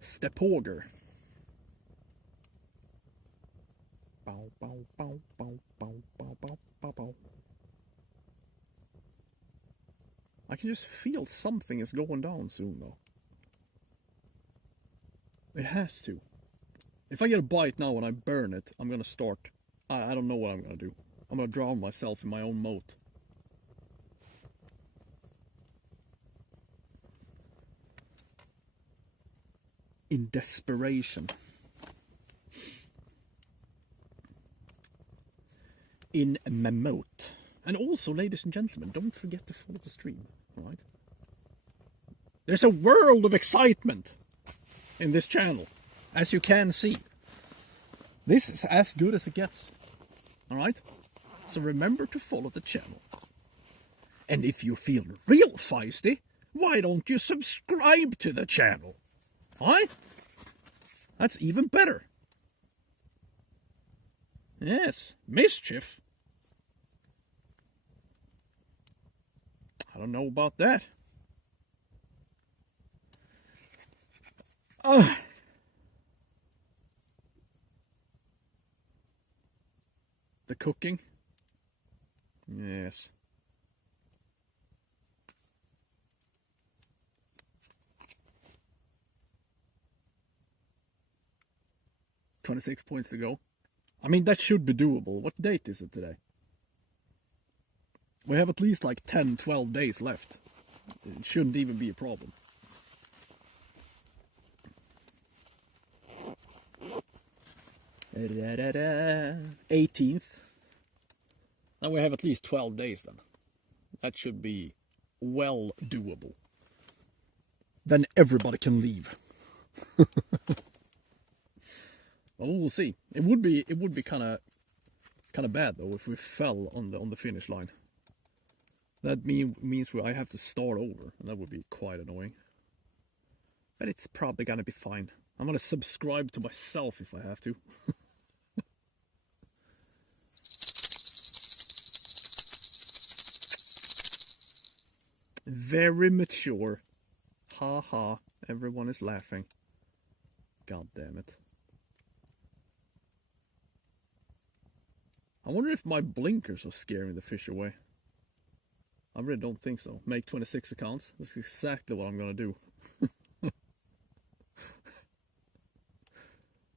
Step auger. Bow, bow, bow, bow, bow, bow, bow, bow, bow. I can just feel something is going down soon, though. It has to. If I get a bite now and I burn it, I'm gonna start. I don't know what I'm gonna do. I'm gonna drown myself in my own moat. In desperation. In my moat. And also, ladies and gentlemen, don't forget to follow the stream, alright? There's a world of excitement in this channel, as you can see. This is as good as it gets, alright? So remember to follow the channel. And if you feel real feisty, why don't you subscribe to the channel? Alright? That's even better. Yes, mischief. I don't know about that. The cooking? Yes. $26 points to go. I mean, that should be doable. What date is it today? We have at least like 10, 12 days left. It shouldn't even be a problem. Da-da-da-da. 18th. Now we have at least 12 days then. That should be well doable. Then everybody can leave. Well, we'll see. It would be kind of bad though if we fell on the finish line. That means I have to start over, and that would be quite annoying. But it's probably gonna be fine. I'm gonna subscribe to myself if I have to. Very mature. Ha ha. Everyone is laughing. God damn it. I wonder if my blinkers are scaring the fish away. I really don't think so. Make 26 accounts. That's exactly what I'm gonna do. I'm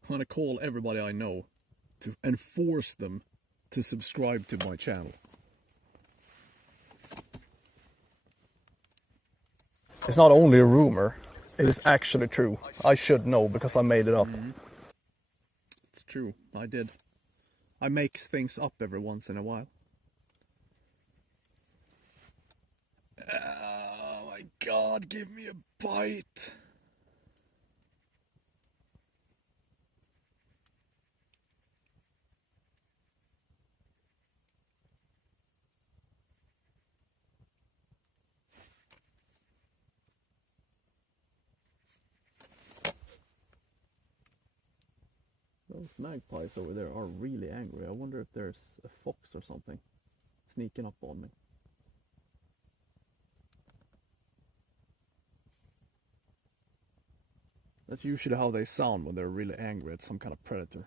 gonna call everybody I know and force them to subscribe to my channel. It's not only a rumor, it is actually true. I should know because I made it up. It's true, I did. I make things up every once in a while. Oh my god, give me a bite. Those magpies over there are really angry. I wonder if there's a fox or something sneaking up on me. That's usually how they sound when they're really angry at some kind of predator.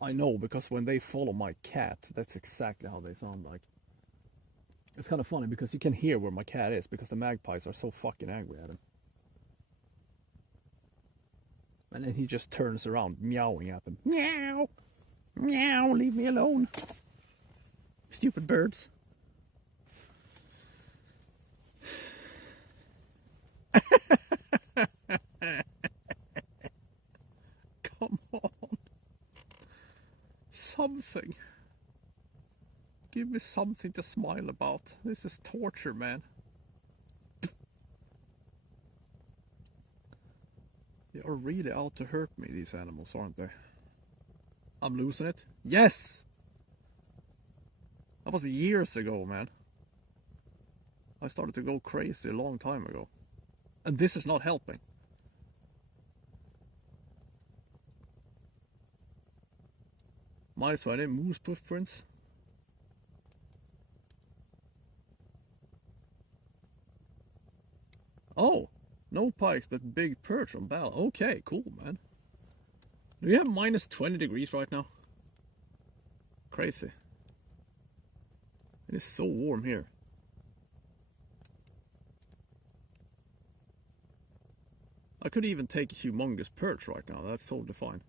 I know, because when they follow my cat, that's exactly how they sound like. It's kind of funny because you can hear where my cat is because the magpies are so fucking angry at him. And then he just turns around meowing at them. Meow! Meow, leave me alone. Stupid birds. Come on. Something. Give me something to smile about. This is torture, man. They are really out to hurt me, these animals, aren't they? I'm losing it. Yes! That was years ago, man. I started to go crazy a long time ago. And this is not helping. Minus 20 moose footprints. Oh, no pikes, but big perch on bow. Okay, cool, man. Do you have minus 20 degrees right now? Crazy. It is so warm here. I could even take a humongous perch right now. That's totally fine.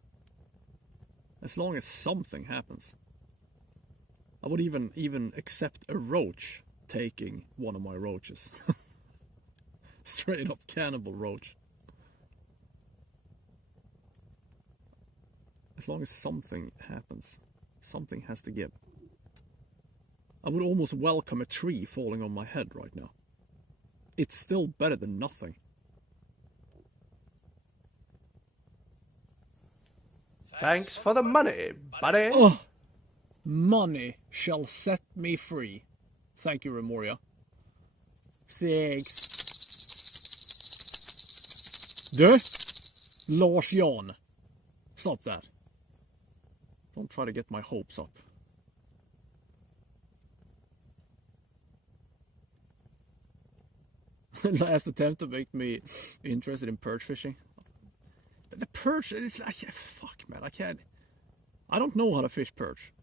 As long as something happens. I would even accept a roach taking one of my roaches. Straight up cannibal roach. As long as something happens. Something has to give. I would almost welcome a tree falling on my head right now. It's still better than nothing. Thanks for the money, buddy. Oh, money shall set me free. Thank you, Remoria. Thanks. Du, Lars Jan. Stop that. Don't try to get my hopes up. Last attempt to make me interested in perch fishing. The perch is like, fuck man, I don't know how to fish perch.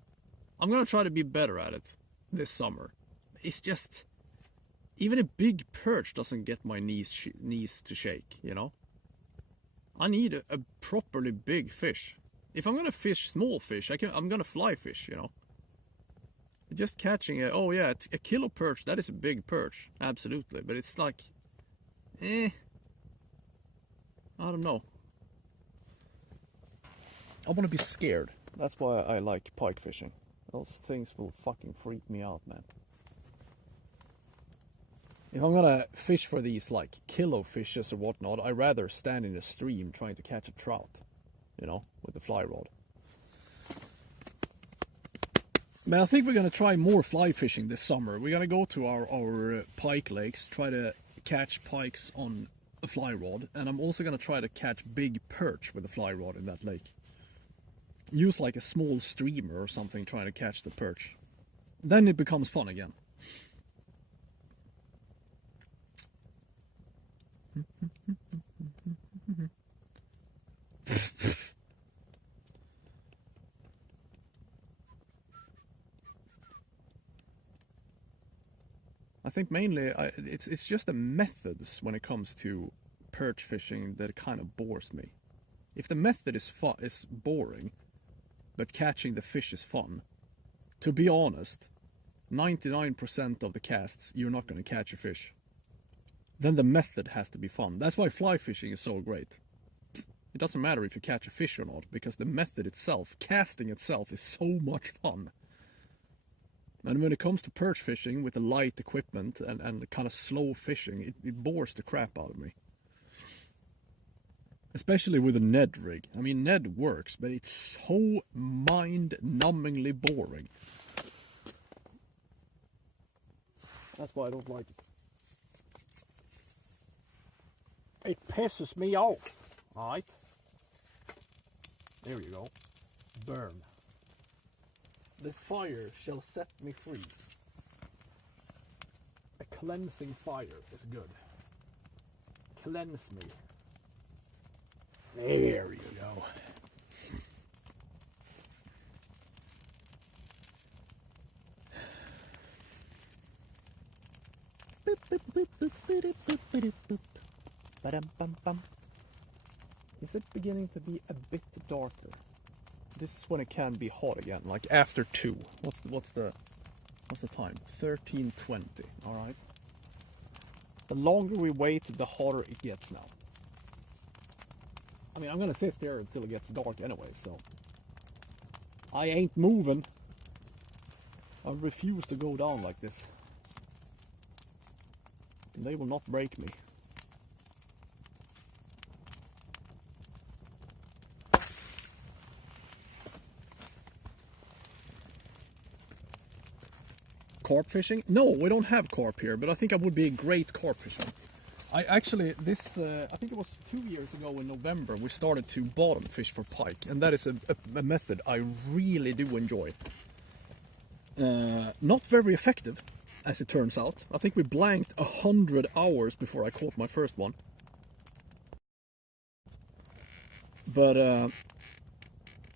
I'm gonna try to be better at it this summer. It's just, even a big perch doesn't get my knees to shake, you know? I need a properly big fish. If I'm gonna fish small fish, I'm gonna fly fish, you know? Just catching a kilo perch, that is a big perch, absolutely. But it's like, I don't know. I want to be scared. That's why I like pike fishing. Those things will fucking freak me out, man. If I'm gonna fish for these like kilo fishes or whatnot, I'd rather stand in a stream trying to catch a trout, you know, with the fly rod. But I think we're gonna try more fly fishing this summer. We're gonna go to our pike lakes, try to catch pikes on a fly rod, and I'm also gonna try to catch big perch with a fly rod in that lake. use like a small streamer or something trying to catch the perch. Then it becomes fun again. I think mainly it's just the methods when it comes to perch fishing that kind of bores me. If the method is boring, but catching the fish is fun, to be honest, 99% of the casts you're not going to catch a fish. Then the method has to be fun. That's why fly fishing is so great. It doesn't matter if you catch a fish or not, because the method itself, casting itself, is so much fun. And when it comes to perch fishing with the light equipment and the kind of slow fishing, it bores the crap out of me. Especially with a Ned rig. I mean, Ned works, but it's so mind-numbingly boring. That's why I don't like it. It pisses me off. Alright. There you go. Burn. The fire shall set me free. A cleansing fire is good. Cleanse me. There you go. Is it beginning to be a bit darker? This is when it can be hot again, like after 2. What's the time? 13:20. All right. The longer we wait, the hotter it gets now. I mean, I'm gonna sit there until it gets dark anyway, so I ain't moving. I refuse to go down like this. They will not break me. Carp fishing? No, we don't have carp here, but I think I would be a great carp fisher. I actually, I think it was 2 years ago in November, we started to bottom fish for pike, and that is a method I really do enjoy. Not very effective, as it turns out. I think we blanked 100 hours before I caught my first one. But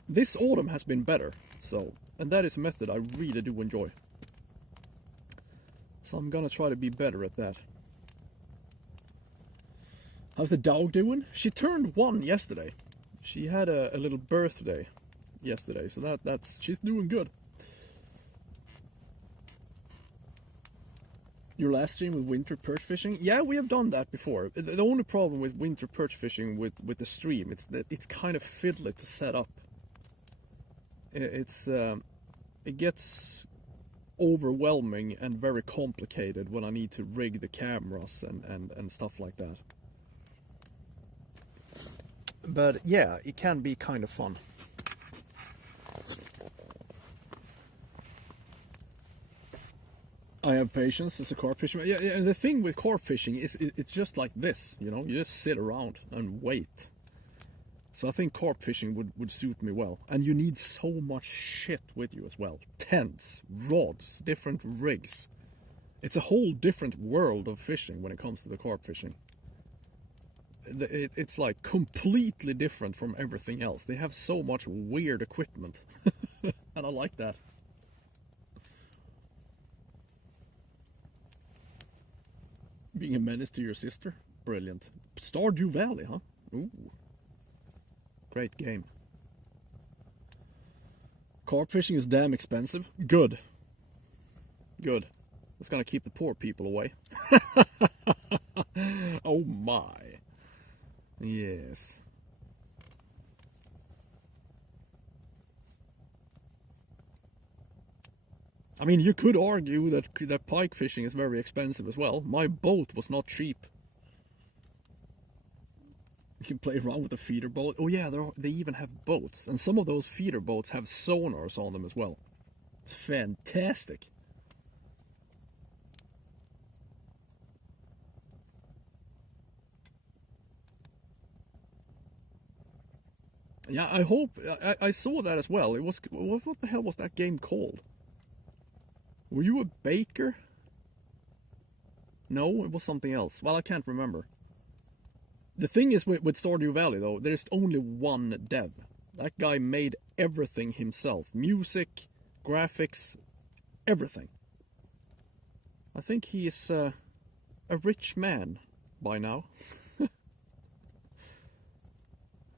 this autumn has been better, and that is a method I really do enjoy. So I'm gonna try to be better at that. How's the dog doing? She turned 1 yesterday. She had a little birthday yesterday, so she's doing good. Your last stream with winter perch fishing? Yeah, we have done that before. The only problem with winter perch fishing with the stream, it's that it's kind of fiddly to set up. It gets overwhelming and very complicated when I need to rig the cameras and stuff like that. But yeah, it can be kind of fun. I have patience as a carp fisherman. Yeah, and the thing with carp fishing is it's just like this, you know, you just sit around and wait. So I think carp fishing would suit me well. And you need so much shit with you as well. Tents, rods, different rigs. It's a whole different world of fishing when it comes to the carp fishing. It's like completely different from everything else. They have so much weird equipment. And I like that. Being a menace to your sister? Brilliant. Stardew Valley, huh? Ooh. Great game. Carp fishing is damn expensive. Good. Good. It's gonna keep the poor people away. Oh my. Yes. I mean, you could argue that pike fishing is very expensive as well. My boat was not cheap. You can play around with a feeder boat. Oh yeah, they even have boats. And some of those feeder boats have sonars on them as well. It's fantastic. Yeah, I hope. I saw that as well. It was, what the hell was that game called? Were you a baker? No, it was something else. Well, I can't remember. The thing is with Stardew Valley though, there's only one dev. That guy made everything himself. Music, graphics, everything. I think he is a rich man by now.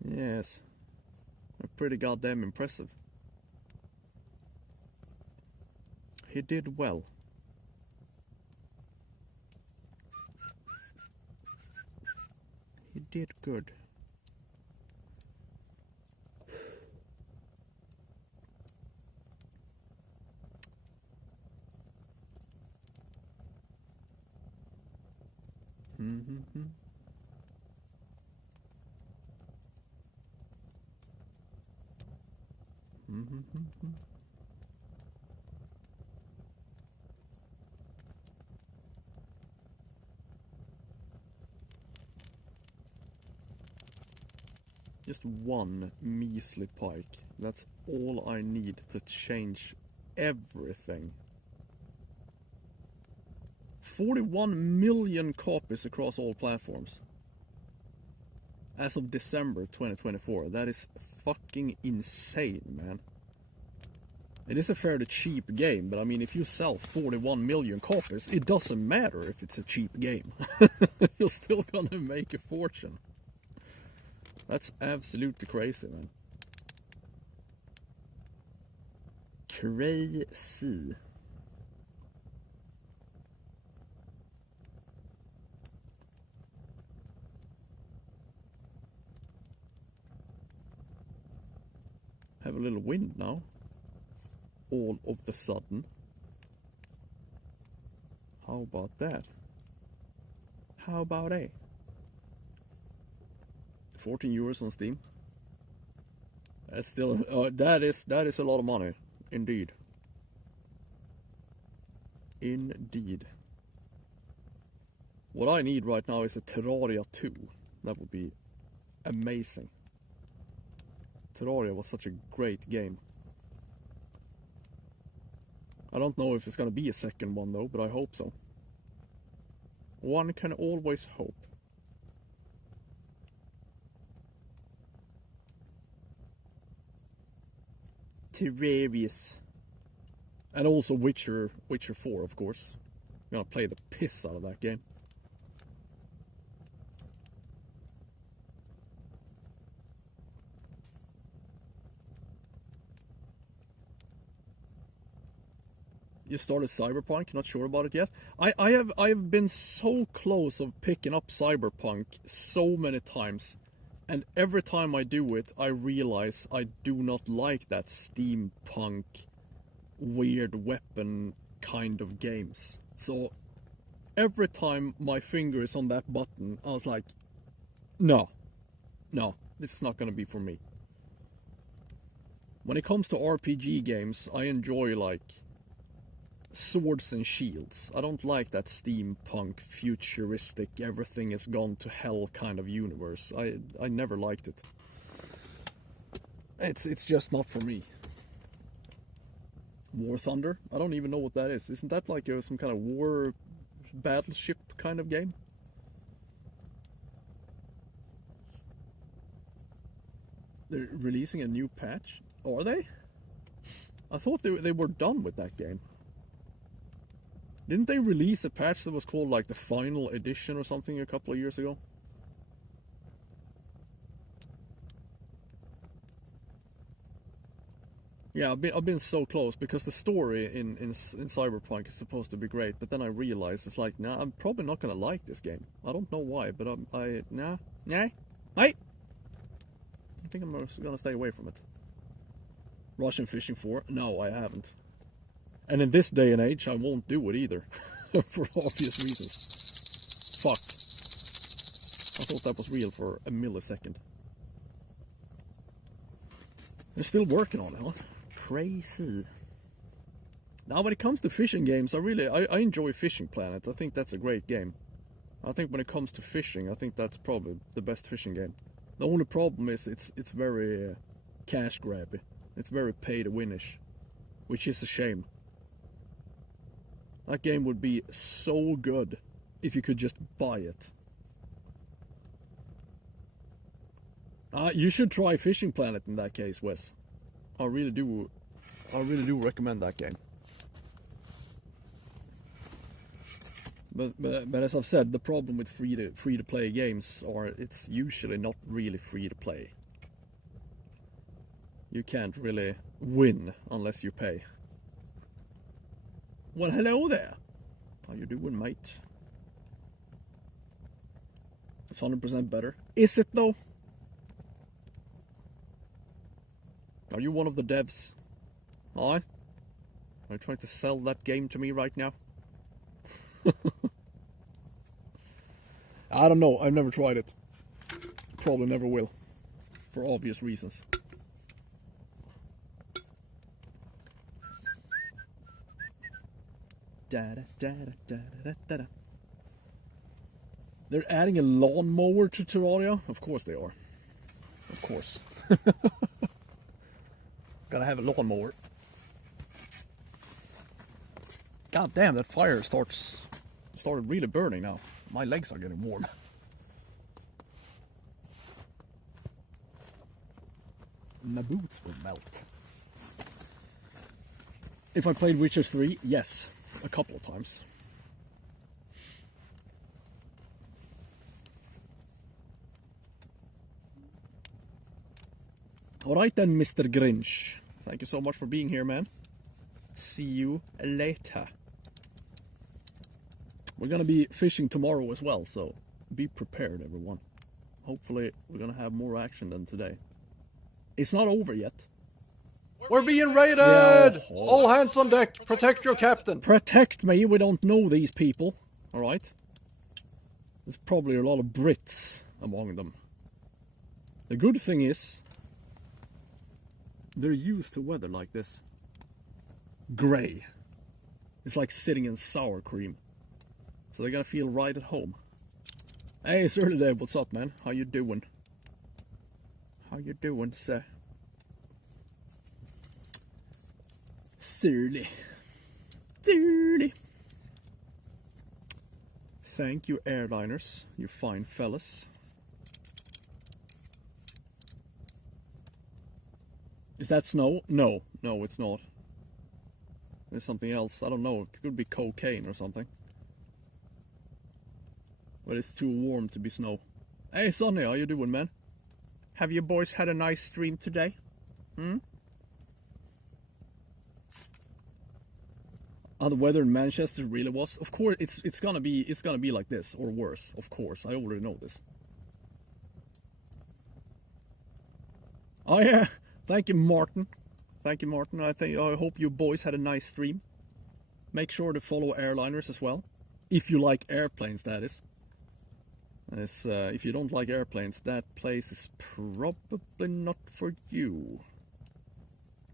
Yes. Pretty goddamn impressive. He did well. He did good. Mm-hmm. Mm-hmm. Just one measly pike. That's all I need to change everything. 41 million copies across all platforms. As of December 2024. That is fucking insane, man. It is a fairly cheap game, but I mean, if you sell 41 million copies, it doesn't matter if it's a cheap game. You're still gonna make a fortune. That's absolutely crazy, man. Crazy. Have a little wind now. All of the sudden. How about that? How about a 14 euros on Steam? That's still that is a lot of money, indeed. Indeed. What I need right now is a Terraria 2. That would be amazing. Terraria was such a great game. I don't know if it's gonna be a second one though, but I hope so. One can always hope. Terrarius. And also Witcher 4, of course. I'm gonna play the piss out of that game. You started Cyberpunk, not sure about it yet. I have been so close of picking up Cyberpunk so many times, and every time I do it, I realize I do not like that steampunk, weird weapon kind of games. So every time my finger is on that button, I was like, no, this is not gonna be for me. When it comes to RPG games, I enjoy like swords and shields. I don't like that steampunk, futuristic, everything is gone to hell kind of universe. I never liked it. It's just not for me. War Thunder? I don't even know what that is. Isn't that like some kind of war battleship kind of game? They're releasing a new patch? Are they? I thought they were done with that game. Didn't they release a patch that was called like the Final Edition or something a couple of years ago? Yeah, I've been so close because the story in Cyberpunk is supposed to be great, but then I realized it's like, nah, I'm probably not gonna like this game. I don't know why, but I think I'm gonna stay away from it. Russian Fishing 4? No, I haven't. And in this day and age, I won't do it either. For obvious reasons. Fuck. I thought that was real for a millisecond. They're still working on it, huh? Crazy. Now, when it comes to fishing games, I enjoy Fishing Planet. I think that's a great game. I think when it comes to fishing, I think that's probably the best fishing game. The only problem is it's very cash grabby. It's very pay to winish, which is a shame. That game would be so good if you could just buy it. You should try Fishing Planet in that case, Wes. I really do recommend that game. But as I've said, the problem with free to play games are it's usually not really free to play. You can't really win unless you pay. Well, hello there. How you doing, mate? It's 100% better. Is it though? Are you one of the devs? Aye? Are you trying to sell that game to me right now? I don't know. I've never tried it. Probably never will. For obvious reasons. They're adding a lawnmower to Terraria? Of course they are. Of course. Gotta have a lawnmower. God damn, that fire started really burning now. My legs are getting warm. My boots will melt. If I played Witcher 3, yes. A couple of times. Alright then, Mr. Grinch. Thank you so much for being here, man. See you later. We're gonna be fishing tomorrow as well, so be prepared, everyone. Hopefully, we're gonna have more action than today. It's not over yet. We're being raided! Yeah, All hands on deck! Protect your captain! Protect me, we don't know these people. Alright? There's probably a lot of Brits among them. The good thing is, they're used to weather like this. Grey. It's like sitting in sour cream. So they're gonna feel right at home. Hey, Sir today, what's up, man? How you doing? How you doing, sir? 30. Thank you, airliners. You fine fellas. Is that snow? No, it's not. There's something else. I don't know. It could be cocaine or something. But it's too warm to be snow. Hey, Sonny, how you doing, man? Have you boys had a nice stream today? How the weather in Manchester really was? Of course, it's gonna be like this or worse. Of course, I already know this. Oh yeah, thank you, Martin. Thank you, Martin. I hope you boys had a nice stream. Make sure to follow airliners as well, if you like airplanes. That is. If you don't like airplanes, that place is probably not for you.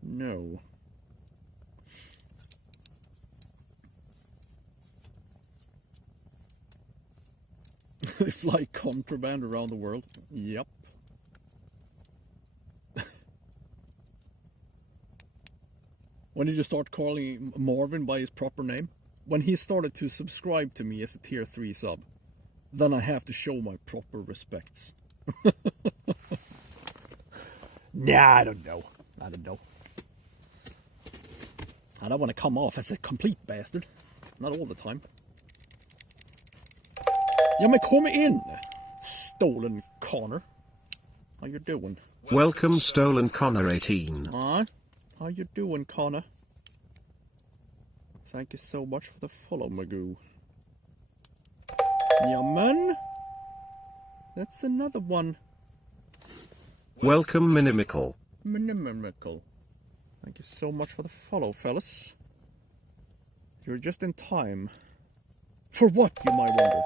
No. They fly contraband around the world. Yep. When did you start calling Marvin by his proper name? When he started to subscribe to me as a tier 3 sub. Then I have to show my proper respects. Nah, I don't know. I don't want to come off as a complete bastard. Not all the time. Ja, men kom in, Stolen Connor. How you doing? Welcome, Stolen Connor 18. How you doing, Connor? Thank you so much for the follow, Magoo. Yeah, man. That's another one. Welcome, Minimical. Minimical. Thank you so much for the follow, fellas. You're just in time. For what, you might wonder?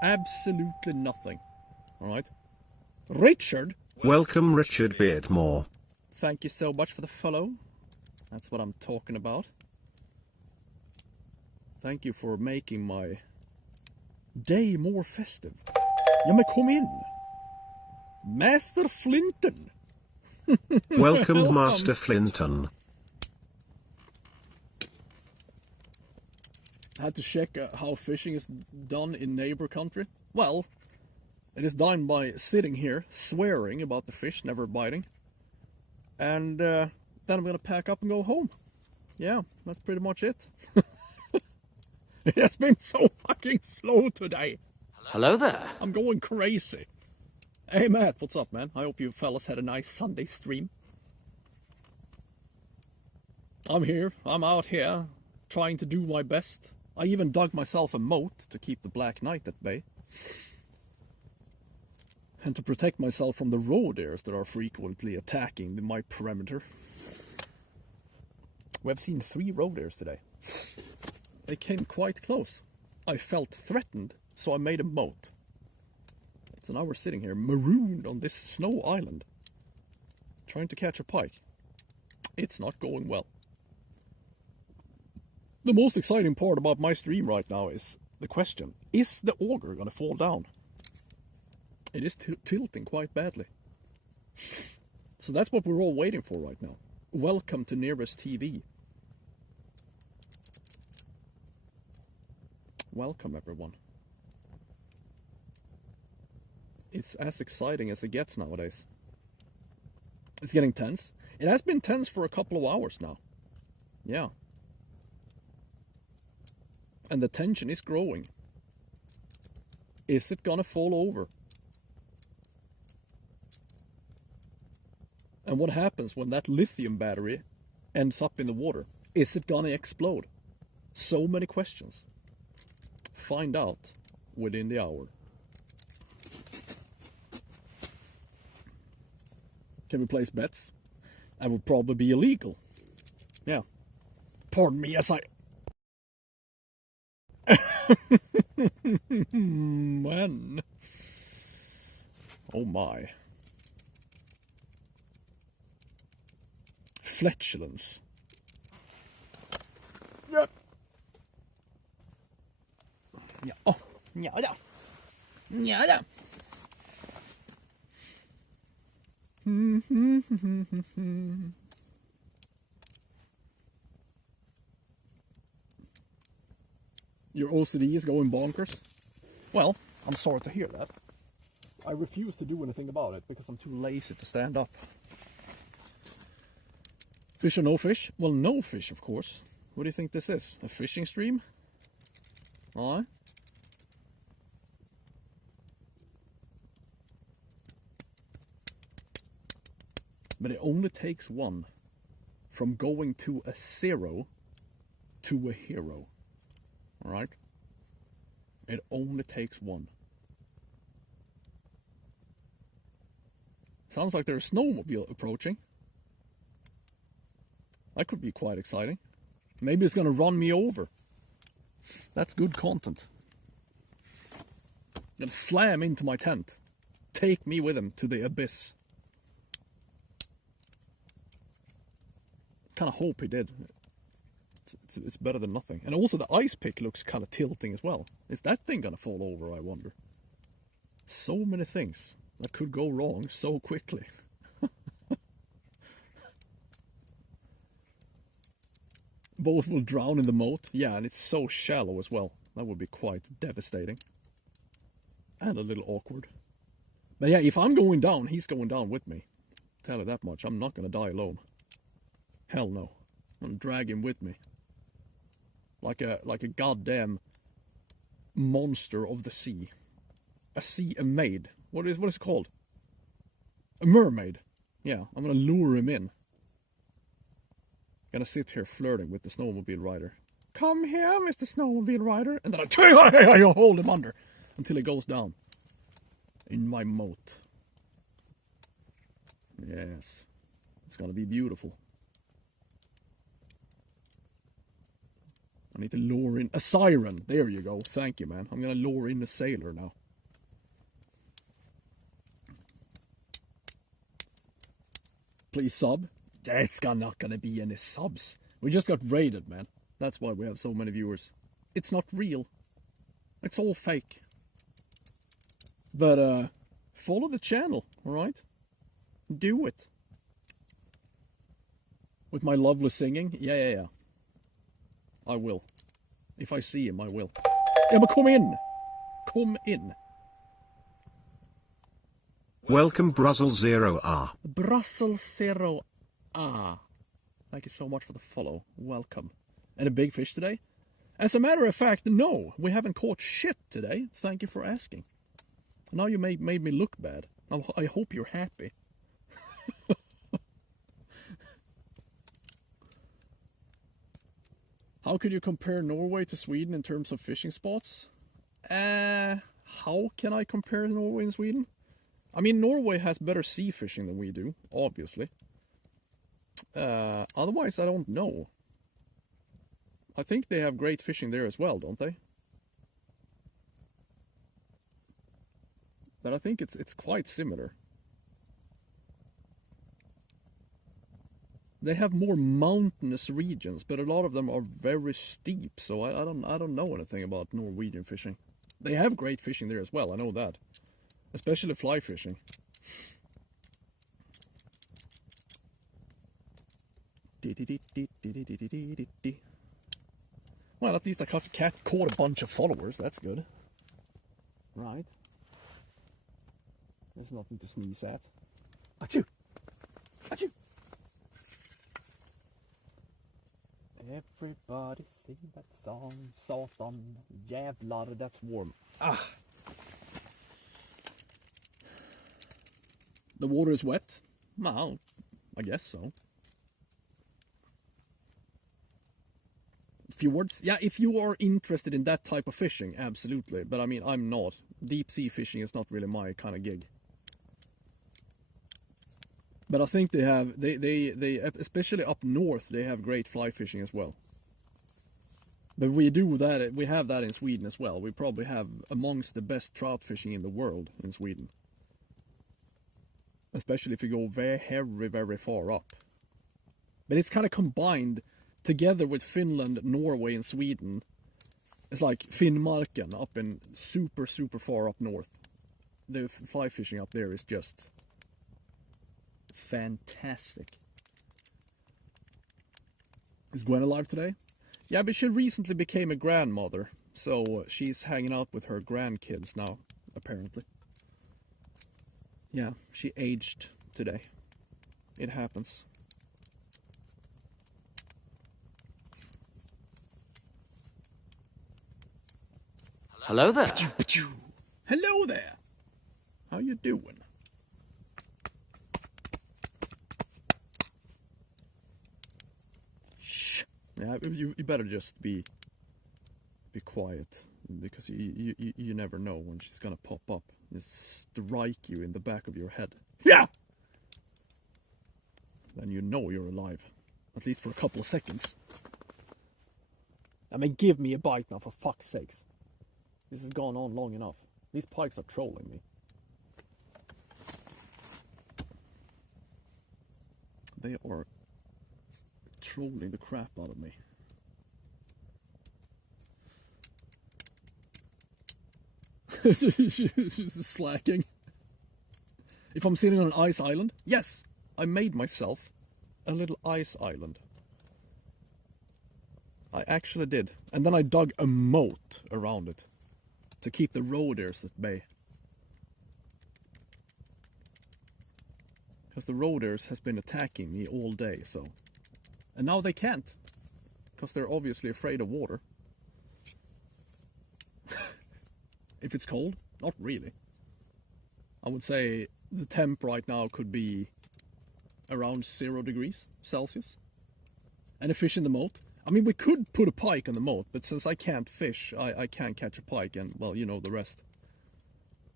Absolutely nothing. Alright. Richard. Welcome, Richard Beardmore. Thank you so much for the follow. That's what I'm talking about. Thank you for making my day more festive. Ja, men kom in. Master Flinton. Welcome, Master Flinton. I had to check how fishing is done in neighbor country. Well, it is done by sitting here, swearing about the fish never biting. And then I'm gonna pack up and go home. Yeah, that's pretty much it. It has been so fucking slow today. Hello there. I'm going crazy. Hey Matt, what's up, man? I hope you fellas had a nice Sunday stream. I'm here, I'm out here, trying to do my best. I even dug myself a moat to keep the Black Knight at bay. And to protect myself from the roe deers that are frequently attacking my perimeter. We have seen 3 roe deers today. They came quite close. I felt threatened, so I made a moat. So now we're sitting here, marooned on this snow island, trying to catch a pike. It's not going well. The most exciting part about my stream right now is the question, is the auger gonna fall down? It is tilting quite badly. So that's what we're all waiting for right now. Welcome to Nearest TV. Welcome everyone. It's as exciting as it gets nowadays. It's getting tense. It has been tense for a couple of hours now. Yeah. And the tension is growing. Is it gonna fall over? And what happens when that lithium battery ends up in the water? Is it gonna explode? So many questions. Find out within the hour. Can we place bets? That would probably be illegal. Yeah. Pardon me as I... Man. Oh my. Flatulence. Yep. Yeah. Oh. Yeah. Yeah. Yeah. Yeah. Your OCD is going bonkers? Well, I'm sorry to hear that. I refuse to do anything about it because I'm too lazy to stand up. Fish or no fish? Well, no fish, of course. What do you think this is? A fishing stream? Aye. But it only takes one from going to a 0 to a hero. Alright? It only takes one. Sounds like there's a snowmobile approaching. That could be quite exciting. Maybe it's gonna run me over. That's good content. Gonna slam into my tent. Take me with him to the abyss. Kind of hope he did. It's better than nothing. And also the ice pick looks kind of tilting as well. Is that thing gonna fall over, I wonder? So many things that could go wrong so quickly. Both will drown in the moat. Yeah, and it's so shallow as well. That would be quite devastating. And a little awkward. But yeah, if I'm going down, he's going down with me. Tell you that much. I'm not gonna die alone. Hell no. I'm gonna drag him with me. Like a goddamn monster of the sea. A maid. What is it called? A mermaid. Yeah, I'm gonna lure him in. Gonna sit here flirting with the snowmobile rider. Come here, Mr. Snowmobile Rider. And then I hold him under until he goes down. In my moat. Yes. It's gonna be beautiful. I need to lure in a siren. There you go. Thank you, man. I'm gonna lure in a sailor now. Please sub. It's not gonna be any subs. We just got raided, man. That's why we have so many viewers. It's not real. It's all fake. But Follow the channel, alright? Do it. With my lovely singing? Yeah. I will. If I see him, I will. Yeah, but come in! Come in. Welcome Brussels 0R. Brussels 0R. Thank you so much for the follow. Welcome. And a big fish today? As a matter of fact, no. We haven't caught shit today. Thank you for asking. Now you made me look bad. I hope you're happy. How could you compare Norway to Sweden in terms of fishing spots? How can I compare Norway and Sweden? I mean, Norway has better sea fishing than we do, obviously. Otherwise, I don't know. I think they have great fishing there as well, don't they? But I think it's quite similar. They have more mountainous regions, but a lot of them are very steep, so I don't know anything about Norwegian fishing. They have great fishing there as well, I know that. Especially fly fishing. Well, at least I caught a bunch of followers, that's good. Right. There's nothing to sneeze at. Achoo! Achoo! Everybody sing that song, Satan, jävlar, that's warm. Ah! The water is wet? Well, I guess so. Fjords? Yeah, if you are interested in that type of fishing, absolutely. But I mean, I'm not. Deep sea fishing is not really my kind of gig. But I think they have, they especially up north, they have great fly fishing as well. But we do that, we have that in Sweden as well. We probably have amongst the best trout fishing in the world in Sweden. Especially if you go very far up. But it's kind of combined together with Finland, Norway and Sweden. It's like Finnmarken up in super far up north. The fly fishing up there is just fantastic. Is Gwen alive today? Yeah, but she recently became a grandmother, so she's hanging out with her grandkids now, apparently. Yeah, she aged today. It happens. Hello there. Hello there. How you doing? Yeah, you better just be quiet, because you never know when she's gonna pop up and strike you in the back of your head. Yeah! Then you know you're alive, at least for a couple of seconds. I mean, give me a bite now, for fuck's sakes. This has gone on long enough. These pikes are trolling me. They are trolling the crap out of me. She's slacking. If I'm sitting on an ice island, yes, I made myself a little ice island. I actually did. And then I dug a moat around it to keep the roaders at bay. Because the roaders has been attacking me all day, so. And now they can't, because they're obviously afraid of water. If it's cold, not really. I would say the temp right now could be around 0 degrees Celsius. And a fish in the moat. I mean, we could put a pike on the moat, but since I can't fish, I can't catch a pike, and, well, you know the rest.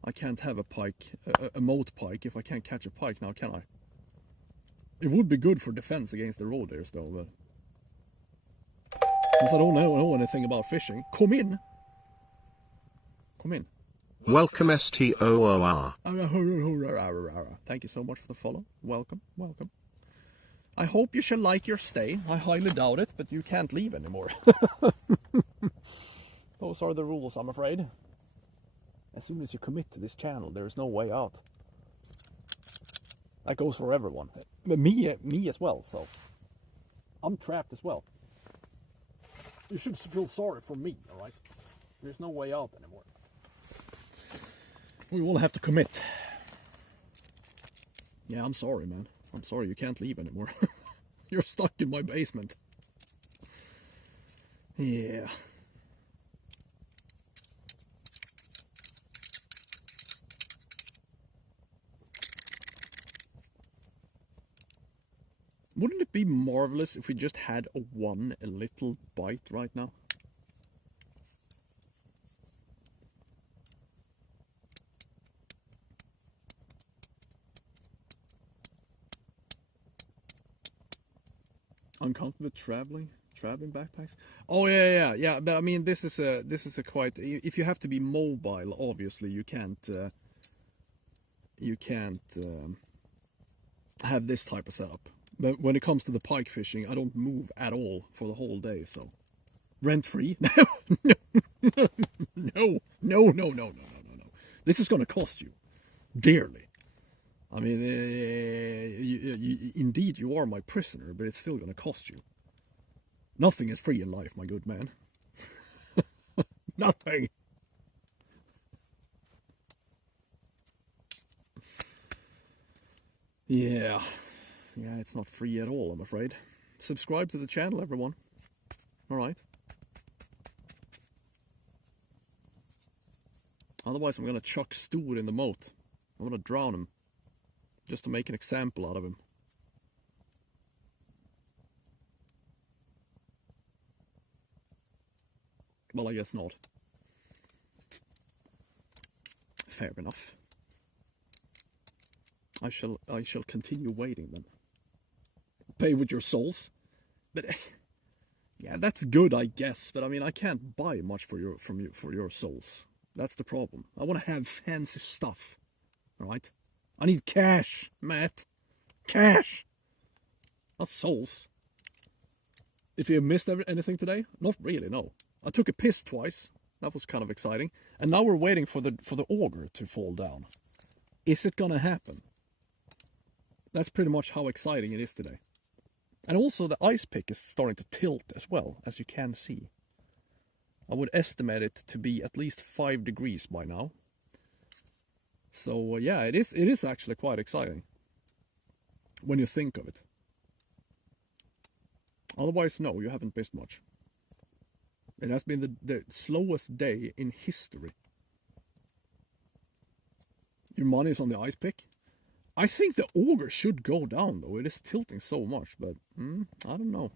I can't have a pike, a moat pike, if I can't catch a pike now, can I? It would be good for defense against the roaders, though, but since I don't know anything about fishing, come in. Come in. Welcome STOOR. Thank you so much for the follow. Welcome, welcome. I hope you shall like your stay. I highly doubt it, but you can't leave anymore. Those are the rules, I'm afraid. As soon as you commit to this channel, there's no way out. That goes for everyone. But me as well, so I'm trapped as well. You should feel sorry for me, alright? There's no way out anymore. We will have to commit. Yeah, I'm sorry, man. I'm sorry you can't leave anymore. You're stuck in my basement. Yeah. Wouldn't it be marvelous if we just had a little bite right now? Uncomfortable traveling backpacks. Oh yeah. But I mean, this is a quite. If you have to be mobile, obviously you can't have this type of setup. But when it comes to the pike fishing, I don't move at all for the whole day. So rent free? No. This is going to cost you dearly. I mean, indeed you are my prisoner, but it's still going to cost you. Nothing is free in life, my good man. Nothing. Yeah, it's not free at all, I'm afraid. Subscribe to the channel, everyone. Alright. Otherwise I'm going to chuck Stuart in the moat. I'm going to drown him. Just to make an example out of him. Well, I guess not. Fair enough. I shall continue waiting then. Pay with your souls? But yeah, that's good, I guess. But I mean, I can't buy much for your souls. That's the problem. I want to have fancy stuff. All right? I need cash, Matt. Cash. Not souls. If you missed anything today, not really. No. I took a piss twice. That was kind of exciting. And now we're waiting for the auger to fall down. Is it gonna happen? That's pretty much how exciting it is today. And also the ice pick is starting to tilt as well, as you can see. I would estimate it to be at least 5 degrees by now. So yeah, it is actually quite exciting. When you think of it. Otherwise, no, you haven't missed much. It has been the slowest day in history. Your money is on the ice pick? I think the auger should go down though. It is tilting so much, but I don't know.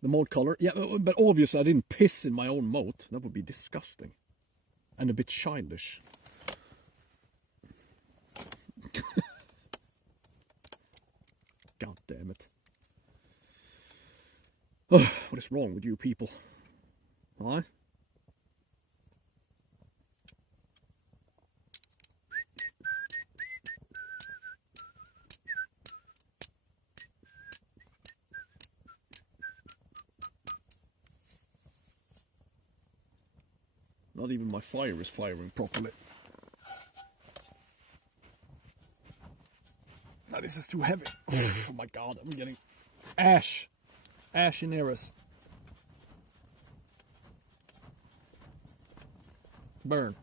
The moat color? Yeah, but obviously I didn't piss in my own moat. That would be disgusting. And a bit childish. God damn it. Oh, what is wrong with you people? Huh? Not even my fire is firing properly. No, this is too heavy. Oh my god, I'm getting ash. Ash in Eris. Burn.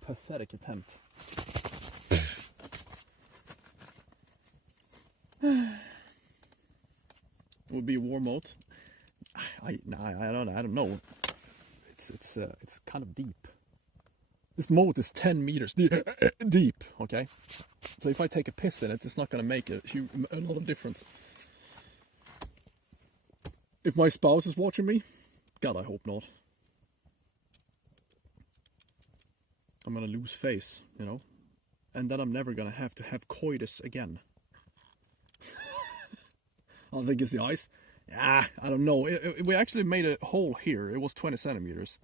Pathetic attempt. Would be a war mode. I don't know. It's kind of deep. This moat is 10 meters deep, okay? So if I take a piss in it, it's not going to make a lot of difference. If my spouse is watching me, God, I hope not. I'm going to lose face, you know? And then I'm never going to have coitus again. I think it's the ice. I don't know. We actually made a hole here. It was 20 centimeters.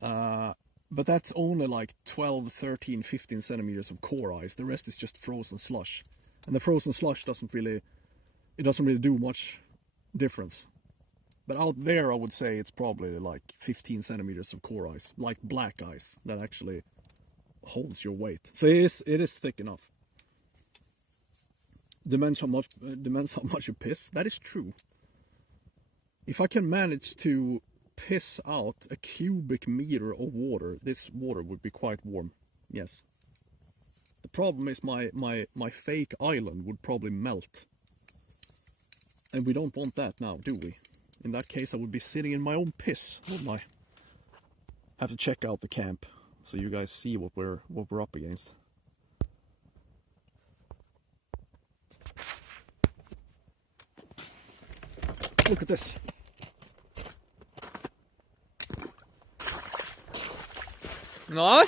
But that's only like 12, 13, 15 centimeters of core ice. The rest is just frozen slush. And the frozen slush doesn't really do much difference. But out there, I would say it's probably like 15 centimeters of core ice, like black ice, that actually holds your weight. So it is thick enough. Demands how much you piss. That is true. If I can manage to piss out a cubic meter of water, this water would be quite warm. Yes. The problem is my fake island would probably melt. And we don't want that now, do we? In that case, I would be sitting in my own piss, wouldn't I? Have to check out the camp so you guys see what we're up against. Look at this. No,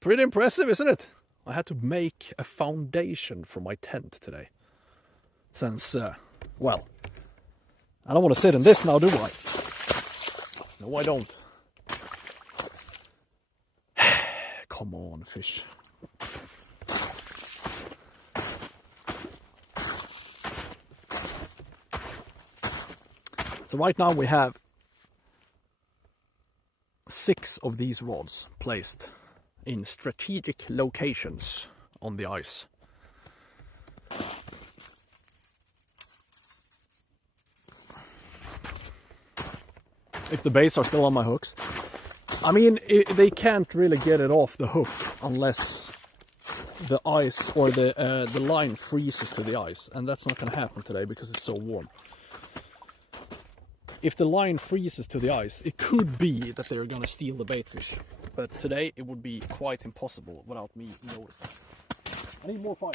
pretty impressive, isn't it? I had to make a foundation for my tent today. Since, well, I don't want to sit in this now, do I? No, I don't. Come on, fish. So right now we have 6 of these rods placed in strategic locations on the ice. If the baits are still on my hooks. I mean, they can't really get it off the hook unless the ice or the line freezes to the ice. And that's not going to happen today because it's so warm. If the line freezes to the ice, it could be that they're going to steal the bait fish. But today it would be quite impossible without me noticing. I need more fire.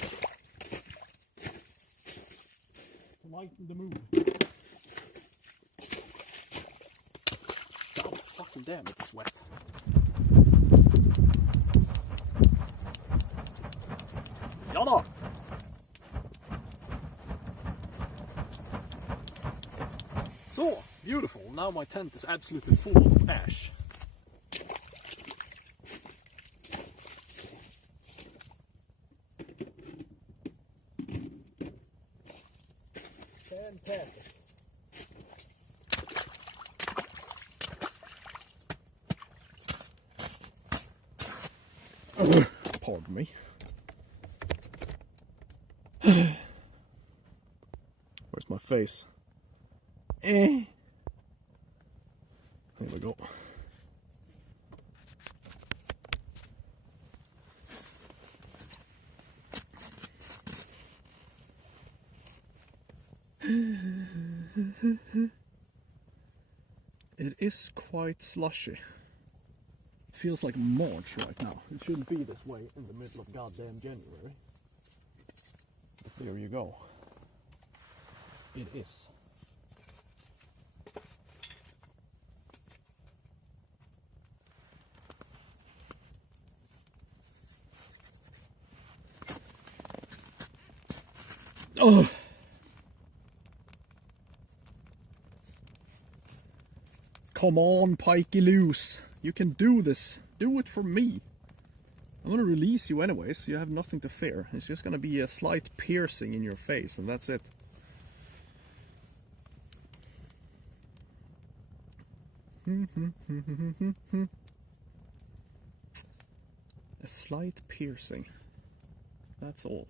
Lighten the mood. God fucking damn it, it's wet. Jada! So, beautiful. Now my tent is absolutely full of ash. Fantastic. Pardon me. Where's my face? There we go. It is quite slushy. Feels like March right now. It shouldn't be this way in the middle of goddamn January. But there you go. It is. Oh. Come on, pikey loose. You can do this. Do it for me. I'm gonna release you anyways, so you have nothing to fear. It's just gonna be a slight piercing in your face, and that's it. A slight piercing. That's all.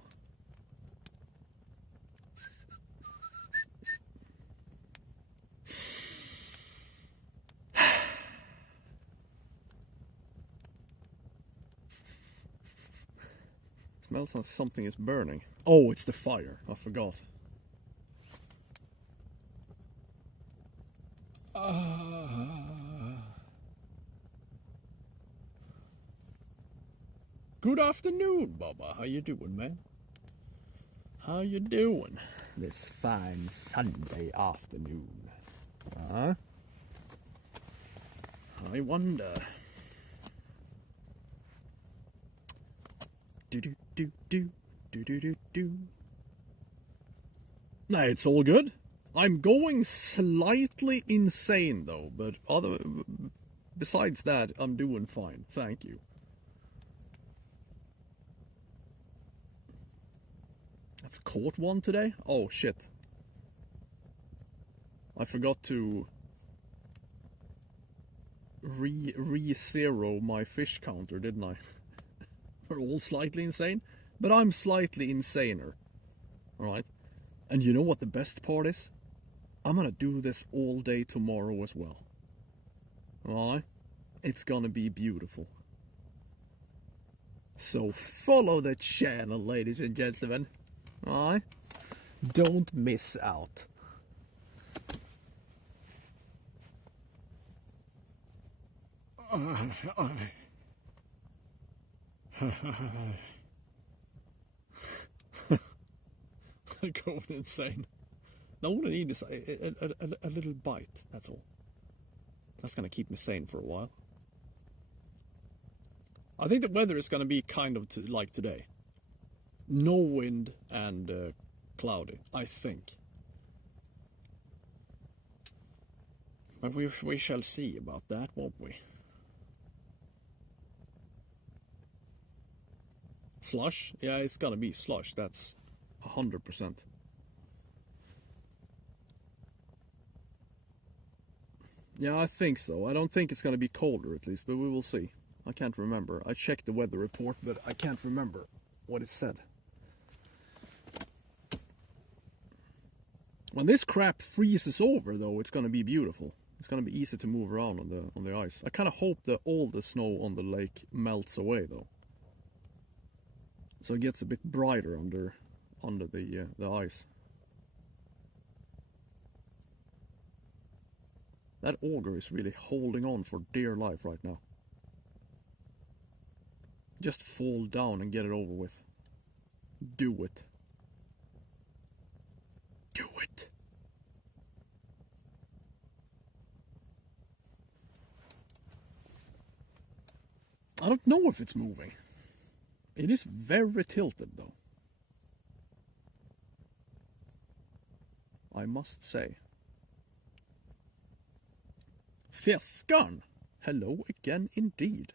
Smells like something is burning. Oh, it's the fire. I forgot. Good afternoon, Bubba. How you doing, man? How you doing this fine Sunday afternoon? Huh? I wonder. Do. Nah, it's all good. I'm going slightly insane though, but besides that, I'm doing fine. Thank you. I've caught one today? Oh shit. I forgot to re-zero my fish counter, didn't I? We're all slightly insane, but I'm slightly insaner. Alright? And you know what the best part is? I'm gonna do this all day tomorrow as well. Alright? It's gonna be beautiful. So follow the channel, ladies and gentlemen. Alright? Don't miss out. Going insane. Now all I need is a little bite, that's all. That's gonna keep me sane for a while. I think the weather is gonna be kind of like today. No wind and cloudy, I think. But we shall see about that, won't we? Slush? Yeah, it's gonna be slush, that's 100%. Yeah, I think so. I don't think it's gonna be colder at least, but we will see. I can't remember. I checked the weather report, but I can't remember what it said. When this crap freezes over, though, it's gonna be beautiful. It's gonna be easy to move around on the ice. I kind of hope that all the snow on the lake melts away, though, so it gets a bit brighter under the ice. That auger is really holding on for dear life right now. Just fall down and get it over with. Do it. Do it. I don't know if it's moving. It is very tilted, though, I must say. Fiskarn! Hello again indeed.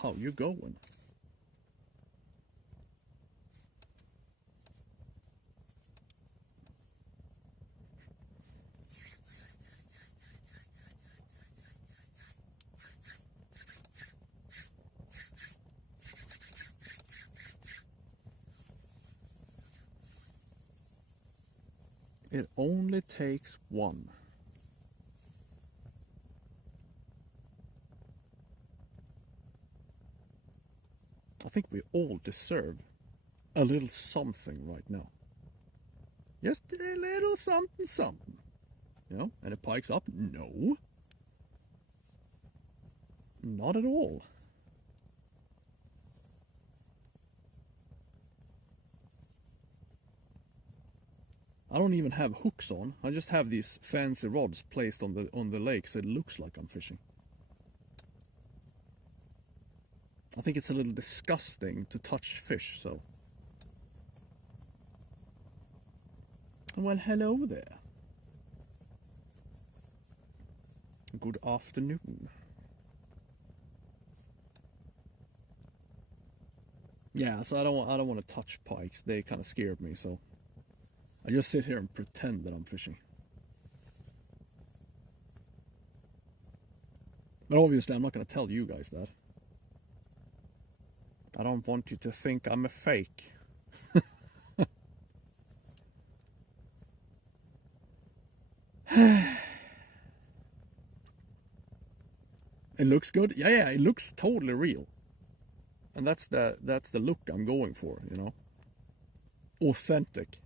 How you going? It only takes one. I think we all deserve a little something right now. Just a little something something. You know, and it pikes up? No. Not at all. I don't even have hooks on. I just have these fancy rods placed on the lake so it looks like I'm fishing. I think it's a little disgusting to touch fish, so. Well, hello there. Good afternoon. Yeah, so I don't want to touch pikes. They kind of scared me, so I just sit here and pretend that I'm fishing. But obviously I'm not going to tell you guys that. I don't want you to think I'm a fake. It looks good. Yeah, it looks totally real. And that's the look I'm going for, you know. Authentic.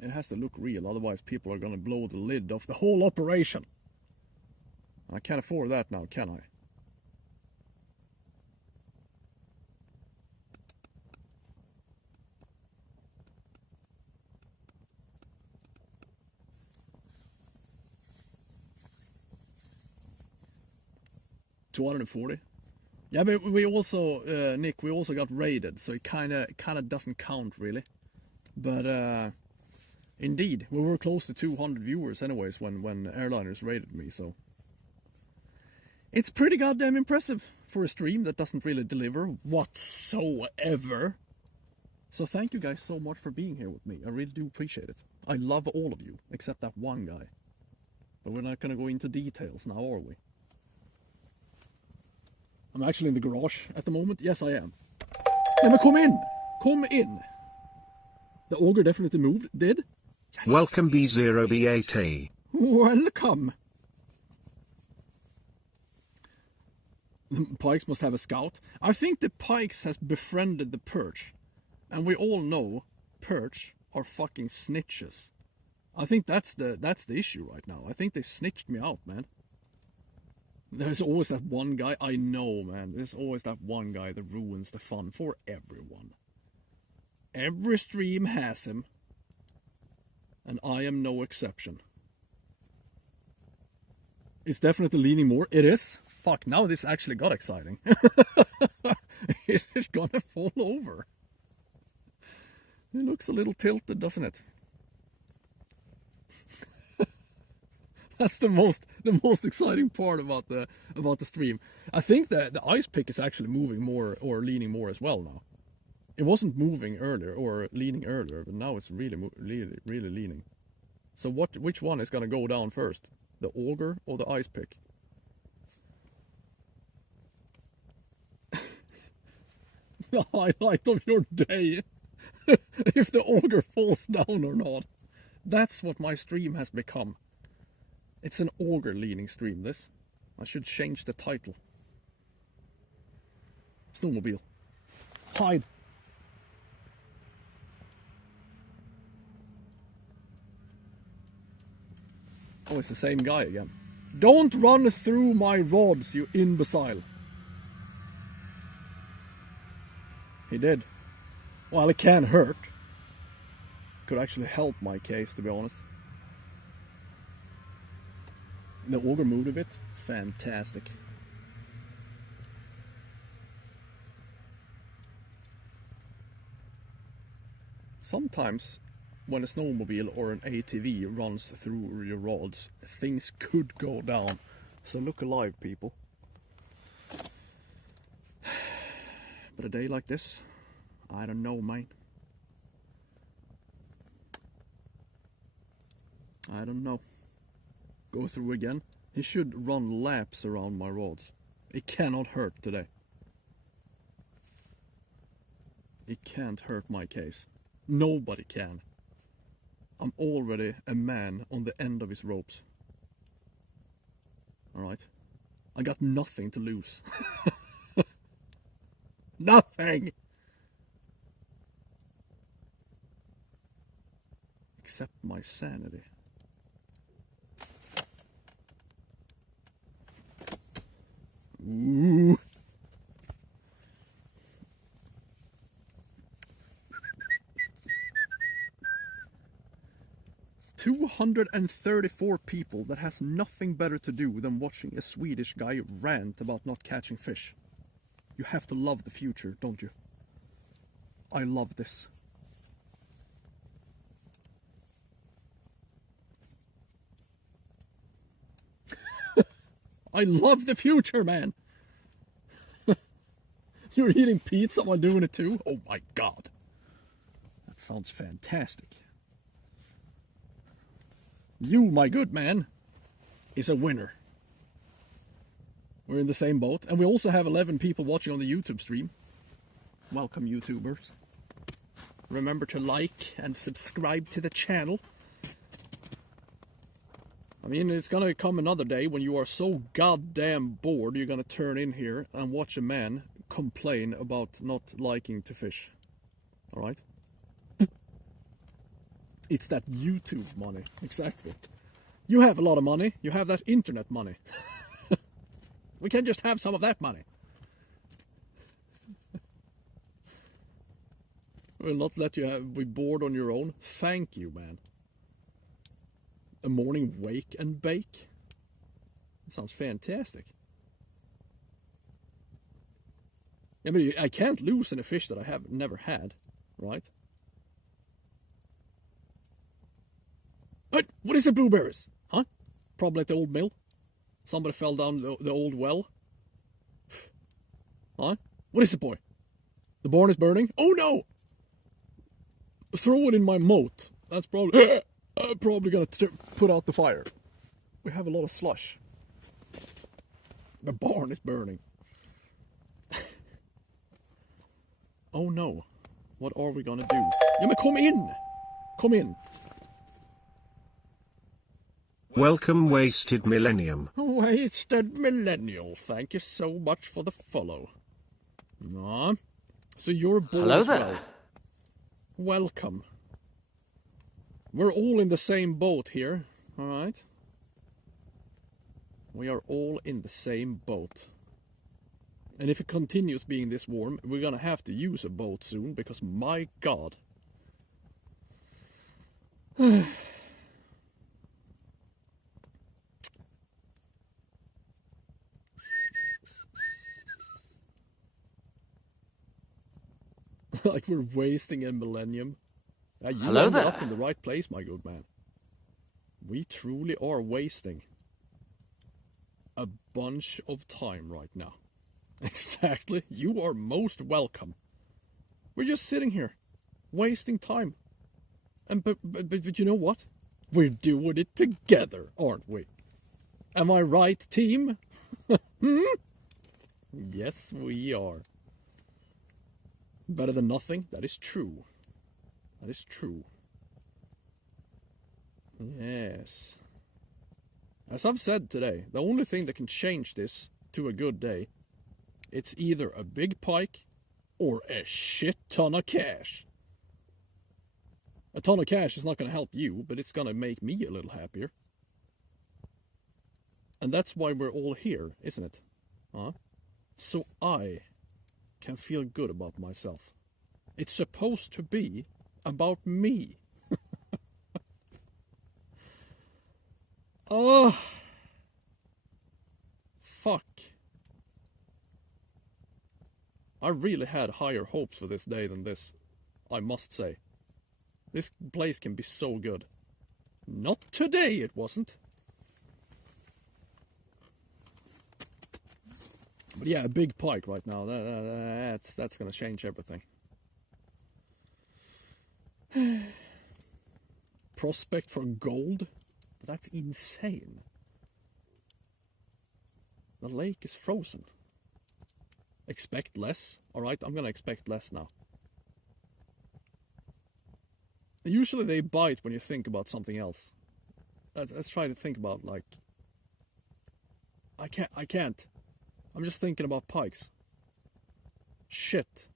It has to look real, otherwise people are gonna blow the lid off the whole operation. I can't afford that now, can I? $240. Yeah, but we also, Nick, we also got raided, so it kind of doesn't count really. But indeed, we were close to 200 viewers anyways when Airliners raided me, so it's pretty goddamn impressive for a stream that doesn't really deliver whatsoever. So thank you guys so much for being here with me. I really do appreciate it. I love all of you, except that one guy. But we're not going to go into details now, are we? I'm actually in the garage at the moment. Yes, I am. Yeah, but come in! Come in! The ogre definitely moved. Did? Yes. Welcome B0B8A. Welcome! The pikes must have a scout. I think the pikes has befriended the perch. And we all know perch are fucking snitches. I think that's the issue right now. I think they snitched me out, man. There's always that one guy. I know, man. There's always that one guy that ruins the fun for everyone. Every stream has him. And I am no exception. It's definitely leaning more. It is. Fuck, now this actually got exciting. Is it gonna fall over? It looks a little tilted, doesn't it? That's the most exciting part about the stream. I think that the ice pick is actually moving more or leaning more as well now. It wasn't moving earlier or leaning earlier, but now it's really leaning. So which one is gonna go down first? The auger or the ice pick? The highlight of your day. If the auger falls down or not. That's what my stream has become. It's an auger leaning stream, this. I should change the title. Snowmobile. Hide. Oh, it's the same guy again. Don't run through my rods, you imbecile. He did. Well, it can hurt. Could actually help my case, to be honest. The auger moved a bit. Fantastic. Sometimes when a snowmobile or an ATV runs through your rods, things could go down. So look alive, people. But a day like this, I don't know, man. I don't know. Go through again. He should run laps around my rods. It cannot hurt today. It can't hurt my case. Nobody can. I'm already a man on the end of his ropes. Alright? I got nothing to lose. Nothing! Except my sanity. Ooh. $234 people that has nothing better to do than watching a Swedish guy rant about not catching fish. You have to love the future, don't you? I love this. I love the future, man. You're eating pizza while doing it too? Oh my god. That sounds fantastic. You, my good man, is a winner. We're in the same boat. And we also have 11 people watching on the YouTube stream. Welcome, YouTubers. Remember to like and subscribe to the channel. I mean, it's gonna come another day when you are so goddamn bored you're gonna turn in here and watch a man complain about not liking to fish. Alright? It's that YouTube money. Exactly. You have a lot of money. You have that internet money. We can just have some of that money. We'll not let you be bored on your own. Thank you, man. A morning wake and bake? That sounds fantastic. Yeah, but I can't lose in a fish that I have never had, right? What is the blueberries? Huh? Probably at the old mill. Somebody fell down the old well. Huh? What is it, boy? The barn is burning? Oh no! throw it in my moat. That's probably gonna put out the fire. We have a lot of slush. The barn is burning. Oh no. What are we gonna do? Ja, men kom in! Kom in. Welcome, Wasted Millennium. Wasted Millennial. Thank you so much for the follow. So you're bored. Hello there. Well. Welcome. We're all in the same boat here, alright? We are all in the same boat. And if it continues being this warm, we're gonna have to use a boat soon, because my god. Like we're wasting a millennium. You Hello ended there. up in the right place, my good man. We truly are wasting a bunch of time right now. Exactly. You are most welcome. We're just sitting here, wasting time. And but you know what? We're doing it together, aren't we? Am I right, team? Yes, we are. Better than nothing. That is true. That is true. Yes. As I've said today, the only thing that can change this to a good day, it's either a big pike or a shit ton of cash. A ton of cash is not going to help you, but it's going to make me a little happier. And that's why we're all here, isn't it? Huh? So I can feel good about myself. It's supposed to be about me. Oh, fuck. I really had higher hopes for this day than this, I must say. This place can be so good. Not today, it wasn't. But yeah, a big pike right now. That's gonna change everything. Prospect for gold? That's insane. The lake is frozen. Expect less? Alright, I'm gonna expect less now. Usually they bite when you think about something else. Let's try to think about, like... I can't. I'm just thinking about pikes. Shit.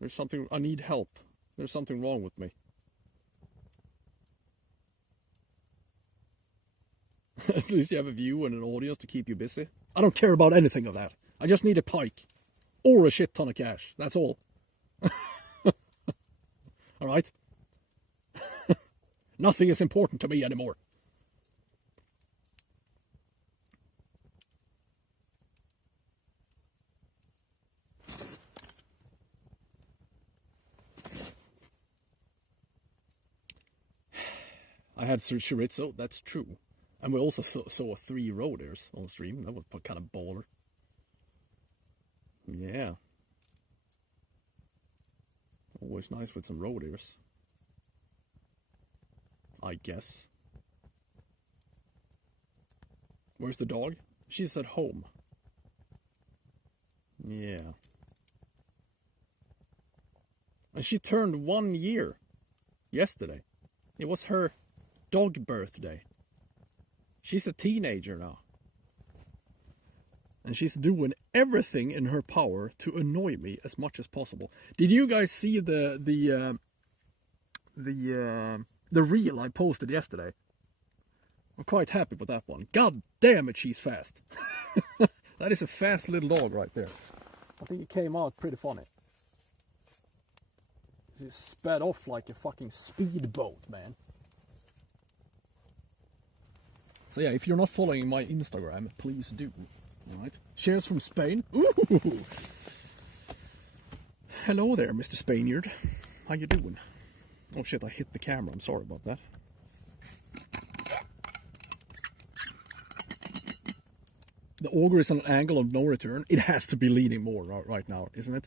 There's something... I need help. There's something wrong with me. At least you have a view and an audience to keep you busy. I don't care about anything of that. I just need a pike. Or a shit ton of cash. That's all. Alright? Nothing is important to me anymore. I had chorizo, that's true. And we also saw 3 roe deers on stream. That was kind of baller. Yeah. Always nice with some roe deers. I guess. Where's the dog? She's at home. Yeah. And she turned 1 year yesterday. It was her dog birthday. She's a teenager now. And she's doing everything in her power to annoy me as much as possible. Did you guys see the reel I posted yesterday? I'm quite happy with that one. God damn it, she's fast. That is a fast little dog right there. I think it came out pretty funny. She sped off like a fucking speedboat, man. So yeah, if you're not following my Instagram, please do. Alright. Cheers from Spain. Ooh. Hello there, Mr. Spaniard. How you doing? Oh shit, I hit the camera. I'm sorry about that. The auger is on an angle of no return. It has to be leaning more right now, isn't it?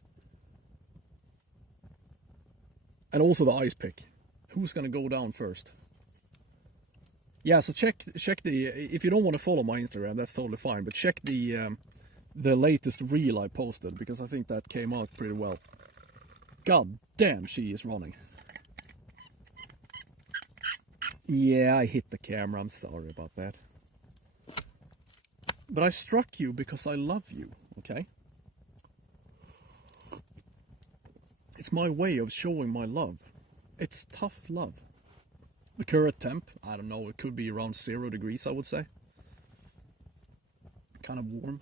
And also the ice pick. Who's gonna go down first? Yeah, so check the, if you don't want to follow my Instagram, that's totally fine, but check the latest reel I posted, because I think that came out pretty well. God damn, she is running. Yeah, I hit the camera, I'm sorry about that. But I struck you because I love you, okay? It's my way of showing my love. It's tough love. The current temp, I don't know, it could be around 0 degrees, I would say. Kind of warm.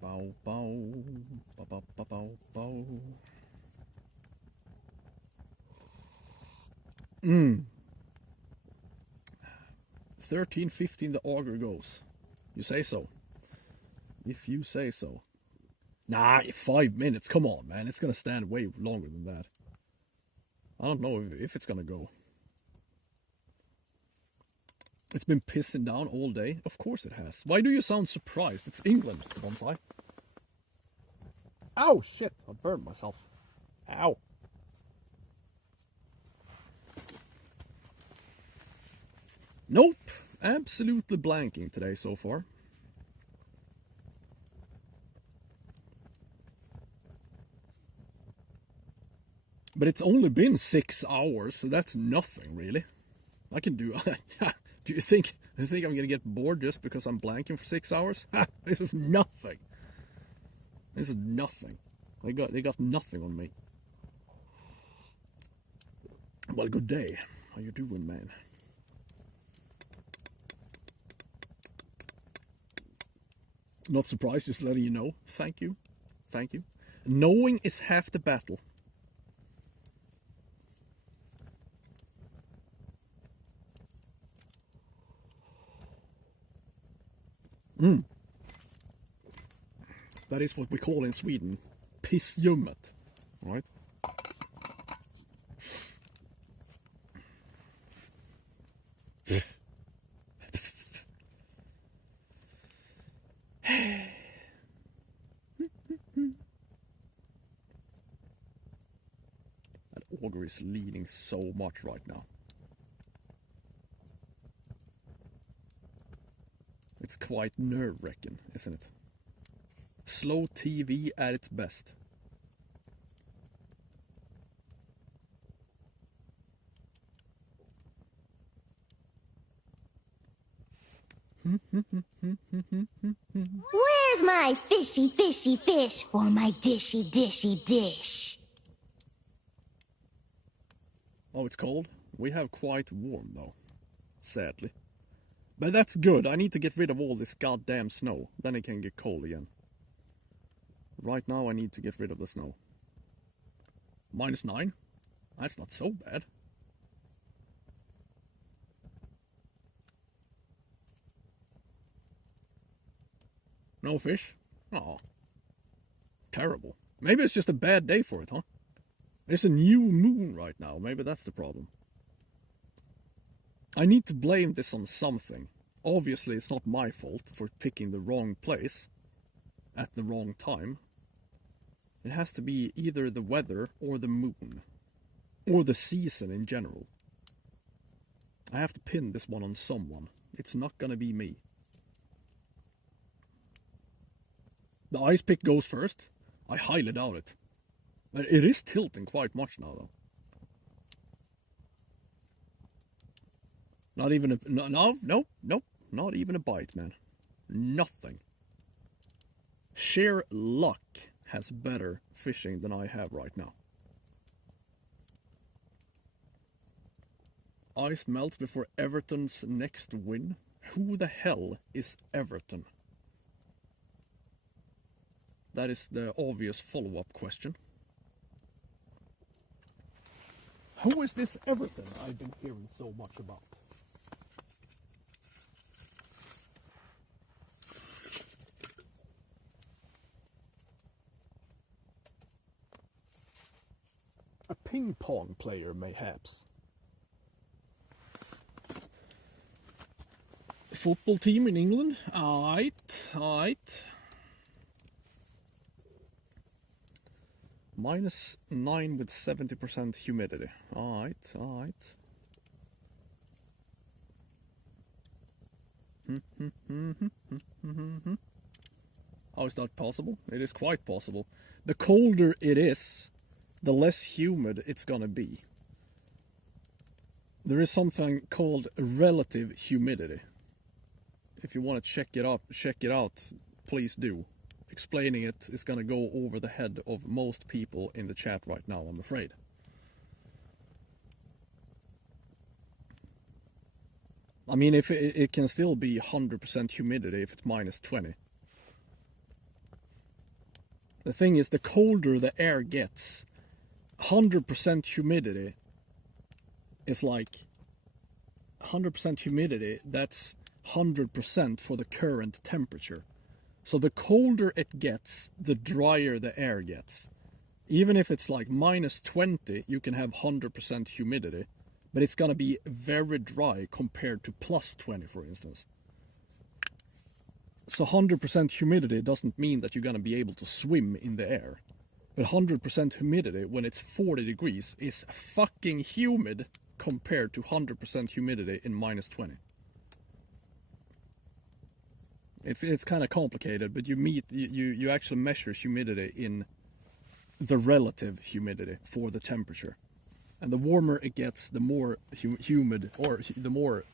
Bow, bow, bow, bow, bow, bow, bow. 13:15 the auger goes. You say so. If you say so. Nah, 5 minutes. Come on, man. It's gonna stand way longer than that. I don't know if it's gonna go. It's been pissing down all day. Of course it has. Why do you sound surprised? It's England, bonsai. Ow, shit. I burned myself. Ow. Nope. Absolutely blanking today so far. But it's only been 6 hours, so that's nothing really. I can do. Do you think I'm gonna get bored just because I'm blanking for 6 hours? Ha, this is nothing. This is nothing. They got nothing on me. Well, good day. How you doing, man? Not surprised, just letting you know. Thank you. Thank you. Knowing is half the battle. That is what we call in Sweden pissljummet, right? That auger is leaning so much right now. It's quite nerve-wracking, isn't it? Slow TV at its best. Where's my fishy, fishy fish for my dishy, dishy dish? Oh, it's cold? We have quite warm, though. Sadly. But that's good. I need to get rid of all this goddamn snow. Then it can get cold again. Right now I need to get rid of the snow. -9? That's not so bad. No fish? Oh. Terrible. Maybe it's just a bad day for it, huh? It's a new moon right now. Maybe that's the problem. I need to blame this on something. Obviously, it's not my fault for picking the wrong place at the wrong time. It has to be either the weather or the moon. Or the season in general. I have to pin this one on someone. It's not gonna be me. The ice pick goes first. I highly doubt it. But it is tilting quite much now, though. Not even a... No, not even a bite, man. Nothing. Sheer luck has better fishing than I have right now. Ice melts before Everton's next win. Who the hell is Everton? That is the obvious follow-up question. Who is this Everton I've been hearing so much about? A ping pong player, mayhaps. Football team in England? Aight. -9 with 70% humidity. Alright, alright. How is that possible? It is quite possible. The colder it is, the less humid it's gonna be. There is something called relative humidity. If you want to check it out, please do. Explaining it is gonna go over the head of most people in the chat right now, I'm afraid. I mean, if it can still be 100% humidity if it's -20. The thing is, the colder the air gets, 100% humidity is like 100% humidity, that's 100% for the current temperature. So the colder it gets, the drier the air gets. Even if it's like -20, you can have 100% humidity, but it's gonna be very dry compared to +20, for instance. So 100% humidity doesn't mean that you're gonna be able to swim in the air. But 100% humidity when it's 40 degrees is fucking humid compared to 100% humidity in -20. It's kind of complicated, but you actually measure humidity in the relative humidity for the temperature. And the warmer it gets, the more humid, or the more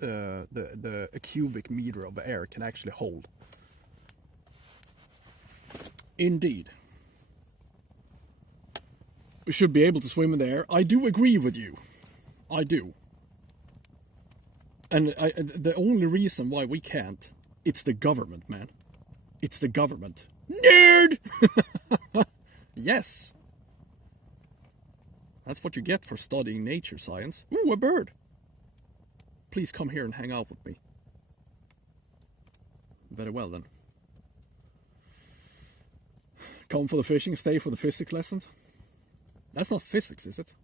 a cubic meter of air can actually hold. Indeed. We should be able to swim in the air. I do agree with you. I do. And the only reason why we can't, it's the government, man. It's the government. Nerd! Yes. That's what you get for studying nature science. Ooh, a bird. Please come here and hang out with me. Very well, then. Come for the fishing, stay for the physics lessons. That's not physics, is it?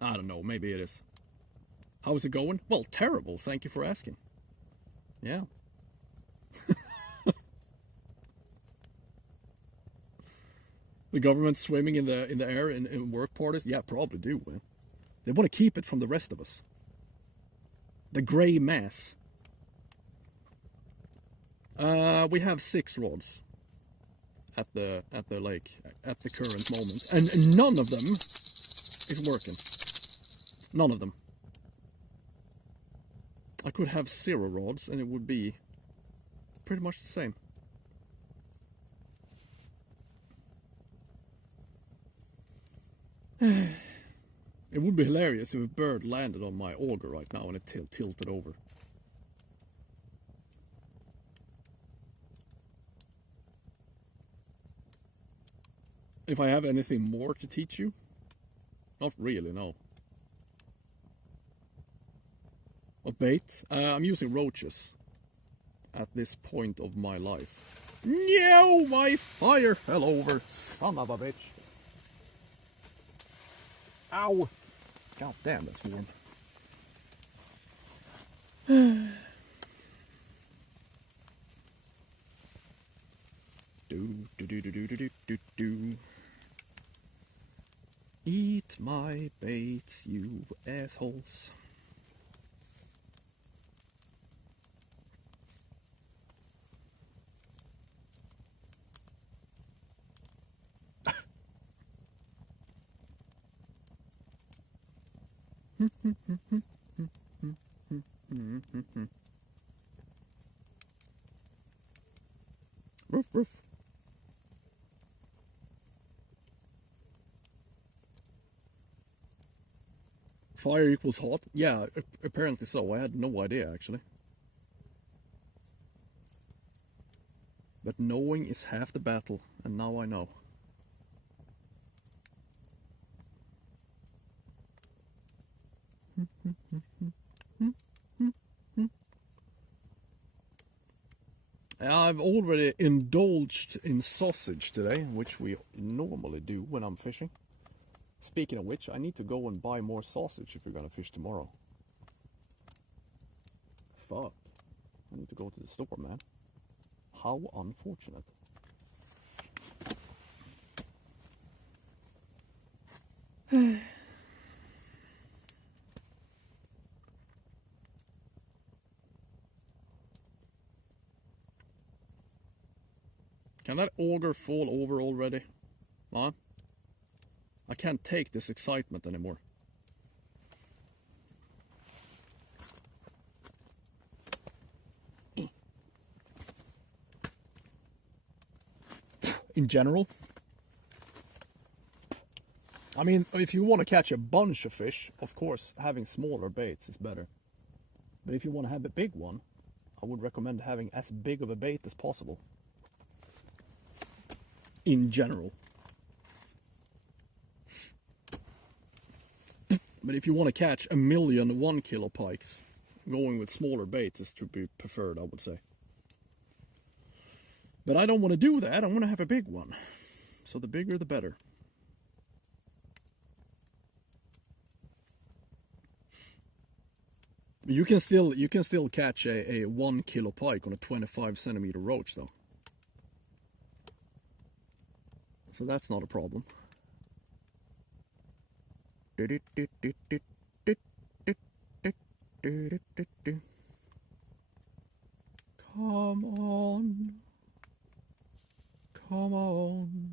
I don't know, maybe it is. How's it going? Well, terrible, thank you for asking. Yeah. The government swimming in the air in work parties? Yeah, probably do, man. They want to keep it from the rest of us. The grey mass. We have 6 rods at the lake at the current moment, and none of them is working. None of them. I could have 0 rods and it would be pretty much the same. It would be hilarious if a bird landed on my auger right now and it tilted over. If I have anything more to teach you? Not really, no. What bait? I'm using roaches at this point of my life. No, my fire fell over, son of a bitch. Ow! God damn, that's warm. Do. Eat my baits, you assholes. Roof, roof. Fire equals hot? Yeah, apparently so. I had no idea, actually. But knowing is half the battle, and now I know. I've already indulged in sausage today, which we normally do when I'm fishing. Speaking of which, I need to go and buy more sausage if we're gonna fish tomorrow. Fuck. I need to go to the store, man. How unfortunate. Can that auger fall over already? Huh? I can't take this excitement anymore. In general, I mean, if you want to catch a bunch of fish, of course, having smaller baits is better. But if you want to have a big one, I would recommend having as big of a bait as possible. In general. But if you want to catch 1,000,000 1-kilo pikes, going with smaller baits is to be preferred, I would say. But I don't want to do that. I want to have a big one. So the bigger the better. You can still catch a 1-kilo pike on a 25-centimeter roach though. So that's not a problem. Come on. Come on.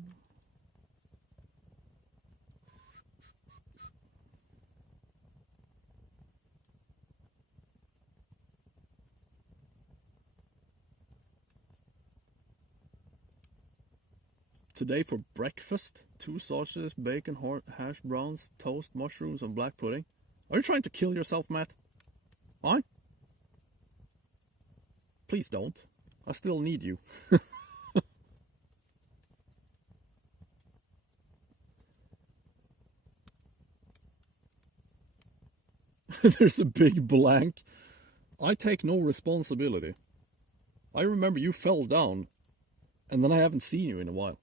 Today for breakfast, 2 sausages, bacon, hash browns, toast, mushrooms, and black pudding. Are you trying to kill yourself, Matt? Why? Please don't. I still need you. There's a big blank. I take no responsibility. I remember you fell down, and then I haven't seen you in a while.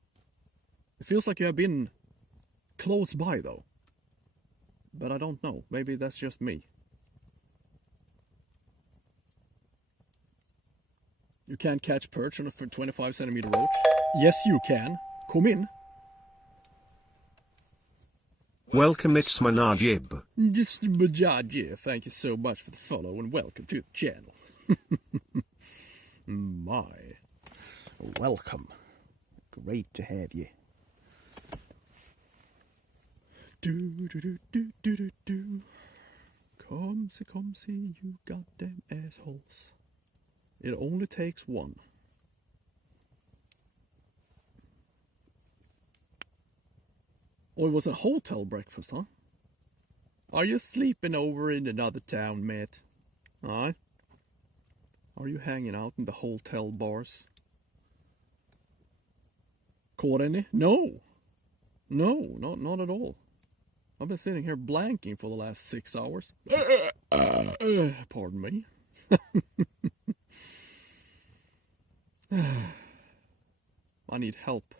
It feels like you have been close by, though. But I don't know. Maybe that's just me. You can't catch perch on a 25-centimeter roach? Yes, you can. Come in. Welcome, it's Manajib. Just Manajib. Thank you so much for the follow and welcome to the channel. My. Welcome. Great to have you. Do. Come see, you goddamn assholes. It only takes one. Oh, it was a hotel breakfast, huh? Are you sleeping over in another town, Matt? Huh? Are you hanging out in the hotel bars? Caught any? No. No, not at all. I've been sitting here blanking for the last 6 hours. Pardon me. I need help.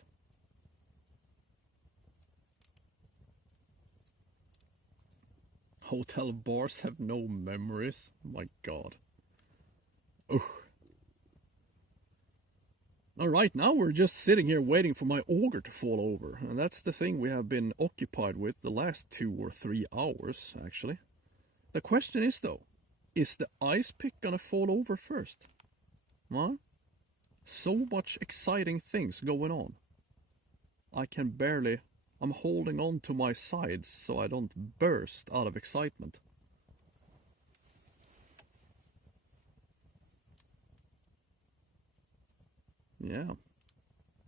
Hotel bars have no memories. My God. Ugh. Alright, now we're just sitting here waiting for my auger to fall over. And that's the thing we have been occupied with the last 2 or 3 hours, actually. The question is, though, is the ice pick gonna fall over first? Huh? So much exciting things going on. I'm holding on to my sides so I don't burst out of excitement. Yeah.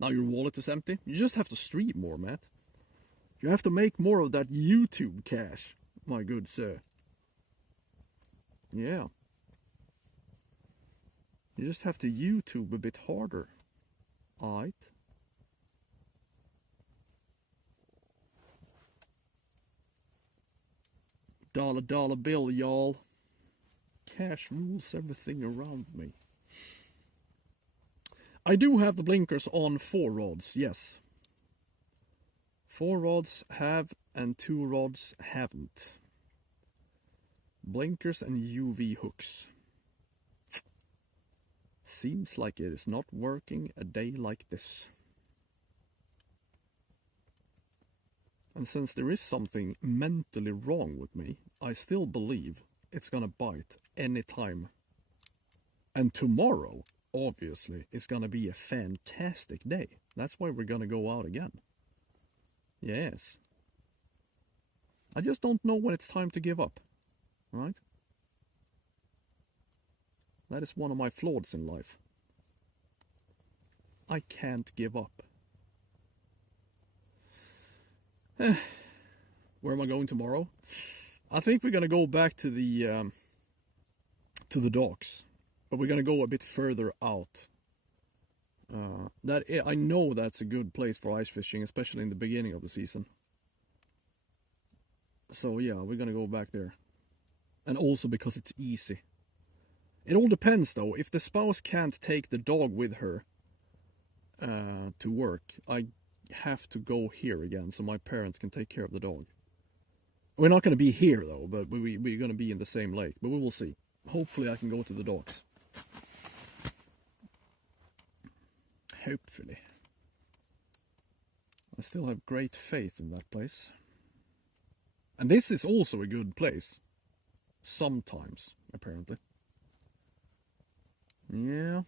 Now your wallet is empty? You just have to stream more, Matt. You have to make more of that YouTube cash, my good sir. Yeah. You just have to YouTube a bit harder. Alright. Dollar bill, y'all. Cash rules everything around me. I do have the blinkers on 4 rods, yes. 4 rods have and 2 rods haven't. Blinkers and UV hooks. Seems like it is not working a day like this. And since there is something mentally wrong with me, I still believe it's gonna bite any time. And tomorrow, obviously, is gonna be a fantastic day. That's why we're gonna go out again. Yes. I just don't know when it's time to give up, right? That is one of my flaws in life. I can't give up. Where am I going tomorrow? I think we're gonna go back to the docks, but we're gonna go a bit further out. I know that's a good place for ice fishing, especially in the beginning of the season. So yeah, we're gonna go back there, and also because it's easy. It all depends though. If the spouse can't take the dog with her to work, I have to go here again so my parents can take care of the dog. We're not going to be here though, but we're going to be in the same lake, but we will see. Hopefully I can go to the docks. Hopefully. I still have great faith in that place. And this is also a good place. Sometimes, apparently. Yeah.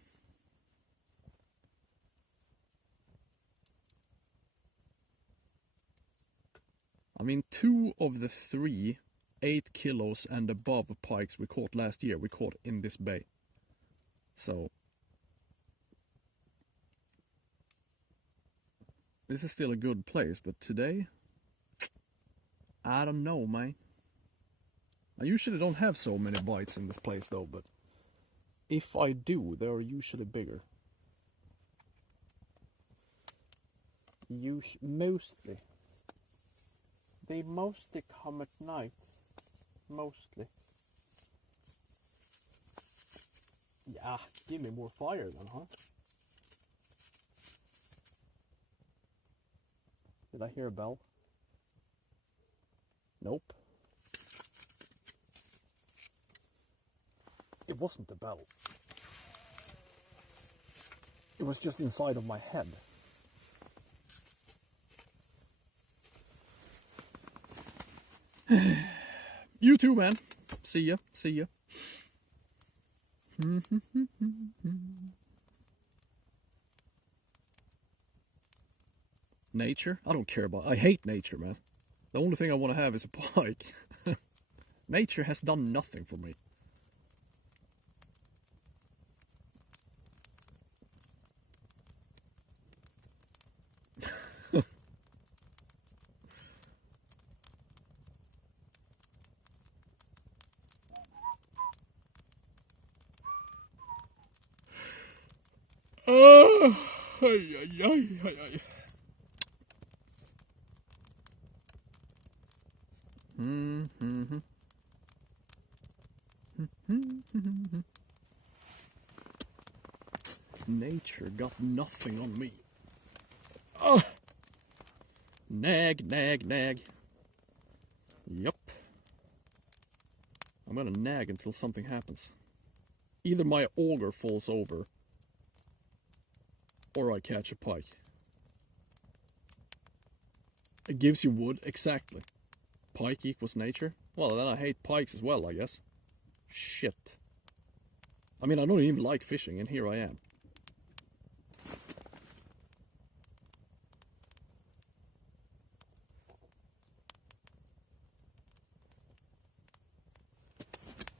I mean, 2 of the 3 8 kilos and above pikes we caught last year, we caught in this bay. So, this is still a good place, but today, I don't know, man. I usually don't have so many bites in this place though, but if I do, they are usually bigger. Mostly. They mostly come at night. Mostly. Yeah, give me more fire then, huh? Did I hear a bell? Nope. It wasn't a bell. It was just inside of my head. You too, man. See ya. See ya. Nature? I don't care about. I hate nature, man. The only thing I want to have is a pike. Nature has done nothing for me. Nature got nothing on me. Nag, nag, nag. Yup. I'm gonna nag until something happens. Either my auger falls over, or I catch a pike. It gives you wood, exactly. Pike equals nature? Well, then I hate pikes as well, I guess. Shit. I mean, I don't even like fishing, and here I am.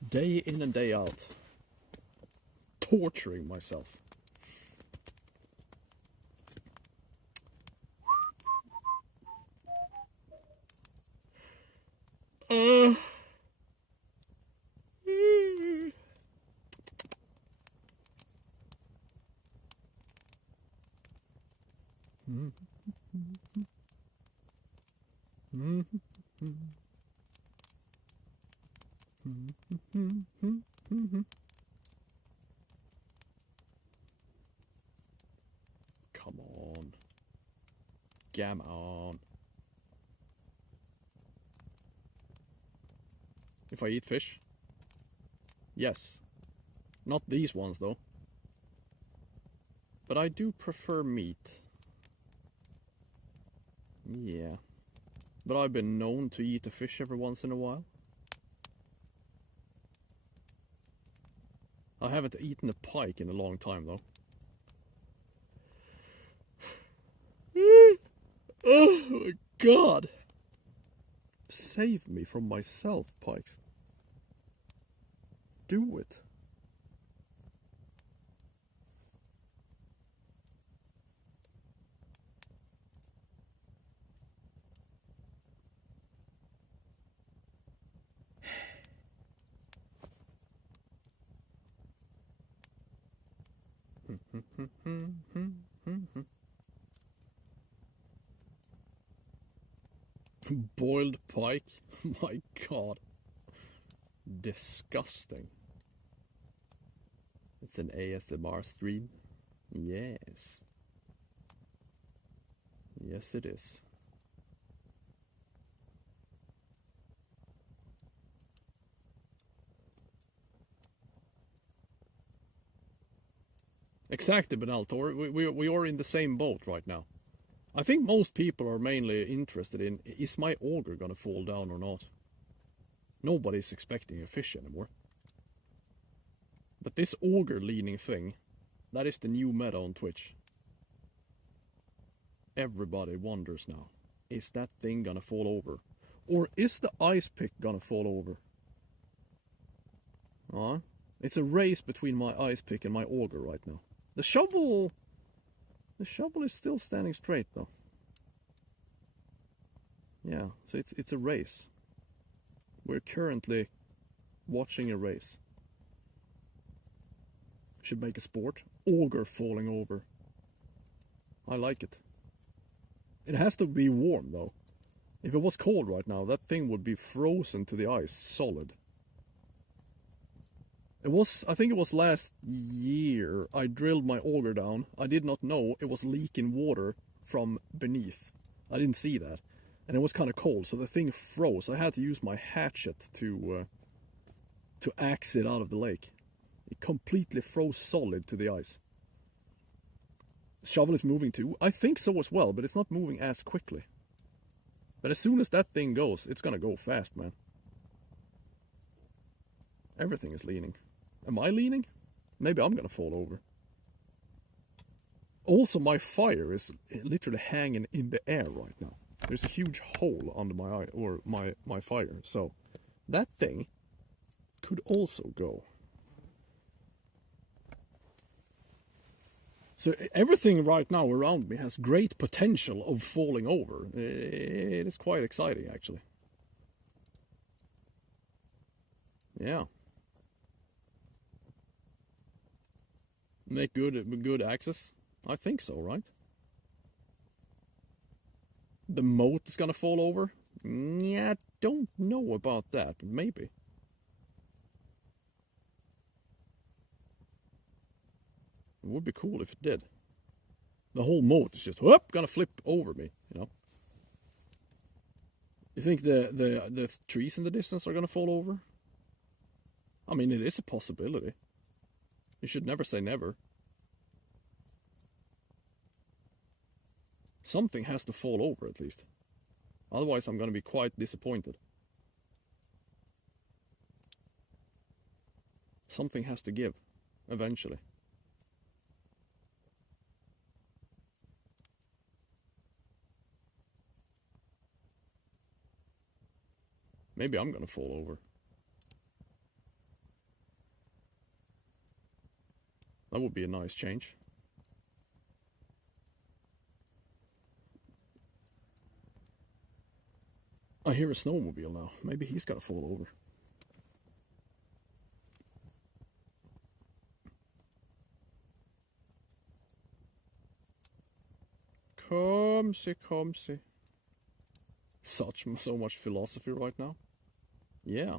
Day in and day out. Torturing myself. Come on. Come on. If I eat fish? Yes. Not these ones though. But I do prefer meat. Yeah. but I've been known to eat a fish every once in a while. I haven't eaten a pike in a long time, though. Oh my god! Save me from myself, pikes. Do it. Boiled pike? My god. Disgusting. It's an ASMR stream. Yes. Yes, it is. Exactly, Benaltor. We are in the same boat right now. I think most people are mainly interested in, is my auger gonna fall down or not? Nobody's expecting a fish anymore. But this auger leaning thing, that is the new meta on Twitch. Everybody wonders now, is that thing gonna fall over? Or is the ice pick gonna fall over? It's a race between my ice pick and my auger right now. The shovel is still standing straight though. Yeah, so it's a race. We're currently watching a race. Should make a sport. Auger falling over. I like it. It has to be warm though. If it was cold right now, that thing would be frozen to the ice, solid. I think it was last year, I drilled my auger down. I did not know it was leaking water from beneath. I didn't see that. And it was kind of cold, so the thing froze. I had to use my hatchet to axe it out of the lake. It completely froze solid to the ice. The shovel is moving too. I think so as well, but it's not moving as quickly. But as soon as that thing goes, it's gonna go fast, man. Everything is leaning. Am I leaning? Maybe I'm gonna fall over. Also, my fire is literally hanging in the air right now. There's a huge hole under my eye, or my fire. So that thing could also go. So everything right now around me has great potential of falling over. It is quite exciting, actually. Yeah. Make good access? I think so, right? The moat is gonna fall over? Yeah, I don't know about that, but maybe. It would be cool if it did. The whole moat is just gonna flip over me, you know. You think the trees in the distance are gonna fall over? I mean, it is a possibility. You should never say never. Something has to fall over at least. Otherwise I'm gonna be quite disappointed. Something has to give, eventually. Maybe I'm gonna fall over. That would be a nice change. I hear a snowmobile now. Maybe he's gonna fall over. Come see. So much philosophy right now. Yeah.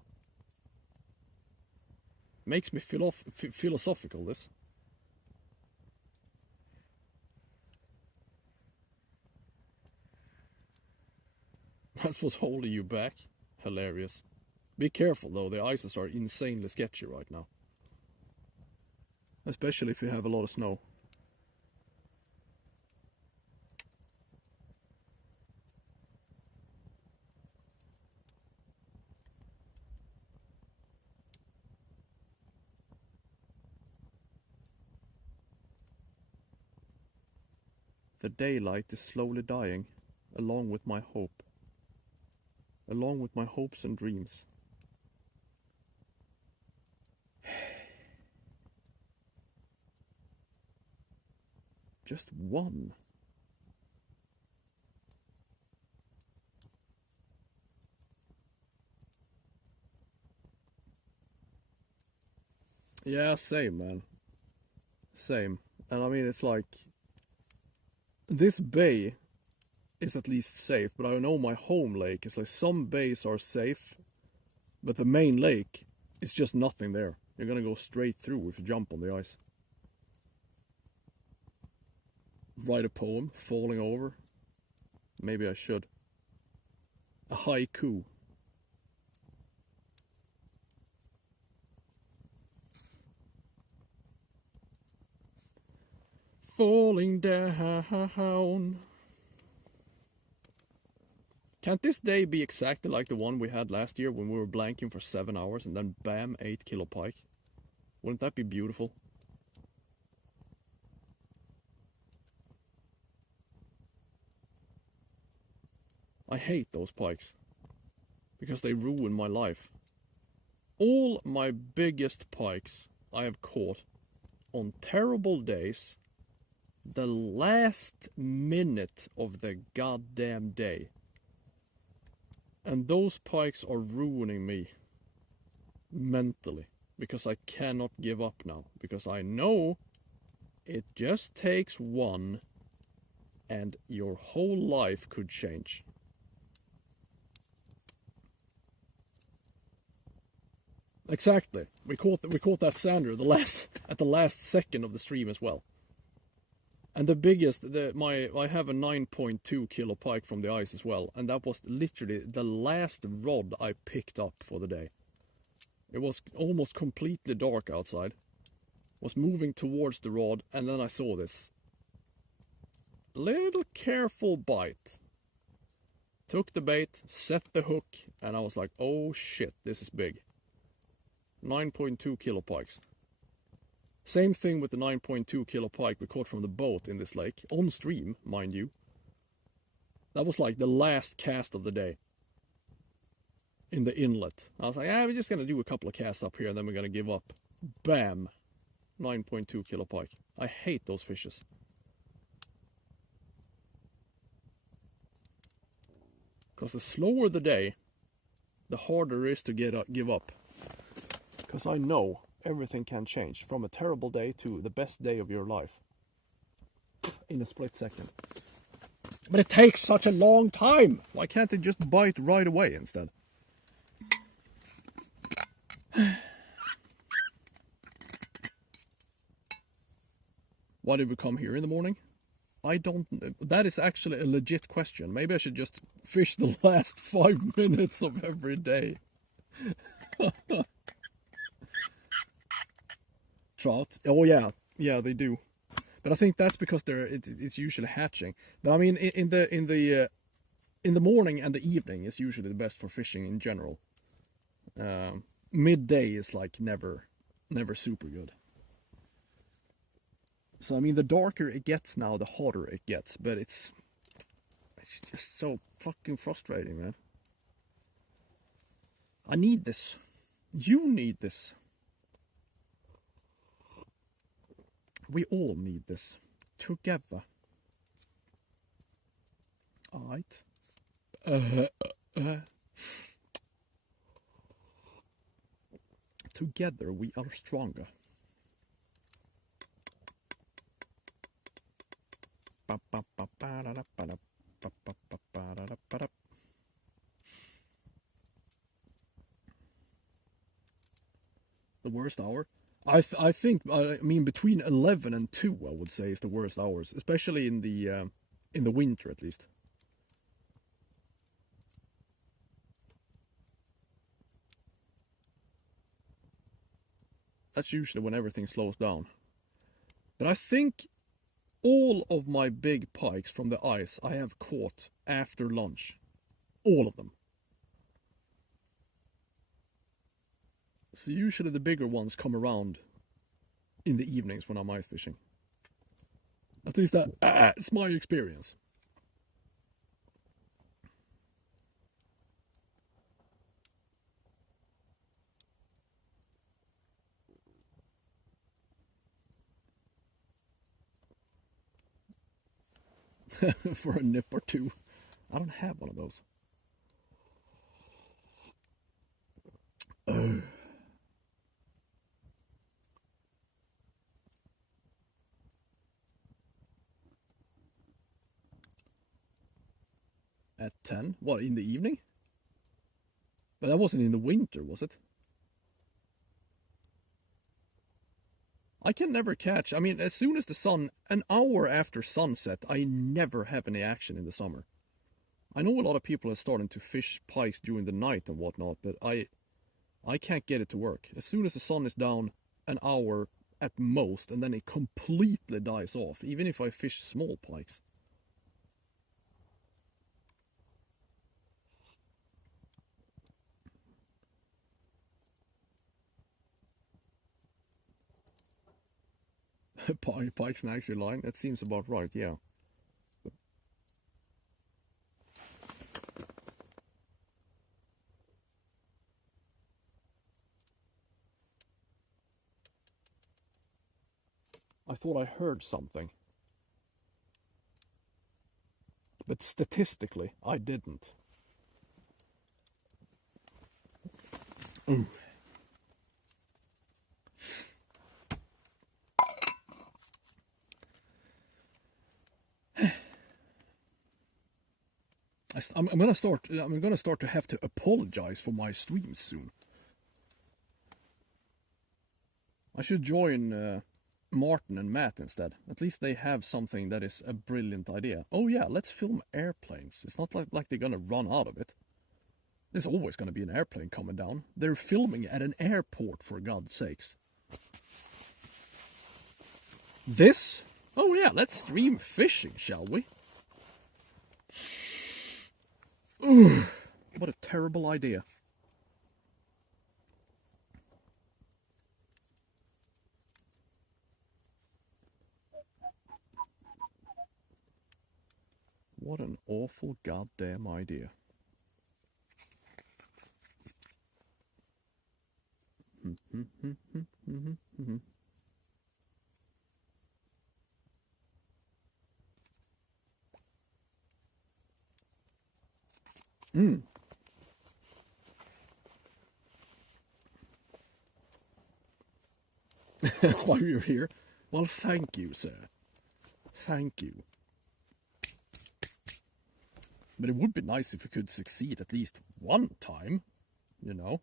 Makes me philosophical, this. That's what's holding you back. Hilarious. Be careful though, the ices are insanely sketchy right now. Especially if you have a lot of snow. The daylight is slowly dying, along with my hope. Along with my hopes and dreams. Just one. Yeah, same, man. Same. And I mean, it's like, this bay is at least safe, but I know my home lake is like, some bays are safe, but the main lake is just nothing there. You're gonna go straight through if you jump on the ice. Write a poem, falling over. Maybe I should. A haiku. Falling down. Can't this day be exactly like the one we had last year when we were blanking for 7 hours and then bam, 8 kilo pike? Wouldn't that be beautiful? I hate those pikes because they ruin my life. All my biggest pikes I have caught on terrible days, the last minute of the goddamn day. And those pikes are ruining me mentally because I cannot give up now, because I know it just takes one and your whole life could change. Exactly. We caught that sander at the last second of the stream as well. And the biggest, I have a 9.2 kilo pike from the ice as well, and that was literally the last rod I picked up for the day. It was almost completely dark outside. Was moving towards the rod, and then I saw this little careful bite. Took the bait, set the hook, and I was like, oh shit, this is big. 9.2 kilo pikes. Same thing with the 9.2 kilo pike we caught from the boat in this lake, on stream, mind you. That was like the last cast of the day. In the inlet. I was like, we're just gonna do a couple of casts up here and then we're gonna give up. Bam! 9.2 kilo pike. I hate those fishes. Because the slower the day, the harder it is to give up. Because I know everything can change from a terrible day to the best day of your life in a split second. But it takes such a long time. Why can't they just bite right away instead? Why did we come here in the morning? I don't. That is actually a legit question. Maybe I should just fish the last 5 minutes of every day. Trout. Oh yeah, yeah they do. But I think that's because it's usually hatching. But I mean, in the morning and the evening is usually the best for fishing in general. Midday is like never super good. So I mean, the darker it gets now, the hotter it gets. But it's just so fucking frustrating, man. I need this. You need this. We all need this. Together. Alright. Together we are stronger. The worst hour? I think, I mean, between 11 and 2, I would say, is the worst hours, especially in the winter, at least. That's usually when everything slows down. But I think all of my big pikes from the ice I have caught after lunch. All of them. So usually the bigger ones come around in the evenings when I'm ice fishing. At least it's my experience. For a nip or two. I don't have one of those. At 10? What, in the evening? But that wasn't in the winter, was it? I can never catch. I mean, as soon as the sun, an hour after sunset, I never have any action in the summer. I know a lot of people are starting to fish pikes during the night and whatnot, but I can't get it to work. As soon as the sun is down, an hour at most, and then it completely dies off, even if I fish small pikes. Pike snags your line? That seems about right, yeah. I thought I heard something. But statistically, I didn't. Ooh. I'm gonna start to have to apologize for my streams soon. I should join Martin and Matt instead. At least they have something that is a brilliant idea. Oh yeah, let's film airplanes. It's not like they're gonna run out of it. There's always gonna be an airplane coming down. They're filming at an airport, for God's sakes. This? Oh yeah, let's stream fishing, shall we? Ooh, what a terrible idea. What an awful goddamn idea. That's why we're here. Well, thank you, sir. Thank you. But it would be nice if we could succeed at least one time, you know.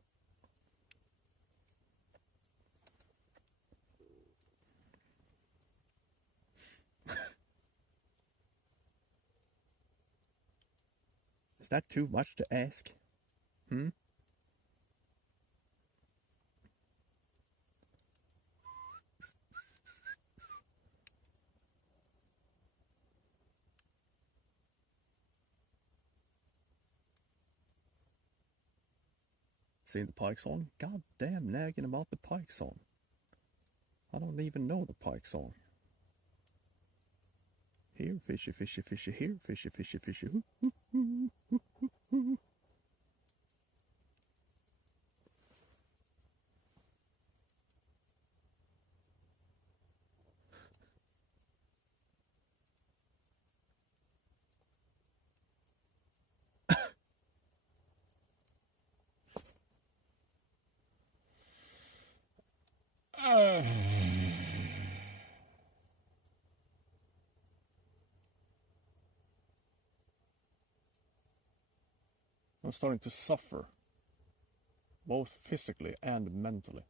Is that too much to ask? Seen the pike song? God damn nagging about the pike song. I don't even know the pike song. Here, fishy, fishy, fishy, here, fishy, fishy, fishy, hoo, hoo, hoo, hoo, hoo, hoo. I'm starting to suffer, both physically and mentally.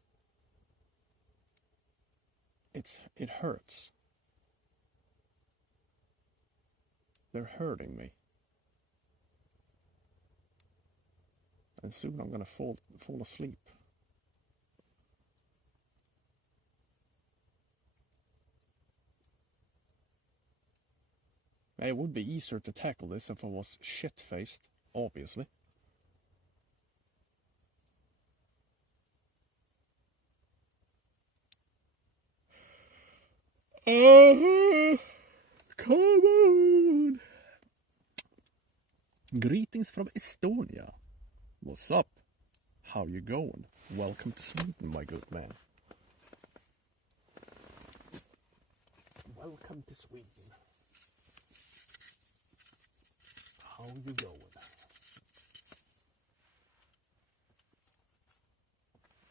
It hurts. They're hurting me. And soon I'm gonna fall asleep. It would be easier to tackle this if I was shit-faced, obviously. Come on! Greetings from Estonia. What's up? How you going? Welcome to Sweden, my good man. Welcome to Sweden. How you going?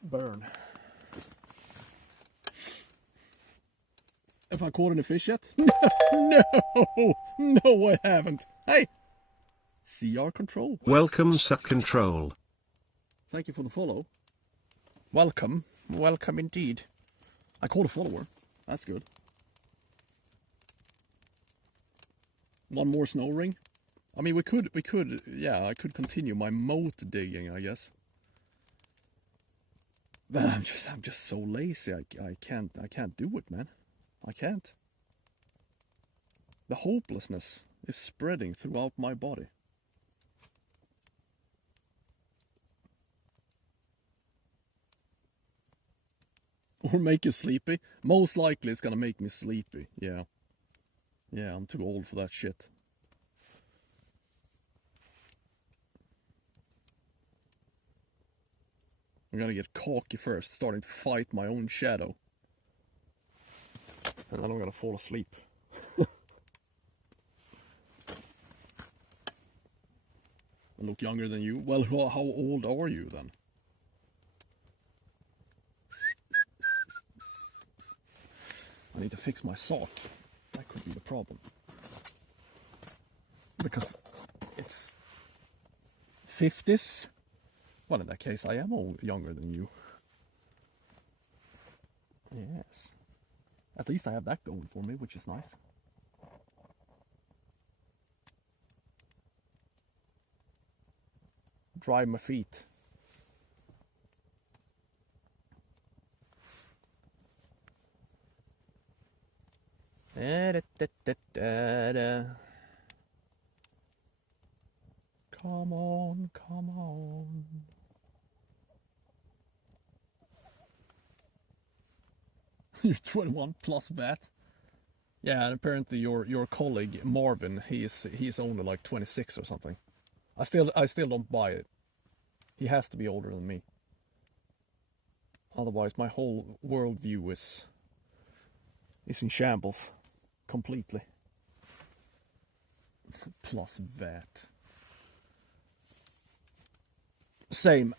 Burn. Have I caught any fish yet? No, I haven't. Hey! CR control. Welcome, Suck Control. Thank you for the follow. Welcome indeed. I caught a follower. That's good. One more snow ring. I mean, we could, yeah, I could continue my moat digging, I guess. But I'm just so lazy. I can't do it, man. I can't. The hopelessness is spreading throughout my body. Or make you sleepy. Most likely it's gonna make me sleepy, yeah. Yeah, I'm too old for that shit. I'm gonna get cocky first, starting to fight my own shadow. And then I'm gonna fall asleep. I look younger than you. Well, how old are you then? I need to fix my sock. That could be the problem. Because it's 50s. Well, in that case, I am younger than you. Yes. At least I have that going for me, which is nice. Dry my feet. Come on, come on. You're 21 plus VAT. Yeah, and apparently your colleague Marvin, he's only like 26 or something. I still don't buy it. He has to be older than me. Otherwise, my whole worldview is in shambles completely. Plus VAT. Same.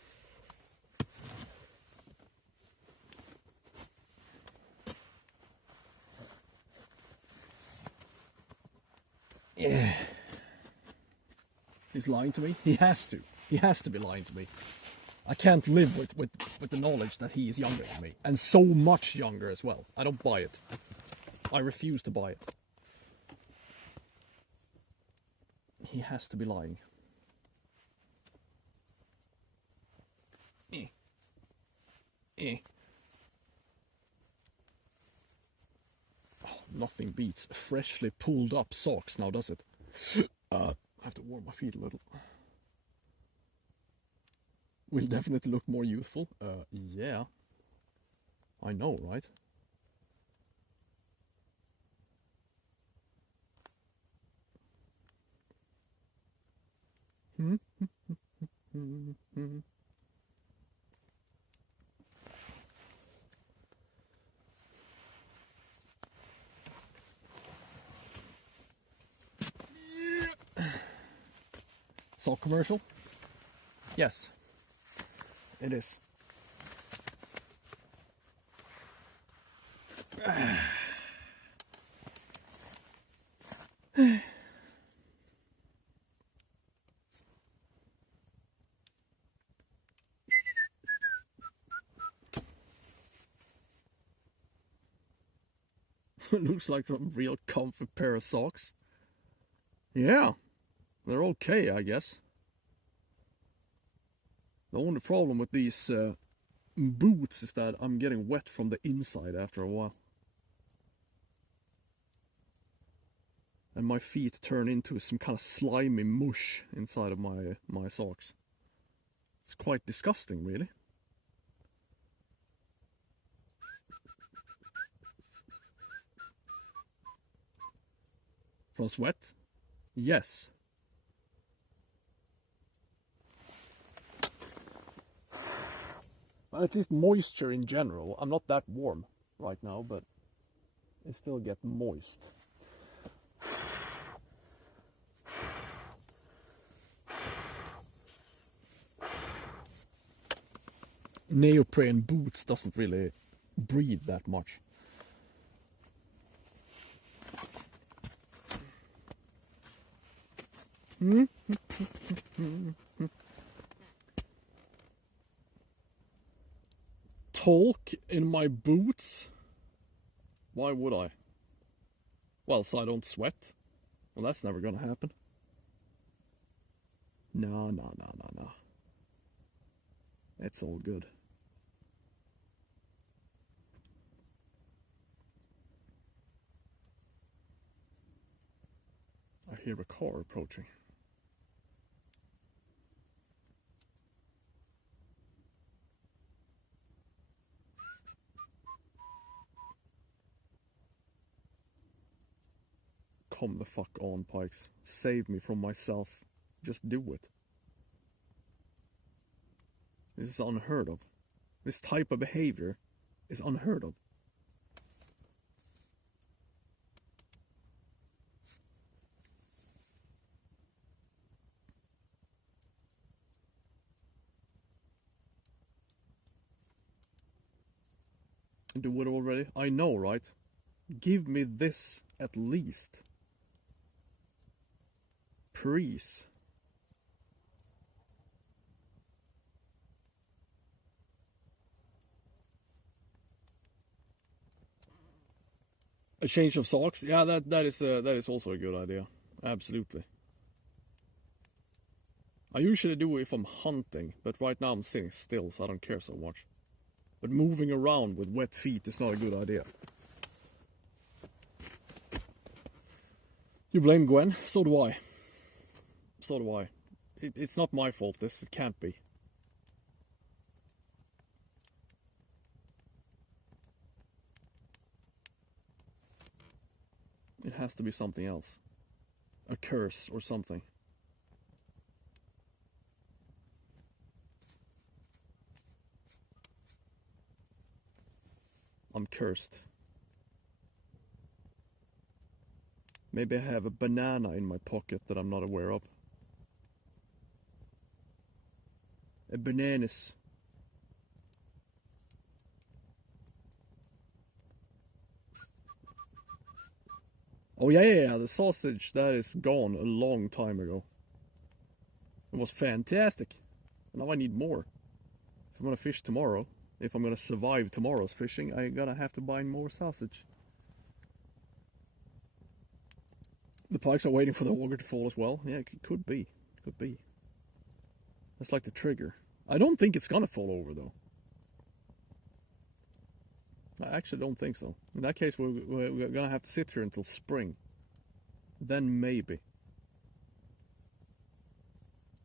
Yeah. He's lying to me. He has to. He has to be lying to me. I can't live with the knowledge that he is younger than me. And so much younger as well. I don't buy it. I refuse to buy it. He has to be lying. Oh, nothing beats freshly pulled up socks now, does it? I have to warm my feet a little. Will definitely look more youthful. Yeah. I know, right? Sock commercial? Yes, it is. Looks like a real comfy pair of socks. Yeah, they're okay, I guess. The only problem with these boots is that I'm getting wet from the inside after a while. And my feet turn into some kind of slimy mush inside of my socks. It's quite disgusting, really. From sweat? Yes. At least moisture in general. I'm not that warm right now, but it still gets moist. Neoprene boots doesn't really breathe that much. Talk in my boots? Why would I? Well, so I don't sweat? Well, that's never gonna happen. No. It's all good. I hear a car approaching. Come the fuck on, Pikes. Save me from myself. Just do it. This is unheard of. This type of behavior is unheard of. Do it already? I know, right? Give me this at least. Please. A change of socks? Yeah, that is also a good idea. Absolutely. I usually do it if I'm hunting, but right now I'm sitting still, so I don't care so much. But moving around with wet feet is not a good idea. You blame Gwen? So do I. So do I. It's not my fault, this. It can't be. It has to be something else. A curse or something. I'm cursed. Maybe I have a banana in my pocket that I'm not aware of. A bananas. Oh yeah, the sausage, that is gone a long time ago. It was fantastic. Now I need more. If I'm gonna fish tomorrow, if I'm gonna survive tomorrow's fishing, I'm gonna have to buy more sausage. The pikes are waiting for the auger to fall as well. Yeah, it could be. Could be. That's like the trigger. I don't think it's gonna fall over though. I actually don't think so. In that case, we're gonna have to sit here until spring. Then maybe.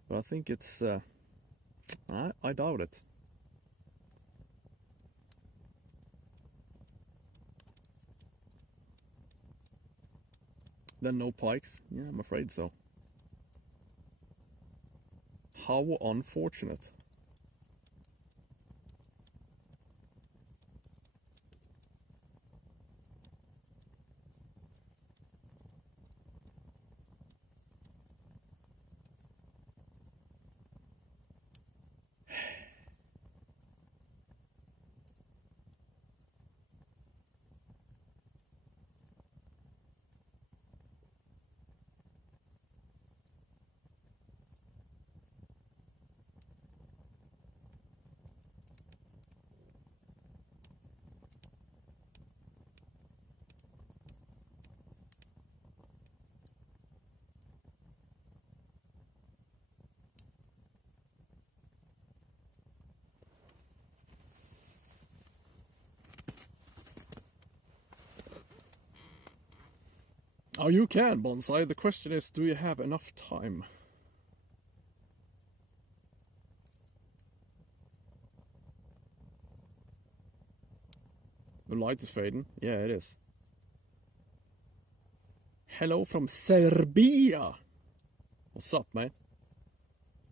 But I think it's... I doubt it. Then no pikes? Yeah, I'm afraid so. How unfortunate. Oh, you can, Bonsai. The question is, do you have enough time? The light is fading. Yeah, it is. hello from Serbia. What's up, man?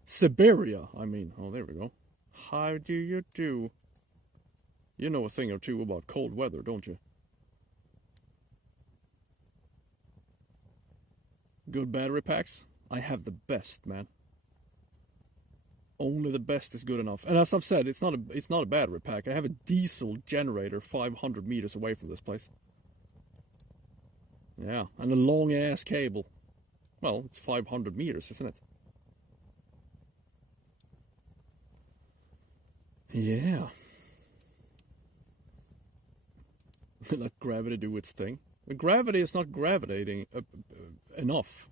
Siberia, I mean. Oh, there we go. How do you do? You know a thing or two about cold weather, don't you? Good battery packs? I have the best, man. Only the best is good enough. And as I've said, it's not a battery pack. I have a diesel generator 500 meters away from this place. Yeah, and a long ass cable. Well, it's 500 meters, isn't it? Yeah. Let gravity do its thing. Gravity is not gravitating enough.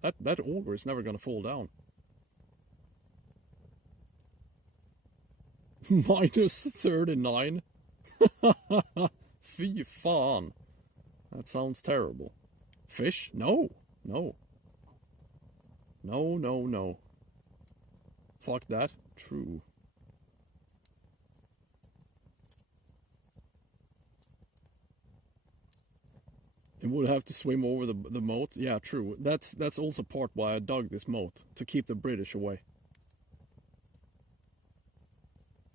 That auger is never going to fall down. Minus 39? Fy fan. That sounds terrible. Fish? No. No. No, no, no. Fuck that. True. It would have to swim over the moat. Yeah, true. That's also part why I dug this moat, to keep the British away.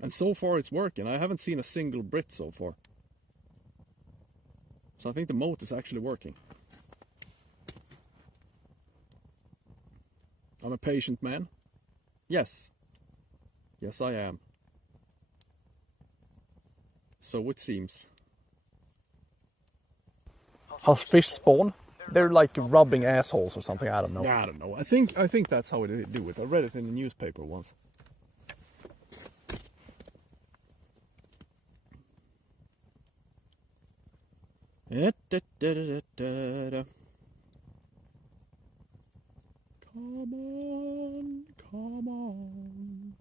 And so far it's working. I haven't seen a single Brit so far. So I think the moat is actually working. I'm a patient man. Yes. Yes, I am. So it seems. How fish spawn? They're like rubbing assholes or something. I don't know. I don't know. I think that's how they do it. I read it in the newspaper once. Come on, come on.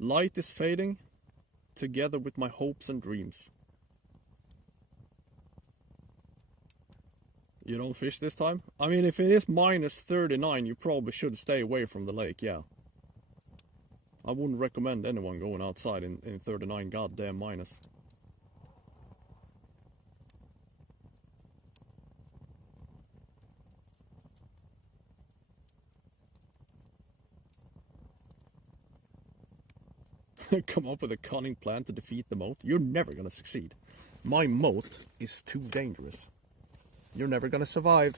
Light is fading, together with my hopes and dreams. You don't fish this time? I mean, if it is minus 39, you probably should stay away from the lake, yeah. I wouldn't recommend anyone going outside in 39 goddamn minus. Come up with a cunning plan to defeat the moat. You're never gonna succeed. My moat is too dangerous. You're never gonna survive.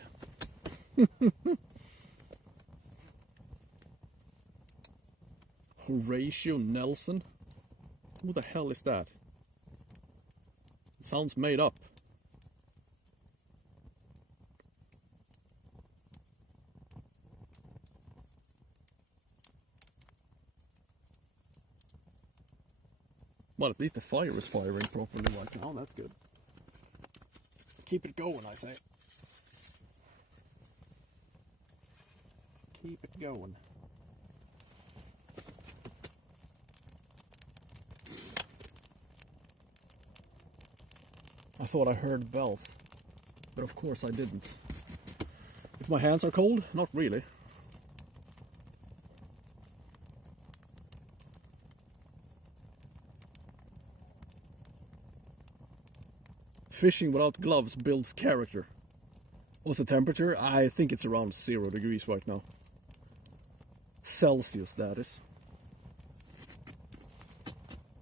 Horatio Nelson? Who the hell is that? It sounds made up. Well, at least the fire is firing properly right now. That's good. Keep it going, I say. Keep it going. I thought I heard bells, but of course I didn't. If my hands are cold, not really. Fishing without gloves builds character. What's the temperature? I think it's around 0 degrees right now. Celsius, that is.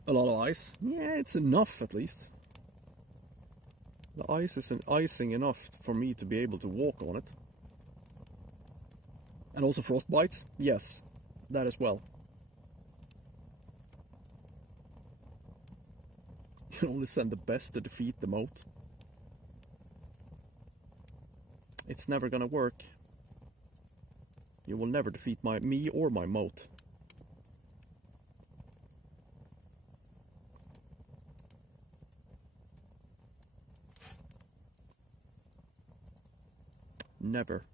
A lot of ice? Yeah, it's enough at least. The ice is icing enough for me to be able to walk on it. And also frostbites? Yes, that as well. You can only send the best to defeat the moat. It's never gonna work. You will never defeat me or my moat. Never.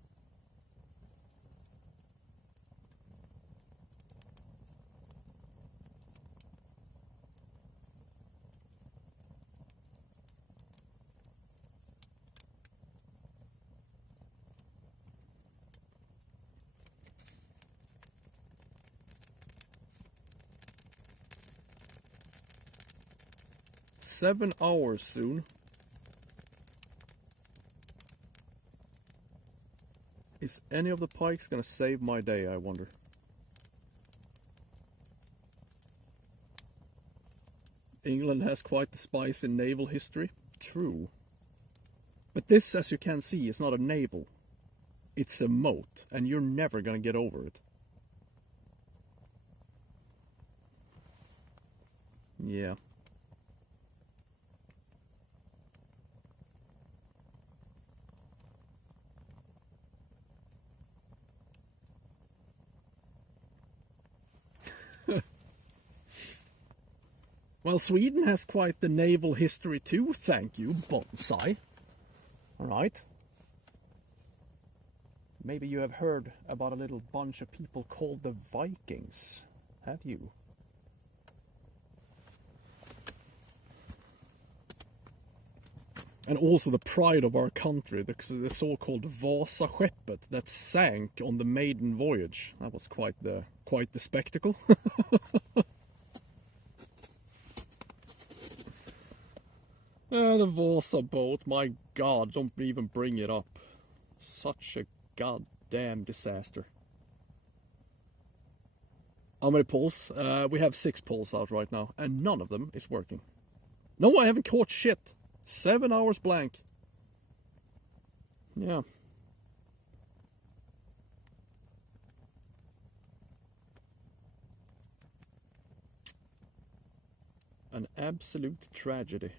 $7 hours soon. Is any of the pikes gonna save my day, I wonder? England has quite the spice in naval history. True. But this, as you can see, is not a naval. It's a moat, and you're never gonna get over it. Yeah. Well, Sweden has quite the naval history too, thank you, Bonsai. Alright. Maybe you have heard about a little bunch of people called the Vikings. Have you? And also the pride of our country, the so-called Vasaskeppet that sank on the maiden voyage. That was quite the spectacle. The Vasa boat, my god, don't even bring it up. Such a goddamn disaster. How many pulls? We have 6 pulls out right now, and none of them is working. No, I haven't caught shit. 7 hours blank. Yeah. An absolute tragedy.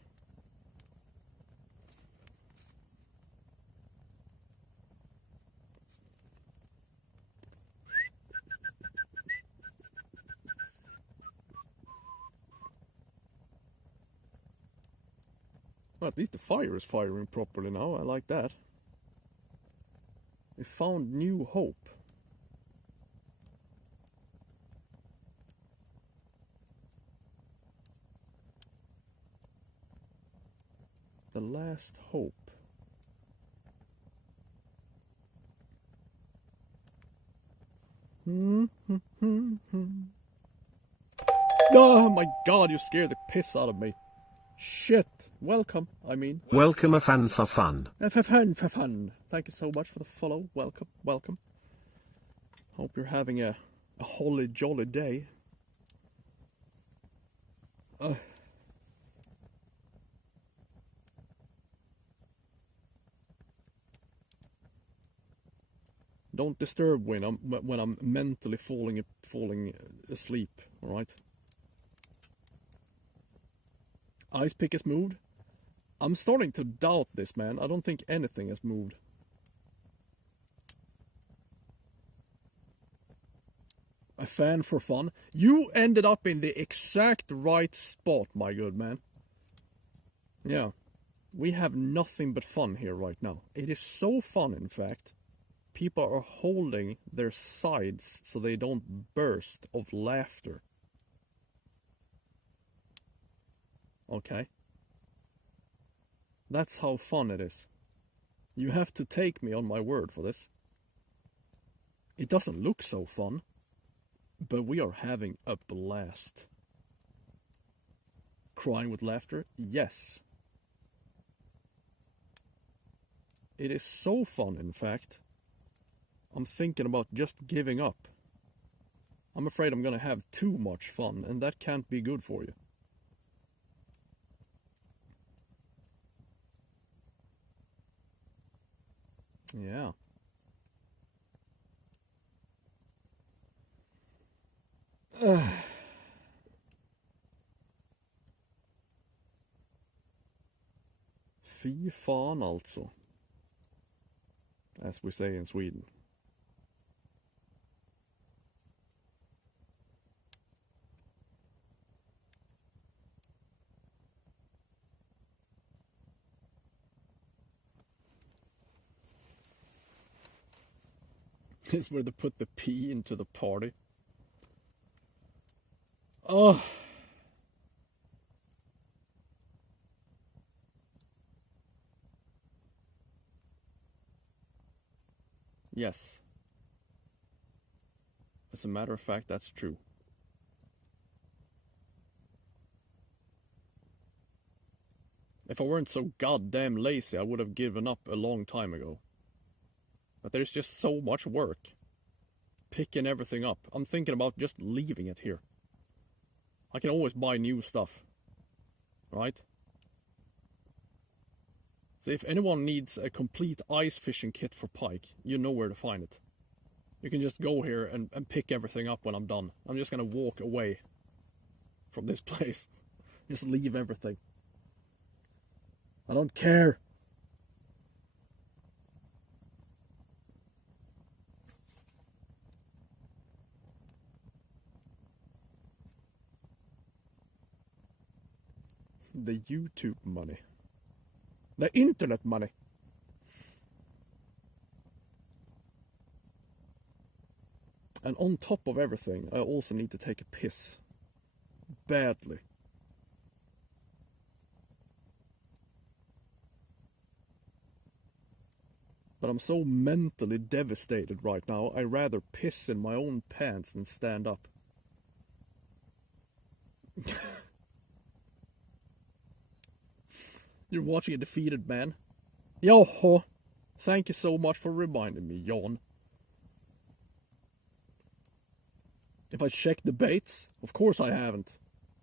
Well, at least the fire is firing properly now. I like that. We found new hope. The last hope. Oh my god, you scared the piss out of me. Shit. Welcome, I mean. Welcome a fan for fun. For fun. Thank you so much for the follow. Welcome. Hope you're having a holly jolly day. Don't disturb when I'm mentally falling asleep, alright? Ice pick has moved. I'm starting to doubt this, man. I don't think anything has moved. A fan for fun. You ended up in the exact right spot, my good man. Yeah. We have nothing but fun here right now. It is so fun, in fact. People are holding their sides so they don't burst of laughter. Okay? That's how fun it is. You have to take me on my word for this. It doesn't look so fun, but we are having a blast. Crying with laughter? Yes. It is so fun, in fact. I'm thinking about just giving up. I'm afraid I'm gonna have too much fun, and that can't be good for you. Yeah. Fy fan alltså. As we say in Sweden. Is where they put the P into the party. Oh. Yes. As a matter of fact, that's true. If I weren't so goddamn lazy, I would have given up a long time ago. But there's just so much work picking everything up. I'm thinking about just leaving it here. I can always buy new stuff, right? So if anyone needs a complete ice fishing kit for pike, you know where to find it. You can just go here and pick everything up when I'm done. I'm just gonna walk away from this place. Just leave everything. I don't care. The YouTube money. The internet money. And on top of everything, I also need to take a piss. Badly. But I'm so mentally devastated right now, I'd rather piss in my own pants than stand up. You're watching a defeated man? Yoho! Thank you so much for reminding me, Jan. If I check the baits, of course I haven't.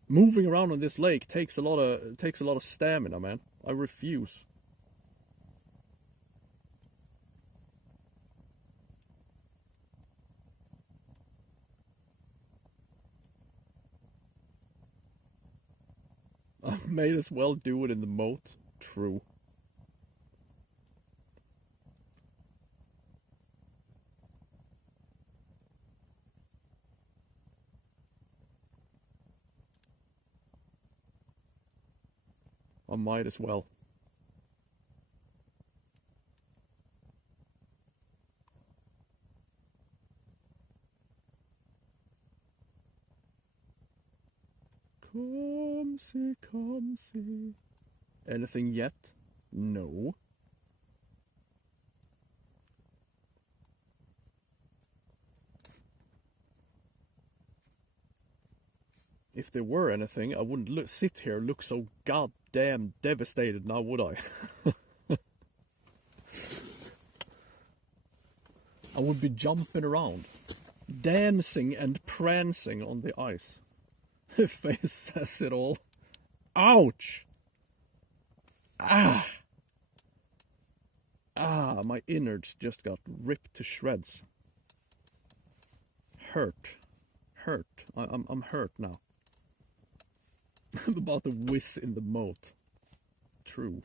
Moving around on this lake takes a lot of stamina, man. I refuse. I may as well do it in the moat. True. I might as well. Come see. Anything yet? No. If there were anything, I wouldn't sit here look so goddamn devastated now, would I? I would be jumping around, dancing and prancing on the ice. Her face says it all. Ouch! Ah! Ah, my innards just got ripped to shreds. Hurt. I'm hurt now. I'm about to whiz in the moat. True.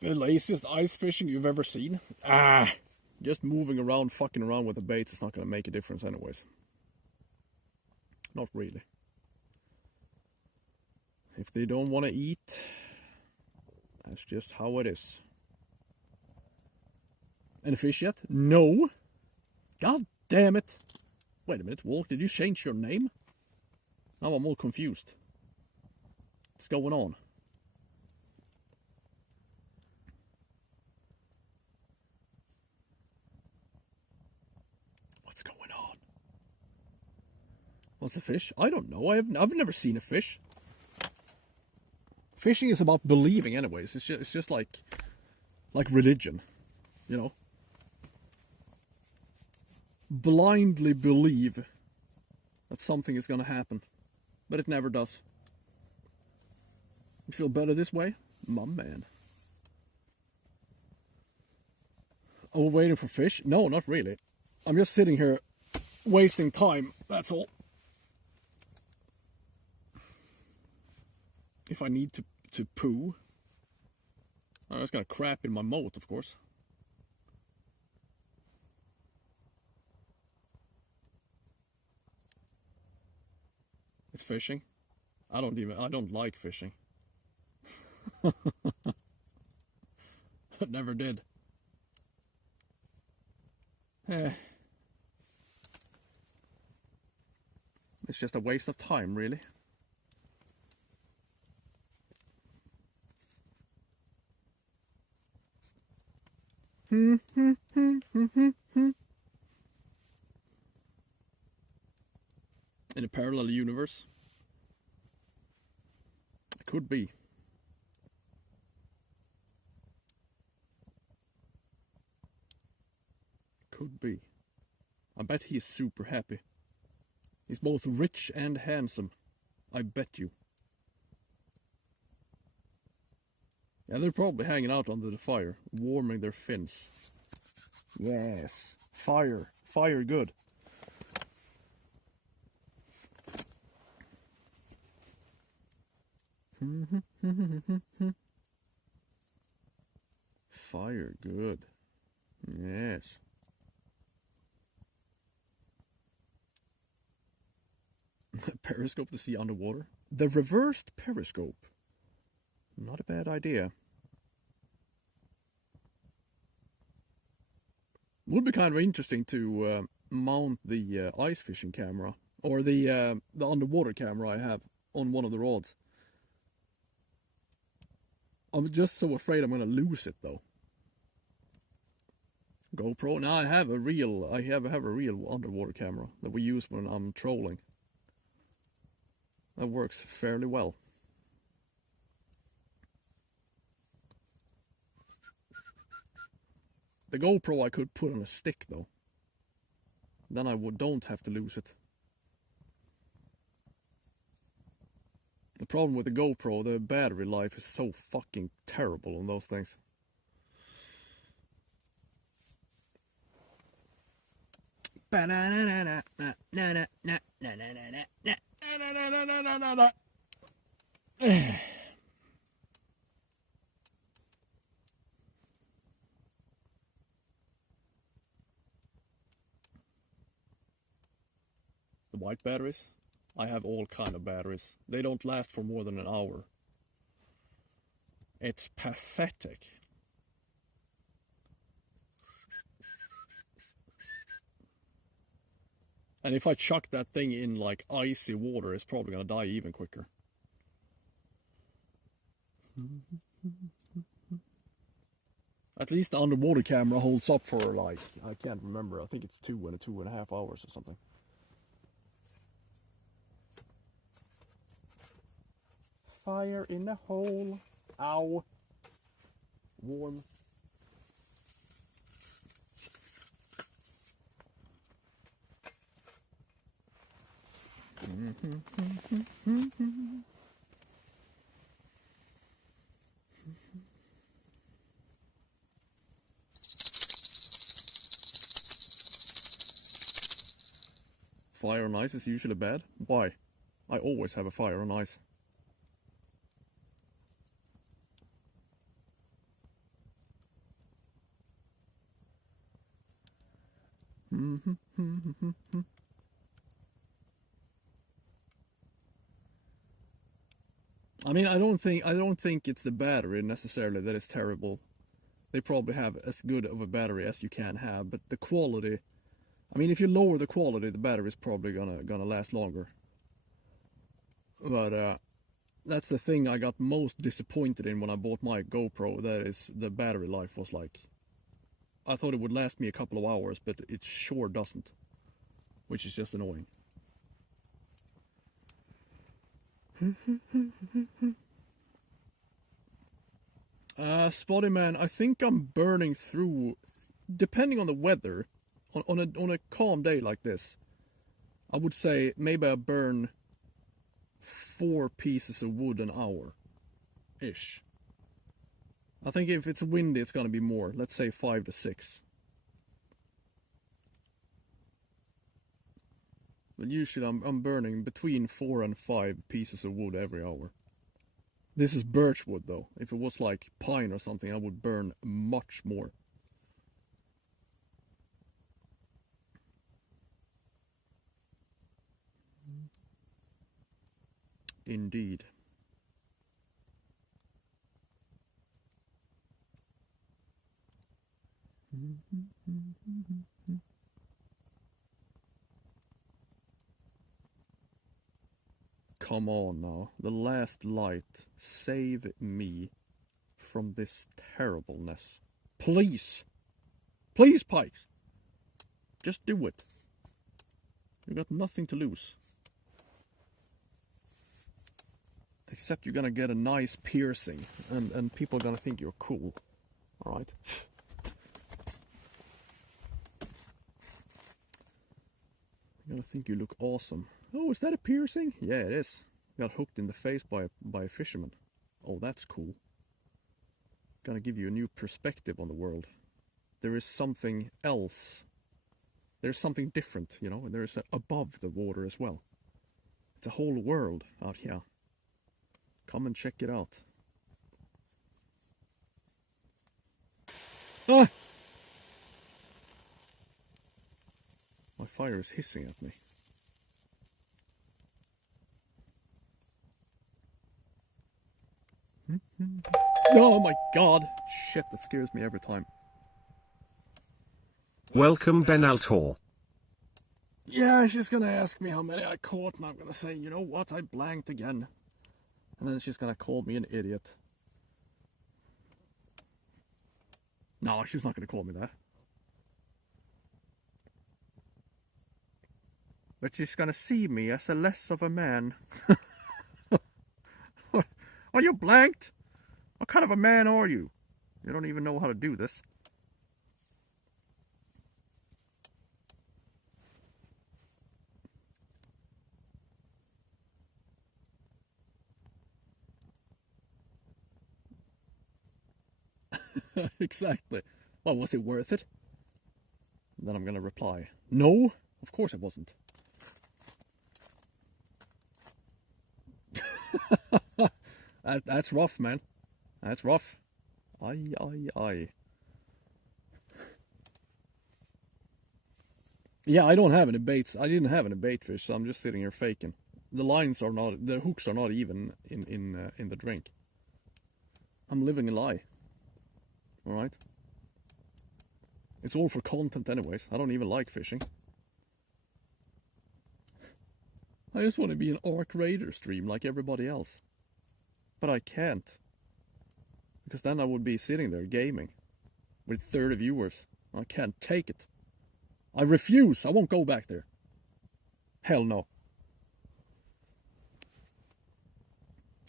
The laziest ice fishing you've ever seen? Just moving around, fucking around with the baits is not going to make a difference anyways. Not really. If they don't want to eat, that's just how it is. Any fish yet? No. God damn it. Wait a minute, Walk, did you change your name? Now I'm all confused. What's going on? What's going on? What's a fish? I don't know. I've never seen a fish. Fishing is about believing anyways. It's just like religion, you know. Blindly believe that something is going to happen, but it never does. You feel better this way? My man. Are we waiting for fish? No, not really. I'm just sitting here wasting time, that's all. If I need to poo, I'm just gonna crap in my moat, of course. It's fishing. I don't like fishing. I never did. It's just a waste of time, really. In a parallel universe? It could be. Could be. I bet he is super happy. He's both rich and handsome. I bet you. Yeah, they're probably hanging out under the fire, warming their fins. Yes. Fire. Fire good. Fire good. Yes. Periscope to see underwater. The reversed periscope. Not a bad idea. Would be kind of interesting to mount the ice fishing camera or the underwater camera I have on one of the rods. I'm just so afraid I'm gonna lose it though. GoPro. Now I have a real underwater camera that we use when I'm trolling. That works fairly well. The GoPro I could put on a stick though. Then I don't have to lose it. The problem with the GoPro, the battery life is so fucking terrible on those things. The white batteries? I have all kind of batteries. They don't last for more than an hour. It's pathetic. And if I chuck that thing in like icy water, it's probably gonna die even quicker. At least the underwater camera holds up for like, I can't remember, I think it's 2.5 hours or something. Fire in the hole. Ow. Warm. Fire on ice is usually bad. Why? I always have a fire on ice. I mean, I don't think it's the battery necessarily that is terrible. They probably have as good of a battery as you can have, but the quality. I mean, if you lower the quality, the battery is probably gonna last longer. But that's the thing I got most disappointed in when I bought my GoPro. That is, the battery life was like, I thought it would last me a couple of hours, but it sure doesn't, which is just annoying. Spotty man, I think I'm burning through, depending on the weather, on a calm day like this, I would say maybe I burn 4 pieces of wood an hour-ish. I think if it's windy, it's gonna be more. Let's say 5 to 6. But usually I'm burning between 4 and 5 pieces of wood every hour. This is birch wood though. If it was like pine or something, I would burn much more. Indeed. come on now. The last light. Save me from this terribleness. Please! Please, Pikes! Just do it. You got nothing to lose. Except you're gonna get a nice piercing, and people are gonna think you're cool. Alright? You're gonna think you look awesome. Oh, is that a piercing? Yeah, it is. Got hooked in the face by a fisherman. Oh, that's cool. Gonna give you a new perspective on the world. There is something else. There's something different, you know, and there is above the water as well. It's a whole world out here. Come and check it out. Ah! My fire is hissing at me. Oh my god! Shit, that scares me every time. Welcome, Ben Altor. Yeah, she's gonna ask me how many I caught, and I'm gonna say, you know what, I blanked again. And then she's gonna call me an idiot. No, she's not gonna call me that. But she's gonna see me as a less of a man. Are you blanked? What kind of a man are you? You don't even know how to do this. Exactly. Well, was it worth it? And then I'm gonna reply, no, of course it wasn't. That's rough, man. That's rough. Aye. Yeah, I don't have any baits. I didn't have any bait fish, so I'm just sitting here faking. The lines are not, the hooks are not even in the drink. I'm living a lie. Alright? It's all for content anyways. I don't even like fishing. I just want to be an Ark Raider stream like everybody else. But I can't. Because then I would be sitting there gaming with 30 viewers. I can't take it. I refuse. I won't go back there. Hell no.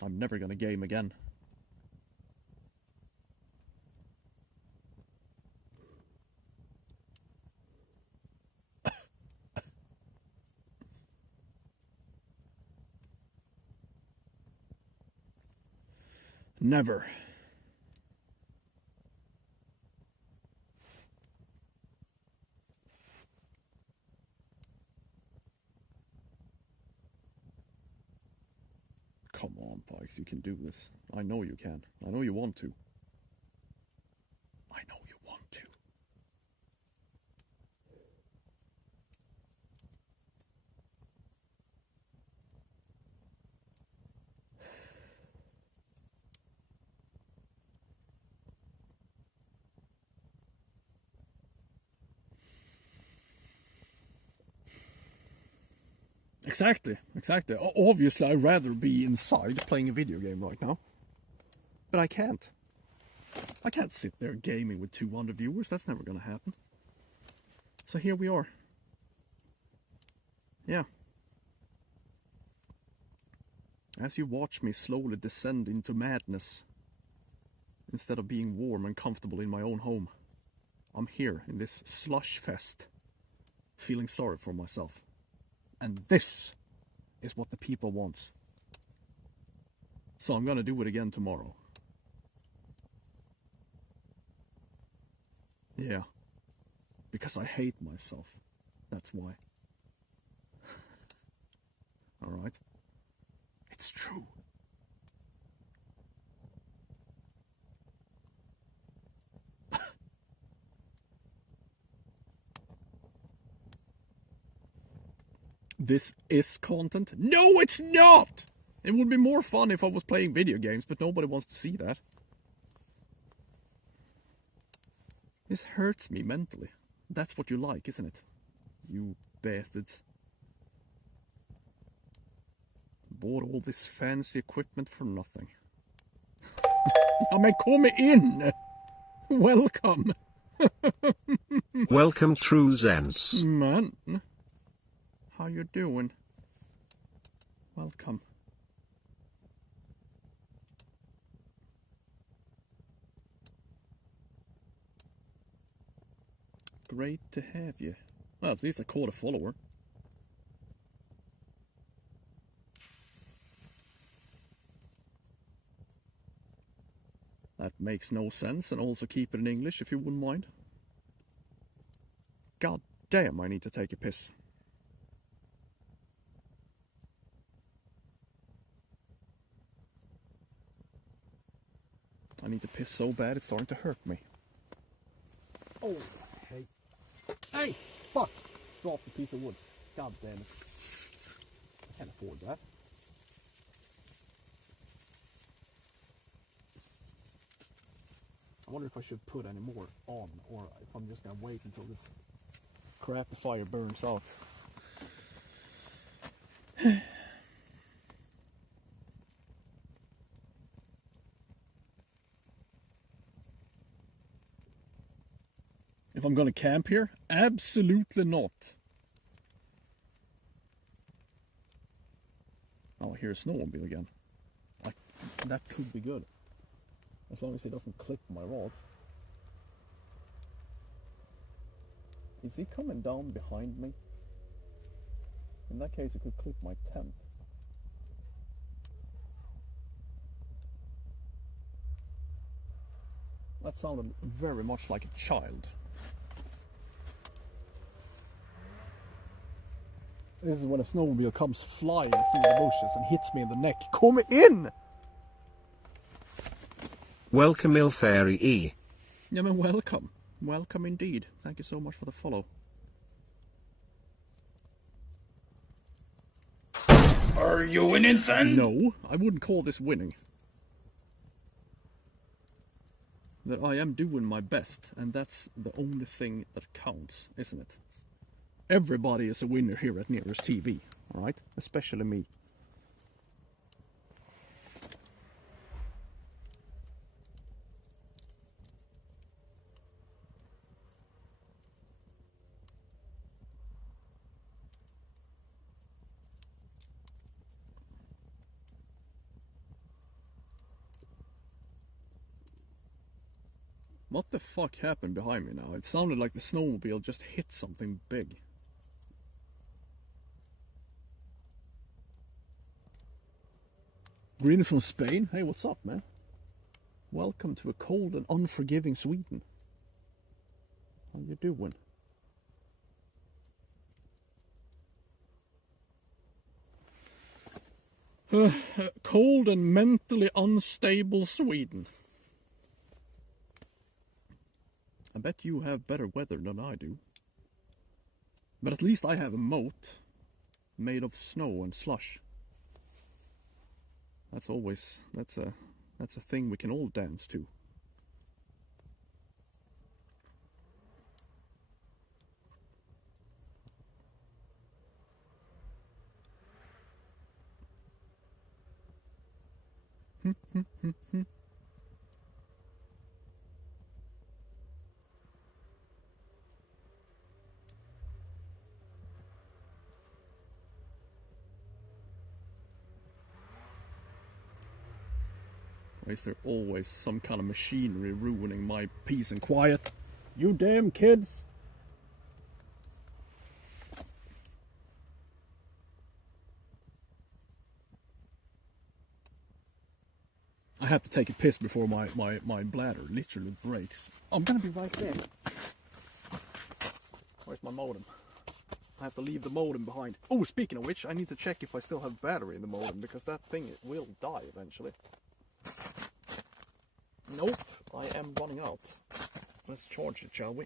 I'm never gonna game again. Never. Come on, Pikes, you can do this. I know you can. I know you want to. I know you want to. Exactly. Obviously, I'd rather be inside playing a video game right now. But I can't. I can't sit there gaming with 200 viewers. That's never gonna happen. So here we are. Yeah. As you watch me slowly descend into madness, instead of being warm and comfortable in my own home, I'm here in this slush fest, feeling sorry for myself. And this is what the people wants. So I'm gonna do it again tomorrow. Yeah. Because I hate myself. That's why. Alright? It's true. This is content? No, it's not! It would be more fun if I was playing video games, but nobody wants to see that. This hurts me mentally. That's what you like, isn't it? You bastards. bought all this fancy equipment for nothing. Ja men kom in! Welcome! Welcome true Zens. Man, how you doing? Welcome. Great to have you. Well, at least I caught a follower. That makes no sense, and also keep it in English if you wouldn't mind. God damn, I need to take a piss. I need to piss so bad it's starting to hurt me. Oh, hey. Hey! Fuck! Dropped a piece of wood. God damn it. I can't afford that. I wonder if I should put any more on, or if I'm just gonna wait until this crappy fire burns out. If I'm gonna camp here? Absolutely not. Oh, I hear a snowmobile again. That could be good. As long as it doesn't clip my rods. Is he coming down behind me? In that case, it could clip my tent. That sounded very much like a child. This is when a snowmobile comes flying through the bushes and hits me in the neck. Come in! Welcome Il Fairy E. Yeah, man, welcome. Welcome indeed. Thank you so much for the follow. Are you winning, son? No, I wouldn't call this winning. That I am doing my best, and that's the only thing that counts, isn't it? Everybody is a winner here at Nearest TV, alright? Especially me. What the fuck happened behind me now? It sounded like the snowmobile just hit something big. Green from Spain? Hey, what's up, man? Welcome to a cold and unforgiving Sweden. How you doing? Cold and mentally unstable Sweden. I bet you have better weather than I do. But at least I have a moat made of snow and slush. That's a thing we can all dance to. Why is there always some kind of machinery ruining my peace and quiet? You damn kids! I have to take a piss before my bladder literally breaks. I'm gonna be right there. Where's my modem? I have to leave the modem behind. Oh, speaking of which, I need to check if I still have battery in the modem, because that thing will die eventually. Nope, I am running out. Let's charge it, shall we?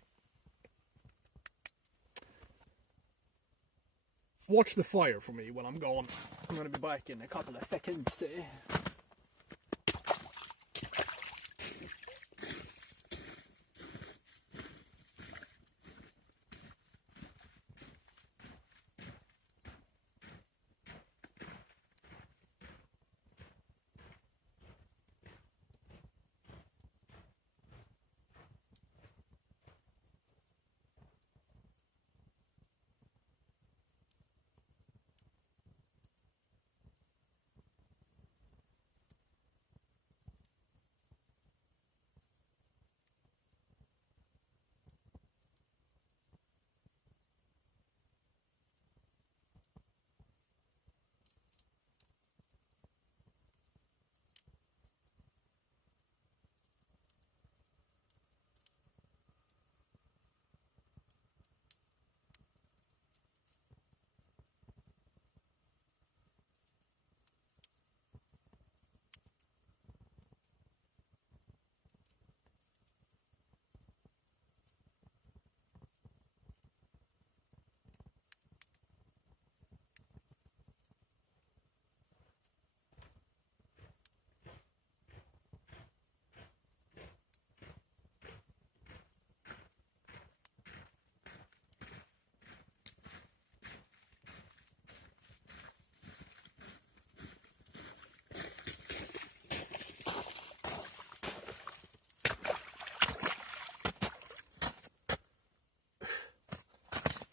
Watch the fire for me when I'm gone. I'm gonna be back in a couple of seconds.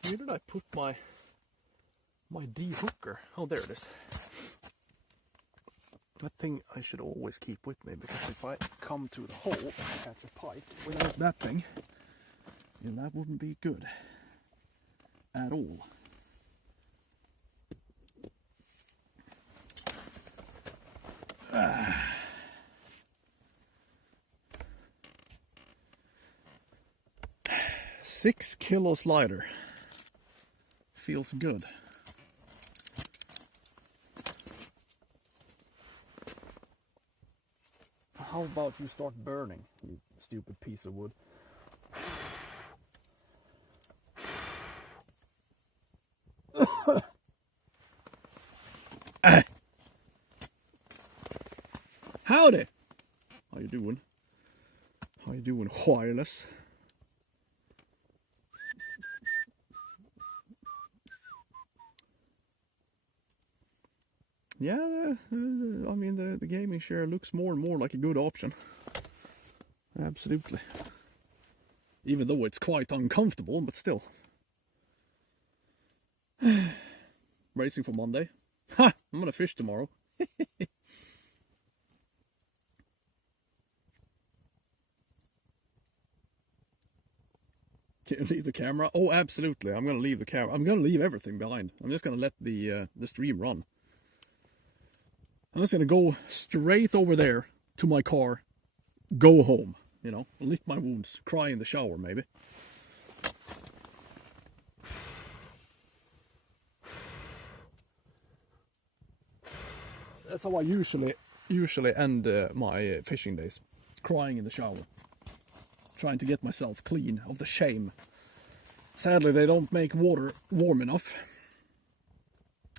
Where did I put my de-hooker? Oh, there it is. That thing I should always keep with me, because if I come to the hole and catch a pike without that thing, then that wouldn't be good at all. Ah. 6 kilo slider. Feels good. How about you start burning, you stupid piece of wood? Howdy! How you doing? How you doing, wireless? Yeah, I mean, the gaming chair looks more and more like a good option. Absolutely. Even though it's quite uncomfortable, but still. Racing for Monday. Ha! I'm gonna fish tomorrow. Can you leave the camera? Oh, absolutely. I'm gonna leave the camera. I'm gonna leave everything behind. I'm just gonna let the stream run. I'm just gonna go straight over there to my car, go home, you know, lick my wounds, cry in the shower maybe. That's how I usually end my fishing days, crying in the shower, trying to get myself clean of the shame. Sadly, they don't make water warm enough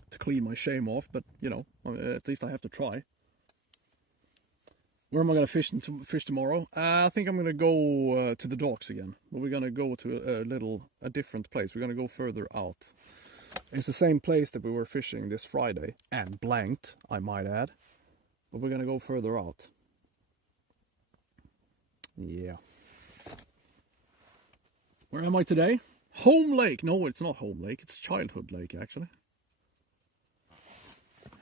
to clean my shame off, but you know, at least I have to try. Where am I gonna fish tomorrow? I think I'm gonna go to the docks again, but we're gonna go to a different place. We're gonna go further out. It's the same place that we were fishing this Friday, and blanked, I might add, but we're gonna go further out. Yeah. Where am I today? Home Lake. No, it's not Home Lake. It's Childhood Lake, actually.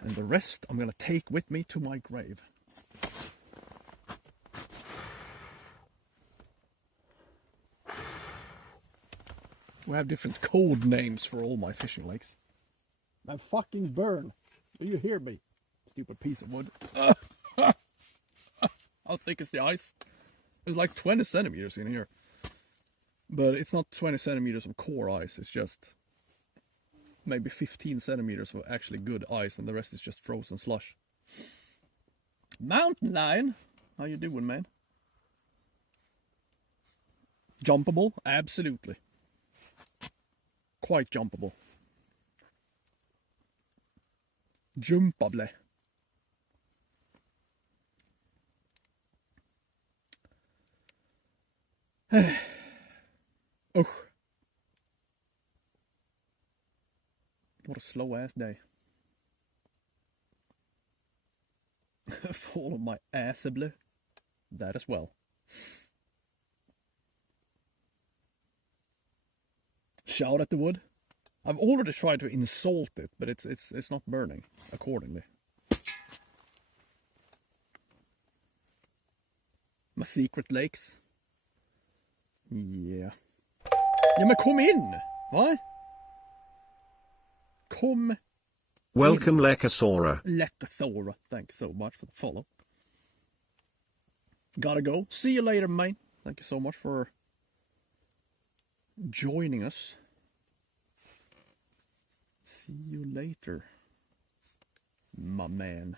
And the rest I'm going to take with me to my grave. We have different code names for all my fishing lakes. I fucking burn. Do you hear me? Stupid piece of wood. How thick is the ice? It's like 20 centimeters in here. But it's not 20 centimeters of core ice, it's just maybe 15 centimeters of actually good ice, and the rest is just frozen slush. Mountain lion, how you doing, man? Jumpable? Absolutely. Quite jumpable. Jumpable. Oh. What a slow ass day. Fall on my assably. That as well. Shout at the wood. I've already tried to insult it, but it's not burning accordingly. My secret lakes. Yeah. Ja, men kom in! Va? Kom Welcome, Lekasora. Lekasora. Thanks so much for the follow. Gotta go. See you later, mate. Thank you so much for joining us. See you later, my man.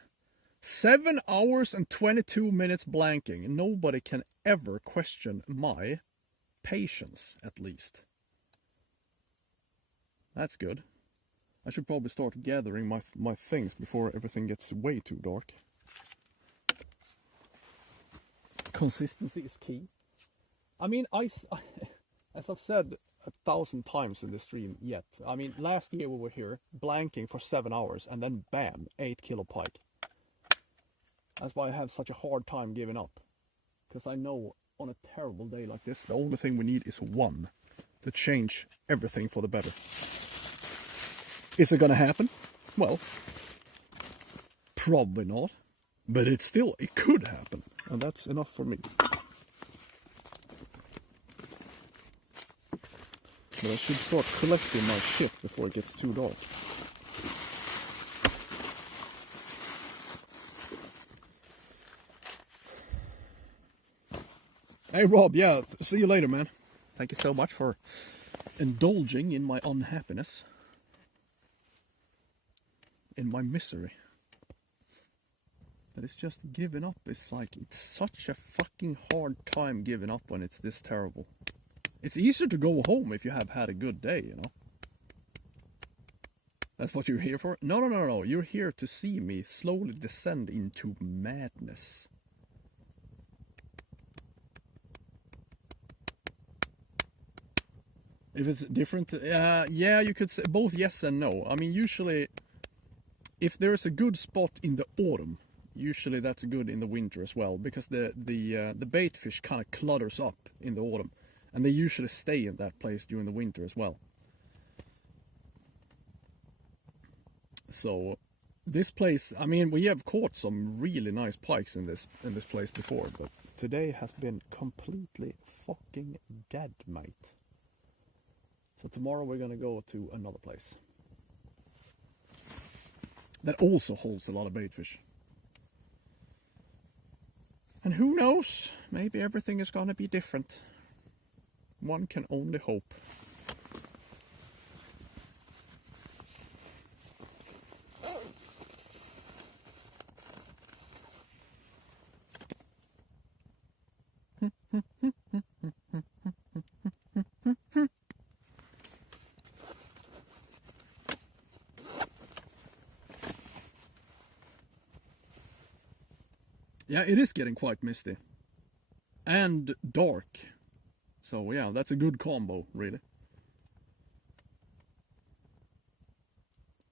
7 hours and 22 minutes blanking. Nobody can ever question my patience, at least. That's good. I should probably start gathering my things before everything gets way too dark. Consistency is key. I mean, as I've said 1,000 times in the stream yet, I mean, last year we were here blanking for 7 hours and then bam, 8 kilo pike. That's why I have such a hard time giving up. Because I know on a terrible day like this, the only thing we need is one to change everything for the better. Is it gonna happen? Well, probably not. But it could happen. And that's enough for me. But I should start collecting my shit before it gets too dark. Hey Rob, yeah, see you later, man. Thank you so much for indulging in my unhappiness. In my misery. That it's just giving up. It's like, it's such a fucking hard time giving up when it's this terrible. It's easier to go home if you have had a good day, you know. That's what you're here for? No. You're here to see me slowly descend into madness. If it's different, yeah, you could say both yes and no. I mean, usually, if there's a good spot in the autumn, usually that's good in the winter as well, because the bait fish kind of clutters up in the autumn, and they usually stay in that place during the winter as well. So, this place, I mean, we have caught some really nice pikes in this place before, but today has been completely fucking dead, mate. So tomorrow we're gonna go to another place that also holds a lot of baitfish. And who knows, maybe everything is gonna be different. One can only hope. Yeah, it is getting quite misty. And dark. So yeah, that's a good combo, really.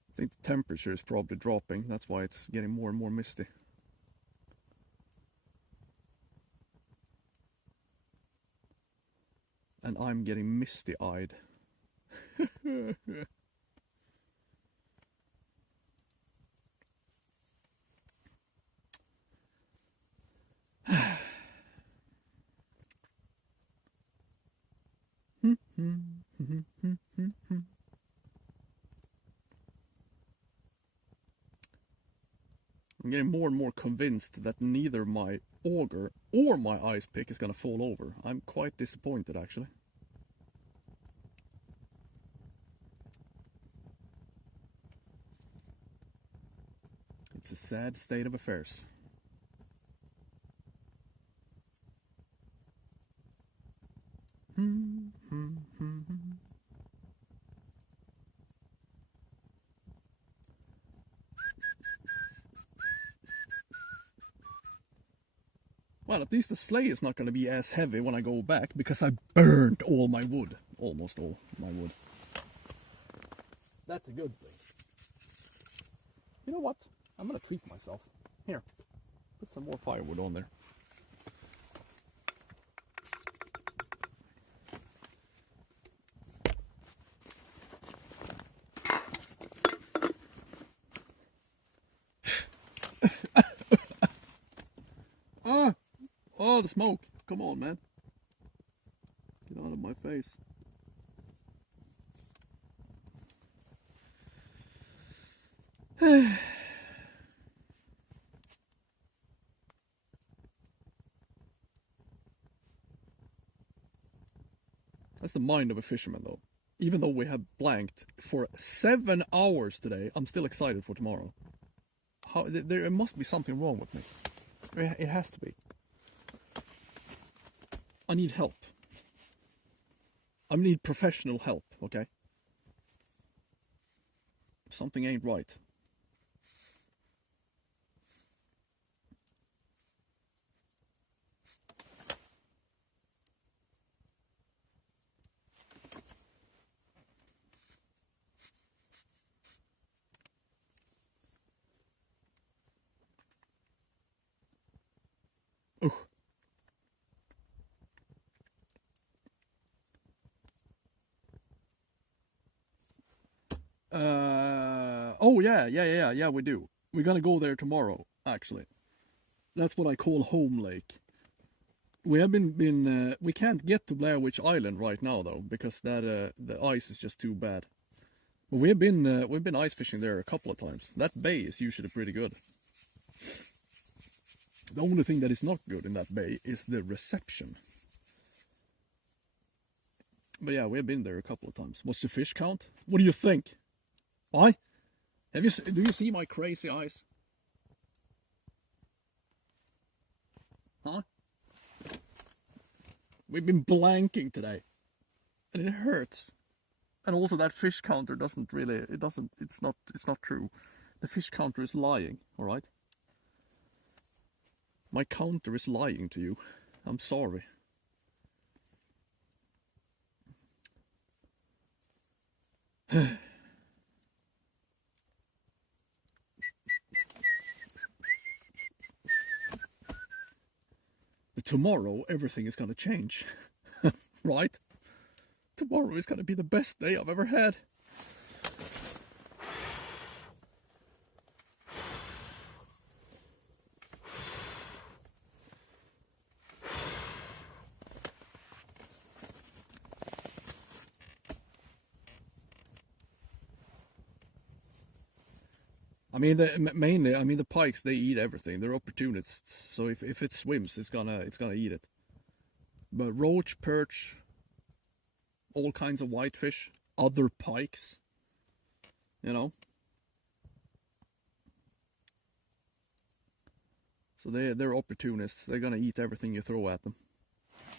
I think the temperature is probably dropping. That's why it's getting more and more misty. And I'm getting misty-eyed. I'm getting more and more convinced that neither my auger or my ice pick is going to fall over. I'm quite disappointed, actually. It's a sad state of affairs. Well, at least the sleigh is not going to be as heavy when I go back, because I burned all my wood. Almost all my wood. That's a good thing. You know what? I'm going to treat myself. Here, put some more firewood on there. Oh, the smoke. Come on, man. Get out of my face. That's the mind of a fisherman, though. Even though we have blanked for 7 hours today, I'm still excited for tomorrow. There must be something wrong with me. It has to be. I need help. I need professional help, okay? Something ain't right. Ugh. yeah, we do. We're gonna go there tomorrow, actually. That's what I call home lake. We have been we can't get to Blair Witch Island right now though, because that the ice is just too bad. But we've been ice fishing there a couple of times. That bay is usually pretty good. The only thing that is not good in that bay is the reception. But yeah, we've been there a couple of times. What's the fish count? What do you think? Why? Do you see my crazy eyes? Huh? We've been blanking today. And it hurts. And also that fish counter doesn't really, it's not true. The fish counter is lying, alright? My counter is lying to you. I'm sorry. But tomorrow everything is gonna change. Right? Tomorrow is gonna be the best day I've ever had. I mean, mainly, the pikes, they eat everything. They're opportunists. So if it swims, it's gonna eat it. But roach, perch, all kinds of whitefish, other pikes, you know. So they're opportunists. They're gonna eat everything you throw at them.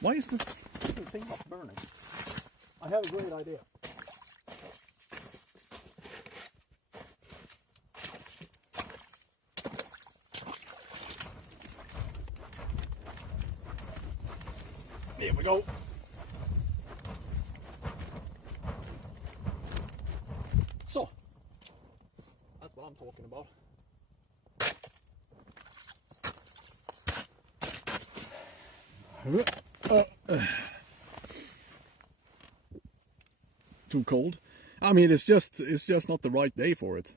Why is the thing not burning? I have a great idea. Here we go. So, that's what I'm talking about. Too cold? I mean, it's just not the right day for it.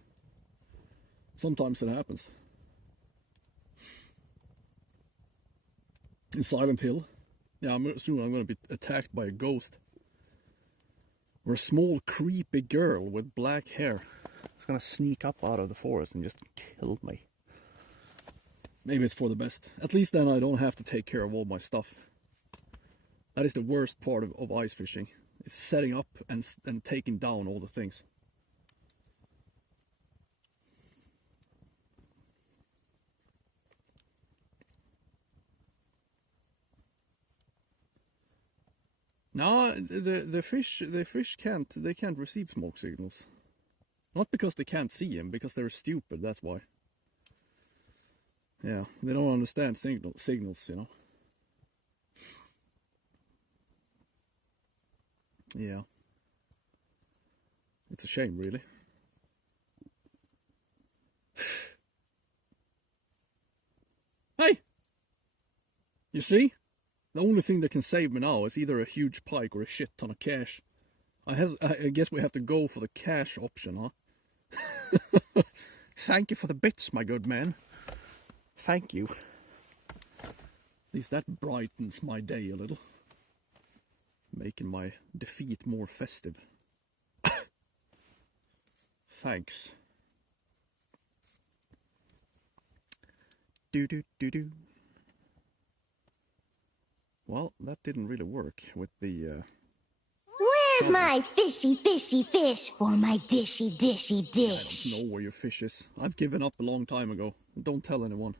Sometimes it happens. In Silent Hill. Yeah, soon I'm going to be attacked by a ghost. Or a small creepy girl with black hair. It's going to sneak up out of the forest and just kill me. Maybe it's for the best. At least then I don't have to take care of all my stuff. That is the worst part of ice fishing. It's setting up and taking down all the things. No, the fish can't receive smoke signals. Not because they can't see him, because they're stupid, that's why. Yeah, they don't understand signals, you know. Yeah. It's a shame, really. Hey! You see? The only thing that can save me now is either a huge pike or a shit ton of cash. I guess we have to go for the cash option, huh? Thank you for the bits, my good man. Thank you. At least that brightens my day a little. Making my defeat more festive. Thanks. Do. Well, that didn't really work with the... Where's my fishy fish for my dishy dish? I don't know where your fish is. I've given up a long time ago. Don't tell anyone.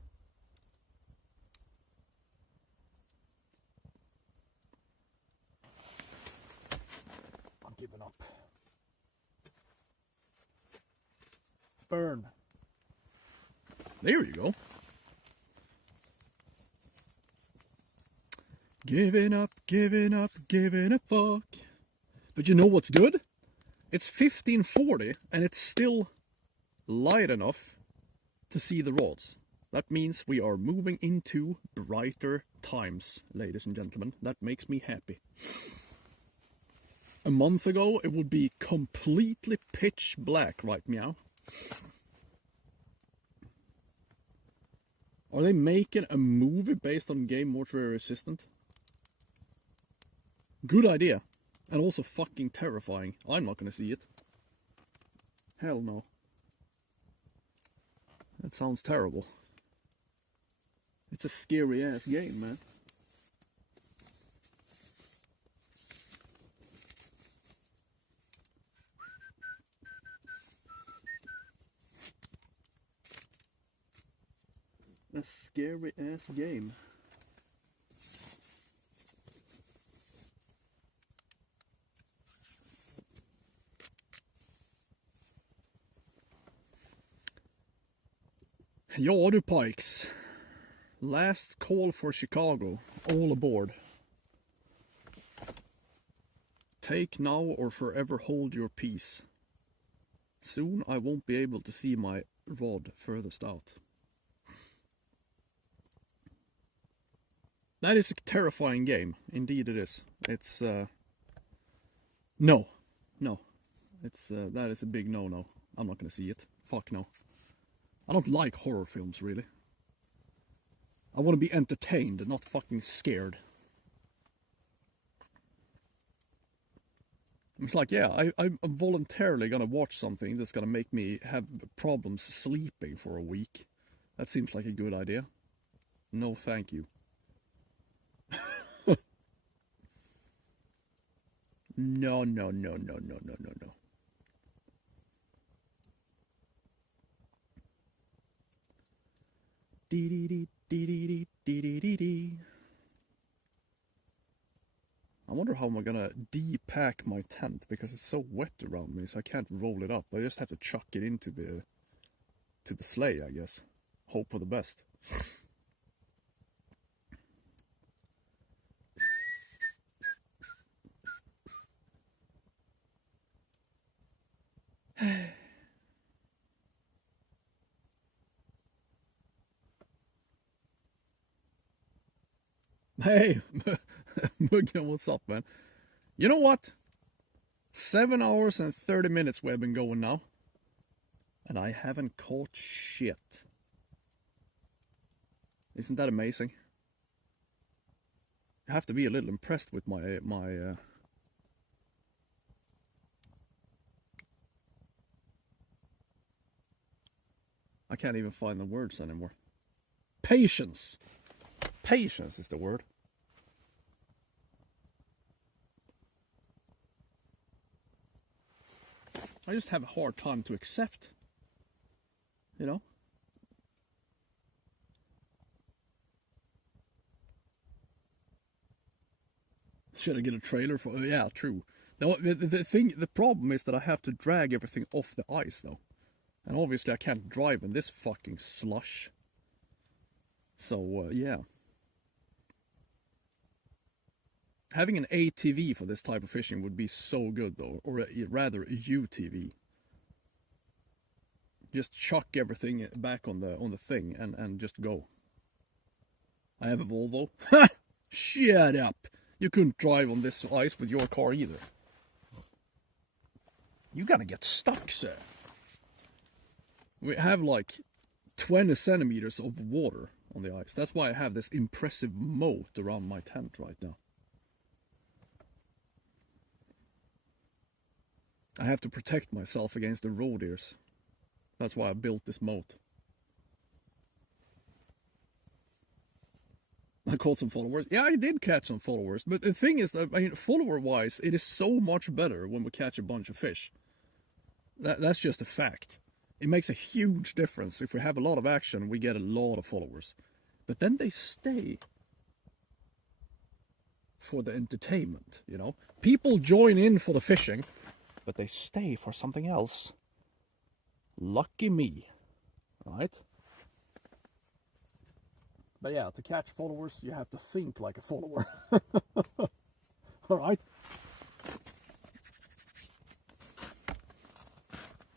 I'm giving up. Burn. There you go. Giving up a fuck. But you know what's good? It's 1540 and it's still light enough to see the rods. That means we are moving into brighter times, ladies and gentlemen. That makes me happy. A month ago, it would be completely pitch black right now. Are they making a movie based on game Mortuary Assistant? Good idea. And also fucking terrifying. I'm not gonna see it. Hell no. That sounds terrible. It's a scary ass game, man. A scary ass game. Ja du Pikes. Last call for Chicago. All aboard. Take now or forever hold your peace. Soon I won't be able to see my rod furthest out. That is a terrifying game. Indeed it is. It's, no. It's, that is a big no-no. I'm not gonna see it. Fuck no. I don't like horror films, really. I want to be entertained, not fucking scared. It's like, yeah, I'm voluntarily gonna watch something that's gonna make me have problems sleeping for a week. That seems like a good idea. No, thank you. No. I wonder how I'm gonna de-pack my tent because it's so wet around me, so I can't roll it up. I just have to chuck it into the sleigh, I guess. Hope for the best. Hey, Muggen, what's up, man? You know what? 7 hours and 30 minutes we have been going now. And I haven't caught shit. Isn't that amazing? I have to be a little impressed with my I can't even find the words anymore. Patience. Patience is the word. I just have a hard time to accept. You know? Should I get a trailer for? Yeah, true. Now, the problem is that I have to drag everything off the ice, though. And obviously I can't drive in this fucking slush. So, yeah. Having an ATV for this type of fishing would be so good, though. Or rather, a UTV. Just chuck everything back on the thing and just go. I have a Volvo. Ha! Shut up! You couldn't drive on this ice with your car either. You're gonna get stuck, sir. We have like 20 centimeters of water on the ice. That's why I have this impressive moat around my tent right now. I have to protect myself against the roe deers. That's why I built this moat. I caught some followers. Yeah, I did catch some followers. But the thing is that, I mean, follower-wise, it is so much better when we catch a bunch of fish. That's just a fact. It makes a huge difference. If we have a lot of action, we get a lot of followers. But then they stay for the entertainment, you know. People join in for the fishing, but they stay for something else. Lucky me, right? But yeah, to catch followers, you have to think like a follower. Alright?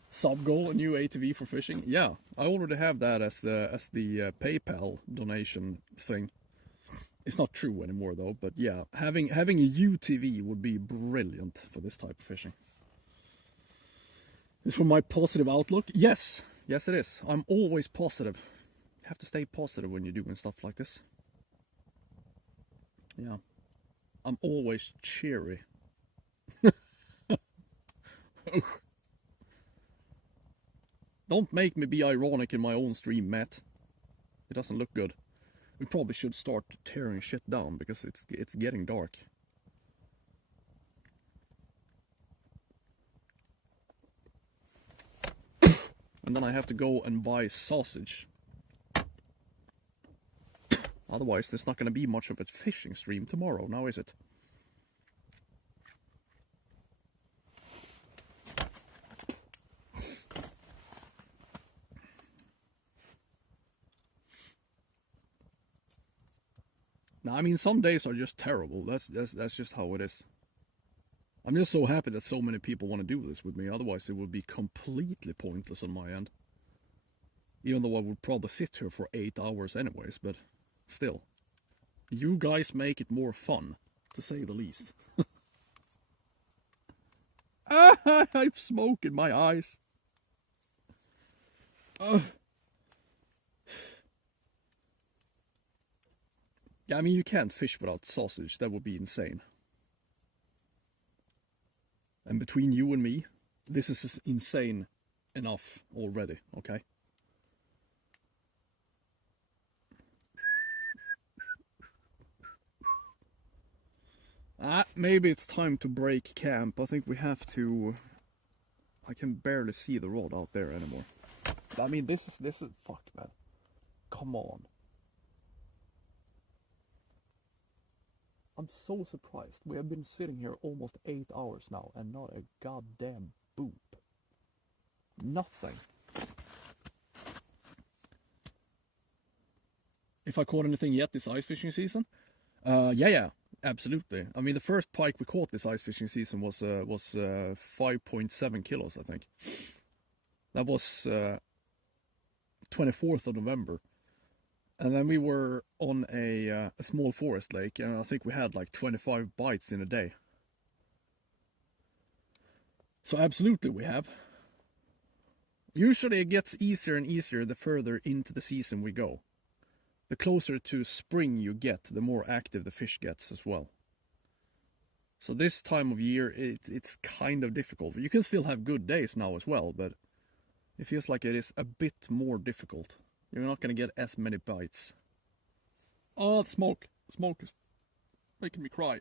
Sub goal, a new ATV for fishing. Yeah, I already have that as the PayPal donation thing. It's not true anymore though, but yeah, having a UTV would be brilliant for this type of fishing. Is for my positive outlook? Yes, yes it is. I'm always positive. You have to stay positive when you're doing stuff like this. Yeah. I'm always cheery. Don't make me be ironic in my own stream, Matt. It doesn't look good. We probably should start tearing shit down because it's getting dark. And then I have to go and buy sausage. Otherwise, there's not going to be much of a fishing stream tomorrow, now is it? Now, I mean, some days are just terrible. That's just how it is. I'm just so happy that so many people want to do this with me. Otherwise, it would be completely pointless on my end. Even though I would probably sit here for 8 hours anyways, but still. You guys make it more fun, to say the least. I have smoke in my eyes. Yeah, I mean, you can't fish without sausage. That would be insane. And between you and me, this is insane enough already, okay? Maybe it's time to break camp. I think we have to... I can barely see the rod out there anymore. I mean, this is... Fuck, man. Come on. I'm so surprised. We have been sitting here almost 8 hours now and not a goddamn boop. Nothing. If I caught anything yet this ice fishing season? Yeah, absolutely. I mean, the first pike we caught this ice fishing season was 5.7 kilos, I think. That was 24th of November. And then we were on a small forest lake, and I think we had like 25 bites in a day. So absolutely we have. Usually it gets easier and easier the further into the season we go. The closer to spring you get, the more active the fish gets as well. So this time of year, it's kind of difficult. You can still have good days now as well, but it feels like it is a bit more difficult. You're not going to get as many bites. Oh, smoke. Smoke is making me cry.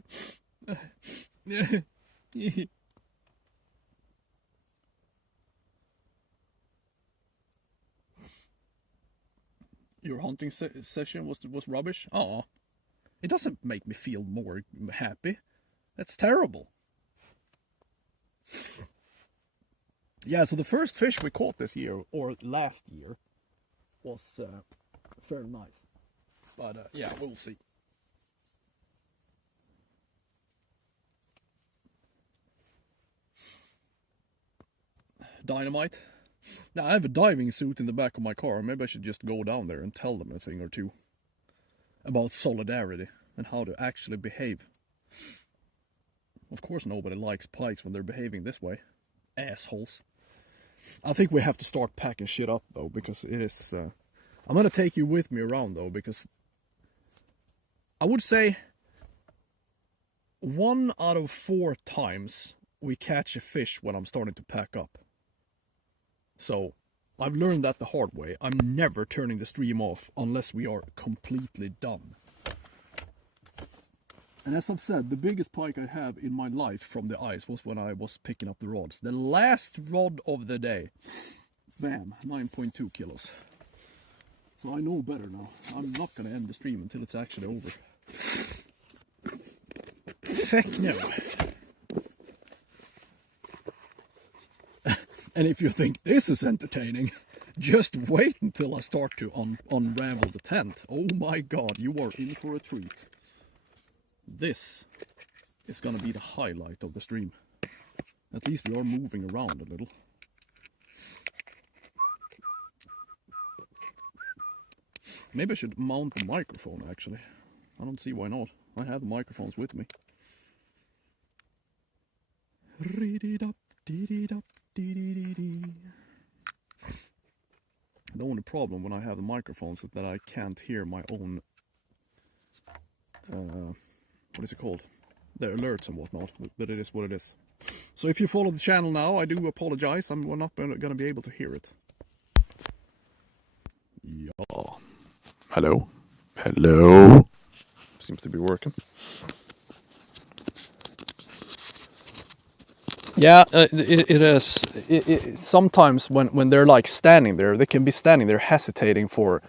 Your hunting session was rubbish? Oh, it doesn't make me feel more happy. That's terrible. Yeah, so the first fish we caught this year, or last year, was fairly nice. But yeah, we'll see. Dynamite. Now, I have a diving suit in the back of my car. Maybe I should just go down there and tell them a thing or two about solidarity and how to actually behave. Of course nobody likes pikes when they're behaving this way. Assholes. I think we have to start packing shit up though, because it is... I'm gonna take you with me around though, because I would say 1 out of 4 times we catch a fish when I'm starting to pack up. So I've learned that the hard way. I'm never turning the stream off unless we are completely done. And as I've said, the biggest pike I have in my life from the ice was when I was picking up the rods. The last rod of the day. Bam, 9.2 kilos. So I know better now. I'm not going to end the stream until it's actually over. Feck no. And if you think this is entertaining, just wait until I start to unravel the tent. Oh my god, you are in for a treat. This is going to be the highlight of the stream. At least we are moving around a little. Maybe I should mount the microphone actually. I don't see why not. I have the microphones with me. The only problem when I have the microphones is that I can't hear my own, what is it called? The alerts and whatnot, but it is what it is. So if you follow the channel now, I do apologize. We're not going to be able to hear it. Yeah. Hello? Hello? Seems to be working. Yeah, it is. Sometimes when they're like standing there, they can be standing there hesitating for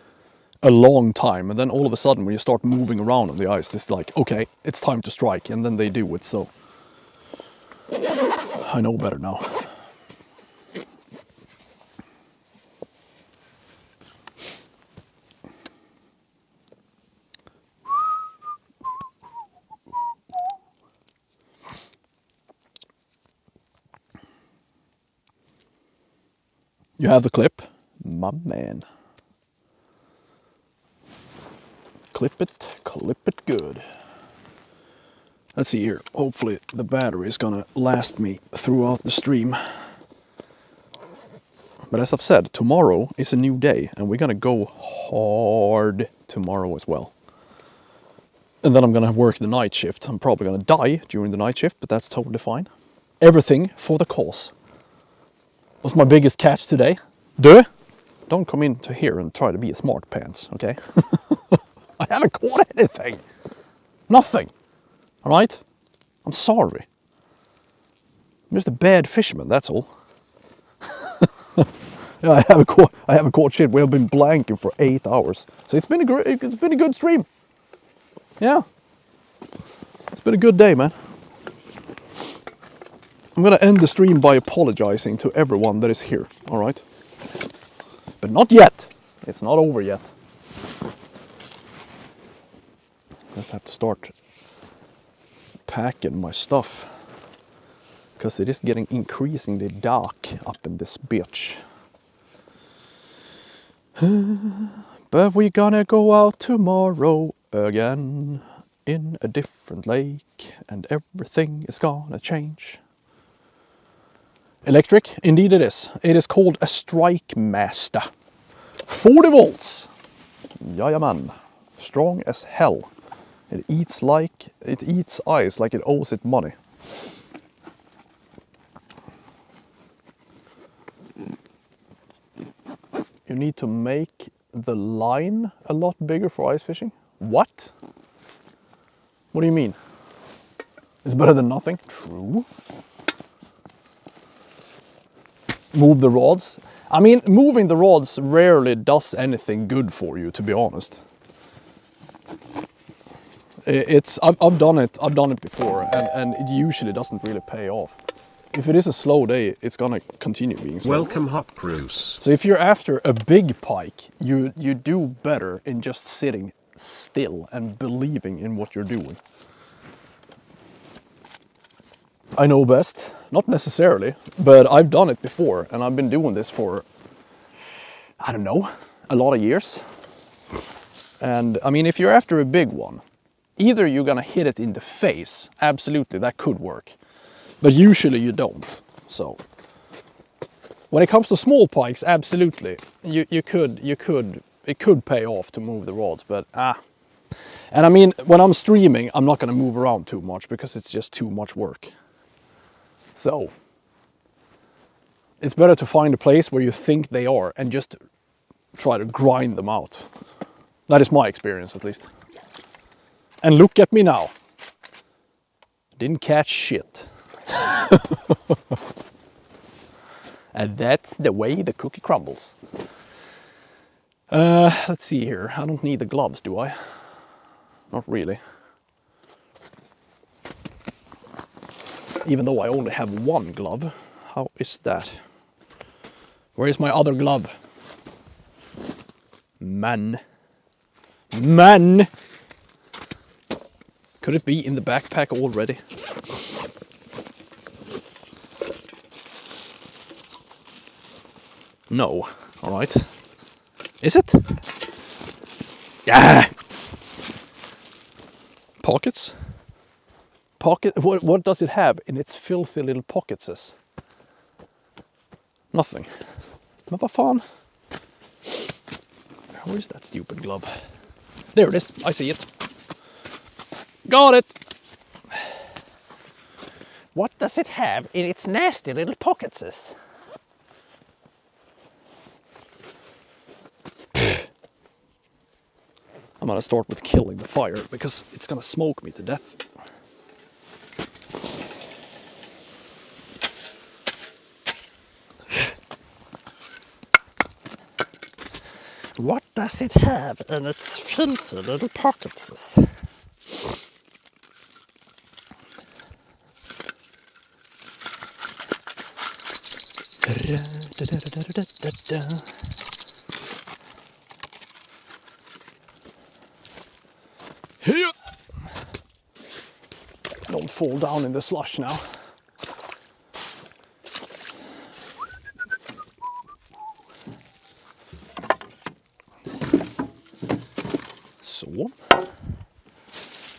a long time, and then all of a sudden when you start moving around on the ice, it's like, okay, it's time to strike, and then they do it. So I know better now. You have the clip? My man. Clip it good. Let's see here. Hopefully the battery is gonna last me throughout the stream. But as I've said, tomorrow is a new day and we're gonna go hard tomorrow as well. And then I'm gonna work the night shift. I'm probably gonna die during the night shift, but that's totally fine. Everything for the cause. What's my biggest catch today? Don't come into here and try to be a smart pants, okay? I haven't caught anything. Nothing. All right? I'm sorry. I'm just a bad fisherman, that's all. Yeah, I haven't caught shit. We have been blanking for 8 hours. So it's been a good stream. Yeah. It's been a good day, man. I'm gonna end the stream by apologizing to everyone that is here, all right? But not yet. It's not over yet. Just have to start packing my stuff because it is getting increasingly dark up in this bitch. But we're gonna go out tomorrow again in a different lake and everything is gonna change. Electric, indeed it is. It is called a Strike Master. 40 volts. Jajamän. Strong as hell. It eats ice like it owes it money. You need to make the line a lot bigger for ice fishing. What? What do you mean? It's better than nothing. True. Move the rods. I mean, moving the rods rarely does anything good for you, to be honest. I've done it before, and it usually doesn't really pay off. If it is a slow day, it's gonna continue being slow. Welcome, Hop Bruce. So if you're after a big pike, you do better in just sitting still and believing in what you're doing. I know best, not necessarily, but I've done it before, and I've been doing this for, I don't know, a lot of years. And I mean, if you're after a big one, either you're gonna hit it in the face, absolutely, that could work. But usually you don't. So when it comes to small pikes, absolutely, it could pay off to move the rods, but and I mean, when I'm streaming, I'm not gonna move around too much because it's just too much work. So it's better to find a place where you think they are and just try to grind them out. That is my experience, at least. And look at me now. Didn't catch shit. And that's the way the cookie crumbles. Let's see here. I don't need the gloves, do I? Not really. Even though I only have one glove. How is that? Where is my other glove? Man. Man! Could it be in the backpack already? No. Alright. Is it? Yeah! Pockets? What does it have in its filthy little pockets? Nothing. Men vad fan? Where's that stupid glove? There it is. I see it. Got it. What does it have in its nasty little pockets? I'm gonna start with killing the fire because it's gonna smoke me to death. What does it have in its filthy little pockets? Here. Don't fall down in the slush now. So,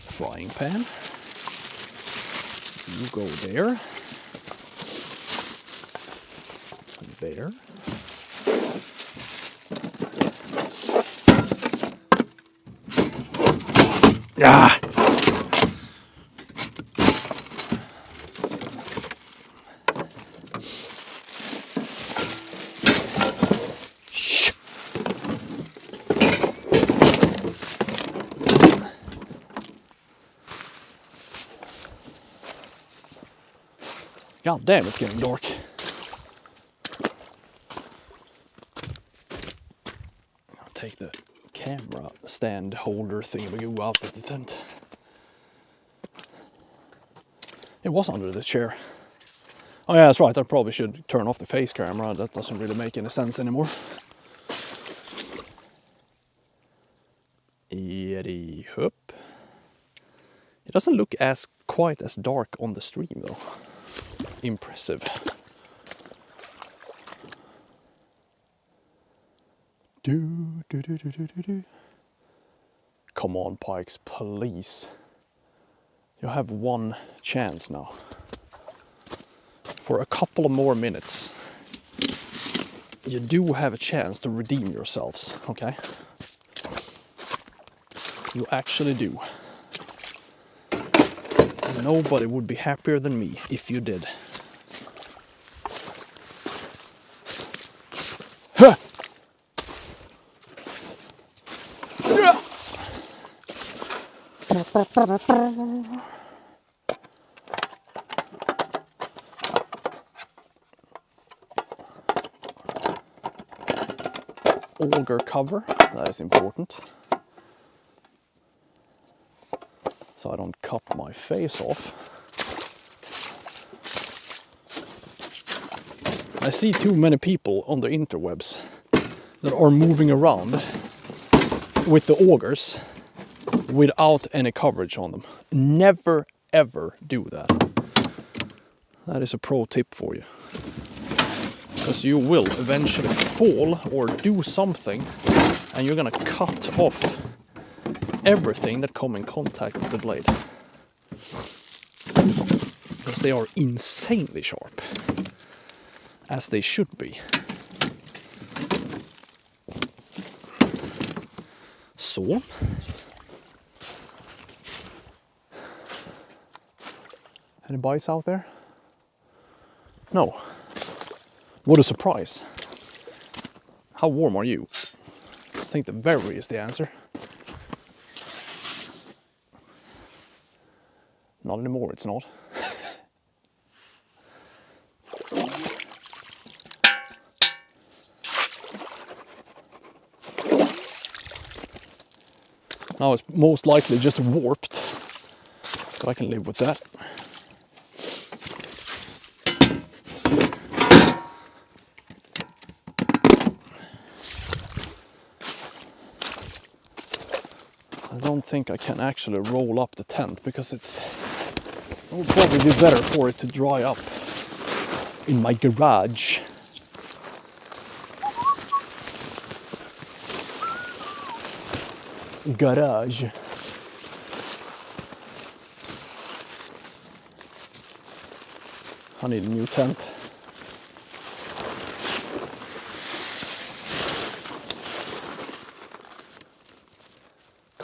frying pan. You go there. There. Ah! Shh. God damn, it's getting dark. I'll take the camera stand holder thing we go out of the tent. It was under the chair. Oh yeah, that's right, I probably should turn off the face camera. That doesn't really make any sense anymore. Yeti hup. It doesn't look as quite as dark on the stream though. Impressive. Come on, Pikes, please. You have one chance now. For a couple of more minutes. You do have a chance to redeem yourselves, okay? You actually do. Nobody would be happier than me if you did. Huh. Auger cover, that is important. So I don't cut my face off. I see too many people on the interwebs that are moving around with the augers without any coverage on them. Never ever do that. That is a pro tip for you. Because you will eventually fall or do something and you're gonna cut off everything that come in contact with the blade. Because they are insanely sharp. As they should be. So. Any bites out there? No. What a surprise. How warm are you? I think the very is the answer. Not anymore, it's not. Now it's most likely just warped, but I can live with that. I don't think I can actually roll up the tent because it would probably be better for it to dry up in my garage. Garage. I need a new tent.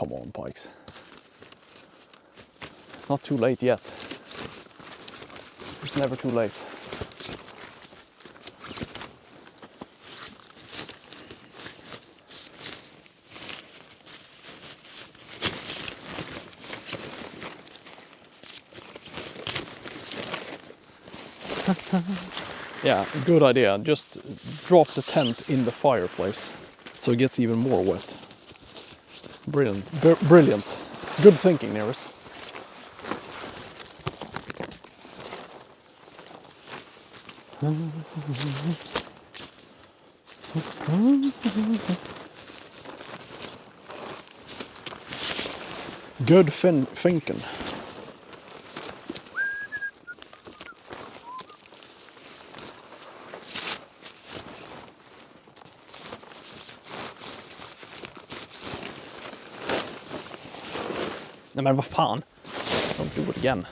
Come on, pikes. It's not too late yet. It's never too late. Yeah, good idea. Just drop the tent in the fireplace so it gets even more wet. Brilliant. Brilliant. Good thinking, Nearest. Good thinking. Nej men vad fan. Don't do it again.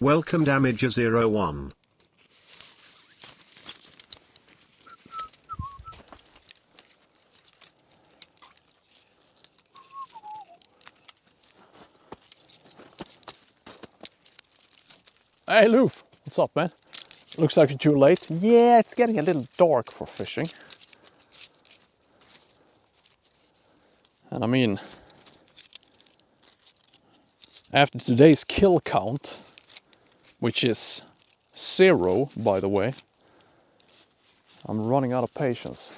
Welcome Damager 01. Hey Loof, what's up man? Looks like you're too late. Yeah, it's getting a little dark for fishing. And I mean, after today's kill count, which is 0 by the way, I'm running out of patience.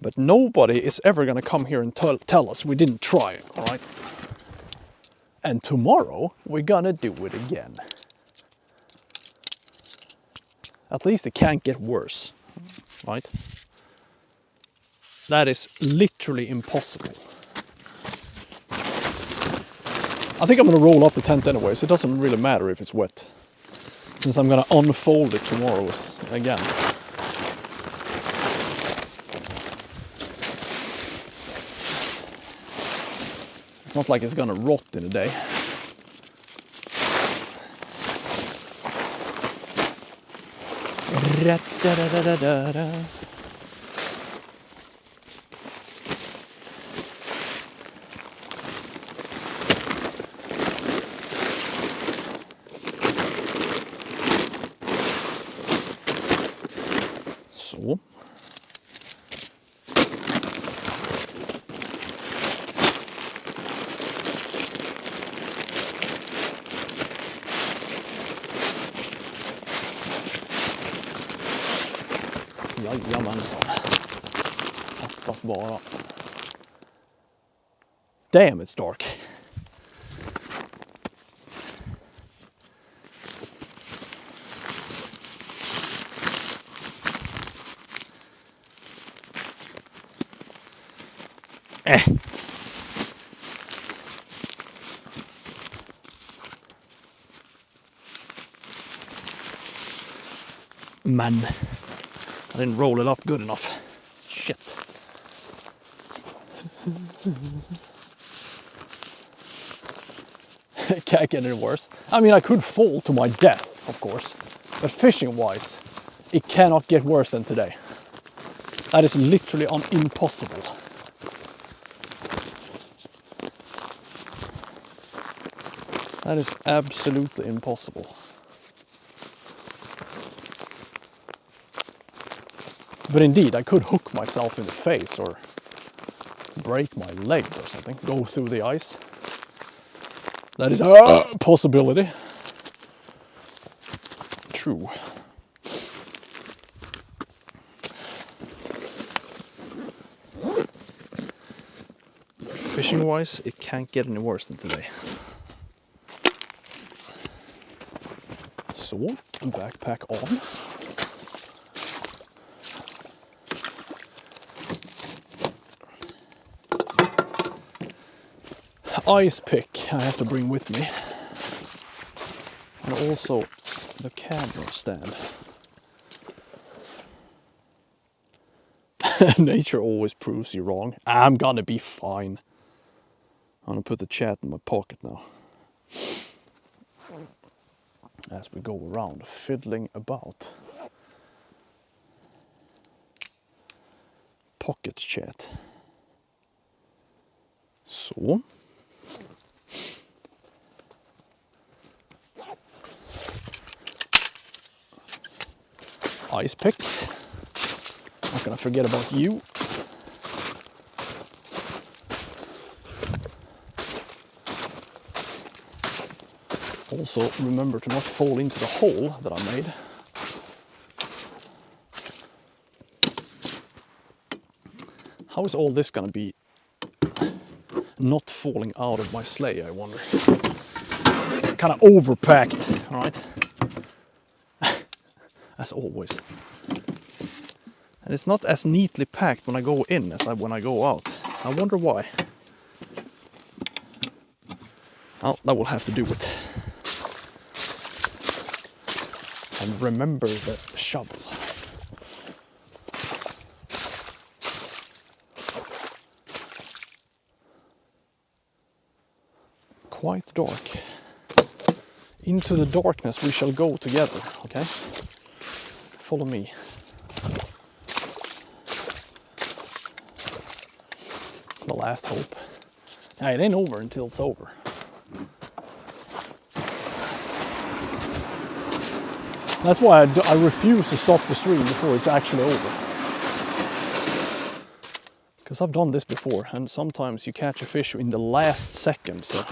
But nobody is ever gonna come here and tell us we didn't try, alright? And tomorrow, we're gonna do it again. At least it can't get worse, right? That is literally impossible. I think I'm gonna roll up the tent anyway, so it doesn't really matter if it's wet. Since I'm gonna unfold it tomorrow again. It's not like it's gonna rot in a day. Så. Jajamensan. Fattas bara. Damn, it's dark. Man, I didn't roll it up good enough. Shit. It can't get any worse. I mean, I could fall to my death, of course. But fishing-wise, it cannot get worse than today. That is literally impossible. That is absolutely impossible. But indeed, I could hook myself in the face or break my leg or something, go through the ice. That is a possibility. True. Fishing-wise, it can't get any worse than today. So, backpack on. Ice pick I have to bring with me, and also the camera stand. Nature always proves you wrong. I'm gonna be fine. I'm gonna put the chat in my pocket now. as we go around fiddling about. Pocket chat. Så. Ice pick. Not gonna forget about you. Also remember to not fall into the hole that I made. How is all this gonna be not falling out of my sleigh, I wonder? Kind of overpacked, right? As always. And it's not as neatly packed when I go in as when I go out. I wonder why. Oh, that will have to do with. And remember the shovel. Quite dark. Into the darkness we shall go together, okay? Follow me. The last hope. Now, it ain't over until it's over. That's why I refuse to stop the stream before it's actually over. Because I've done this before, and sometimes you catch a fish in the last second, so.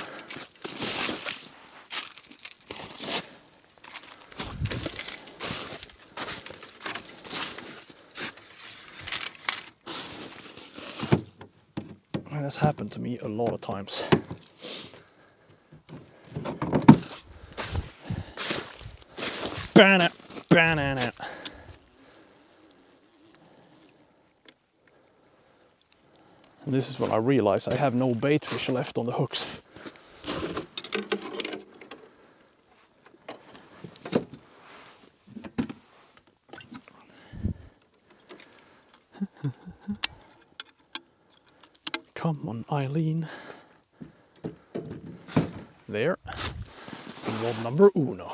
And that's happened to me a lot of times. Banana, banana. And this is when I realize I have no bait fish left on the hooks. Come on, Eileen. There. Rod number uno.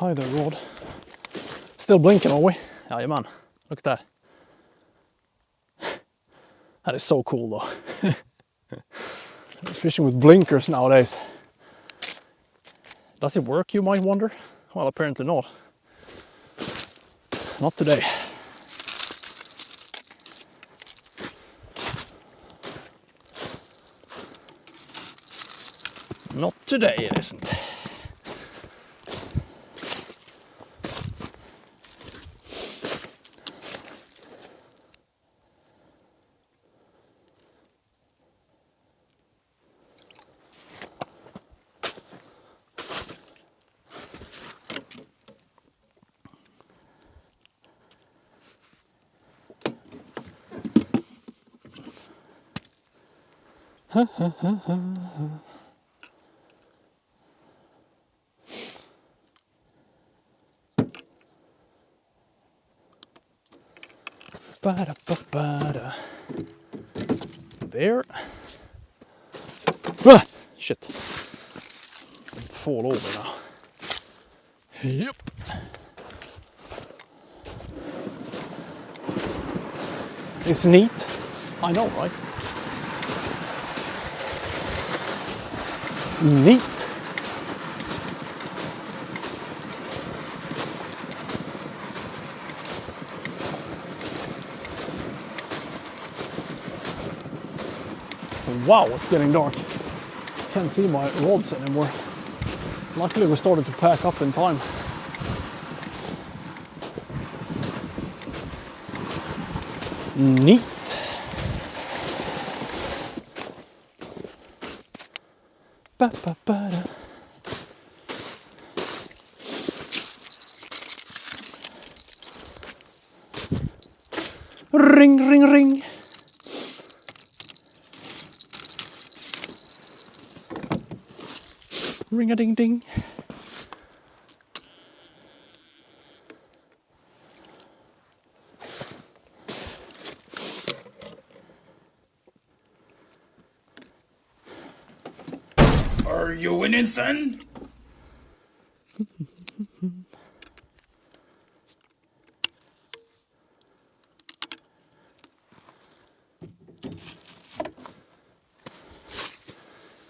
Hi there, Rod. Still blinking, are we? Jajamän. Look at that. That is so cool, though. Fishing with blinkers nowadays. Does it work, you might wonder? Well, apparently not. Not today. Not today, it isn't. Ba-da-ba-ba-da. There. Ah, shit. Fall over now. Yep. It's neat. I know, right? Neat. Wow, it's getting dark. Can't see my rods anymore. Luckily we started to pack up in time. Neat. Ba, ba, ba, da. Ring, ring, ring. Ring a ding ding. Are you winning, son?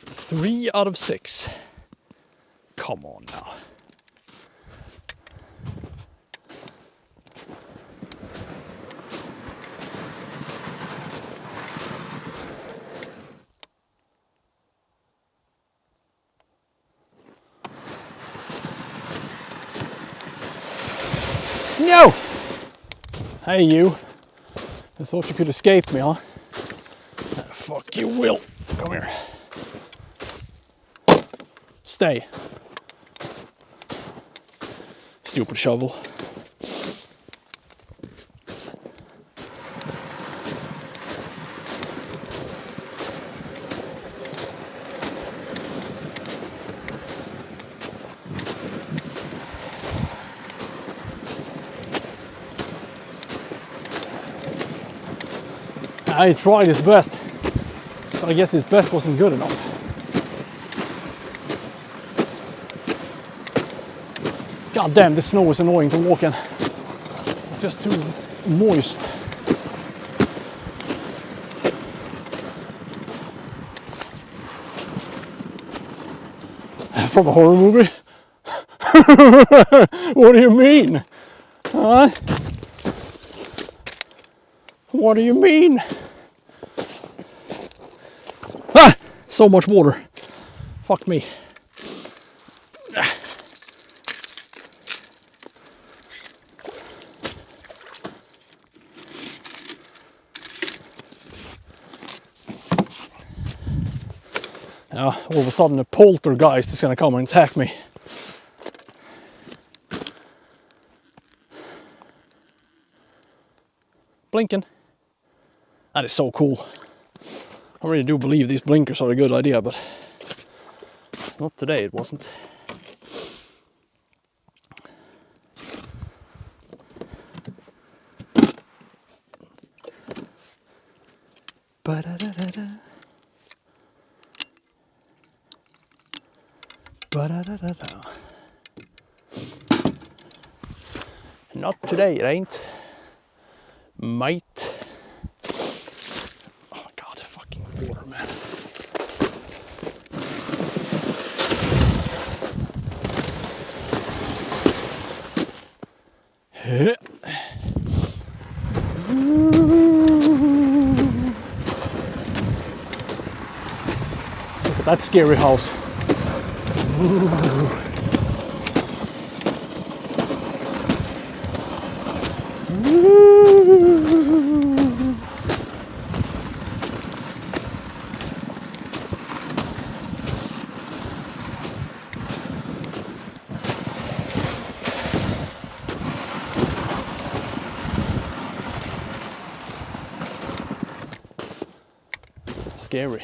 Three out of 6. Come on now. No! Hey you. I thought you could escape me, huh? Fuck you will. Come here. Stay. Stupid shovel. I tried his best, but I guess his best wasn't good enough. God damn, this snow is annoying to walk in. It's just too moist. From a horror movie? What do you mean? Huh? What do you mean? Ah! So much water. Fuck me. Now, all of a sudden a poltergeist is gonna come and attack me. Blinking. That is so cool. I really do believe these blinkers are a good idea, but not today it wasn't. Ba-da-da-da-da. Ba-da-da-da-da. Not today, it ain't. Might. Oh my god, fucking water, man. Look at that scary house. Scary.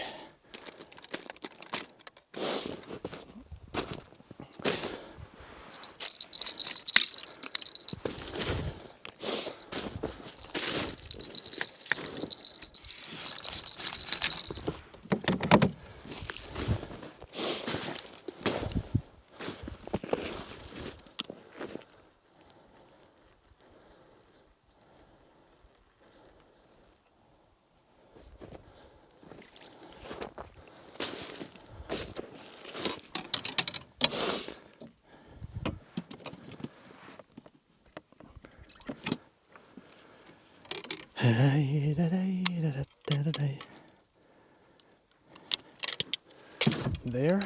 There.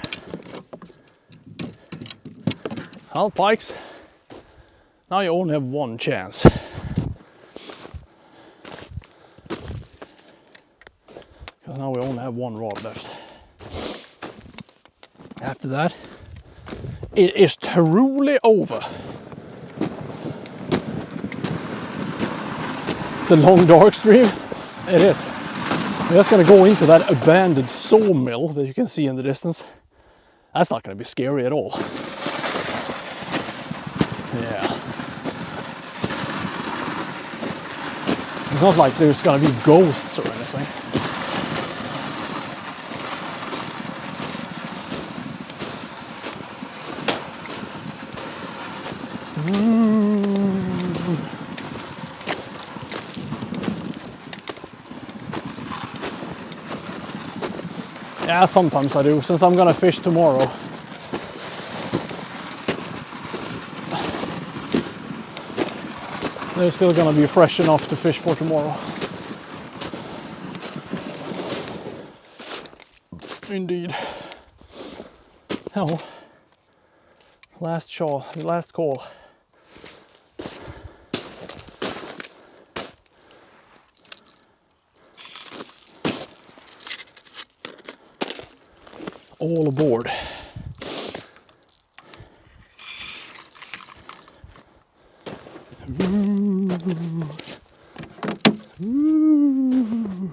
Well, pikes, now you only have one chance. because now we only have one rod left. After that, it is truly over. It's a long dark stream. It is. We're just gonna go into that abandoned sawmill that you can see in the distance. That's not gonna be scary at all. Yeah. It's not like there's gonna be ghosts or anything. Yeah, sometimes I do, since I'm gonna fish tomorrow. They're still gonna be fresh enough to fish for tomorrow. Indeed. Oh, last shot, last call. All aboard. Ooh. Ooh.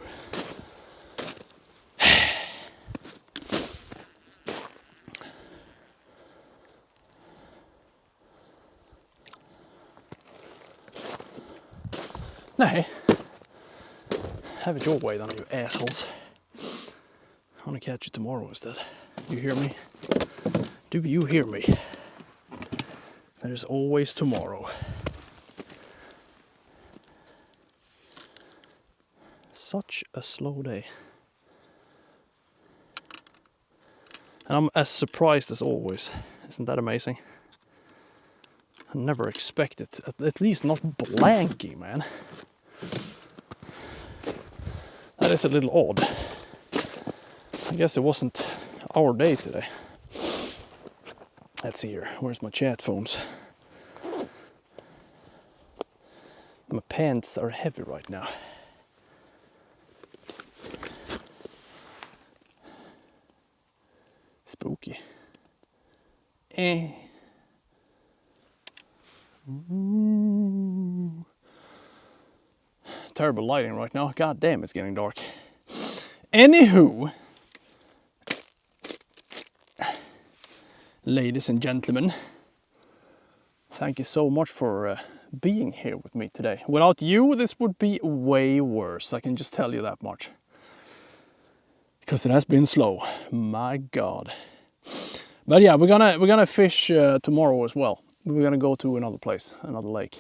Nej. Have it your way then, you assholes. I want to catch you tomorrow instead. You hear me? Do you hear me? There's always tomorrow. Such a slow day. And I'm as surprised as always. Isn't that amazing? I never expected, at least not blanky, man. That is a little odd. I guess it wasn't our day today. Let's see here. Where's my chat phones? My pants are heavy right now. Spooky. Ooh. Terrible lighting right now. God damn, it's getting dark. Anywho, ladies and gentlemen, thank you so much for being here with me today. Without you, this would be way worse. I can just tell you that much. Because it has been slow. My God. But yeah, we're gonna fish tomorrow as well. We're gonna go to another place, another lake,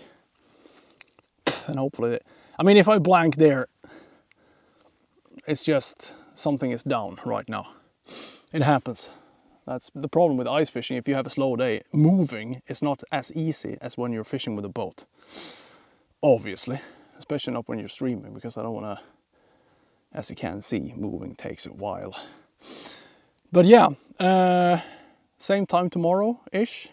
and hopefully, I mean, if I blank there, it's just something is down right now. It happens. That's the problem with ice fishing. If you have a slow day, moving is not as easy as when you're fishing with a boat. Obviously, especially not when you're streaming, because I don't want to, as you can see, moving takes a while. But yeah, same time tomorrow-ish.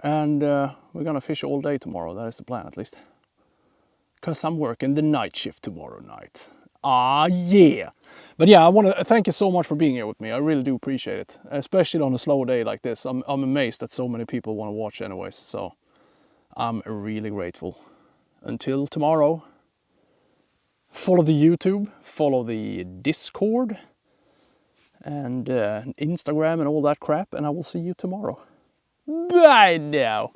And we're gonna fish all day tomorrow. That is the plan, at least. Because I'm working the night shift tomorrow night. Ah, yeah. But yeah, I want to thank you so much for being here with me. I really do appreciate it. Especially on a slow day like this. I'm amazed that so many people want to watch anyways. So I'm really grateful. Until tomorrow, follow the YouTube, follow the Discord, and Instagram and all that crap. And I will see you tomorrow. Bye now.